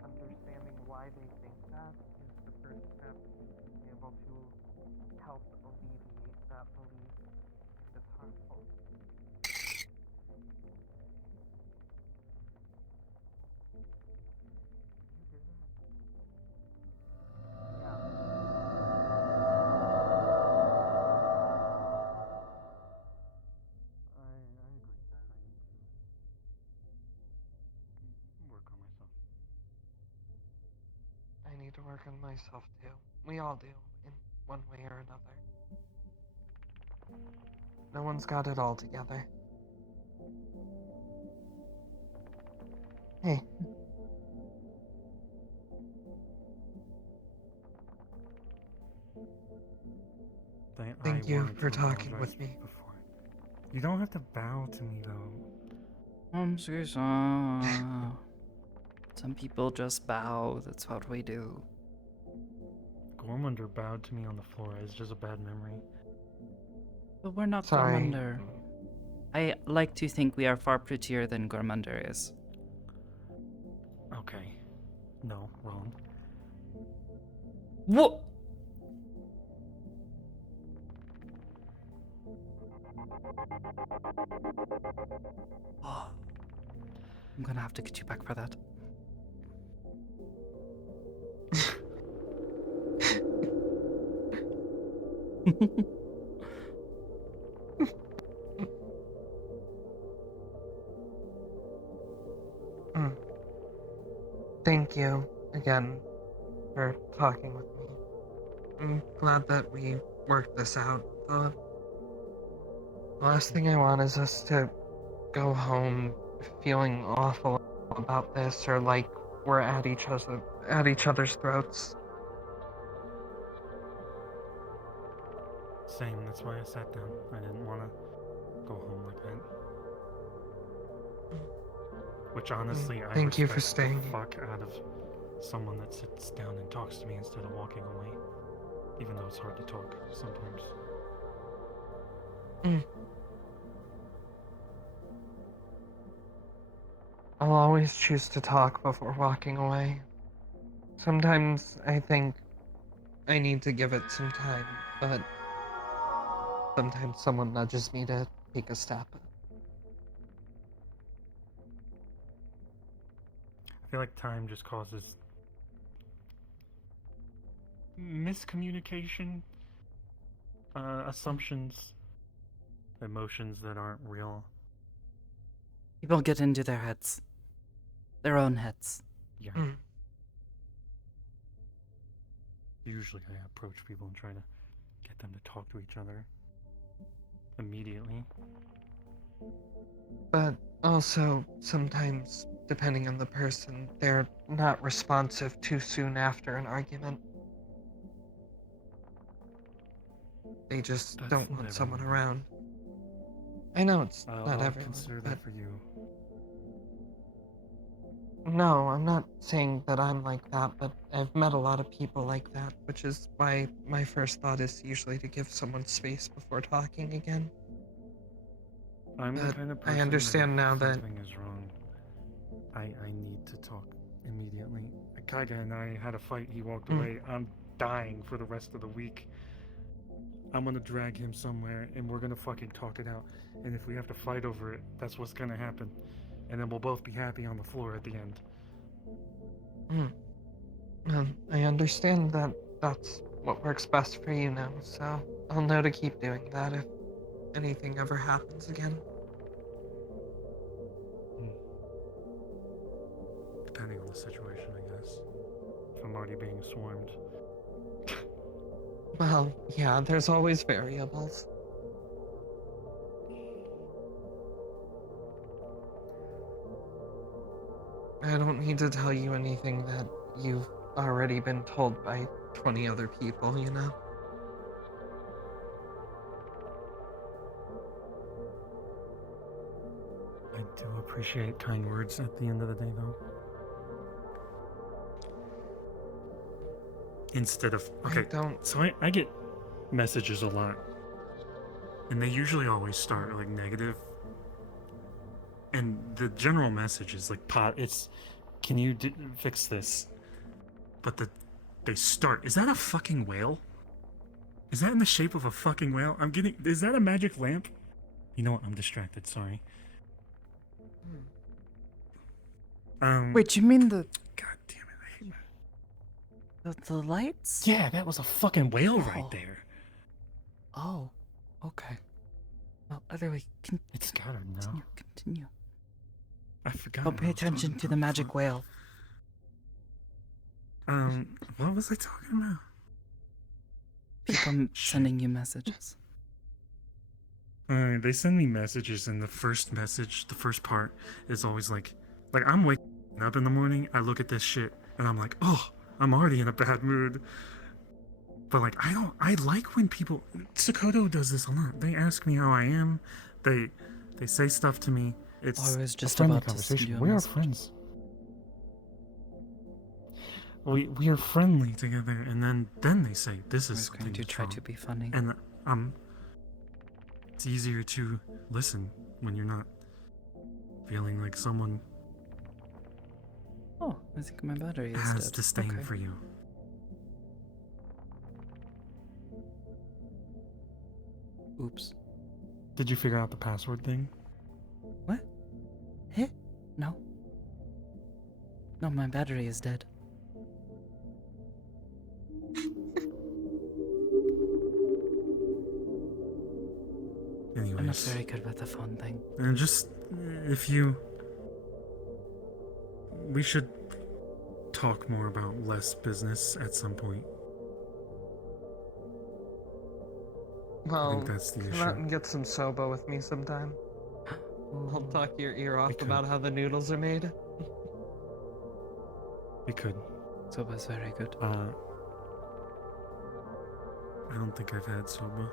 Understanding why they think that is the first step in being able to help alleviate that belief if it's harmful. I need to work on myself too. We all do, in one way or another. No one's got it all together. Hey. Thank you for talking with me. Before. You don't have to bow to me, though. Some people just bow. That's what we do. Gormander bowed to me on the floor. It's just a bad memory. But we're not Sorry. Gormander. I like to think we are far prettier than Gormander is. Okay. No, wrong. What? Oh. I'm gonna have to get you back for that. Thank you again for talking with me. I'm glad that we worked this out. The last thing I want is us to go home feeling awful about this, or like we're at each other's throats. Same, that's why I sat down. I didn't want to go home like that. Which honestly, I Thank you for respect staying. the fuck out of someone that sits down and talks to me instead of walking away. Even though it's hard to talk sometimes. I'll always choose to talk before walking away. Sometimes I think I need to give it some time, but sometimes someone nudges me to take a step. I feel like time just causes miscommunication, assumptions, emotions that aren't real. People get into their heads. Their own heads. Yeah. Usually I approach people and try to get them to talk to each other immediately. But also, sometimes, depending on the person, they're not responsive too soon after an argument. They just don't want someone around. I know it's not I'll everyone, consider but... that for you. No, I'm not saying that I'm like that, but I've met a lot of people like that, which is why my first thought is usually to give someone space before talking again. I'm the kind of person I understand now that something is wrong. I need to talk immediately. Kaiga and I had a fight, he walked away. I'm dying for the rest of the week. I'm gonna drag him somewhere and we're gonna fucking talk it out. And if we have to fight over it, that's what's gonna happen. And then we'll both be happy on the floor at the end. I understand that that's what works best for you now, so I'll know to keep doing that if anything ever happens again. Depending on the situation, I guess. If I'm already being swarmed. Well, yeah, there's always variables. I don't need to tell you anything that you've already been told by 20 other people, you know? I do appreciate kind words at the end of the day, though. Instead of... Okay, so I get messages a lot. And they usually always start, like, negative. And the general message is, like, it's... Can you fix this? But they start... Is that a fucking whale? Is that in the shape of a fucking whale? I'm getting... Is that a magic lamp? You know what? I'm distracted, sorry. Wait, you mean the... God damn it, I hate that. The lights? Yeah, that was a fucking whale right there. Oh, okay. Well, otherwise, it's gotta now. Continue. I forgot. Don't pay attention to the magic whale. What was I talking about? People sending you messages. They send me messages, and the first part is always like I'm waking up in the morning, I look at this shit, and I'm like, oh, I'm already in a bad mood. But like, I like when people, Sakoto does this a lot. They ask me how I am, they say stuff to me. It's I was just a friendly about to send you conversation. a We are message. friends. We are friendly together, and then they say this is I was going to try to be funny. and it's easier to listen when you're not feeling like someone Oh, I think my battery is has dead. disdain Okay. for you. Oops. Did you figure out the password thing? What? Eh? No. No, my battery is dead. Anyways. I'm not very good with the phone thing. And just, we should talk more about less business at some point. Well, I think that's the come out issue. and get some soba with me sometime. I'll talk your ear off about how the noodles are made. We could. Soba's very good. I don't think I've had soba.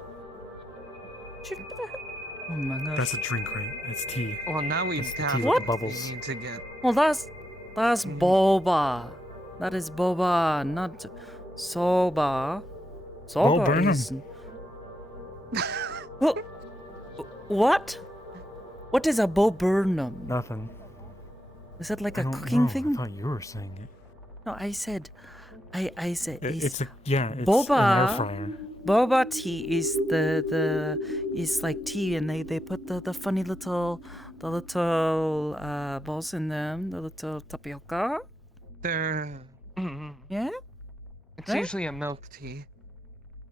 Oh my gosh. That's a drink, right? It's tea. Well, now we It's the have tea with the bubbles. need to get. Well, that's boba. That is boba, not soba. Soba Burnham. is. Well, what? What is a Bo Burnham? Nothing. Is that like I a don't cooking know. thing? I thought you were saying it. No, I said It's an air boba. fryer. Boba tea is is like tea, and they put the funny little balls in them, the little tapioca. They're. Yeah. It's Right? usually a milk tea.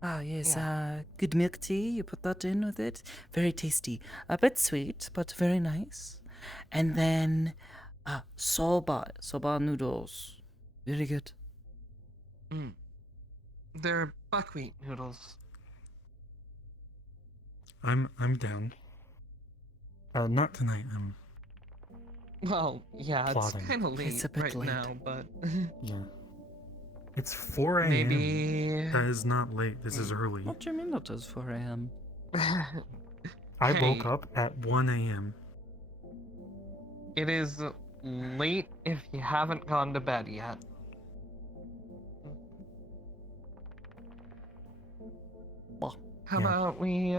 Ah, yes, Yeah. good milk tea. You put that in with it. Very tasty. A bit sweet, but very nice. And then soba noodles. Very good. They're buckwheat noodles. I'm down. Not tonight. Well, yeah, Plotting. it's kind of late It's a bit right late. now, but Yeah. It's 4 a.m. Maybe- That is not late. This is early. What do you mean it is 4 a.m.? I Hey. woke up at 1 a.m. it is late if you haven't gone to bed yet. How about we,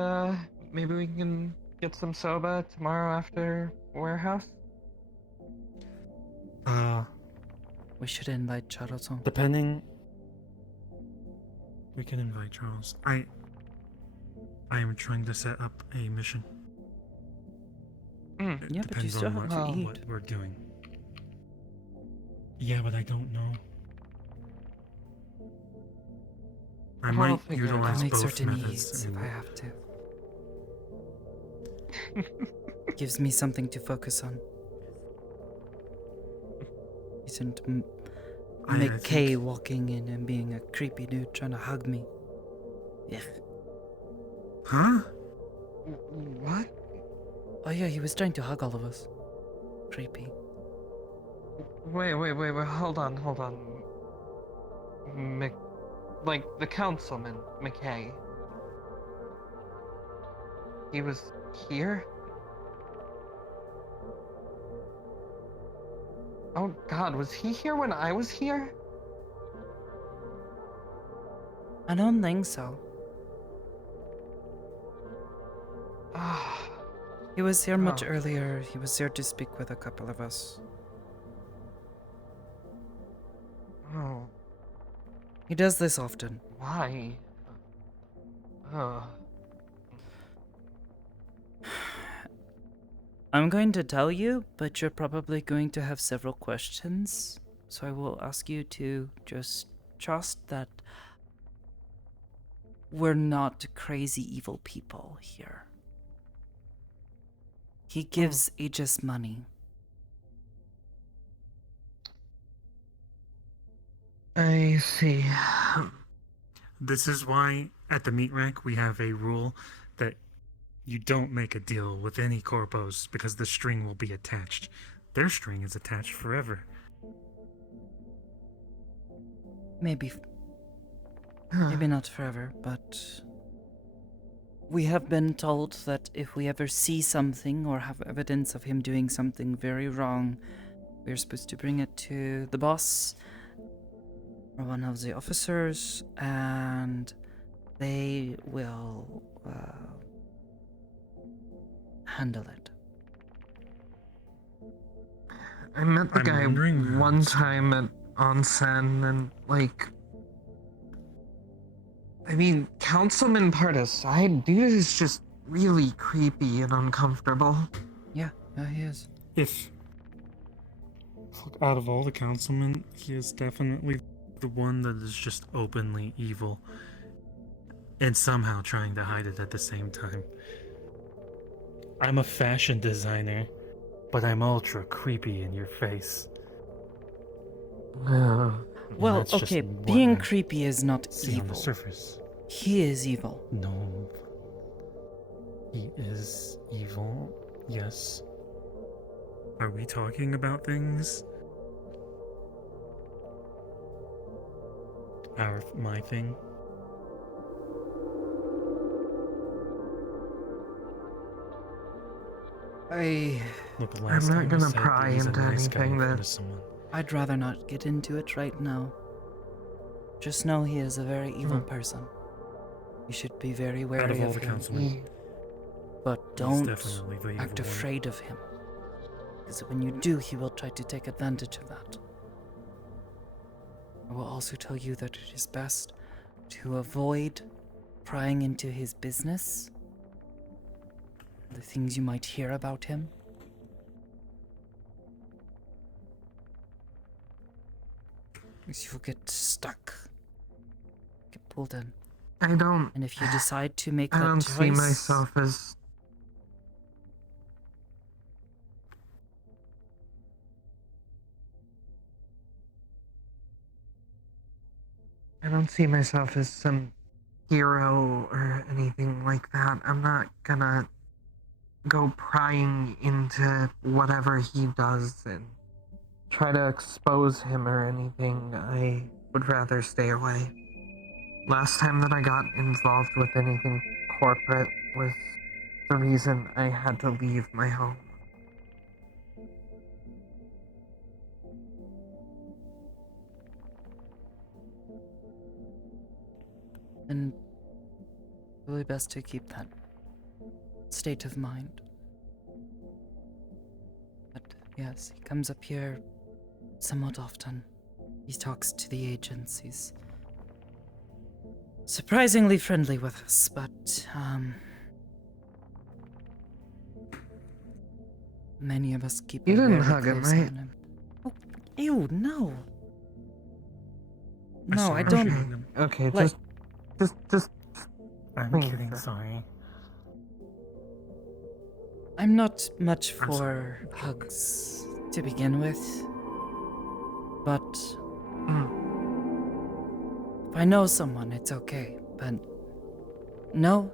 maybe we can get some soba tomorrow after warehouse? We should invite Charles home. Depending. We can invite Charles. I am trying to set up a mission. It Yeah, but you depends still on have what, to what eat. we're doing. Yeah, but I don't know. I Well, might I'll figure it utilize I'll make both certain methods. eats if and- I have to. Gives me something to focus on. Isn't I McKay walking in and being a creepy dude trying to hug me. Yeah. Huh? What? Oh yeah, he was trying to hug all of us. Creepy. Wait, hold on. Like, the councilman, McKay. He was here? Oh god, was he here when I was here? I don't think so. He was here much Oh. earlier. He was here to speak with a couple of us. Oh, He does this often. why? I'm going to tell you, but you're probably going to have several questions. So I will ask you to just trust that we're not crazy evil people here. He gives Aegis money. I see. This is why at the meat rack we have a rule that you don't make a deal with any corpos because the string will be attached. Their string is attached forever. Maybe not forever, but we have been told that if we ever see something or have evidence of him doing something very wrong, we're supposed to bring it to the boss or one of the officers, and they will handle it. I met the guy one time at onsen, and I mean, Councilman part aside, dude is just really creepy and uncomfortable. Yeah, he is. If out of all the councilmen, he is definitely the one that is just openly evil and somehow trying to hide it at the same time. I'm a fashion designer, but I'm ultra creepy in your face. Well, okay, being creepy is not evil. On the surface. He is evil. No. He is evil, yes. Are we talking about things? My thing? I'm not gonna pry into anything that... I'd rather not get into it right now. Just know he is a very evil person. You should be very wary of him. But don't act afraid of him. Because when you do, he will try to take advantage of that. I will also tell you that it is best to avoid prying into his business, the things you might hear about him. Because you'll get stuck, get pulled in. I don't... And if you decide to make that I don't choice... see myself as... I don't see myself as some hero or anything like that. I'm not gonna go prying into whatever he does and try to expose him or anything. I would rather stay away. Last time that I got involved with anything corporate was the reason I had to leave my home. And really best to keep that state of mind. But yes, he comes up here somewhat often. He talks to the agents. He's surprisingly friendly with us, but many of us keep You a didn't very hug him, close eye right? on him. Oh, ew, no. I No, saw I him don't. shooting them. Okay, Like- just... I'm Thank kidding, you. sorry. I'm not much for hugs to begin with, but if I know someone, it's okay. But no,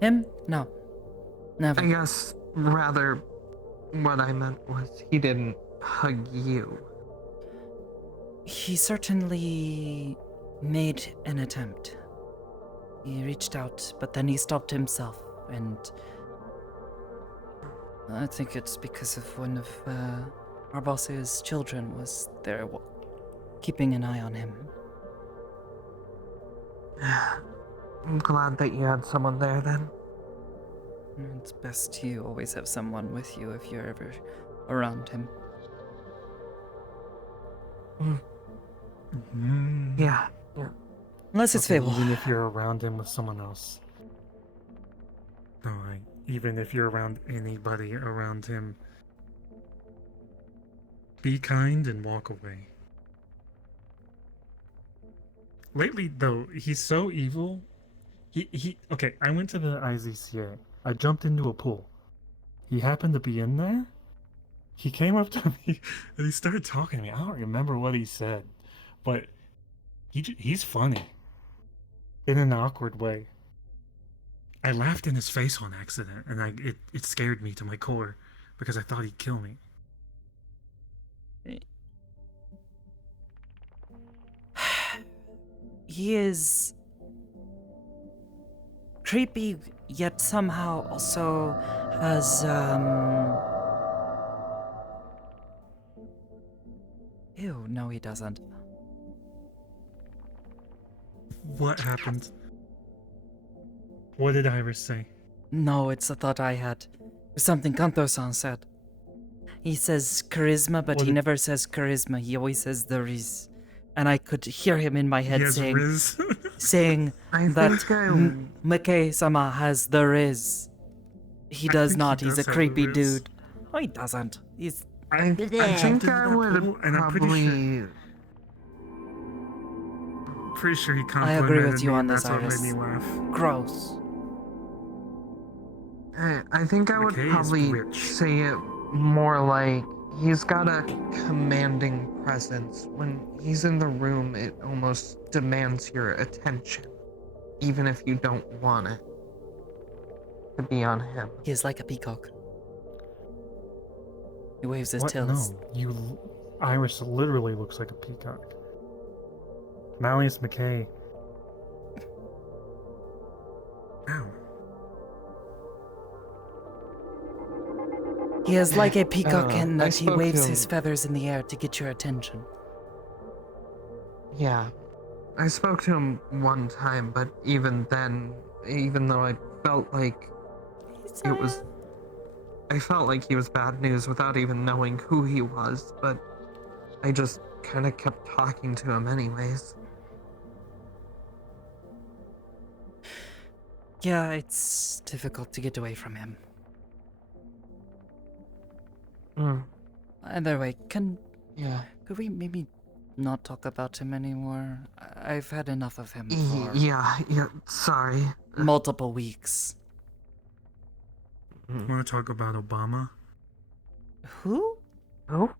him, no, never. I guess rather what I meant was he didn't hug you. He certainly made an attempt. He reached out, but then he stopped himself, and I think it's because of one of our boss's children was there keeping an eye on him. I'm glad that you had someone there then. It's best to always have someone with you if you're ever around him. Yeah. Unless it's Okay, Fable. Even if you're around him with someone else. No, even if you're around anybody around him, be kind and walk away. Lately, though, he's so evil. Okay, I went to the IZCA. I jumped into a pool. He happened to be in there. He came up to me and he started talking to me. I don't remember what he said, but He's funny. In an awkward way. I laughed in his face on accident, and it scared me to my core because I thought he'd kill me. He is creepy, yet somehow also has, Ew, no he doesn't. What happened? What did Iris say? No, it's a thought I had. It's something Kanto-san said. He says charisma, but he never says charisma. He always says there is. And I could hear him in my head saying that Mekei-sama has the riz. He does not. He's a creepy dude. No, he doesn't. He's. I think I would probably. Pretty sure he I complimented agree with you me, on this, that's what Iris. made me laugh. Gross. I think I would McKay is probably rich. say it more like he's got a commanding presence. When he's in the room, it almost demands your attention, even if you don't want it to be on him. He is like a peacock. He waves his What? tails. No, Iris literally looks like a peacock. Malleus McKay. Ow. He is like a peacock in I that he spoke waves to his him. feathers in the air to get your attention. Yeah. I spoke to him one time, but even then, even though I felt like it was. I felt like he was bad news without even knowing who he was, but I just kind of kept talking to him anyways. Yeah, it's difficult to get away from him. Either way, could we maybe not talk about him anymore? I've had enough of him for Yeah, sorry. multiple weeks. Want to talk about Obama? Who? Oh?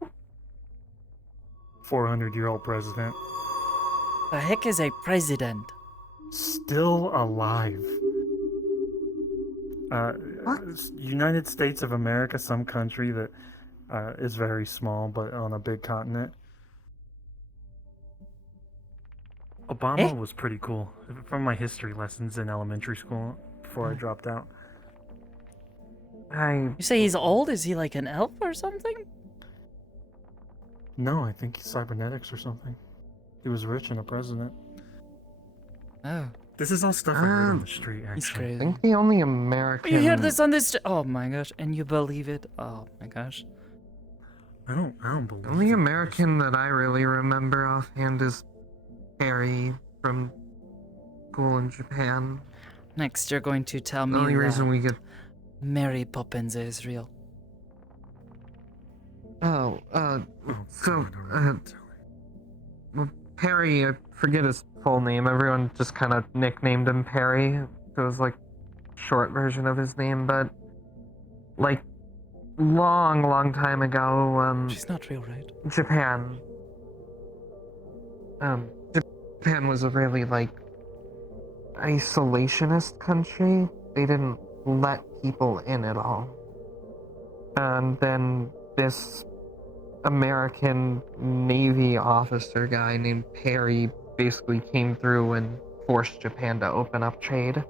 400-year-old president. The heck is a president? Still alive. United States of America, some country that is very small but on a big continent. Obama was pretty cool. From my history lessons in elementary school before I dropped out. You say he's old? Is he like an elf or something? No, I think he's cybernetics or something. He was rich and a president. Oh. This is all stuff I heard on the street, actually. He's crazy. I think the only American. You hear this on this? Oh my gosh! And you believe it? Oh my gosh! I don't believe The only American that I really remember offhand is Harry from school in Japan. Next, you're going to tell me The only that reason we get. Mary Poppins is real. Well, Perry, I forget his full name. Everyone just kind of nicknamed him Perry. It was like short version of his name, but like long time ago. She's not real, right? Japan. Japan was a really like isolationist country. They didn't let people in at all. And then this American Navy officer guy named Perry basically came through and forced Japan to open up trade.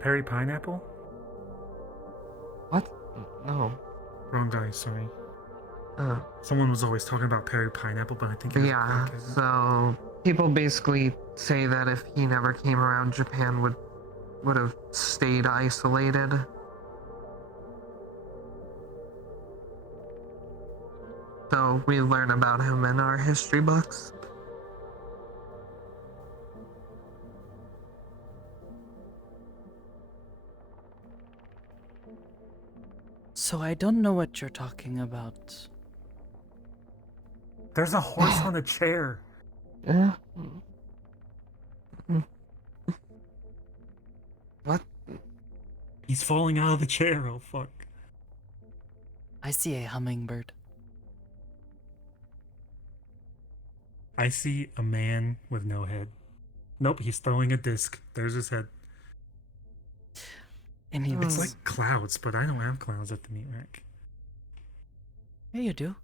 Perry Pineapple? What? No. Wrong guy, sorry. Someone was always talking about Perry Pineapple, but I think it was Yeah, so people basically say that if he never came around, Japan would have stayed isolated. So we learn about him in our history books. So I don't know what you're talking about. There's a horse on a chair. Yeah. What? He's falling out of the chair, oh fuck. I see a hummingbird. I see a man with no head. Nope, he's throwing a disc. There's his head. And he It's was... like clouds, but I don't have clouds at the meat rack. Yeah, you do.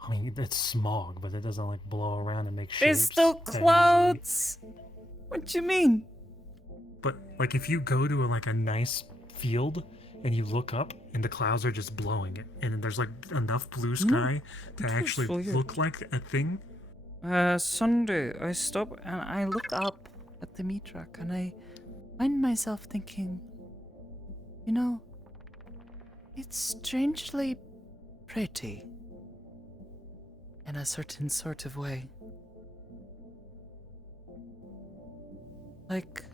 I mean, it's smog, but it doesn't like blow around and make shapes. There's still that easily. clouds! What do you mean? But like if you go to a nice field and you look up and the clouds are just blowing it, and there's like enough blue sky to actually look like a thing. Sunday, I stop and I look up at the meat rack and I find myself thinking, you know, it's strangely pretty. In a certain sort of way. Like,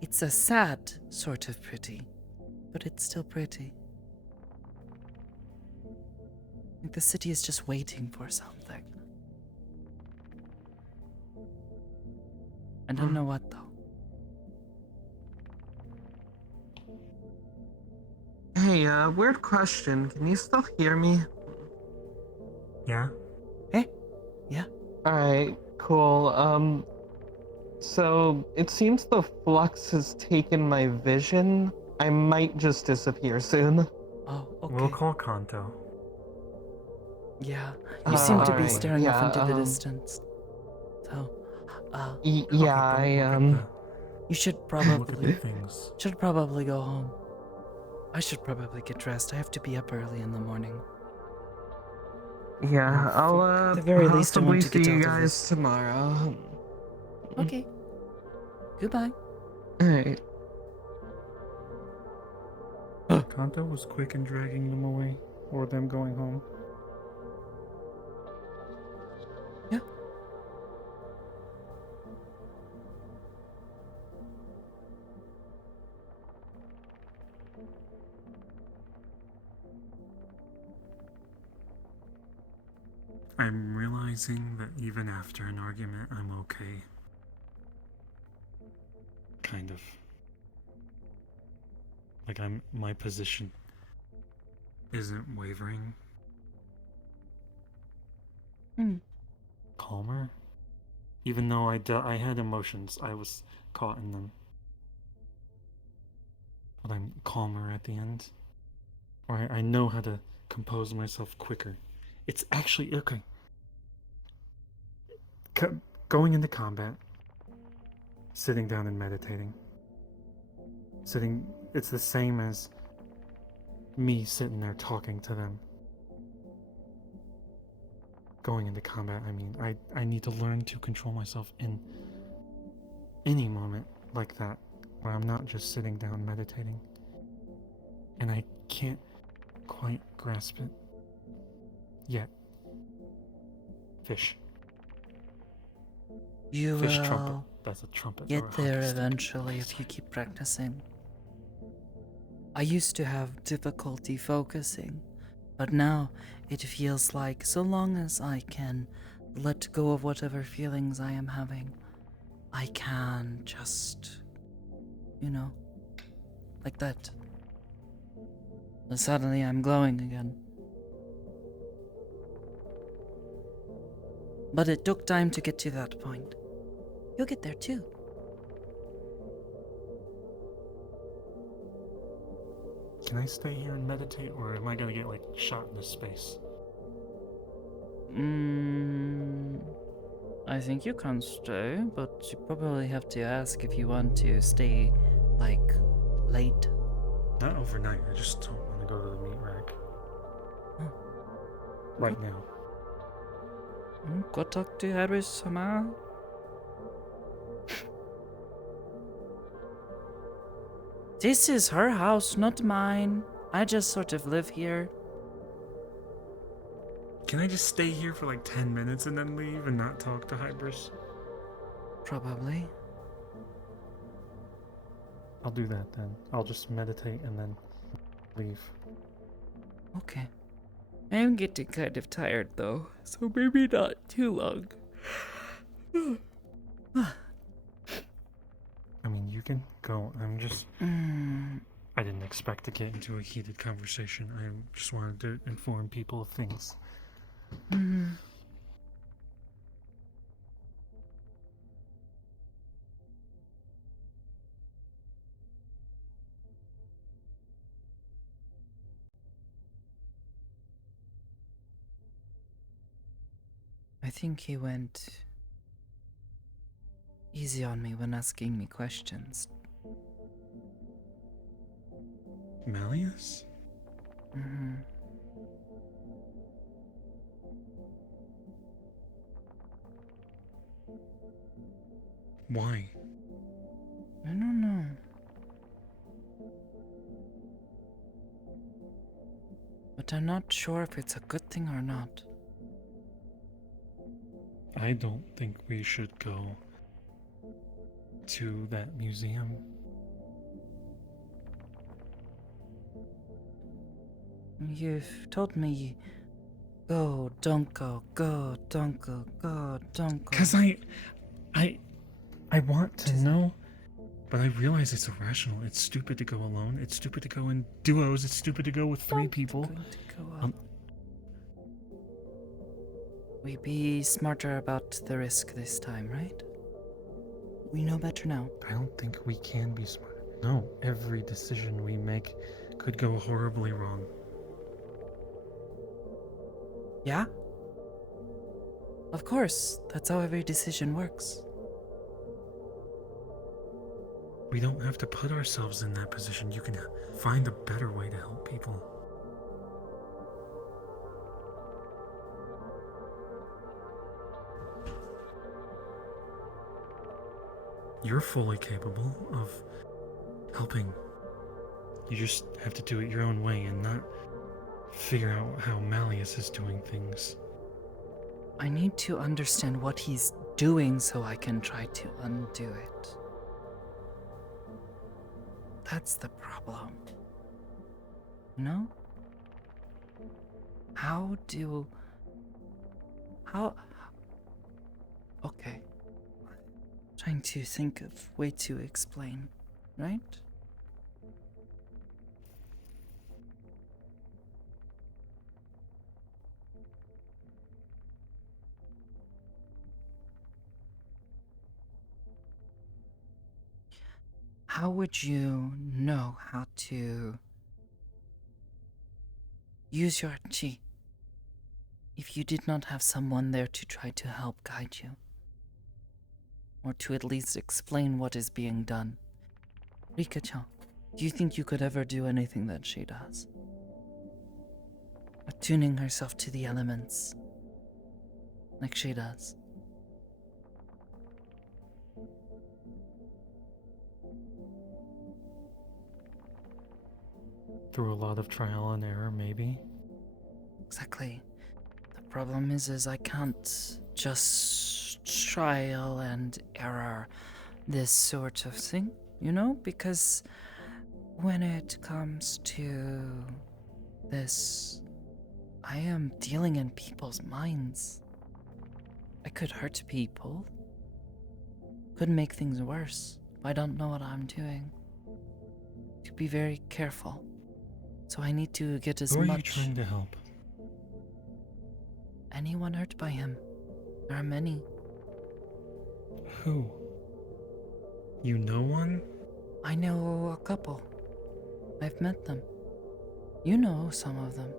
it's a sad sort of pretty, but it's still pretty. Like the city is just waiting for something. I don't know what though. Hey, weird question. Can you still hear me? Yeah. Yeah. Alright, cool. So it seems the flux has taken my vision. I might just disappear soon. Oh, okay. We'll call Kanto. Yeah, you seem to be alright, staring off yeah, into the distance. So, yeah, you should Look at the probably things. go home. I should probably get dressed. I have to be up early in the morning. yeah, I'll, At the very least, I possibly want to get see you out of guys this. tomorrow. Okay. Goodbye. Alright. Kanto was quick in dragging them away, or them going home. Yeah. I'm realizing that even after an argument, I'm okay. Kind of. Like my position isn't wavering. Calmer? Even though I had emotions, I was caught in them. But I'm calmer at the end. Or I know how to compose myself quicker. It's actually okay. Going into combat, sitting down and meditating. It's the same as me sitting there talking to them. Going into combat, I mean, I need to learn to control myself in any moment like that, where I'm not just sitting down meditating. And I can't quite grasp it yet. Fish. You Fish will trumpet. That's a trumpet. or get a there hockey stick. eventually if you keep practicing. I used to have difficulty focusing, but now it feels like so long as I can let go of whatever feelings I am having, I can just, like that. And suddenly I'm glowing again. But it took time to get to that point. You'll get there too. Can I stay here and meditate, or am I gonna get shot into space? I think you can stay, but you probably have to ask if you want to stay, late. Not overnight. I just don't want to go to the meat rack. Right now. Go talk to Harris-sama. This is her house, not mine. I just sort of live here. Can I just stay here for 10 minutes and then leave and not talk to Hybris? Probably. I'll do that then. I'll just meditate and then leave. Okay. I'm getting kind of tired though, so maybe not too long. I mean, you can go. I'm just... I didn't expect to get into a heated conversation. I just wanted to inform people of things. think he went easy on me when asking me questions. Malleus? Mm-hmm. Why? I don't know. But I'm not sure if it's a good thing or not. I don't think we should go to that museum. You've told me, go, don't go, go, don't go, go, don't go. Because I want to know, but I realize it's irrational. It's stupid to go alone. It's stupid to go in duos. It's stupid to go with 3 people. We be smarter about the risk this time, right? We know better now. I don't think we can be smart. No, every decision we make could go horribly wrong. Yeah? Of course, that's how every decision works. We don't have to put ourselves in that position. You can find a better way to help people. You're fully capable of helping. You just have to do it your own way and not figure out how Malleus is doing things. I need to understand what he's doing so I can try to undo it. That's the problem. No? Okay. Trying to think of way to explain, right? How would you know how to use your chi if you did not have someone there to try to help guide you? Or to at least explain what is being done? Rika-chan, do you think you could ever do anything that she does? Attuning herself to the elements, like she does. Through a lot of trial and error, maybe? Exactly. The problem is I can't just trial and error this sort of thing, you know? Because when it comes to this, I am dealing in people's minds. I could hurt people. Could make things worse if I don't know what I'm doing. To be very careful. So I need to get as much... Who are you trying to help? Anyone hurt by him. There are many. Who? You know one? I know a couple. I've met them. You know some of them.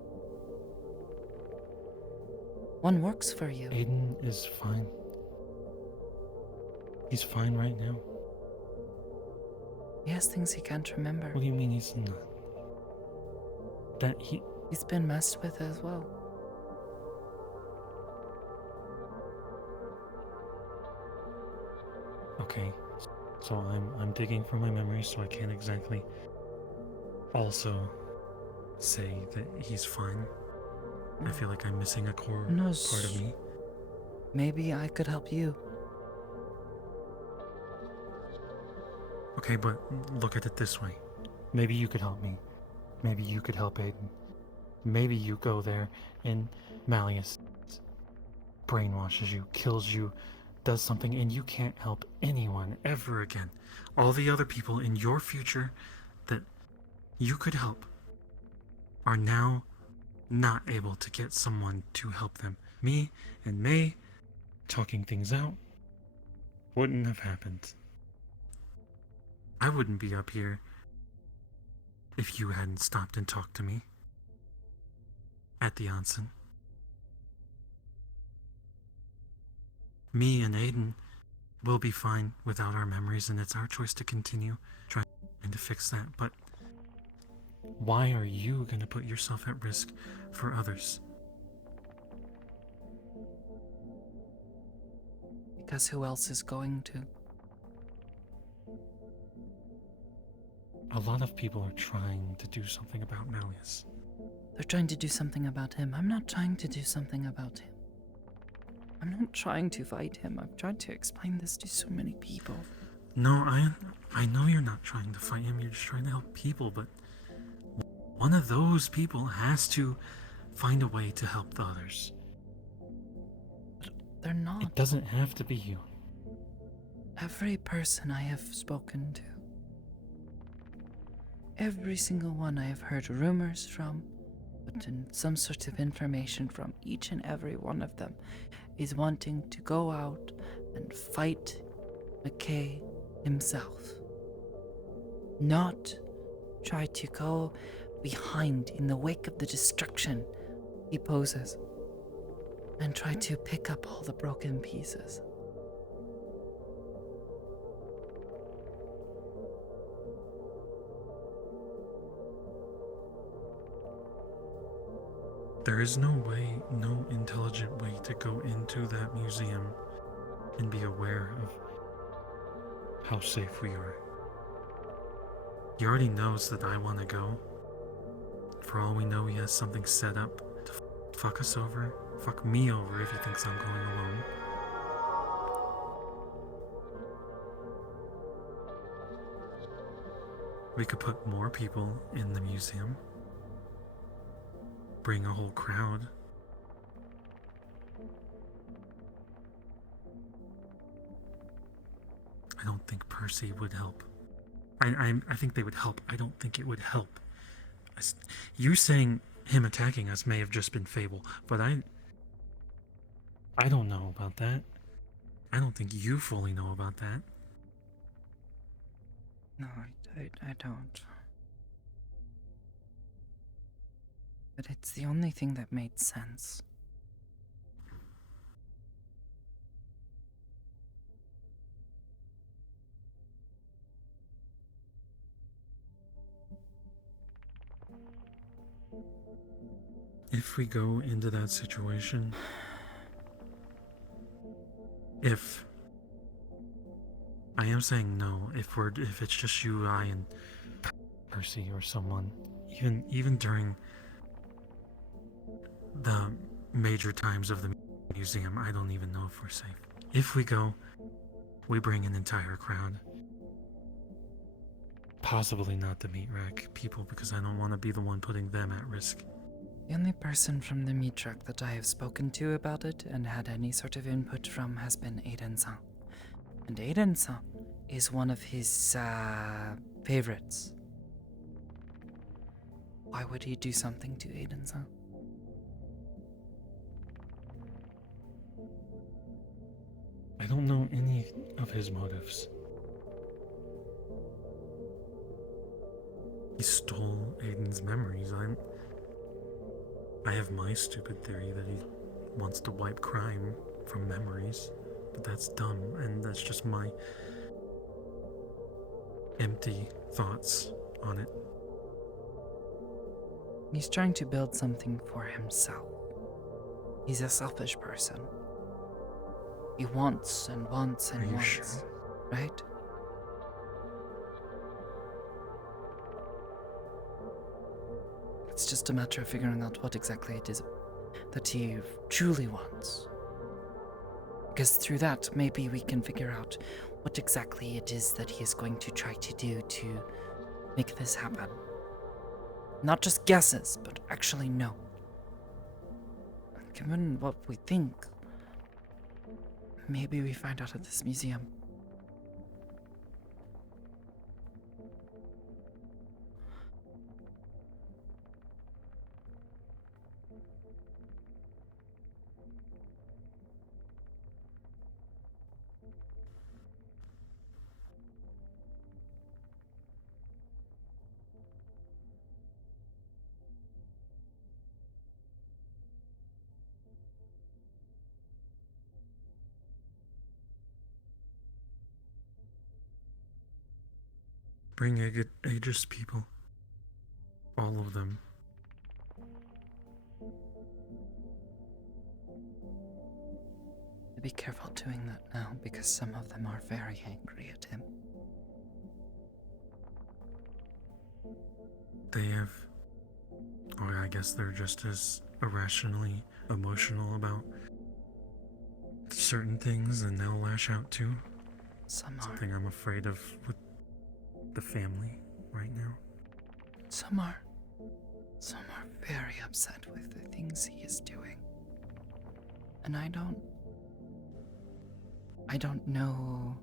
One works for you. Aiden is fine. He's fine right now. He has things he can't remember. What do you mean he's not? He's been messed with as well. Okay, so I'm digging for my memories, so I can't exactly also say that he's fine. I feel like I'm missing a core part of me. Maybe I could help you. Okay, but look at it this way. Maybe you could help me. Maybe you could help Aiden. Maybe you go there and Malleus brainwashes you, kills you, does something, and you can't help anyone ever again. All the other people in your future that you could help are now not able to get someone to help them. Me and May talking things out wouldn't have happened. I wouldn't be up here if you hadn't stopped and talked to me at the onsen. me and Aiden will be fine without our memories, and it's our choice to continue trying to fix that. But why are you gonna put yourself at risk for others? Because who else is going to? A lot of people are trying to do something about Malleus. They're trying to do something about him. I'm not trying to do something about him. I'm not trying to fight him. I've tried to explain this to so many people. No, I know you're not trying to fight him, you're just trying to help people, but one of those people has to find a way to help the others. But they're not. It doesn't have to be you. Every person I have spoken to, every single one I have heard rumors from, but in some sort of information from each and every one of them, is wanting to go out and fight McKay himself. Not try to go behind in the wake of the destruction he poses and try to pick up all the broken pieces. There is no way, no intelligent way to go into that museum and be aware of how safe we are. He already knows that I want to go. For all we know, he has something set up to fuck us over, fuck me over if he thinks I'm going alone. We could put more people in the museum. Bring a whole crowd. I don't think Percy would help. I think they would help. I don't think it would help. You saying him attacking us may have just been fable, but I don't know about that. I don't think you fully know about that. No, I don't. But it's the only thing that made sense. If we go into that situation, if I am saying no, if it's just you, I, and Percy or someone, even during the major times of the museum, I don't even know if we're safe. If we go, we bring an entire crowd. Possibly not the meat rack people, because I don't want to be the one putting them at risk. The only person from the meat truck that I have spoken to about it and had any sort of input from has been Aiden-san. And Aiden-san is one of his, favorites. Why would he do something to Aiden-san? I don't know any of his motives. He stole Aiden's memories. I have my stupid theory that he wants to wipe crime from memories, but that's dumb, and that's just my empty thoughts on it. He's trying to build something for himself. He's a selfish person. He wants and wants and wants, sure? Right? It's just a matter of figuring out what exactly it is that he truly wants. Because through that, maybe we can figure out what exactly it is that he is going to try to do to make this happen. Not just guesses, but actually know. Given what we think, maybe we find out at this museum. Bring ageist people. All of them. Be careful doing that now, because some of them are very angry at him. They have... Or I guess they're just as irrationally emotional about certain things, and they'll lash out too. Some are. Something I'm afraid of with the family right now. Some are very upset with the things he is doing. And I don't know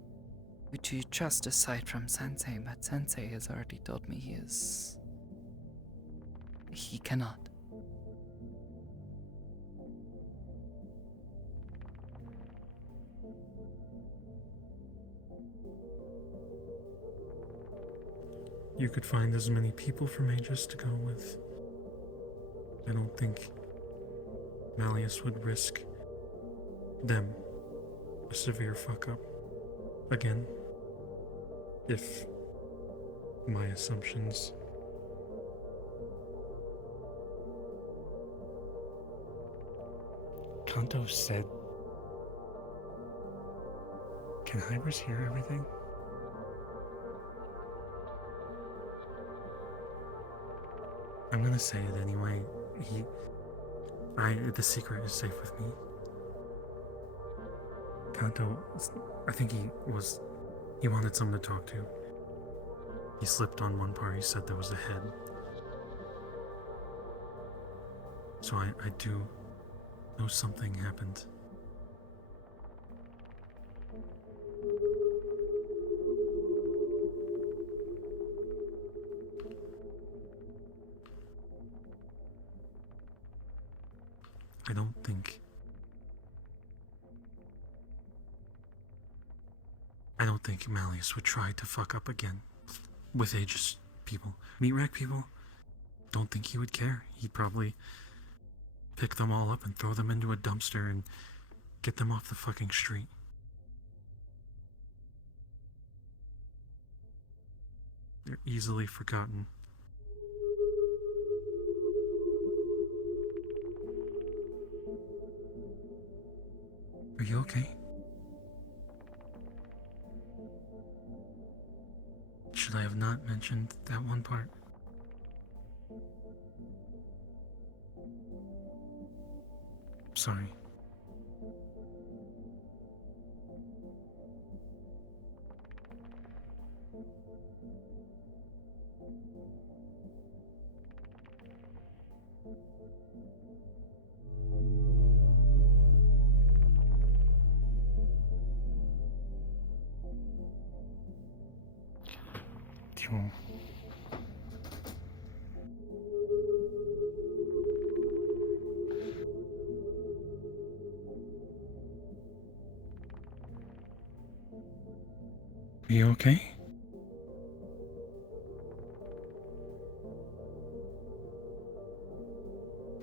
who to trust aside from Sensei, but Sensei has already told me he cannot. You could find as many people from Aegis to go with. I don't think Malleus would risk them a severe fuck up again, if my assumptions. Kanto said... Can Hybris hear everything? I'm gonna say it anyway. The secret is safe with me. Kanto, I think he wanted someone to talk to. He slipped on one part, he said there was a head. So I do know something happened. I don't think Malleus would try to fuck up again with Aegis people. Meat-rack people, don't think he would care. He'd probably pick them all up and throw them into a dumpster and get them off the fucking street. They're easily forgotten. Are you okay? Should I have not mentioned that one part? Sorry. Are you okay?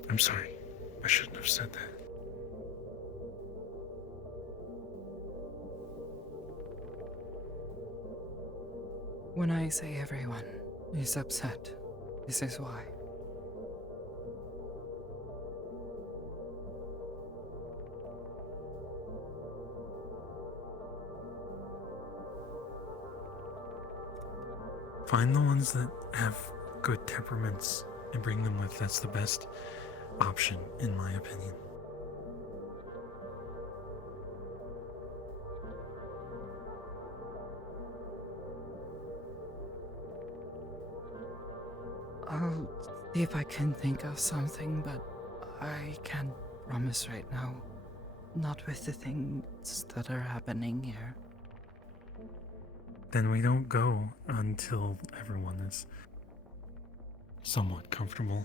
I'm sorry. I shouldn't have said that. When I say everyone is upset, this is why. Find the ones that have good temperaments and bring them with. That's the best option, in my opinion. I'll see if I can think of something, but I can't promise right now. Not with the things that are happening here. Then we don't go until everyone is somewhat comfortable.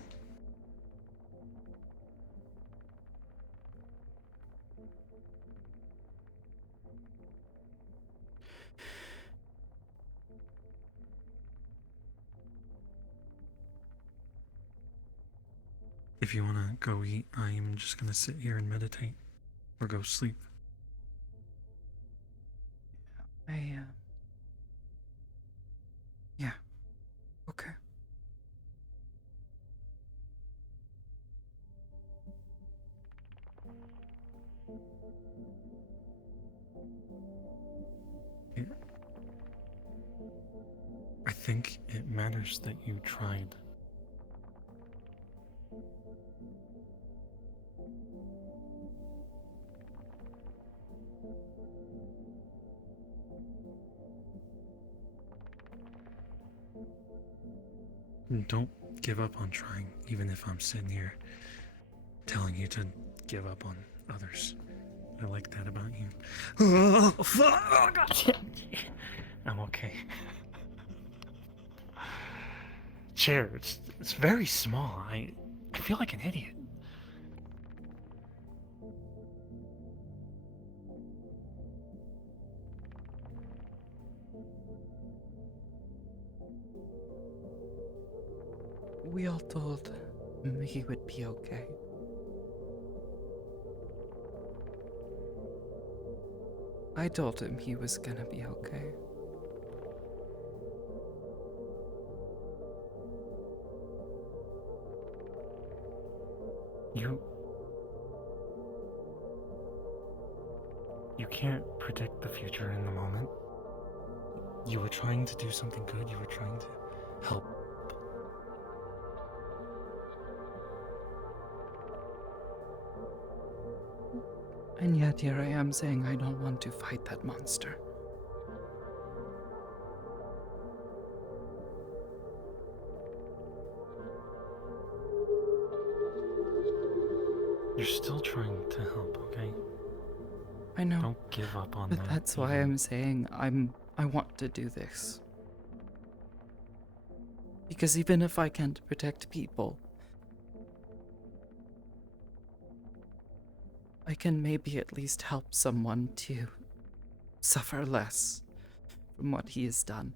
If you want to go eat, I am just going to sit here and meditate. Or go sleep. Yeah. Okay. I think it matters that you tried. Don't give up on trying, even if I'm sitting here telling you to give up on others. I like that about you. Oh, fuck! Oh, God. I'm okay. Chair, it's very small. I feel like an idiot. We all told him he would be okay. I told him he was gonna be okay. You can't predict the future in the moment. You were trying to do something good. You were trying to help. And yet here I am saying I don't want to fight that monster. You're still trying to help, okay? I know. Don't give up on But that. that's why I'm saying I want to do this. Because even if I can't protect people, I can maybe at least help someone to suffer less from what he has done.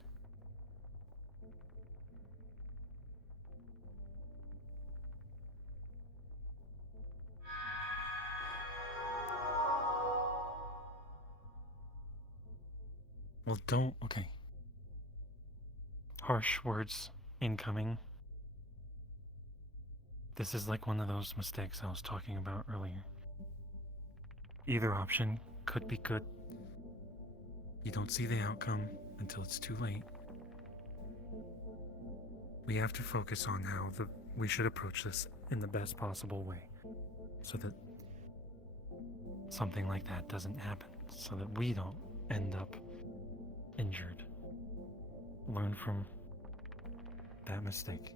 Well, don't. Okay. Harsh words incoming. This is like one of those mistakes I was talking about earlier. Either option could be good. You don't see the outcome until it's too late. We have to focus on how we should approach this in the best possible way, so that something like that doesn't happen, so that we don't end up injured. Learn from that mistake.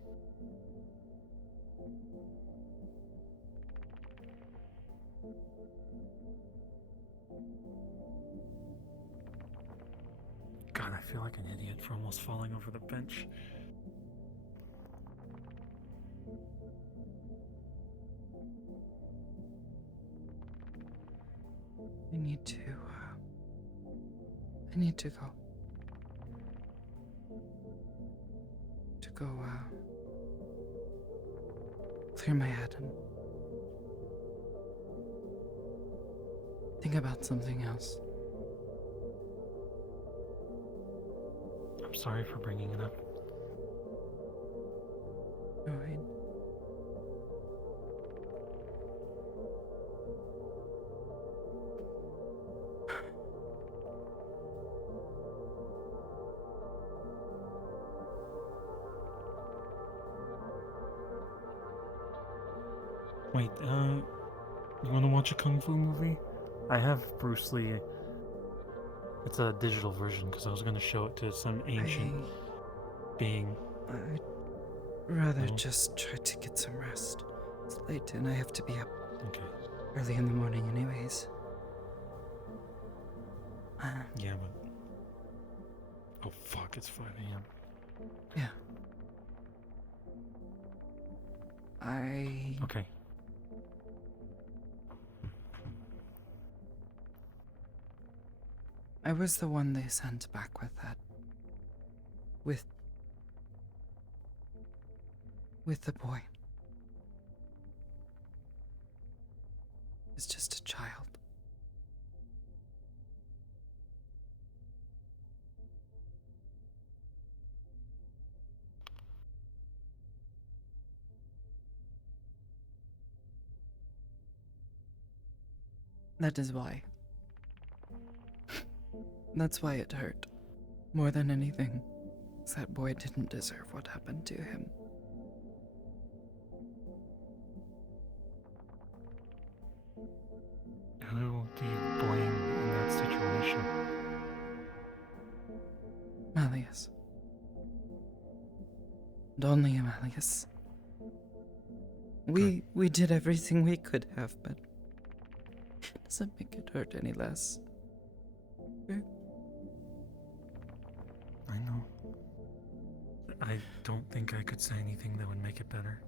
God, I feel like an idiot for almost falling over the bench. I need to go. Clear my head and think about something else. I'm sorry for bringing it up. No, Wait, you wanna watch a Kung Fu movie? I have Bruce Lee. It's a digital version because I was gonna show it to some ancient being. I'd rather just try to get some rest. It's late and I have to be up early in the morning anyways. Yeah, but... Oh fuck, it's 5 a.m. Yeah. Okay. I was the one they sent back with that. With the boy. He's just a child. That is why. That's why it hurt. More than anything, 'cause that boy didn't deserve what happened to him. Who do you blame in that situation? Malleus. And only Malleus. We did everything we could have, but it doesn't make it hurt any less. Okay? I know. I don't think I could say anything that would make it better.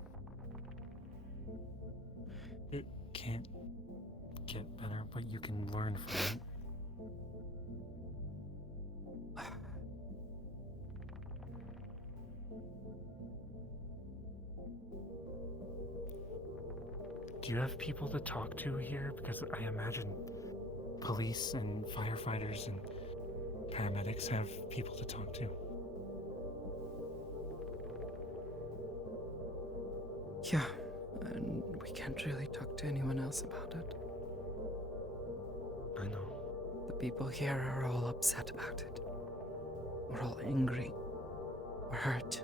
It can't get better, but you can learn from it. Do you have people to talk to here? Because I imagine police and firefighters and paramedics have people to talk to. Yeah, and we can't really talk to anyone else about it. I know. The people here are all upset about it. We're all angry. We're hurt.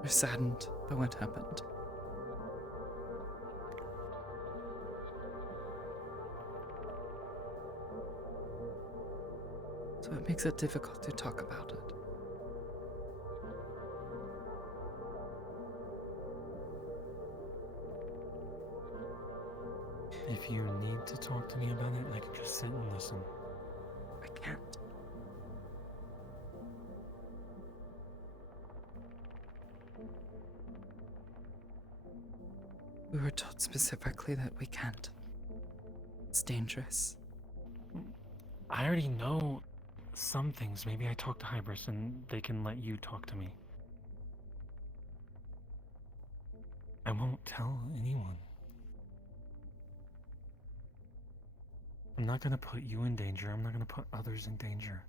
We're saddened by what happened. So it makes it difficult to talk about it. If you need to talk to me about it, I can just sit and listen. I can't. We were told specifically that we can't. It's dangerous. I already know some things. Maybe I talk to Hybris and they can let you talk to me. I won't tell anyone. I'm not gonna put you in danger. I'm not gonna put others in danger.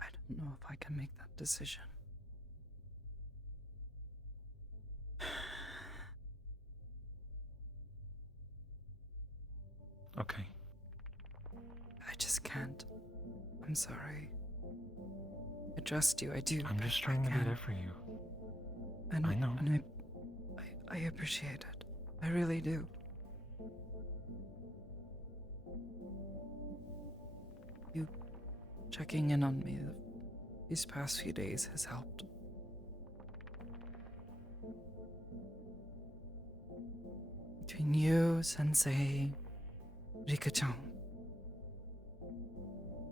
I don't know if I can make that decision. Okay. I just can't. I'm sorry. I trust you, I do. I'm just trying to be there for you. And I know. And I appreciate it. I really do. You checking in on me these past few days has helped. Between you, Sensei, Rika-chan,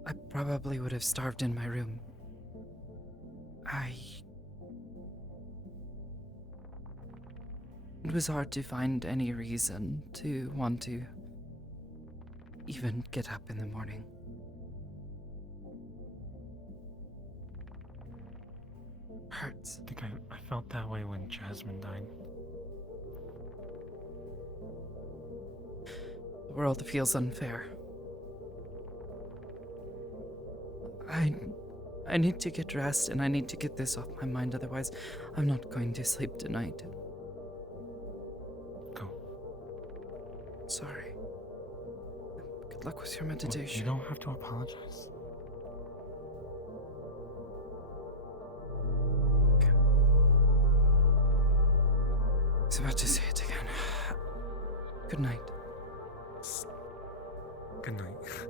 I probably would have starved in my room. It was hard to find any reason to want to even get up in the morning. Hurts. I think I felt that way when Jasmine died. The world feels unfair. I need to get dressed and I need to get this off my mind, otherwise I'm not going to sleep tonight. Go. Sorry. Good luck with your meditation. You don't have to apologize. Okay. I was about to say it again. Good night. Good night.